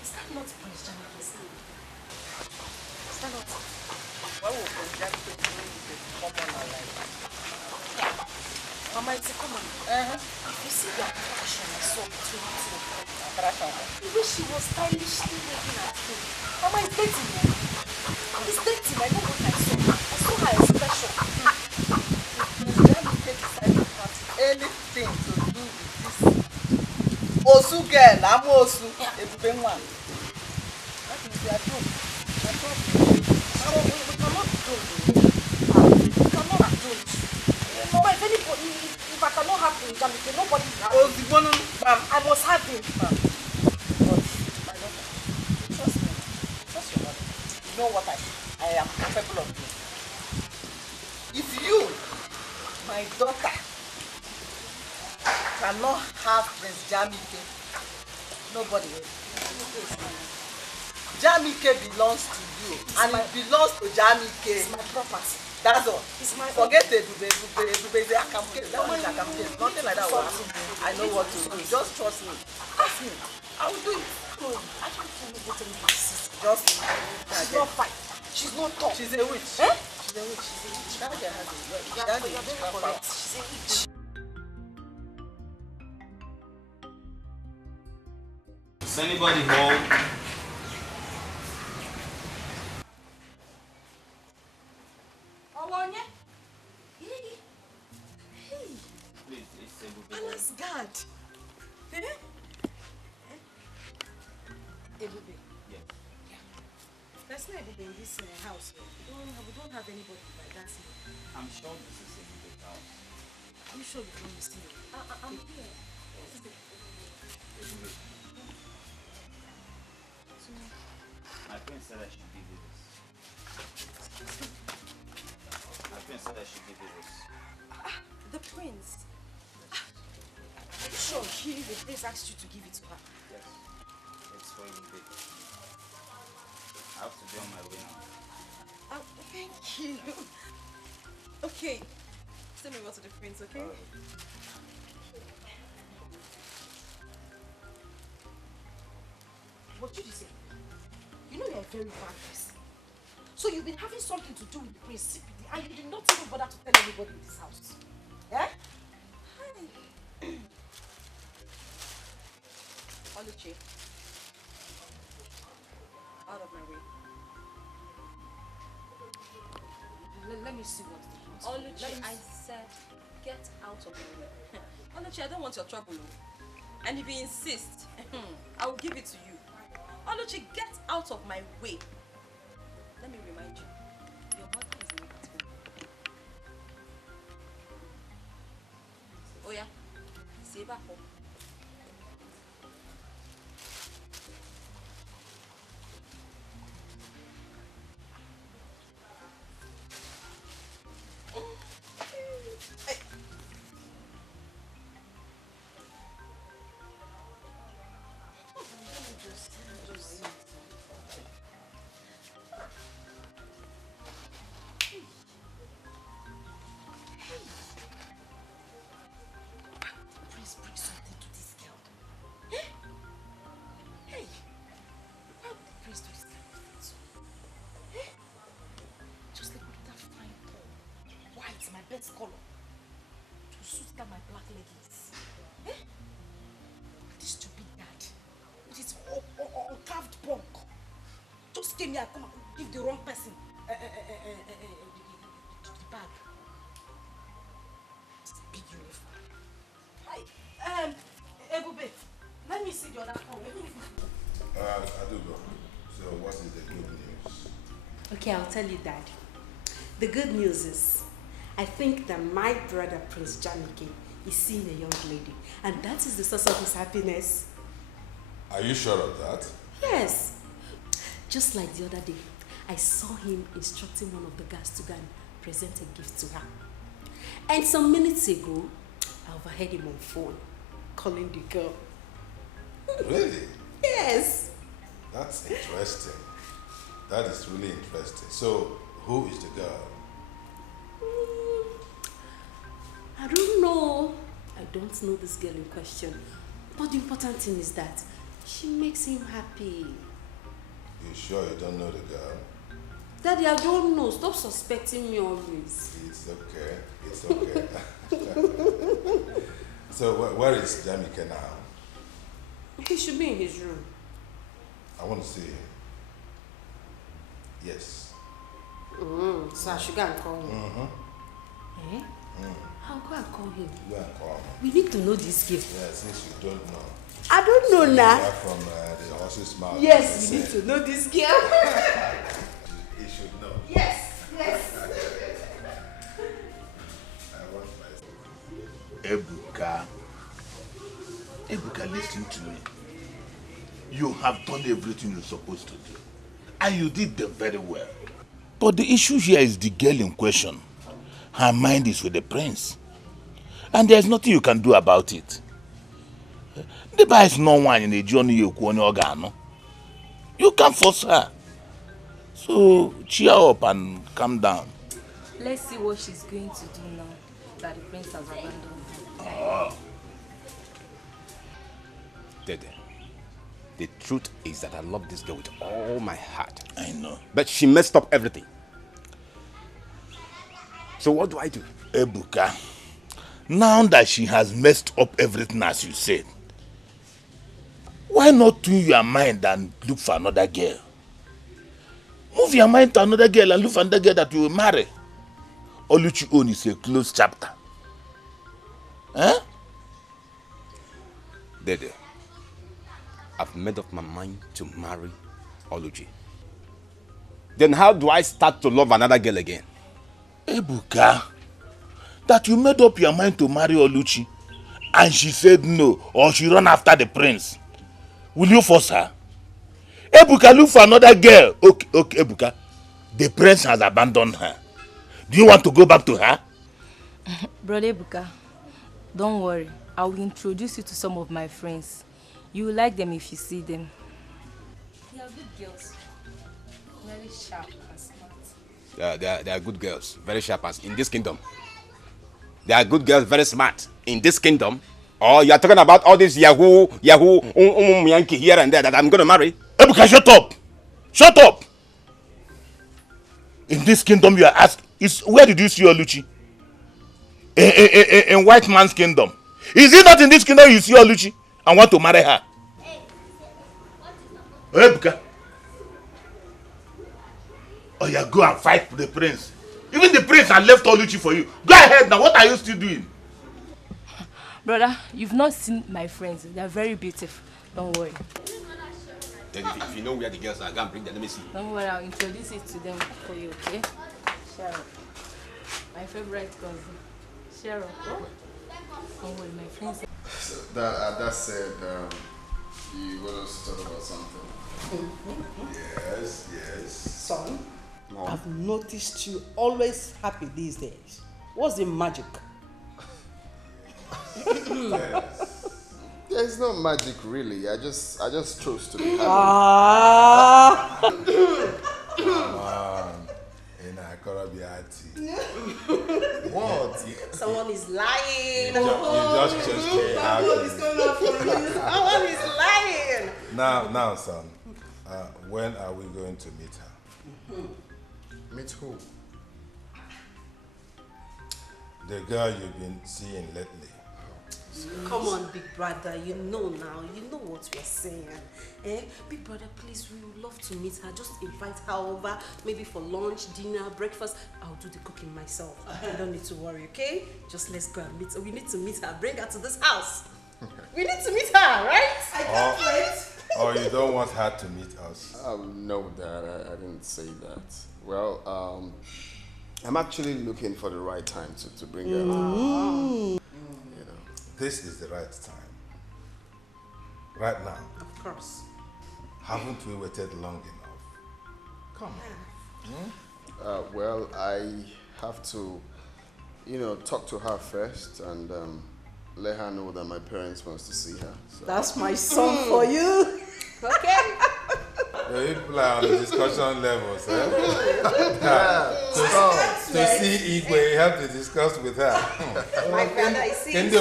Is that not Prince Jamike's name? Is that not? Why would Prince Jamike be common like that? Mama, it's a common. If you see the attraction I saw between the two of them, the way she was stylishly looking at him. Mama, it's dating, man. It's dating. I know what I saw. I saw her expression. Prince Jamike decided to have anything to do with this Osu girl, I'm Osu. Ebube one. That is their job. Their job. We cannot do it. We cannot do it. Mama, if anybody, if I cannot have Prince Jamike, nobody will have him. I must have him. But my daughter, trust me. Trust your mother. You know what I am capable of doing. If you, my daughter, cannot have Prince Jamike, nobody will. Jamike belongs to you, and it belongs to Jamike. It's my property. That's all. It's my Forget it, Ebube, the Akamke. That one is Akamke. Nothing like that will happen. I know what to do. Just trust me. Trust me. I will do it. No, I can't tell you what to do. Just she's not fine. She's not tall. She's a witch. Eh? She's a witch. She's a witch. That girl has a witch. You're very correct. She's a witch. Is anybody home? Please, it's a Palace guard. Ebube. Yes. There's no Ebube in this house. We don't have anybody like that here. I'm sure this is a good house. Are you sure you don't miss me? I'm here. My friend said I should give you this. My friend said I should give you this. The prince. Are you sure the prince asked you to give it to her? Yes. It's for you, babe. I have to be on my way now. Thank you. Okay. Send me over to the prince, okay? What did you say? You know you're a very bad person. So you've been having something to do with the prince secretly and you did not even bother to tell anybody in this house. Eh? Oluchi. Out of my way. Let me see what's the prince. Oluchi, I said, get out of my way. Oluchi, I don't want your trouble. And if you insist, I will give it to you. Oluchi, get out of my way. Let me remind you, your mother is not at home. Oh yeah, save her home. Please bring something to this girl. Eh? Hey! Why would the prince do this kind of thing to me? Eh? Just look at that fine pearl. White, my best color. To suit that my black leggings. Eh? This stupid dad. With his carved punk. Just came here, come and give the wrong person the bag. It's a big uniform. Ebube, let me see the other phone. I do go. So what is the good news? Okay, I'll tell you, Dad. The good news is, I think that my brother, Prince Jamike, is seeing a young lady. And that is the source of his happiness. Are you sure of that? Yes. Just like the other day, I saw him instructing one of the guys to go and present a gift to her. And some minutes ago, I overheard him on phone, calling the girl. Really? Yes. That's interesting. That is really interesting. So, who is the girl? I don't know. I don't know this girl in question. But the important thing is that she makes him happy. You sure you don't know the girl? Daddy, I don't know. Stop suspecting me always. It's okay. It's okay. So, where is Jamike now? He should be in his room. I want to see him. Yes. So I should go and call him. Mm-hmm. Eh? I'll go and call him. Go and call him. We need to know this gift. Yeah, since you don't know. I don't know now. From the horse's mouth. Yes, you need to know this girl. He should know. Yes, yes. I want my... Ebuka, listen to me. You have done everything you're supposed to do. And you did them very well. But the issue here is the girl in question. Her mind is with the prince. And there's nothing you can do about it. The bar is no one in the journey you can't force her. So cheer up and calm down. Let's see what she's going to do now that the prince has abandoned her. Oh. Dede, the truth is that I love this girl with all my heart. I know. But she messed up everything. So what do I do? Ebuka, now that she has messed up everything as you said, why not tune your mind and look for another girl? Move your mind to another girl and look for another girl that you will marry. Oluchi own is a closed chapter. Huh? Dede, I've made up my mind to marry Oluchi. Then how do I start to love another girl again? Ebuka, that you made up your mind to marry Oluchi and she said no, or she run after the prince. Will you force her? Ebuka, look for another girl. Okay, Ebuka. the prince has abandoned her. Do you want to go back to her? Brother Buka, don't worry. I will introduce you to some of my friends. You will like them if you see them. They are good girls. Very sharp and smart. They are good girls, very sharp as in this kingdom. They are good girls, very smart in this kingdom. Or you are talking about all this Yahoo, Yankee here and there that I'm going to marry? Ebuka, shut up! Shut up! In this kingdom you are asked, where did you see Oluchi? In white man's kingdom. Is it not in this kingdom you see Oluchi and want to marry her? Ebuka. Oh yeah, go and fight the prince. Even the prince had left Oluchi for you. Go ahead now, what are you still doing? Brother, you've not seen my friends. They are very beautiful. Don't worry. Then if you know where the girls are, go and bring them. Let me see. Don't worry, I'll introduce it to them for you, okay? Cheryl. My favorite cousin. Cheryl. Oh? Don't worry, my friends. So that said, you want us to talk about something? Yes, yes. Son, I've noticed you always happy these days. What's the magic? Yes. There's no magic really. I just chose to be happy. Come on. In a Karabiati. What? Someone is lying. You just chose to be happy. What is going on for you? Someone is lying. Now, son. When are we going to meet her? Meet who? The girl you've been seeing lately. Come on, big brother. You know now. You know what we're saying. Big brother, please, we would love to meet her. Just invite her over, maybe for lunch, dinner, breakfast. I'll do the cooking myself. You don't need to worry, okay? Just let's go and meet her. We need to meet her. Bring her to this house. We need to meet her, right? I can't wait. Or you don't want her to meet us? No, Dad, I didn't say that. Well, I'm actually looking for the right time to bring her out. This is the right time. Right now. Of course. Haven't we waited long enough? Come on. Well, I have to, talk to her first and let her know that my parents wants to see her. So. That's my son for you. Okay. You play on the discussion levels, eh? To see Igwe, you have to discuss with her. My brother is seeing Maybe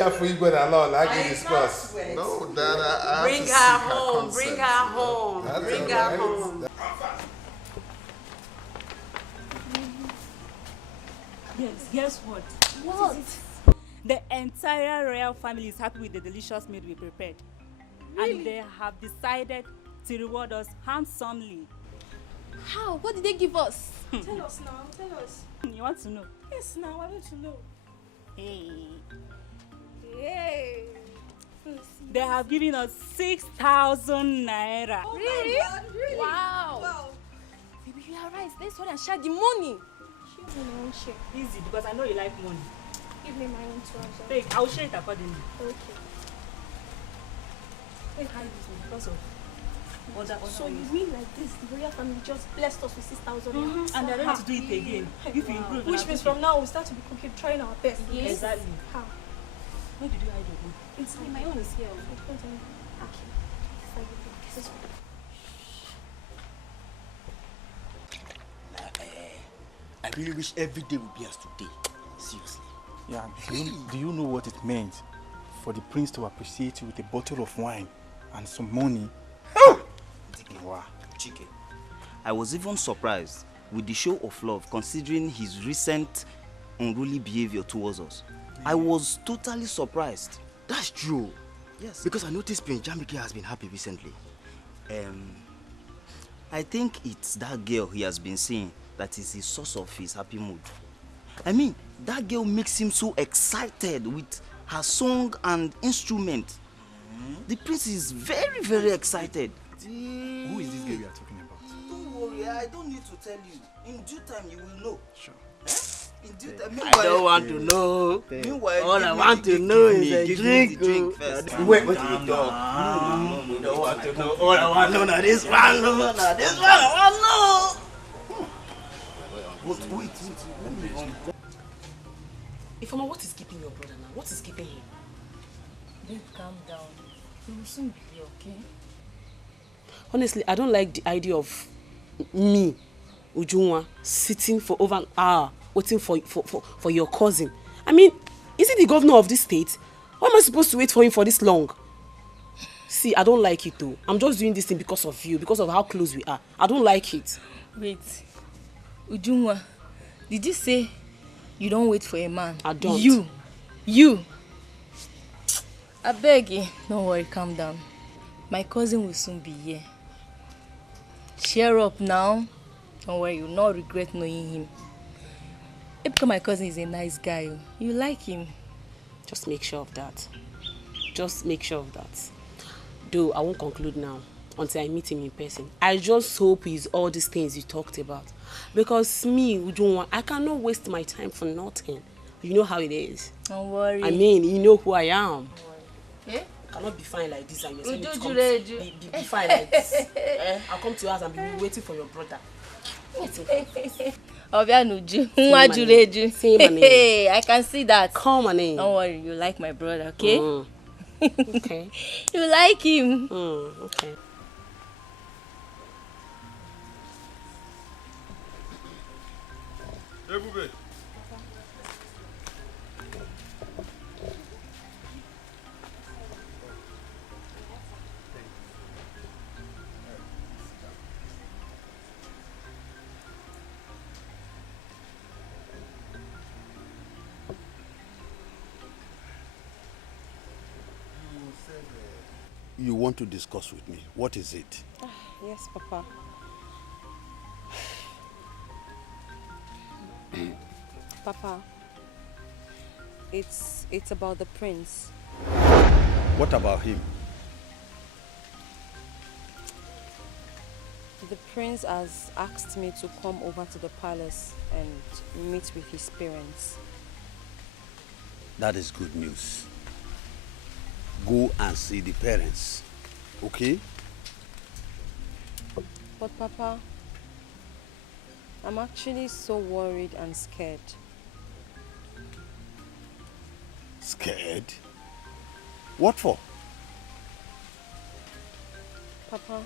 after Igwe and all, I can discuss. No, Dad, I have Bring to see her home. Bring her home. That's Bring all her right. home. Yes, guess what? What? The entire royal family is happy with the delicious meal we prepared. Really? And they have decided to reward us handsomely. How? What did they give us? Tell us now. Tell us. You want to know? Yes, now. I want to know. Hey. Yay. They have given us 6,000 naira. Oh really? My God, really? Wow. Baby, you are right. Let's go and share the money. Share my own share. Easy, because I know you like money. Give me my own treasure. Take, I will share it accordingly. Okay. Hey, hide this one because of other So you reasons. mean like this, the royal family just blessed us with 6,000 And they're ready to do it again. If you improve, Which means from now we'll start to be cooking, trying our best. Yes. Exactly. How? Where did you hide your own? It's my own is here. I really wish every day would be as today. Seriously. Yeah, do you know what it meant for the prince to appreciate you with a bottle of wine and some money? Wow. Chike, I was even surprised with the show of love considering his recent unruly behavior towards us. I was totally surprised. That's true. Yes. Because I noticed Prince Jamike has been happy recently. I think it's that girl he has been seeing that is the source of his happy mood. I mean, that girl makes him so excited with her song and instrument. The prince is very, very excited. Who is this girl you are talking about? Don't worry, I don't need to tell you. In due time, you will know. Sure. In due time. I don't want to know. Meanwhile, all I want to know is a drink. Wait, what did you talk? No, want to know. All I want to know now this one. Now this one I want to know. Wait. Ifeoma, what is keeping your brother now? What is keeping him? Babe, calm down. He will soon be here, okay? Honestly, I don't like the idea of me, Ujunwa, sitting for over an hour waiting for your cousin. I mean, is he the governor of this state? Why am I supposed to wait for him for this long? See, I don't like it though. I'm just doing this thing because of you, because of how close we are. I don't like it. Wait. Ujunwa, did you say you don't wait for a man? I don't. You. I beg you. Don't worry, calm down. My cousin will soon be here. Cheer up now. Don't worry, you'll not regret knowing him. Because my cousin is a nice guy. You like him. Just make sure of that. Just make sure of that. Though I won't conclude now until I meet him in person. I just hope he's all these things you talked about. Because me, Ujunwa, I cannot waste my time for nothing. You know how it is. Don't worry. I mean, you know who I am. Eh? I cannot be fine like this and you're Uju, saying be fine like this. I'll come to your house and be waiting for your brother. Obianuju, I can see that. Come on in. Don't worry, you like my brother, okay? Okay. You like him. Okay. Ebube. You want to discuss with me. What is it? Yes, Papa. Papa, it's about the prince. What about him? The prince has asked me to come over to the palace and meet with his parents. That is good news. Go and see the parents, okay? But Papa, I'm actually so worried and scared. Scared? What for? Papa,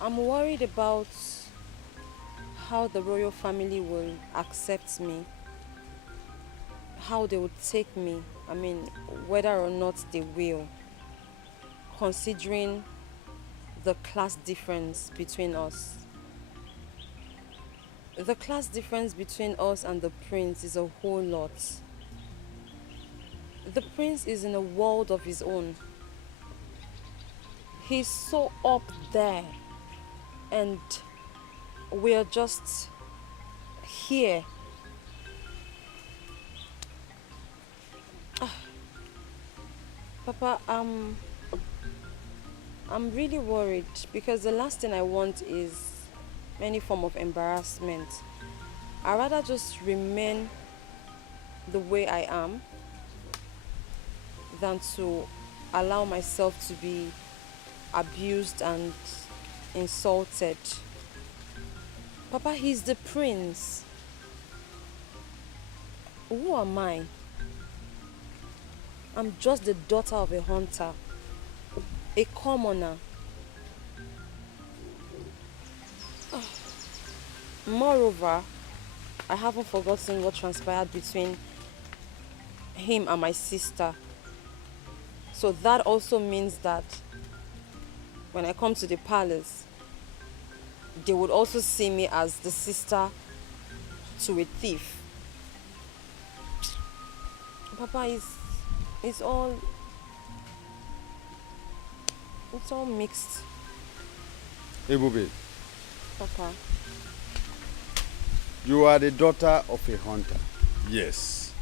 I'm worried about how the royal family will accept me, how they would take me, I mean, whether or not they will, considering the class difference between us. The class difference between us and the prince is a whole lot. The prince is in a world of his own. He's so up there, and we're just here. Papa, I'm really worried because the last thing I want is any form of embarrassment. I'd rather just remain the way I am than to allow myself to be abused and insulted. Papa, he's the prince. Who am I? I'm just the daughter of a hunter, a commoner. Moreover, I haven't forgotten what transpired between him and my sister. So that also means that when I come to the palace, they would also see me as the sister to a thief. Papa, it's all mixed. Ebube, Papa. you are the daughter of a hunter. Yes.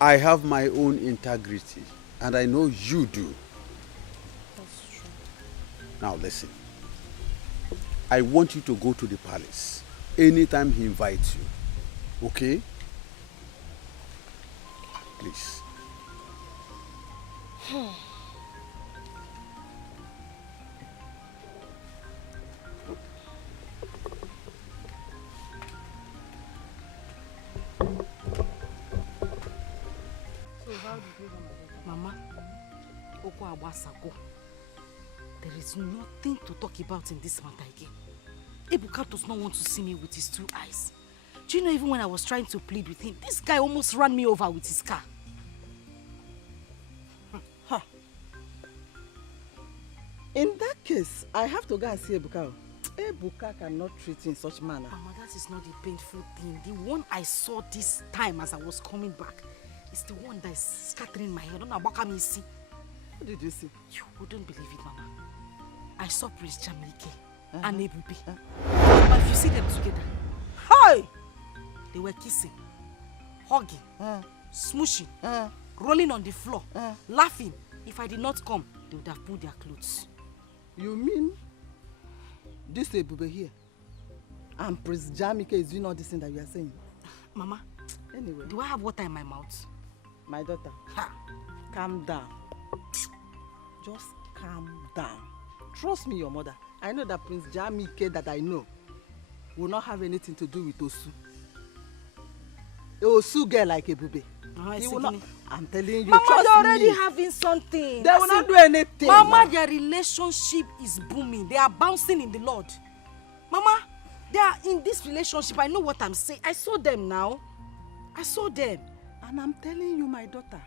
I have my own integrity, and I know you do. That's true. Now listen. I want you to go to the palace anytime he invites you. Okay? Please. Mama, Oko Awasago. There is nothing to talk about in this matter again. Ebuka does not want to see me with his 2 eyes. Do you know, even when I was trying to plead with him, this guy almost ran me over with his car. Huh. In that case, I have to go and see Ebuka. Ebuka cannot treat you in such manner. Mama, that is not the painful thing. The one I saw this time as I was coming back is the one that is scattering my head. What did you see? You wouldn't believe it, Mama. I saw Prince Jamike and Ebube. But if you see them together, hi! They were kissing, hugging, smooshing, rolling on the floor, laughing. If I did not come, they would have pulled their clothes. You mean this Ebube here and Prince Jamike is doing all this thing that you are saying? Mama, anyway, do I have water in my mouth? My daughter, calm down. Just calm down. Trust me, your mother. I know that Prince Jamike that I know will not have anything to do with Osu. A Osu girl like Ebube. He will not. I'm telling you, Mama, trust they're already me. having something. They will not do anything. Mama, their relationship is booming. They are bouncing in the Lord. Mama, they are in this relationship. I know what I'm saying. I saw them now. I saw them. And I'm telling you, my daughter,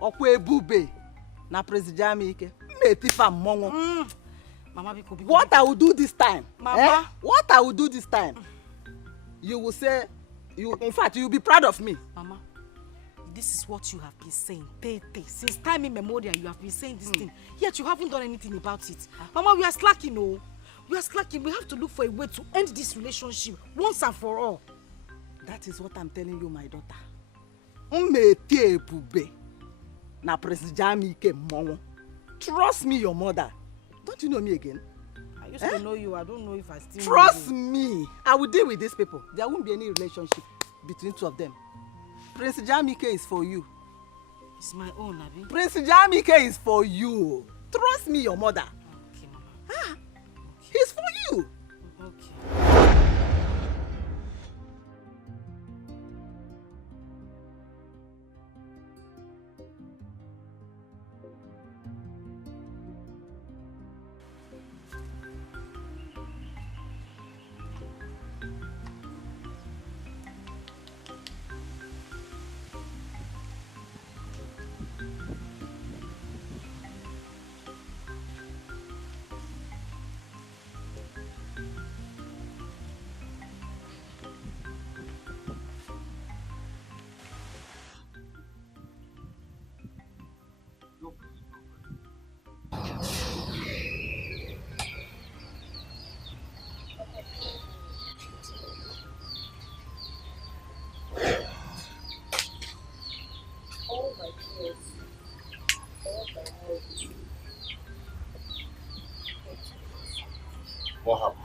Okwe Ebube na Prince Jamike. Mama, what I will do this time? Mama, what I will do this time? You will say, in fact, you will be proud of me. Mama, this is what you have been saying. Since time immemorial, you have been saying this thing. Yet you haven't done anything about it. Mama, we are slacking, oh. We are slacking. We have to look for a way to end this relationship once and for all. That is what I'm telling you, my daughter. Umete Ebube na Prince Jamike Mongo. Trust me, your mother. Don't you know me again? I used to know you. I don't know if I still Trust know you. me. I will deal with these people. There won't be any relationship between two of them. Prince Jamike is for you. It's my own, Abi. Prince Jamike is for you. Trust me, your mother. Okay, Mama. He's for you. Okay. What happened?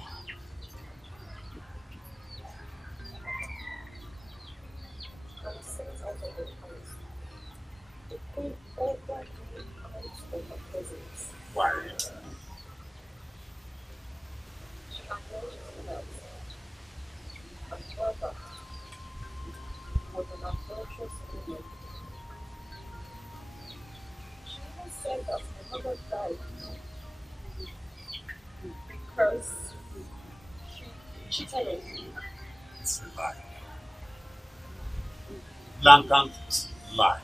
Why? She even said that my mother died because she cheated on me. It's a lie. Blatant lie.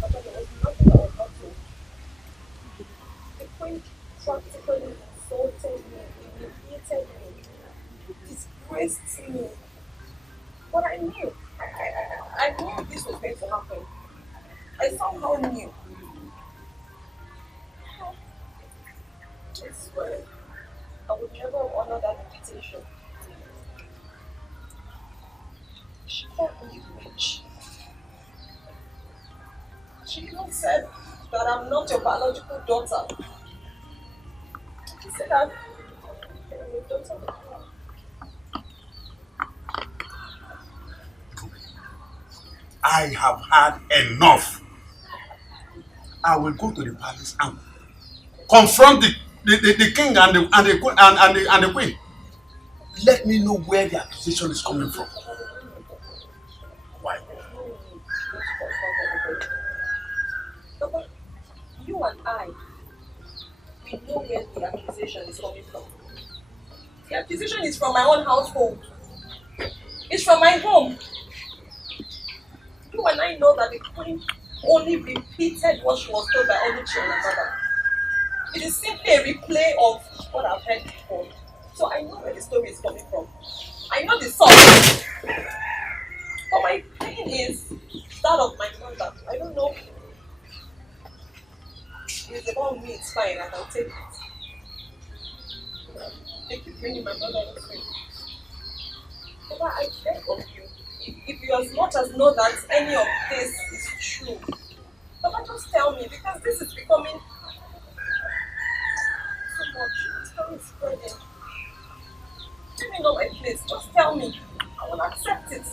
But there was nothing that was not true. The queen practically insulted me, humiliated me, disgraced me. But I knew. I knew this was going to happen. I somehow knew. I swear, I would never honor that invitation. She called me witch. She even said that I'm not your biological daughter. She said I'm your daughter. I have had enough. I will go to the palace and confront the king and the queen. Let me know where the accusation is coming from. Why? Papa, you and I, we know where the accusation is coming from. The accusation is from my own household. It's from my home. You and I know that the queen only repeated what she was told by Oluchi and her mother. It is simply a replay of what I've heard before. So I know where the story is coming from. I know the source. But my pain is that of my mother. I don't know. If it's about me, it's fine. I can take it. They keep bringing my mother into it. Papa, I beg of you. If you as much as know that any of this is true, Papa, just tell me, because this is becoming too much. It's becoming spreading. Give me know my place. Just tell me. I will accept it.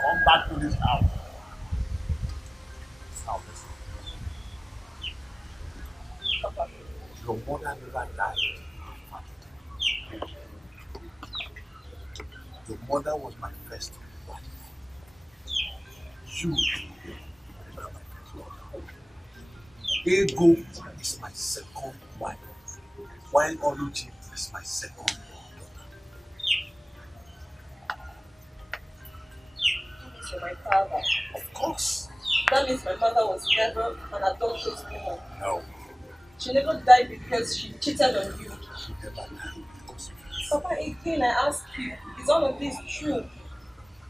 Come back to this house. Your mother never died. Your mother was my first wife. You are my first wife. Ego is my second wife, while Oluchi is my second daughter. You're my father. Of course. That means my mother was never an adulterous woman. No. She never died because she cheated on you. She never died because of you. Papa, again, I ask you, is all of this true?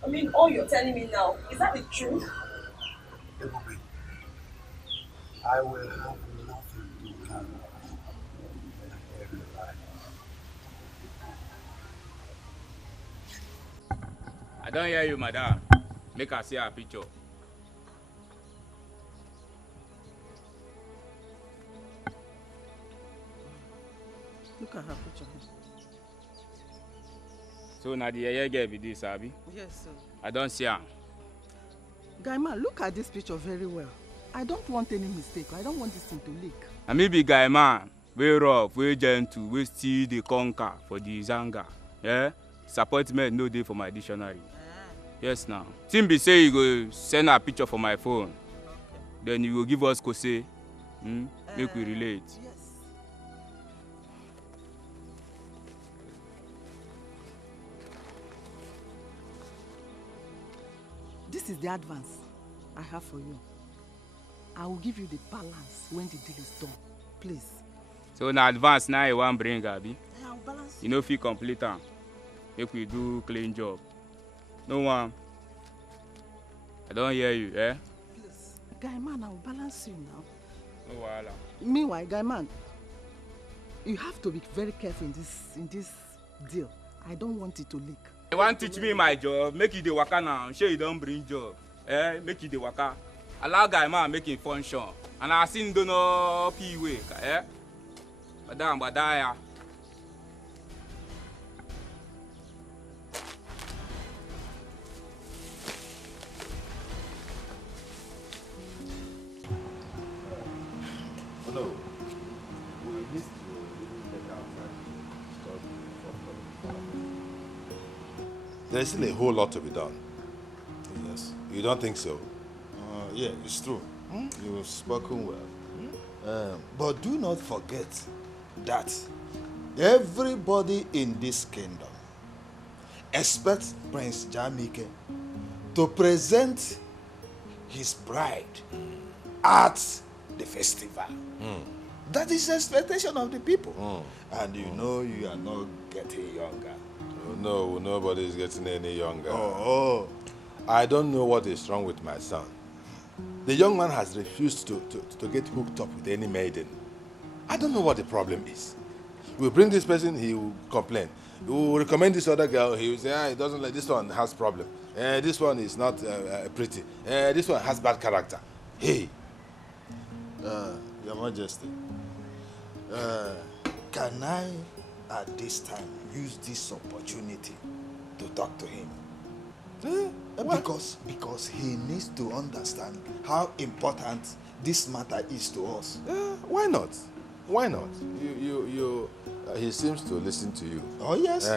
I mean, all you're telling me now, is that the truth? Ebube, I will have nothing to carry when I hear you lie. I don't hear you, madam. Make her see her picture. Look at her picture. So now the yeye girl be this, Abi? Yes, sir. I don't see her. Guy man, look at this picture very well. I don't want any mistake. I don't want this thing to leak. I may be guy man, very rough, very gentle, we still the conquer for the zanga. Yeah? Disappointment no day for my dictionary. Yes now. Timbi say you go send a picture for my phone. Then you will give us Kose. Make we relate. Yes. This is the advance I have for you. I will give you the balance when the deal is done. Please. So in advance now you want bring Abi? I'll balance you know if you complete am. Make we do clean job. No one. I don't hear you, eh? Please. Guy man, I will balance you now. No wahala. Meanwhile, guy man, you have to be very careful in this deal. I don't want it to leak. You want to teach me my job? Make it the waka now. Sure you don't bring job. Eh? Make it the waka. Allow guy man make it function. And I seen do no P way. Eh? Madam, badaya. No. We need to take outside. There's still a whole lot to be done. Yes. You don't think so? Yeah, it's true. You've spoken well. But do not forget that everybody in this kingdom expects Prince Jamike to present his bride at the festival. That is the expectation of the people. And you know you are not getting younger. No, nobody is getting any younger. Oh. I don't know what is wrong with my son. The young man has refused to get hooked up with any maiden. I don't know what the problem is. We'll bring this person, he will complain. We will recommend this other girl, he will say, he doesn't like, this one has problem. This one is not pretty. This one has bad character. Hey, Your Majesty, can I, at this time, use this opportunity to talk to him? Because he needs to understand how important this matter is to us. Why not? Why not? He seems to listen to you. Oh, yes.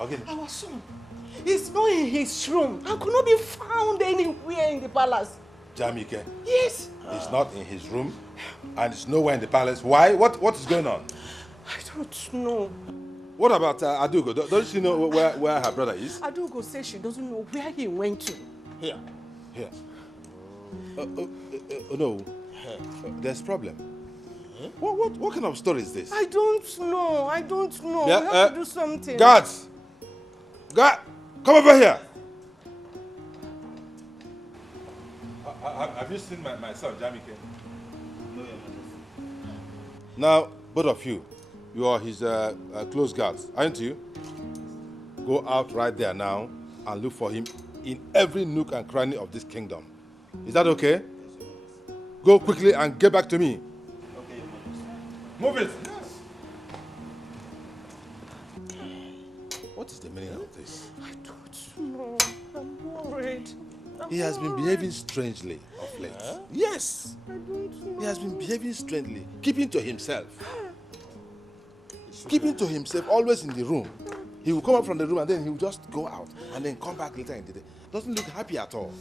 Okay. Our son is not in his room and could not be found anywhere in the palace. Jamike? Yes. He's not in his room and he's nowhere in the palace. Why? What is going on? I don't know. What about Adugo? Don't she know where her brother is? Adugo says she doesn't know where he went to. Here. No. There's problem. What kind of story is this? I don't know. Yeah, we have to do something. Guards! Guard! Come over here! Have you seen my son, Jamike? No, Your Majesty. Now, both of you, you are his close guards, aren't you? Go out right there now and look for him in every nook and cranny of this kingdom. Is that okay? Go quickly and get back to me. Okay, Your Majesty. Move it! What is the meaning of this? I don't know. I'm worried. He has been behaving strangely of late. Yes. I don't know. He has been behaving strangely, keeping to himself. Keeping to himself, always in the room. He will come up from the room and then he will just go out and then come back later in the day. Doesn't look happy at all.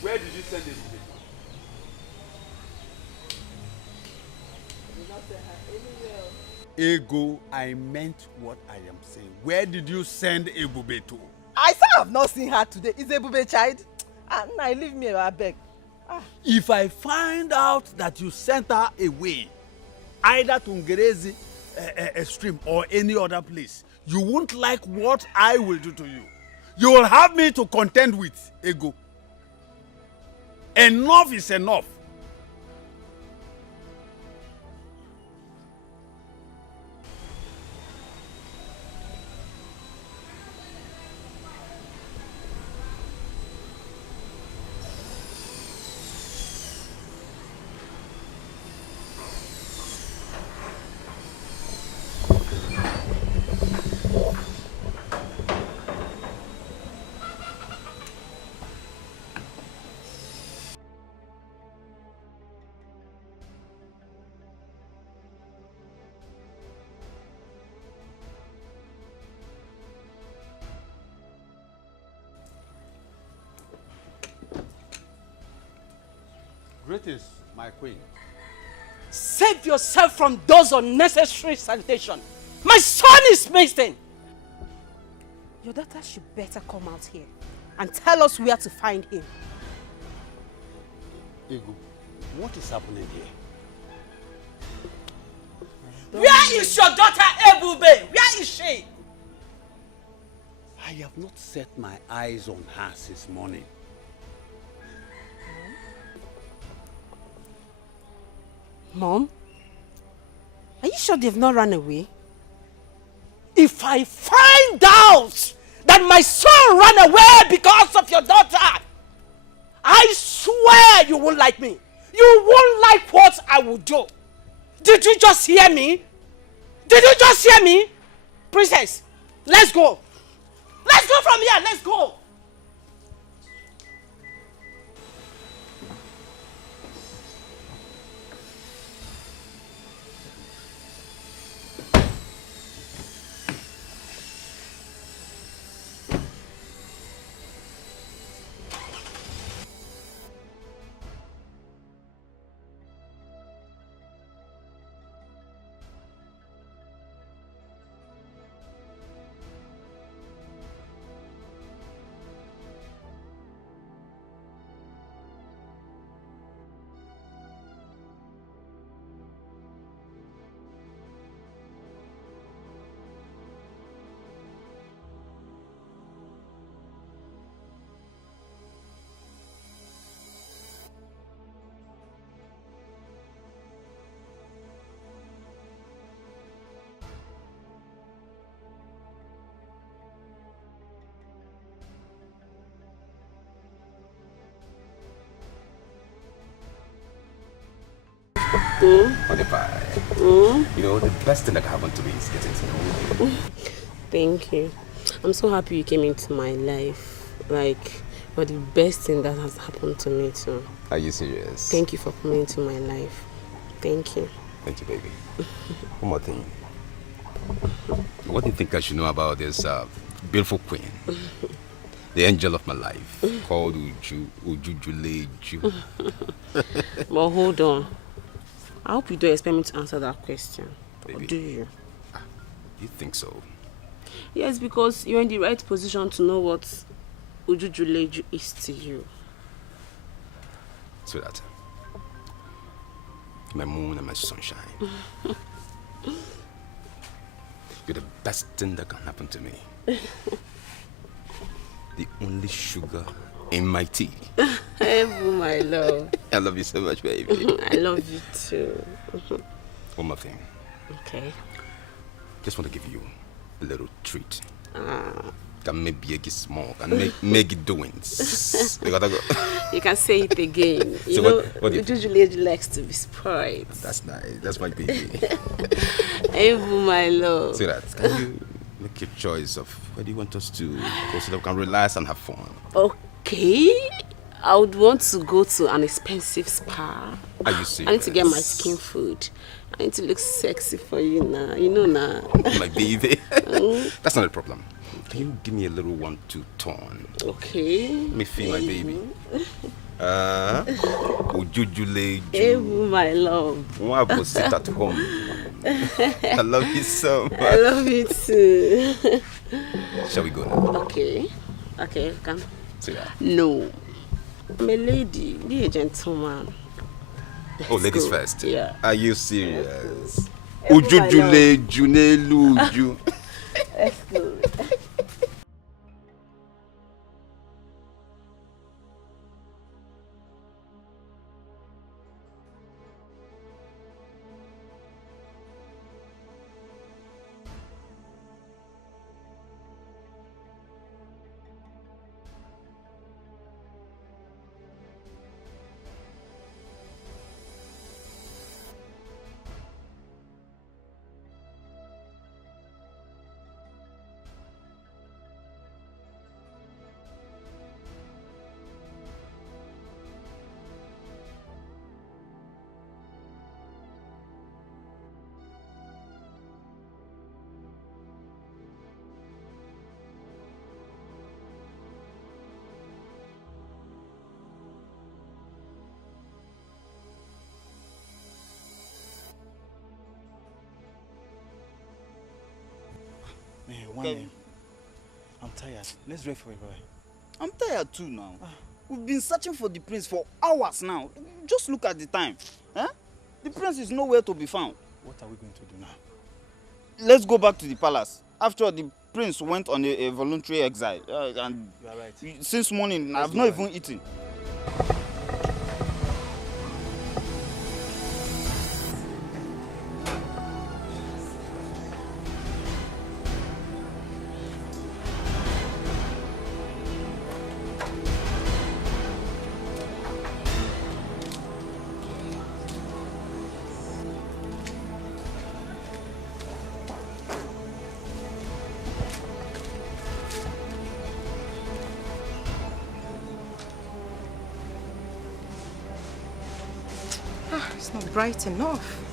Where did you send this? Ego, I meant what I am saying. Where did you send Ebube to? I still have not seen her today. Is Ebube child? Now leave me, I beg. If I find out that you sent her away, either to Ngerezi stream or any other place, you won't like what I will do to you. You will have me to contend with, Ego. Enough is enough. Greetings, my queen. Save yourself from those unnecessary salutations. My son is missing. Your daughter should better come out here and tell us where to find him. Ego, what is happening here? Where is your daughter Ebube? Where is she? I have not set my eyes on her since morning. Mom, are you sure they've not run away? If I find out that my son ran away because of your daughter, I swear you won't like me. You won't like what I will do. Did you just hear me? Did you just hear me? Princess, let's go. Let's go from here. Let's go. Honey pie. You know, the best thing that can happen to me is getting to know you. Thank you. I'm so happy you came into my life. Like, you're the best thing that has happened to me too. Are you serious? Thank you for coming into my life. Thank you. Thank you, baby. One more thing. What do you think I should know about this beautiful queen? The angel of my life, called Ujujuleju. But hold on. I hope you don't expect me to answer that question. Baby. Or do you? You think so? Yes, because you're in the right position to know what Ujujuleju is to you. Sweetheart, my moon and my sunshine. You're the best thing that can happen to me. The only sugar in my tea. Oh, my love. I love you so much, baby. I love you too. One more thing. Okay. Just want to give you a little treat. Can make it small. Can make it doings. You gotta go. You can say it again. You so know, what do you usually likes to be spoiled. That's nice. That's my baby. Evu, my love. See that? Can you make your choice of where do you want us to go so that we can relax and have fun? Okay. I would want to go to an expensive spa. Are you serious? I need to get my skin food. I need to look sexy for you now. You know now. My baby. That's not a problem. Can you give me a little 1-2 turn? Okay. Let me feel my baby. Ujujuleju. Ewu, my love. I will sit at home. I love you so much. I love you too. Shall we go now? Okay. Okay, come. See that? No. I'm a lady. Be a gentleman. Oh, ladies first. Yeah. Are you serious? Ujujuleju neluju. Let's go. I'm tired. Let's wait for a boy. I'm tired too now. We've been searching for the prince for hours now. Just look at the time. Huh? The prince is nowhere to be found. What are we going to do now? Let's go back to the palace. After all, the prince went on a voluntary exile. And you are right. Since morning, I've not even eaten. It's not bright enough.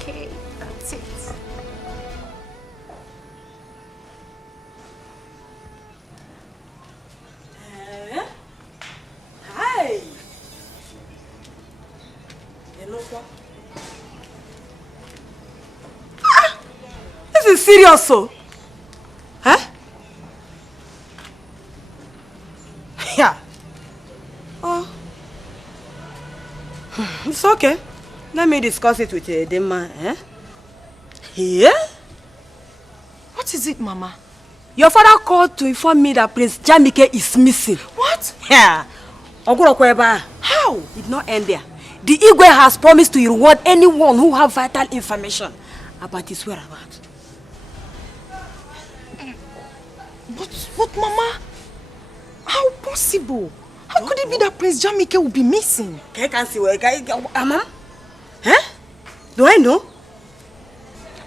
Okay, that's it. Hi. This is serious, so. Huh? Yeah. Oh. It's okay. Let me discuss it with the man. Eh? Yeah? What is it, Mama? Your father called to inform me that Prince Jamike is missing. What? Yeah. How? Did Did not end there. The Igwe has promised to reward anyone who have vital information about his whereabouts. But Mama, how possible? How could it be that Prince Jamike will be missing? Mama? Huh? Do I know?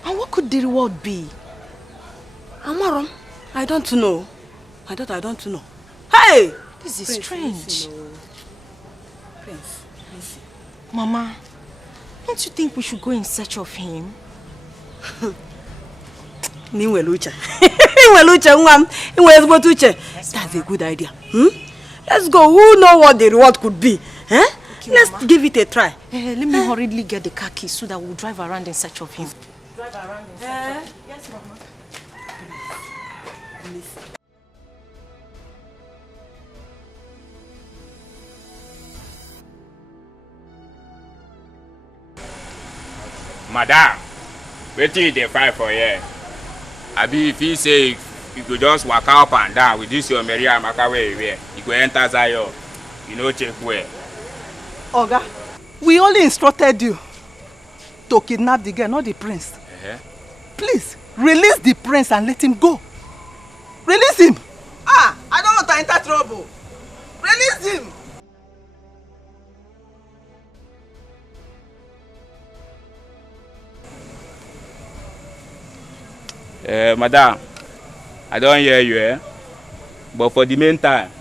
And what could the reward be? Amaram, I don't know. I don't know. Hey! This is Prince, strange. listen, Prince, listen. Mama, don't you think we should go in search of him? That's a good idea. Let's go. Who knows what the reward could be? Eh? Okay, Let's Mama. give it a try. Let me hurriedly get the car keys so that we'll drive around in search of him. Drive around in search of him. Yes, Mama. Madam, wetin you dey fight for here? Abi if he say you go just waka up and down with this your Mary Amaka wey you wear, you go enter Zion, you no check well. Oga, we only instructed you to kidnap the girl, not the prince. Please, release the prince and let him go. Release him. I don't want to enter trouble. Release him. Madam, I don't hear you, eh? But for the meantime,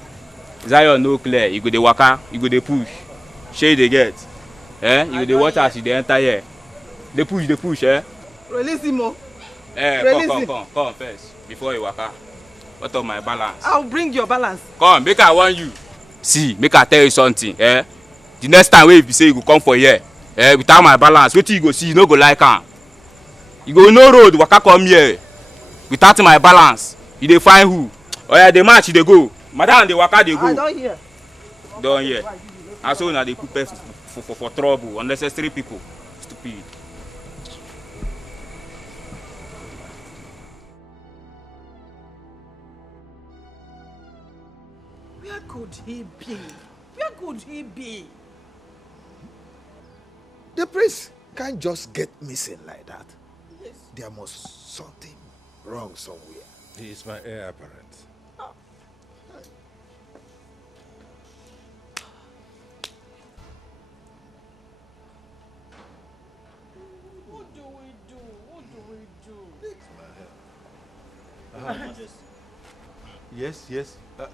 Zion no clear. You go dey waka, you go dey push. Shey dey get. You go dey watch as you dey enter here. Dey push, eh? Release him, oh. Come first before you waka. What of my balance? I'll bring your balance. Come, make I warn you. See, make I tell you something, eh? The next time wey you say you go come for here, without my balance, wetin you go see, you no go like am. You go no road waka come here. Without my balance, you dey find who? Oya dey match, you dey go. Madam dey waka dey go. I don't hear. Don hear. And so una dey put person for trouble, unnecessary people. Stupid. Where could he be? Where could he be? The prince can't just get missing like that. Yes. There must something wrong somewhere. He is my heir apparent. What do we do? What do we do? Your Majesty. Yes.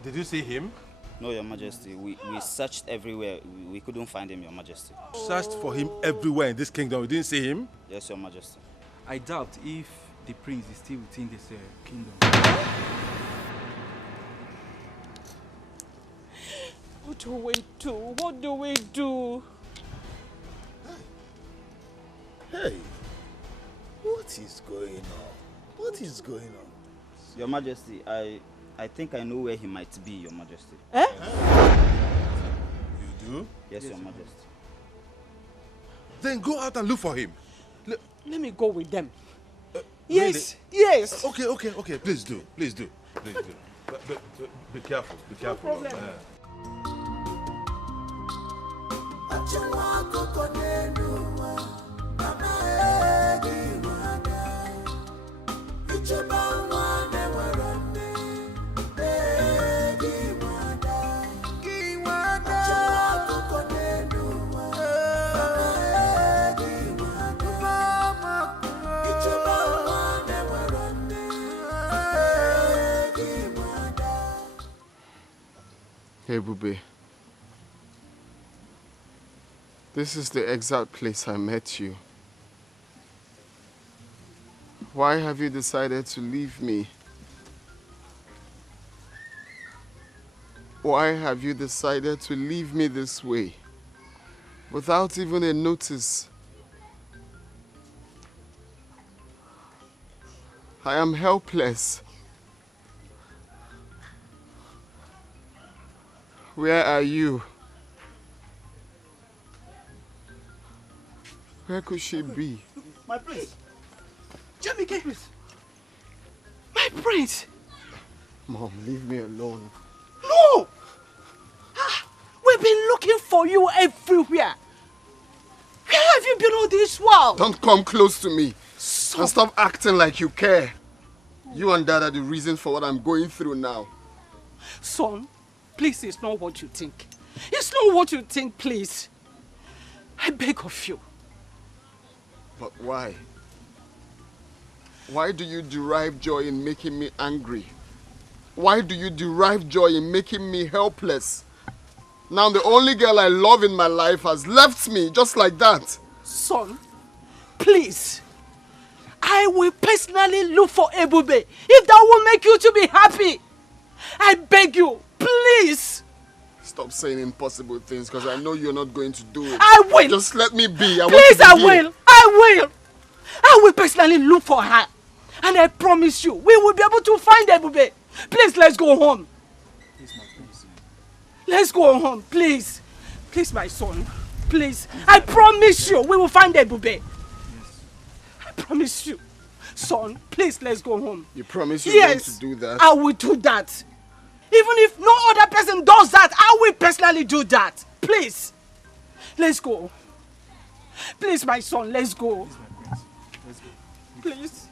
Did you see him? No, Your Majesty. We searched everywhere. We couldn't find him, Your Majesty. Searched for him everywhere in this kingdom. We didn't see him? Yes, Your Majesty. I doubt if the prince is still within this kingdom. What do we do? What do we do? Hey, what is going on? What is going on? Your Majesty, I think I know where he might be, Your Majesty. You do? Yes, Your Majesty. Then go out and look for him. Let me go with them. Yes, really? Yes. Okay. Please do. But be careful. Be careful. No problem. Hey, Bube. This is the exact place I met you. Why have you decided to leave me? Why have you decided to leave me this way? Without even a notice? I am helpless. Where are you? Where could she be? My prince. Jamike. My prince. Mom, leave me alone. No! We've been looking for you everywhere. champion of this world. Don't come close to me. And stop acting like you care. You and Dad are the reason for what I'm going through now. Son, please, it's not what you think. It's not what you think, please. I beg of you. But why? Why do you derive joy in making me angry? Why do you derive joy in making me helpless? Now the only girl I love in my life has left me just like that. Son, please. I will personally look for Ebube if that will make you to be happy. I beg you, please. Stop saying impossible things because I know you're not going to do it. I will. Just let me be. Please, I will. I will personally look for her. And I promise you, we will be able to find Ebube. Please, let's go home. Let's go home, please. Please, my son. Please. I promise you, we will find Ebube. I promise you. Son, please, let's go home. You promise you're going to do that? I will do that. Even if no other person does that, I will personally do that. Please. Let's go. Please, my son, let's go. Please.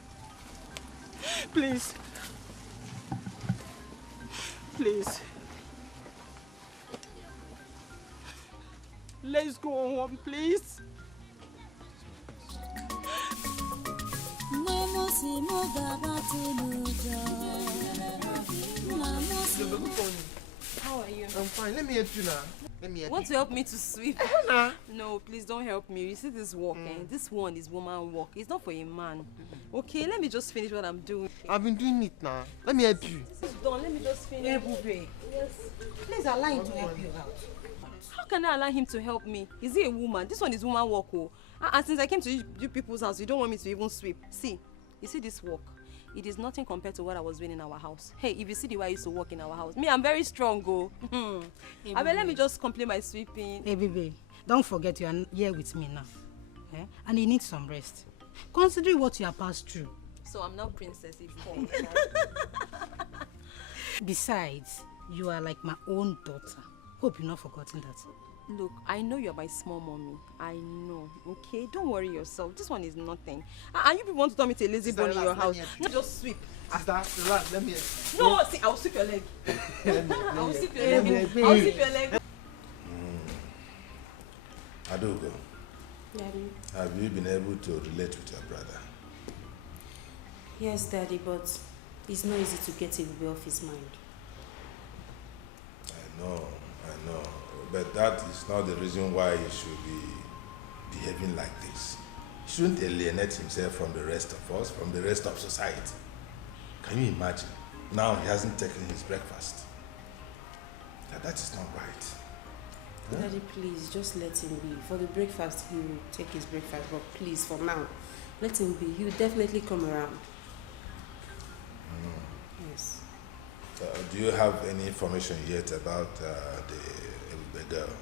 Please. Please. Let's go home, please. How are you? I'm fine. Let me help you now. Let me help Want you. to help me to sweep? Nah. No, please don't help me. You see this work, this one is woman work. It's not for a man. Okay, let me just finish what I'm doing. I've been doing it now. Let me help you. This is done. Let me just finish. Ebube, Yes. please allow him to help you out. How can I allow him to help me? Is he a woman? This one is woman work. Oh. And since I came to you people's house, you don't want me to even sweep. See, you see this work? It is nothing compared to what I was doing in our house. Hey, if you see the way I used to work in our house, me, I'm very strong, go. I mean, let me just complete my sweeping. Hey, baby, don't forget you are here with me now. Eh? And you need some rest. Considering what you have passed through. So I'm not princess anymore. Besides, you are like my own daughter. Hope you're not forgotten that. Look, I know you're my small mommy. I know, okay? Don't worry yourself. This one is nothing. And you people want to tell me to a lazy bone in your house. No, just sweep. Sister, relax. Let me help you. No, see, I'll sweep your leg. I'll sweep your leg. I'll sweep your leg. Adogo, Daddy. have you been able to relate with your brother? Yes, Daddy, but it's not easy to get Ebube off his mind. I know. But that is not the reason why he should be behaving like this. He shouldn't alienate himself from the rest of us, from the rest of society. Can you imagine? Now he hasn't taken his breakfast. That is not right. Huh? Daddy, please, just let him be. For the breakfast, he will take his breakfast, but please, for now, let him be. He will definitely come around. Yes. Do you have any information yet about the girl?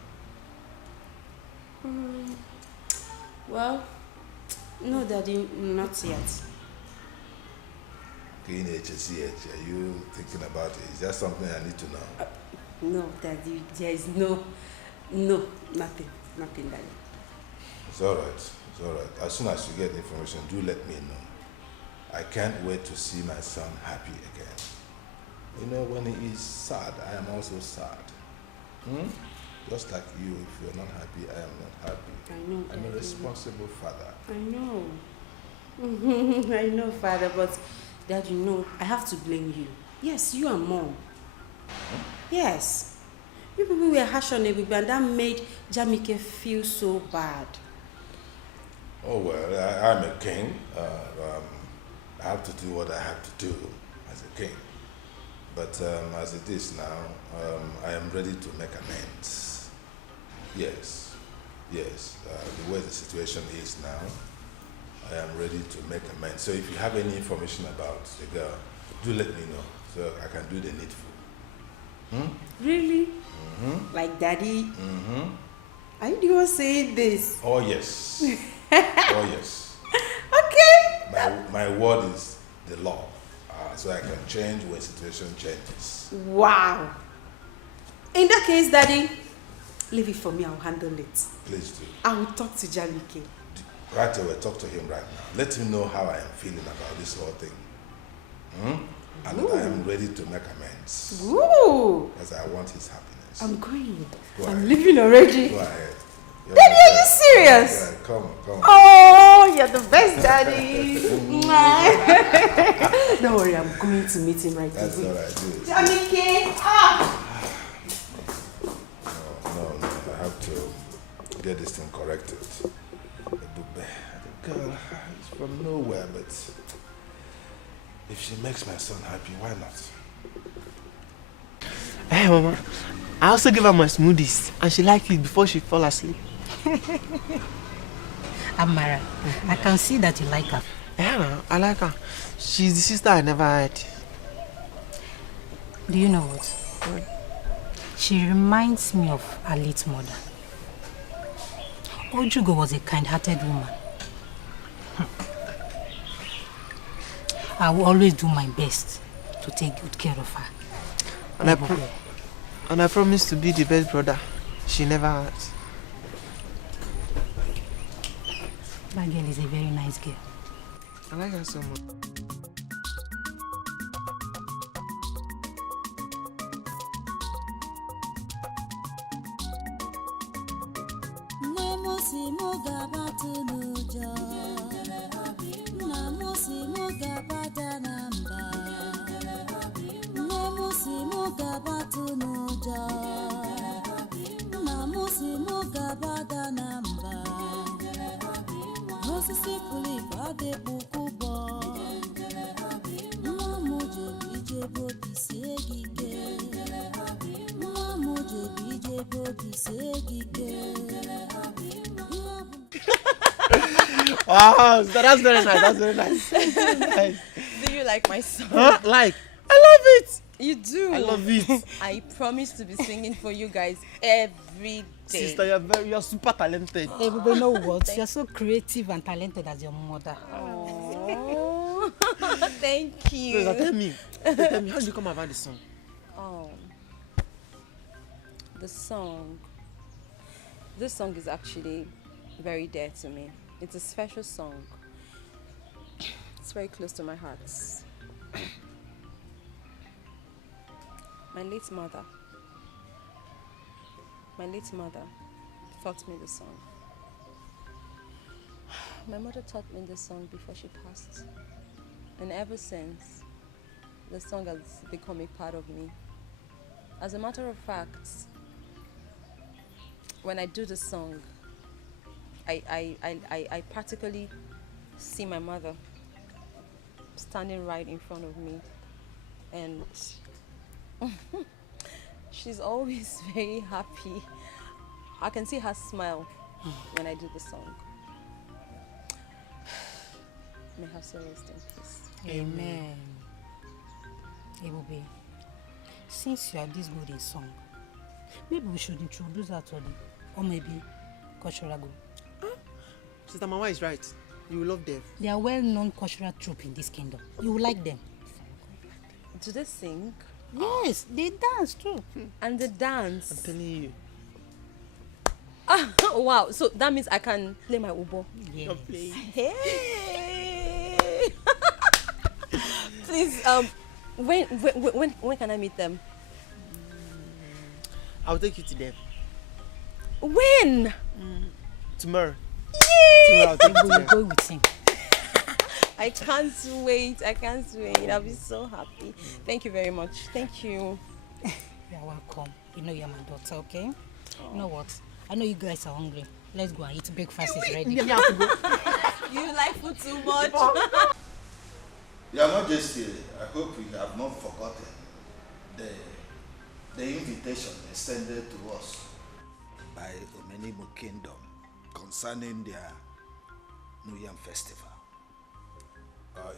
Well, no, Daddy, not yet. Are you thinking about it? Is that something I need to know? No, Daddy, there is nothing, Daddy. It's all right. As soon as you get information, do let me know. I can't wait to see my son happy again. You know, when he is sad, I am also sad. Just like you, if you're not happy, I am not happy. I know, I'm Daddy. a responsible father. I know. I know, Father, but Dad, you know, I have to blame you. Yes, you and Mom. Yes. You people were harsh on Ebube and that made Jamike feel so bad. Oh, well, I'm a king. I have to do what I have to do as a king. But as it is now, I am ready to make amends. Yes. The way the situation is now, I am ready to make amends. So if you have any information about the girl, do let me know so I can do the needful. Really? Like Daddy? Are you the one saying this? Oh, yes. Oh, yes. Okay. My word is the law. So I can change when situation changes. Wow. In that case, Daddy, leave it for me. I'll handle it. Please do. I will talk to Jamike. Right away, talk to him right now. Let him know how I am feeling about this whole thing. And that I am ready to make amends. Ooh. Because I want his happiness. I'm going. Go I'm ahead. leaving already. Go ahead. Daddy, are you serious? Yeah, come on. Oh, you're the best, Daddy. Don't worry, I'm going to meet him right away. That's what I do. Jamike, ah! No, I have to get this thing corrected. The girl is from nowhere, but if she makes my son happy, why not? Hey, Mama. I also gave her my smoothies, and she liked it before she fell asleep. Amara, I can see that you like her. Yeah, no, I like her. She's the sister I never had. Do you know what? She reminds me of her late mother. Ojugo was a kind-hearted woman. I will always do my best to take good care of her. And I promise to be the best brother she never had. That girl is a very nice girl. I like her so much. Wow, that's very nice. That's very nice. Nice. Do you like my song? Huh? Like? I love it. You do? I love it. I promise to be singing for you guys every day. Sister, you're super talented. Everybody know what? You're so creative and talented as your mother. Oh, thank you. So, tell me, how did you come about the song? Oh, the song. This song is actually very dear to me. It's a special song. It's very close to my heart. My late mother taught me the song. My mother taught me the song before she passed. And ever since, the song has become a part of me. As a matter of fact, when I do the song, I practically see my mother standing right in front of me, and she's always very happy. I can see her smile when I do the song. May her soul rest in peace. Amen. Ebube, since you are this good in song, maybe we should introduce her to the, or maybe cultural group. Sister Mama is right. You will love them. They are well-known cultural troupe in this kingdom. You will like them. Do they sing? Yes, they dance too. And the dance. I'm telling you. Ah, wow, so that means I can play my ubo. Yes. Hey. Please, when can I meet them? I'll take you to them. When? Tomorrow. Yay! Tomorrow I'll take you to them. Go with him. I can't wait. I'll be so happy. Thank you very much. Thank you. You're welcome. You know you're my daughter, okay? You know what? I know you guys are hungry. Let's go and eat. Breakfast is ready. You like food too much. Your Majesty, I hope you have not forgotten the invitation extended to us by Omenimo Kingdom concerning their New Yam Festival.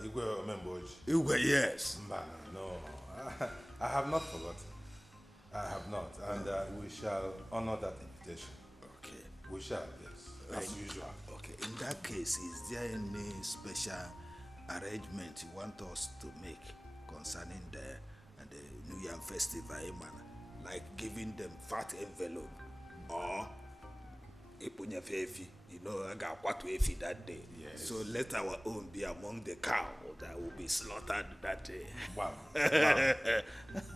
Igwe Omemboji. Igwe, yes. No, I have not forgotten. I have not, and we shall honor that invitation. Okay. We shall, yes, as usual. Okay, in that case, is there any special arrangement you want us to make concerning the New Yam Festival, like giving them fat envelope or Ipunya Fefi? You know, I got what we feed that day. Yes. So let our own be among the cow that will be slaughtered that day. Wow. Wow.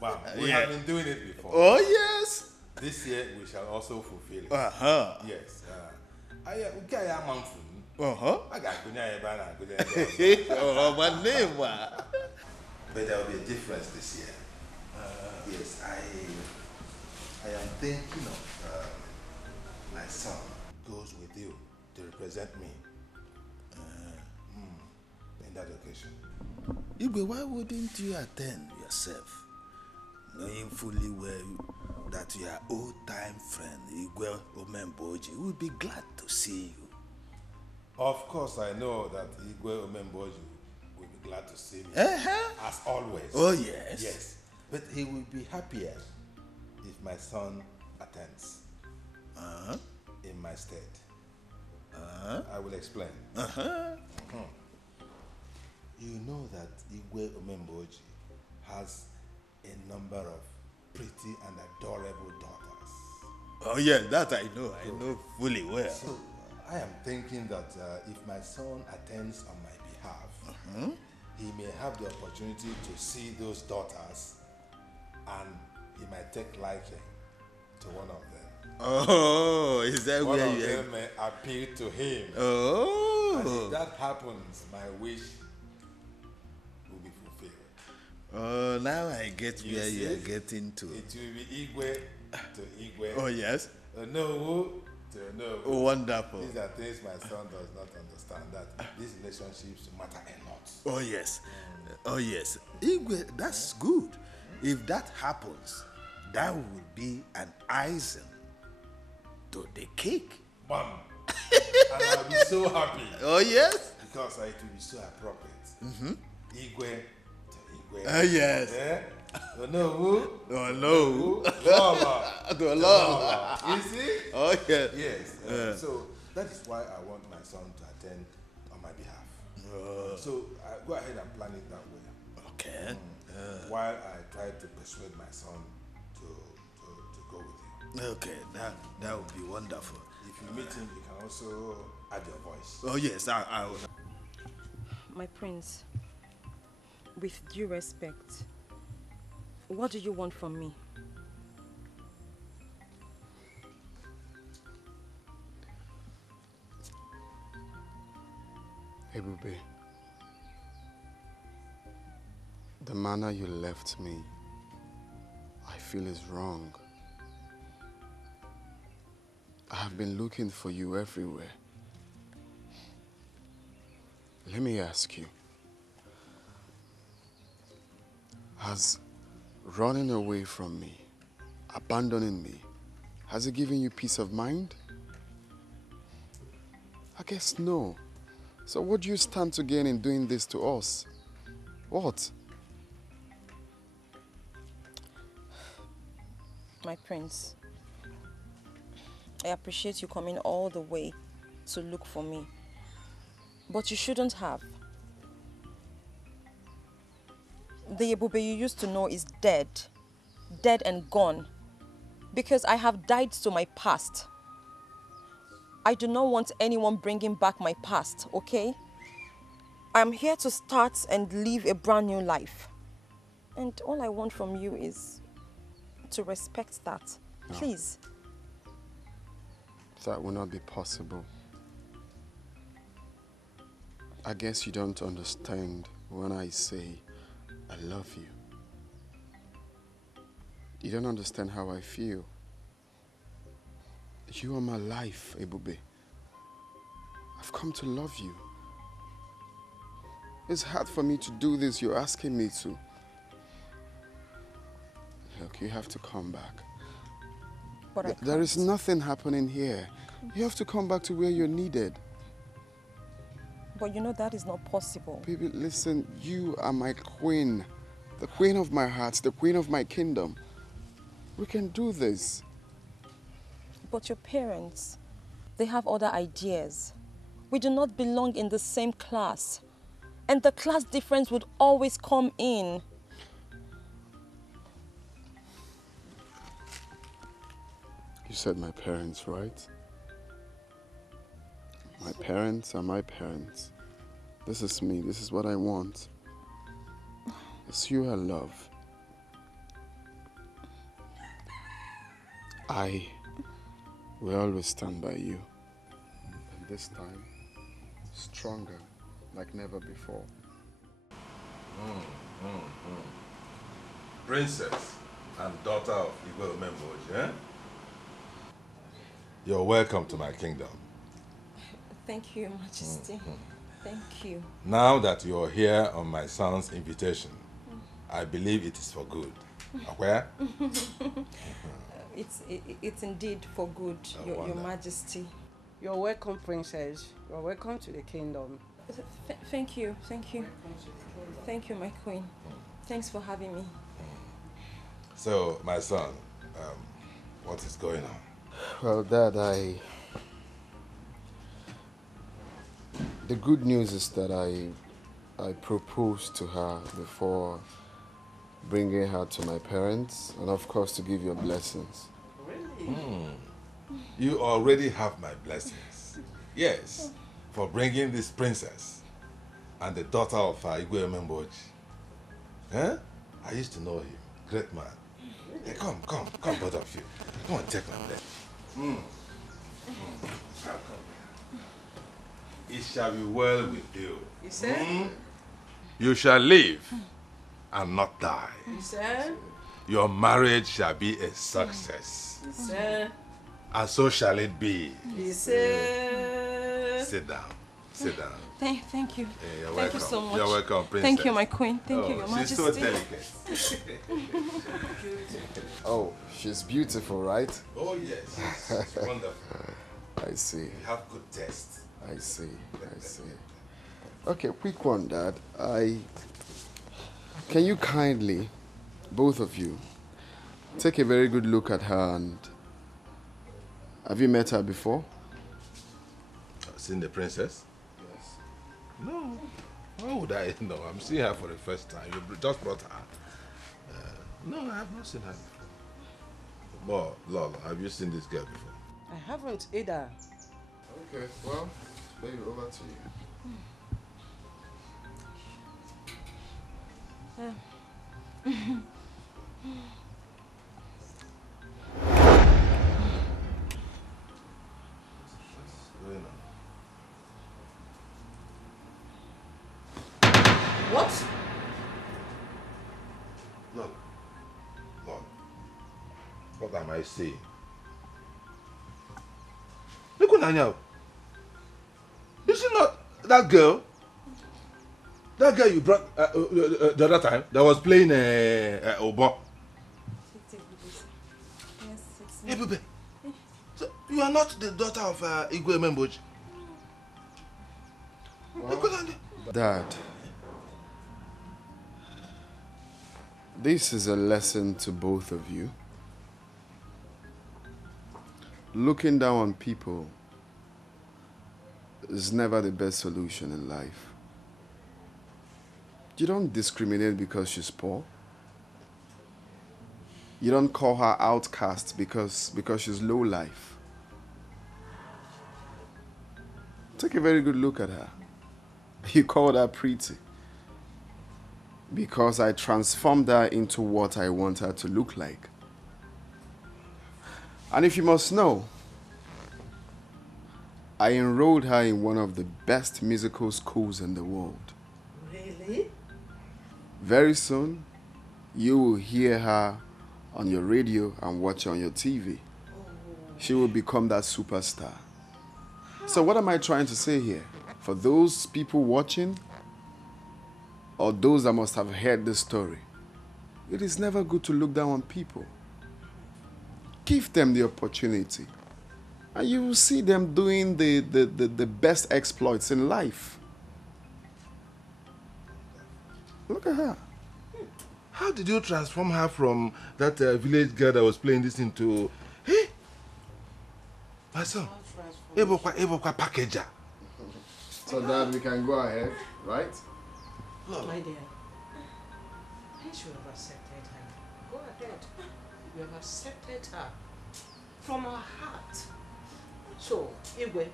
Wow. We have been doing it before. Oh, yes. This year we shall also fulfill it. Uh-huh. Yes. I got a month. Uh-huh. I got Oh, my name. But there will be a difference this year. Yes, I am thinking of my son goes with you to represent me in that occasion. Igwe, why wouldn't you attend yourself, knowing fully well that your old-time friend Igwe Omemboji would be glad to see you? Of course, I know that Igwe Omemboji will be glad to see me, as always. Oh, yes. Yes, but he will be happier if my son attends in my stead. I will explain. You know that Igwe Omemboji has a number of pretty and adorable daughters. Oh, yes, that I know. I know fully well. So I am thinking that if my son attends on my behalf, he may have the opportunity to see those daughters and he might take liking to one of them. Oh, is that one where of you them may appeal to him. Oh. And if that happens, my wish will be fulfilled. Oh, now I get where you are getting to. It will be Igwe to Igwe. Oh, yes. Onowu to Onowu. Oh, wonderful. These are things my son does not understand, that these relationships matter a lot. Oh, yes. Oh, yes. Igwe, that's good. If that happens, that would be an icing to the cake. Bam. And I'll be so happy. Oh, yes? Because it will be so appropriate. Igwe to Igwe. Oh, yes. Yeah? Onowu. Onowu. Lola. To Lola. You see? Oh, yes. Yes. So that is why I want my son to attend on my behalf. So I go ahead and plan it that way. Okay. While I try to persuade my son to go with you. Okay, that would be wonderful. If you meet him, you can also add your voice. Oh, yes, I will. My prince, with due respect, what do you want from me? Ebube, the manner you left me, I feel is wrong. I have been looking for you everywhere. Let me ask you, has running away from me, abandoning me, has it given you peace of mind? I guess no. So what do you stand to gain in doing this to us? What? My prince, I appreciate you coming all the way to look for me. But you shouldn't have. The Ebube you used to know is dead. Dead and gone. Because I have died to my past. I do not want anyone bringing back my past, okay? I'm here to start and live a brand new life. And all I want from you is to respect that. No. Please. That will not be possible. I guess you don't understand when I say I love you. You don't understand how I feel. You are my life, Ebube. I've come to love you. It's hard for me to do this. You're asking me to. Look, you have to come back. But There is nothing happening here. You have to come back to where you're needed. But you know that is not possible. Baby, listen, you are my queen. The queen of my heart, the queen of my kingdom. We can do this. But your parents, they have other ideas. We do not belong in the same class. And the class difference would always come in. You said my parents, right? parents are my parents. This is me. This is what I want. It's you I love. I will always stand by you. And this time, stronger, like never before. Princess and daughter of Igwe Omemboji, eh? You're welcome to my kingdom. Thank you, Your Majesty. Thank you. Now that you're here on my son's invitation, I believe it is for good. Where? It's indeed for good, Your Majesty. You're welcome, Princess. You're welcome to the kingdom. Thank you, thank you. Thank you, my queen. Thanks for having me. So, my son, what is going on? Well, Dad, the good news is that I proposed to her before bringing her to my parents, and of course to give your blessings. Really? You already have my blessings. Yes, for bringing this princess and the daughter of Igwe Omemboji. Huh? I used to know him. Great man. Hey, come, both of you. Come on, take my blessing. It shall be well with you. You said? You shall live and not die. You said? Your marriage shall be a success. You said? And so shall it be. You said? Sit down. Sit down. Thank you. You're Thank welcome. you so much. You're welcome, princess. Thank you, my queen. Thank you, Your Majesty. She's so delicate. Oh, she's beautiful, right? Oh, yes. She's wonderful. I see. You have good taste. I see. Okay, quick one, Dad. Can you kindly, both of you, take a very good look at her and... Have you met her before? Seen the princess? Yes. No. Why would I know? I'm seeing her for the first time. You just brought her. No, I have not seen her before. Well, Lolo, have you seen this girl before? I haven't either. Okay, well, maybe over to you. What? Look. What am I saying? Look at Nanya. You see not that girl? That girl you brought the other time that was playing Obo. Yes, it's me. Hey, baby. So you are not the daughter of Igwe Omemboji? Dad, this is a lesson to both of you. Looking down on people is never the best solution in life. You don't discriminate because she's poor. You don't call her outcast because she's low life. Take a very good look at her. You called her pretty because I transformed her into what I want her to look like. And if you must know, I enrolled her in one of the best musical schools in the world. Really? Very soon, you will hear her on your radio and watch her on your TV. She will become that superstar. So what am I trying to say here? For those people watching, or those that must have heard this story, it is never good to look down on people. Give them the opportunity, and you will see them doing the best exploits in life. Look at her. How did you transform her from that village girl that was playing this into... Hey! My son, Ebokwa packager. So Dad, we can go ahead, right? My dear, since you have accepted her, go ahead. You have accepted her from our heart. So, Igwe,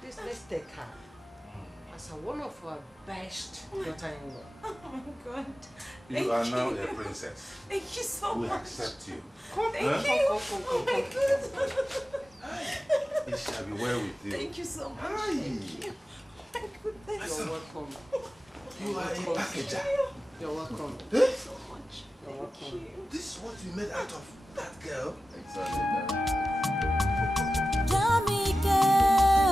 Please, let's take her as one of our best daughter-in-law. Oh my God. You are now a princess. Thank you so We much. accept you. Thank you. Oh my God. It shall be well with you. Thank you so much. Hi. Thank you. My goodness. You're welcome. You are a packager. You're welcome. Eh? Thank you so much. You're welcome. Thank you. This is what you made out of that girl? Exactly. Jamike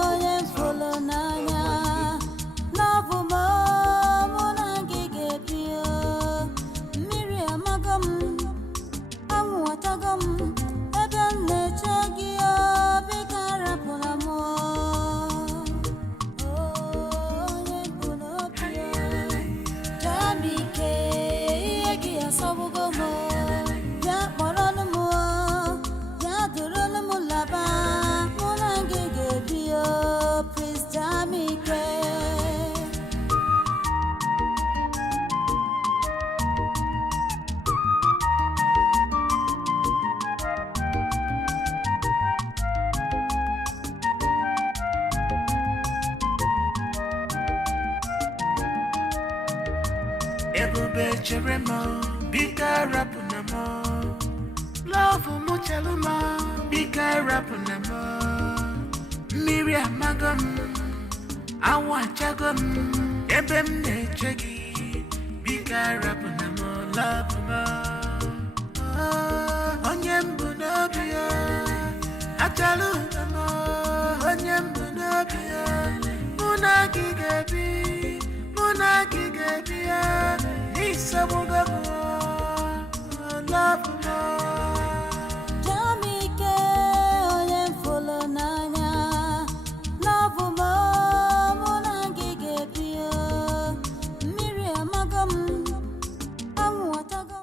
onye mfolo n'anya love mo muna ngige bio mmiri amago m anwụ atago m ebe m na-eche gị obi karapụla m onye mbụ n'obi Jamike ihe gị asọgbugo m bịa kpọrọnụ m bịa durunu m laba mụ na gị ga-ebi Prince Jamike Ebube chere m, biko rapụna m. Love m chelụ m, biko rapụna m. Mmiri amago m, anwụ achago m, ebe m na-eche gị, biko rapụna m, love m. Onye m bụ n'obi ya, achalụ m, onye m bụ n'obi ya, mụ na gị ga-ebi. Love more,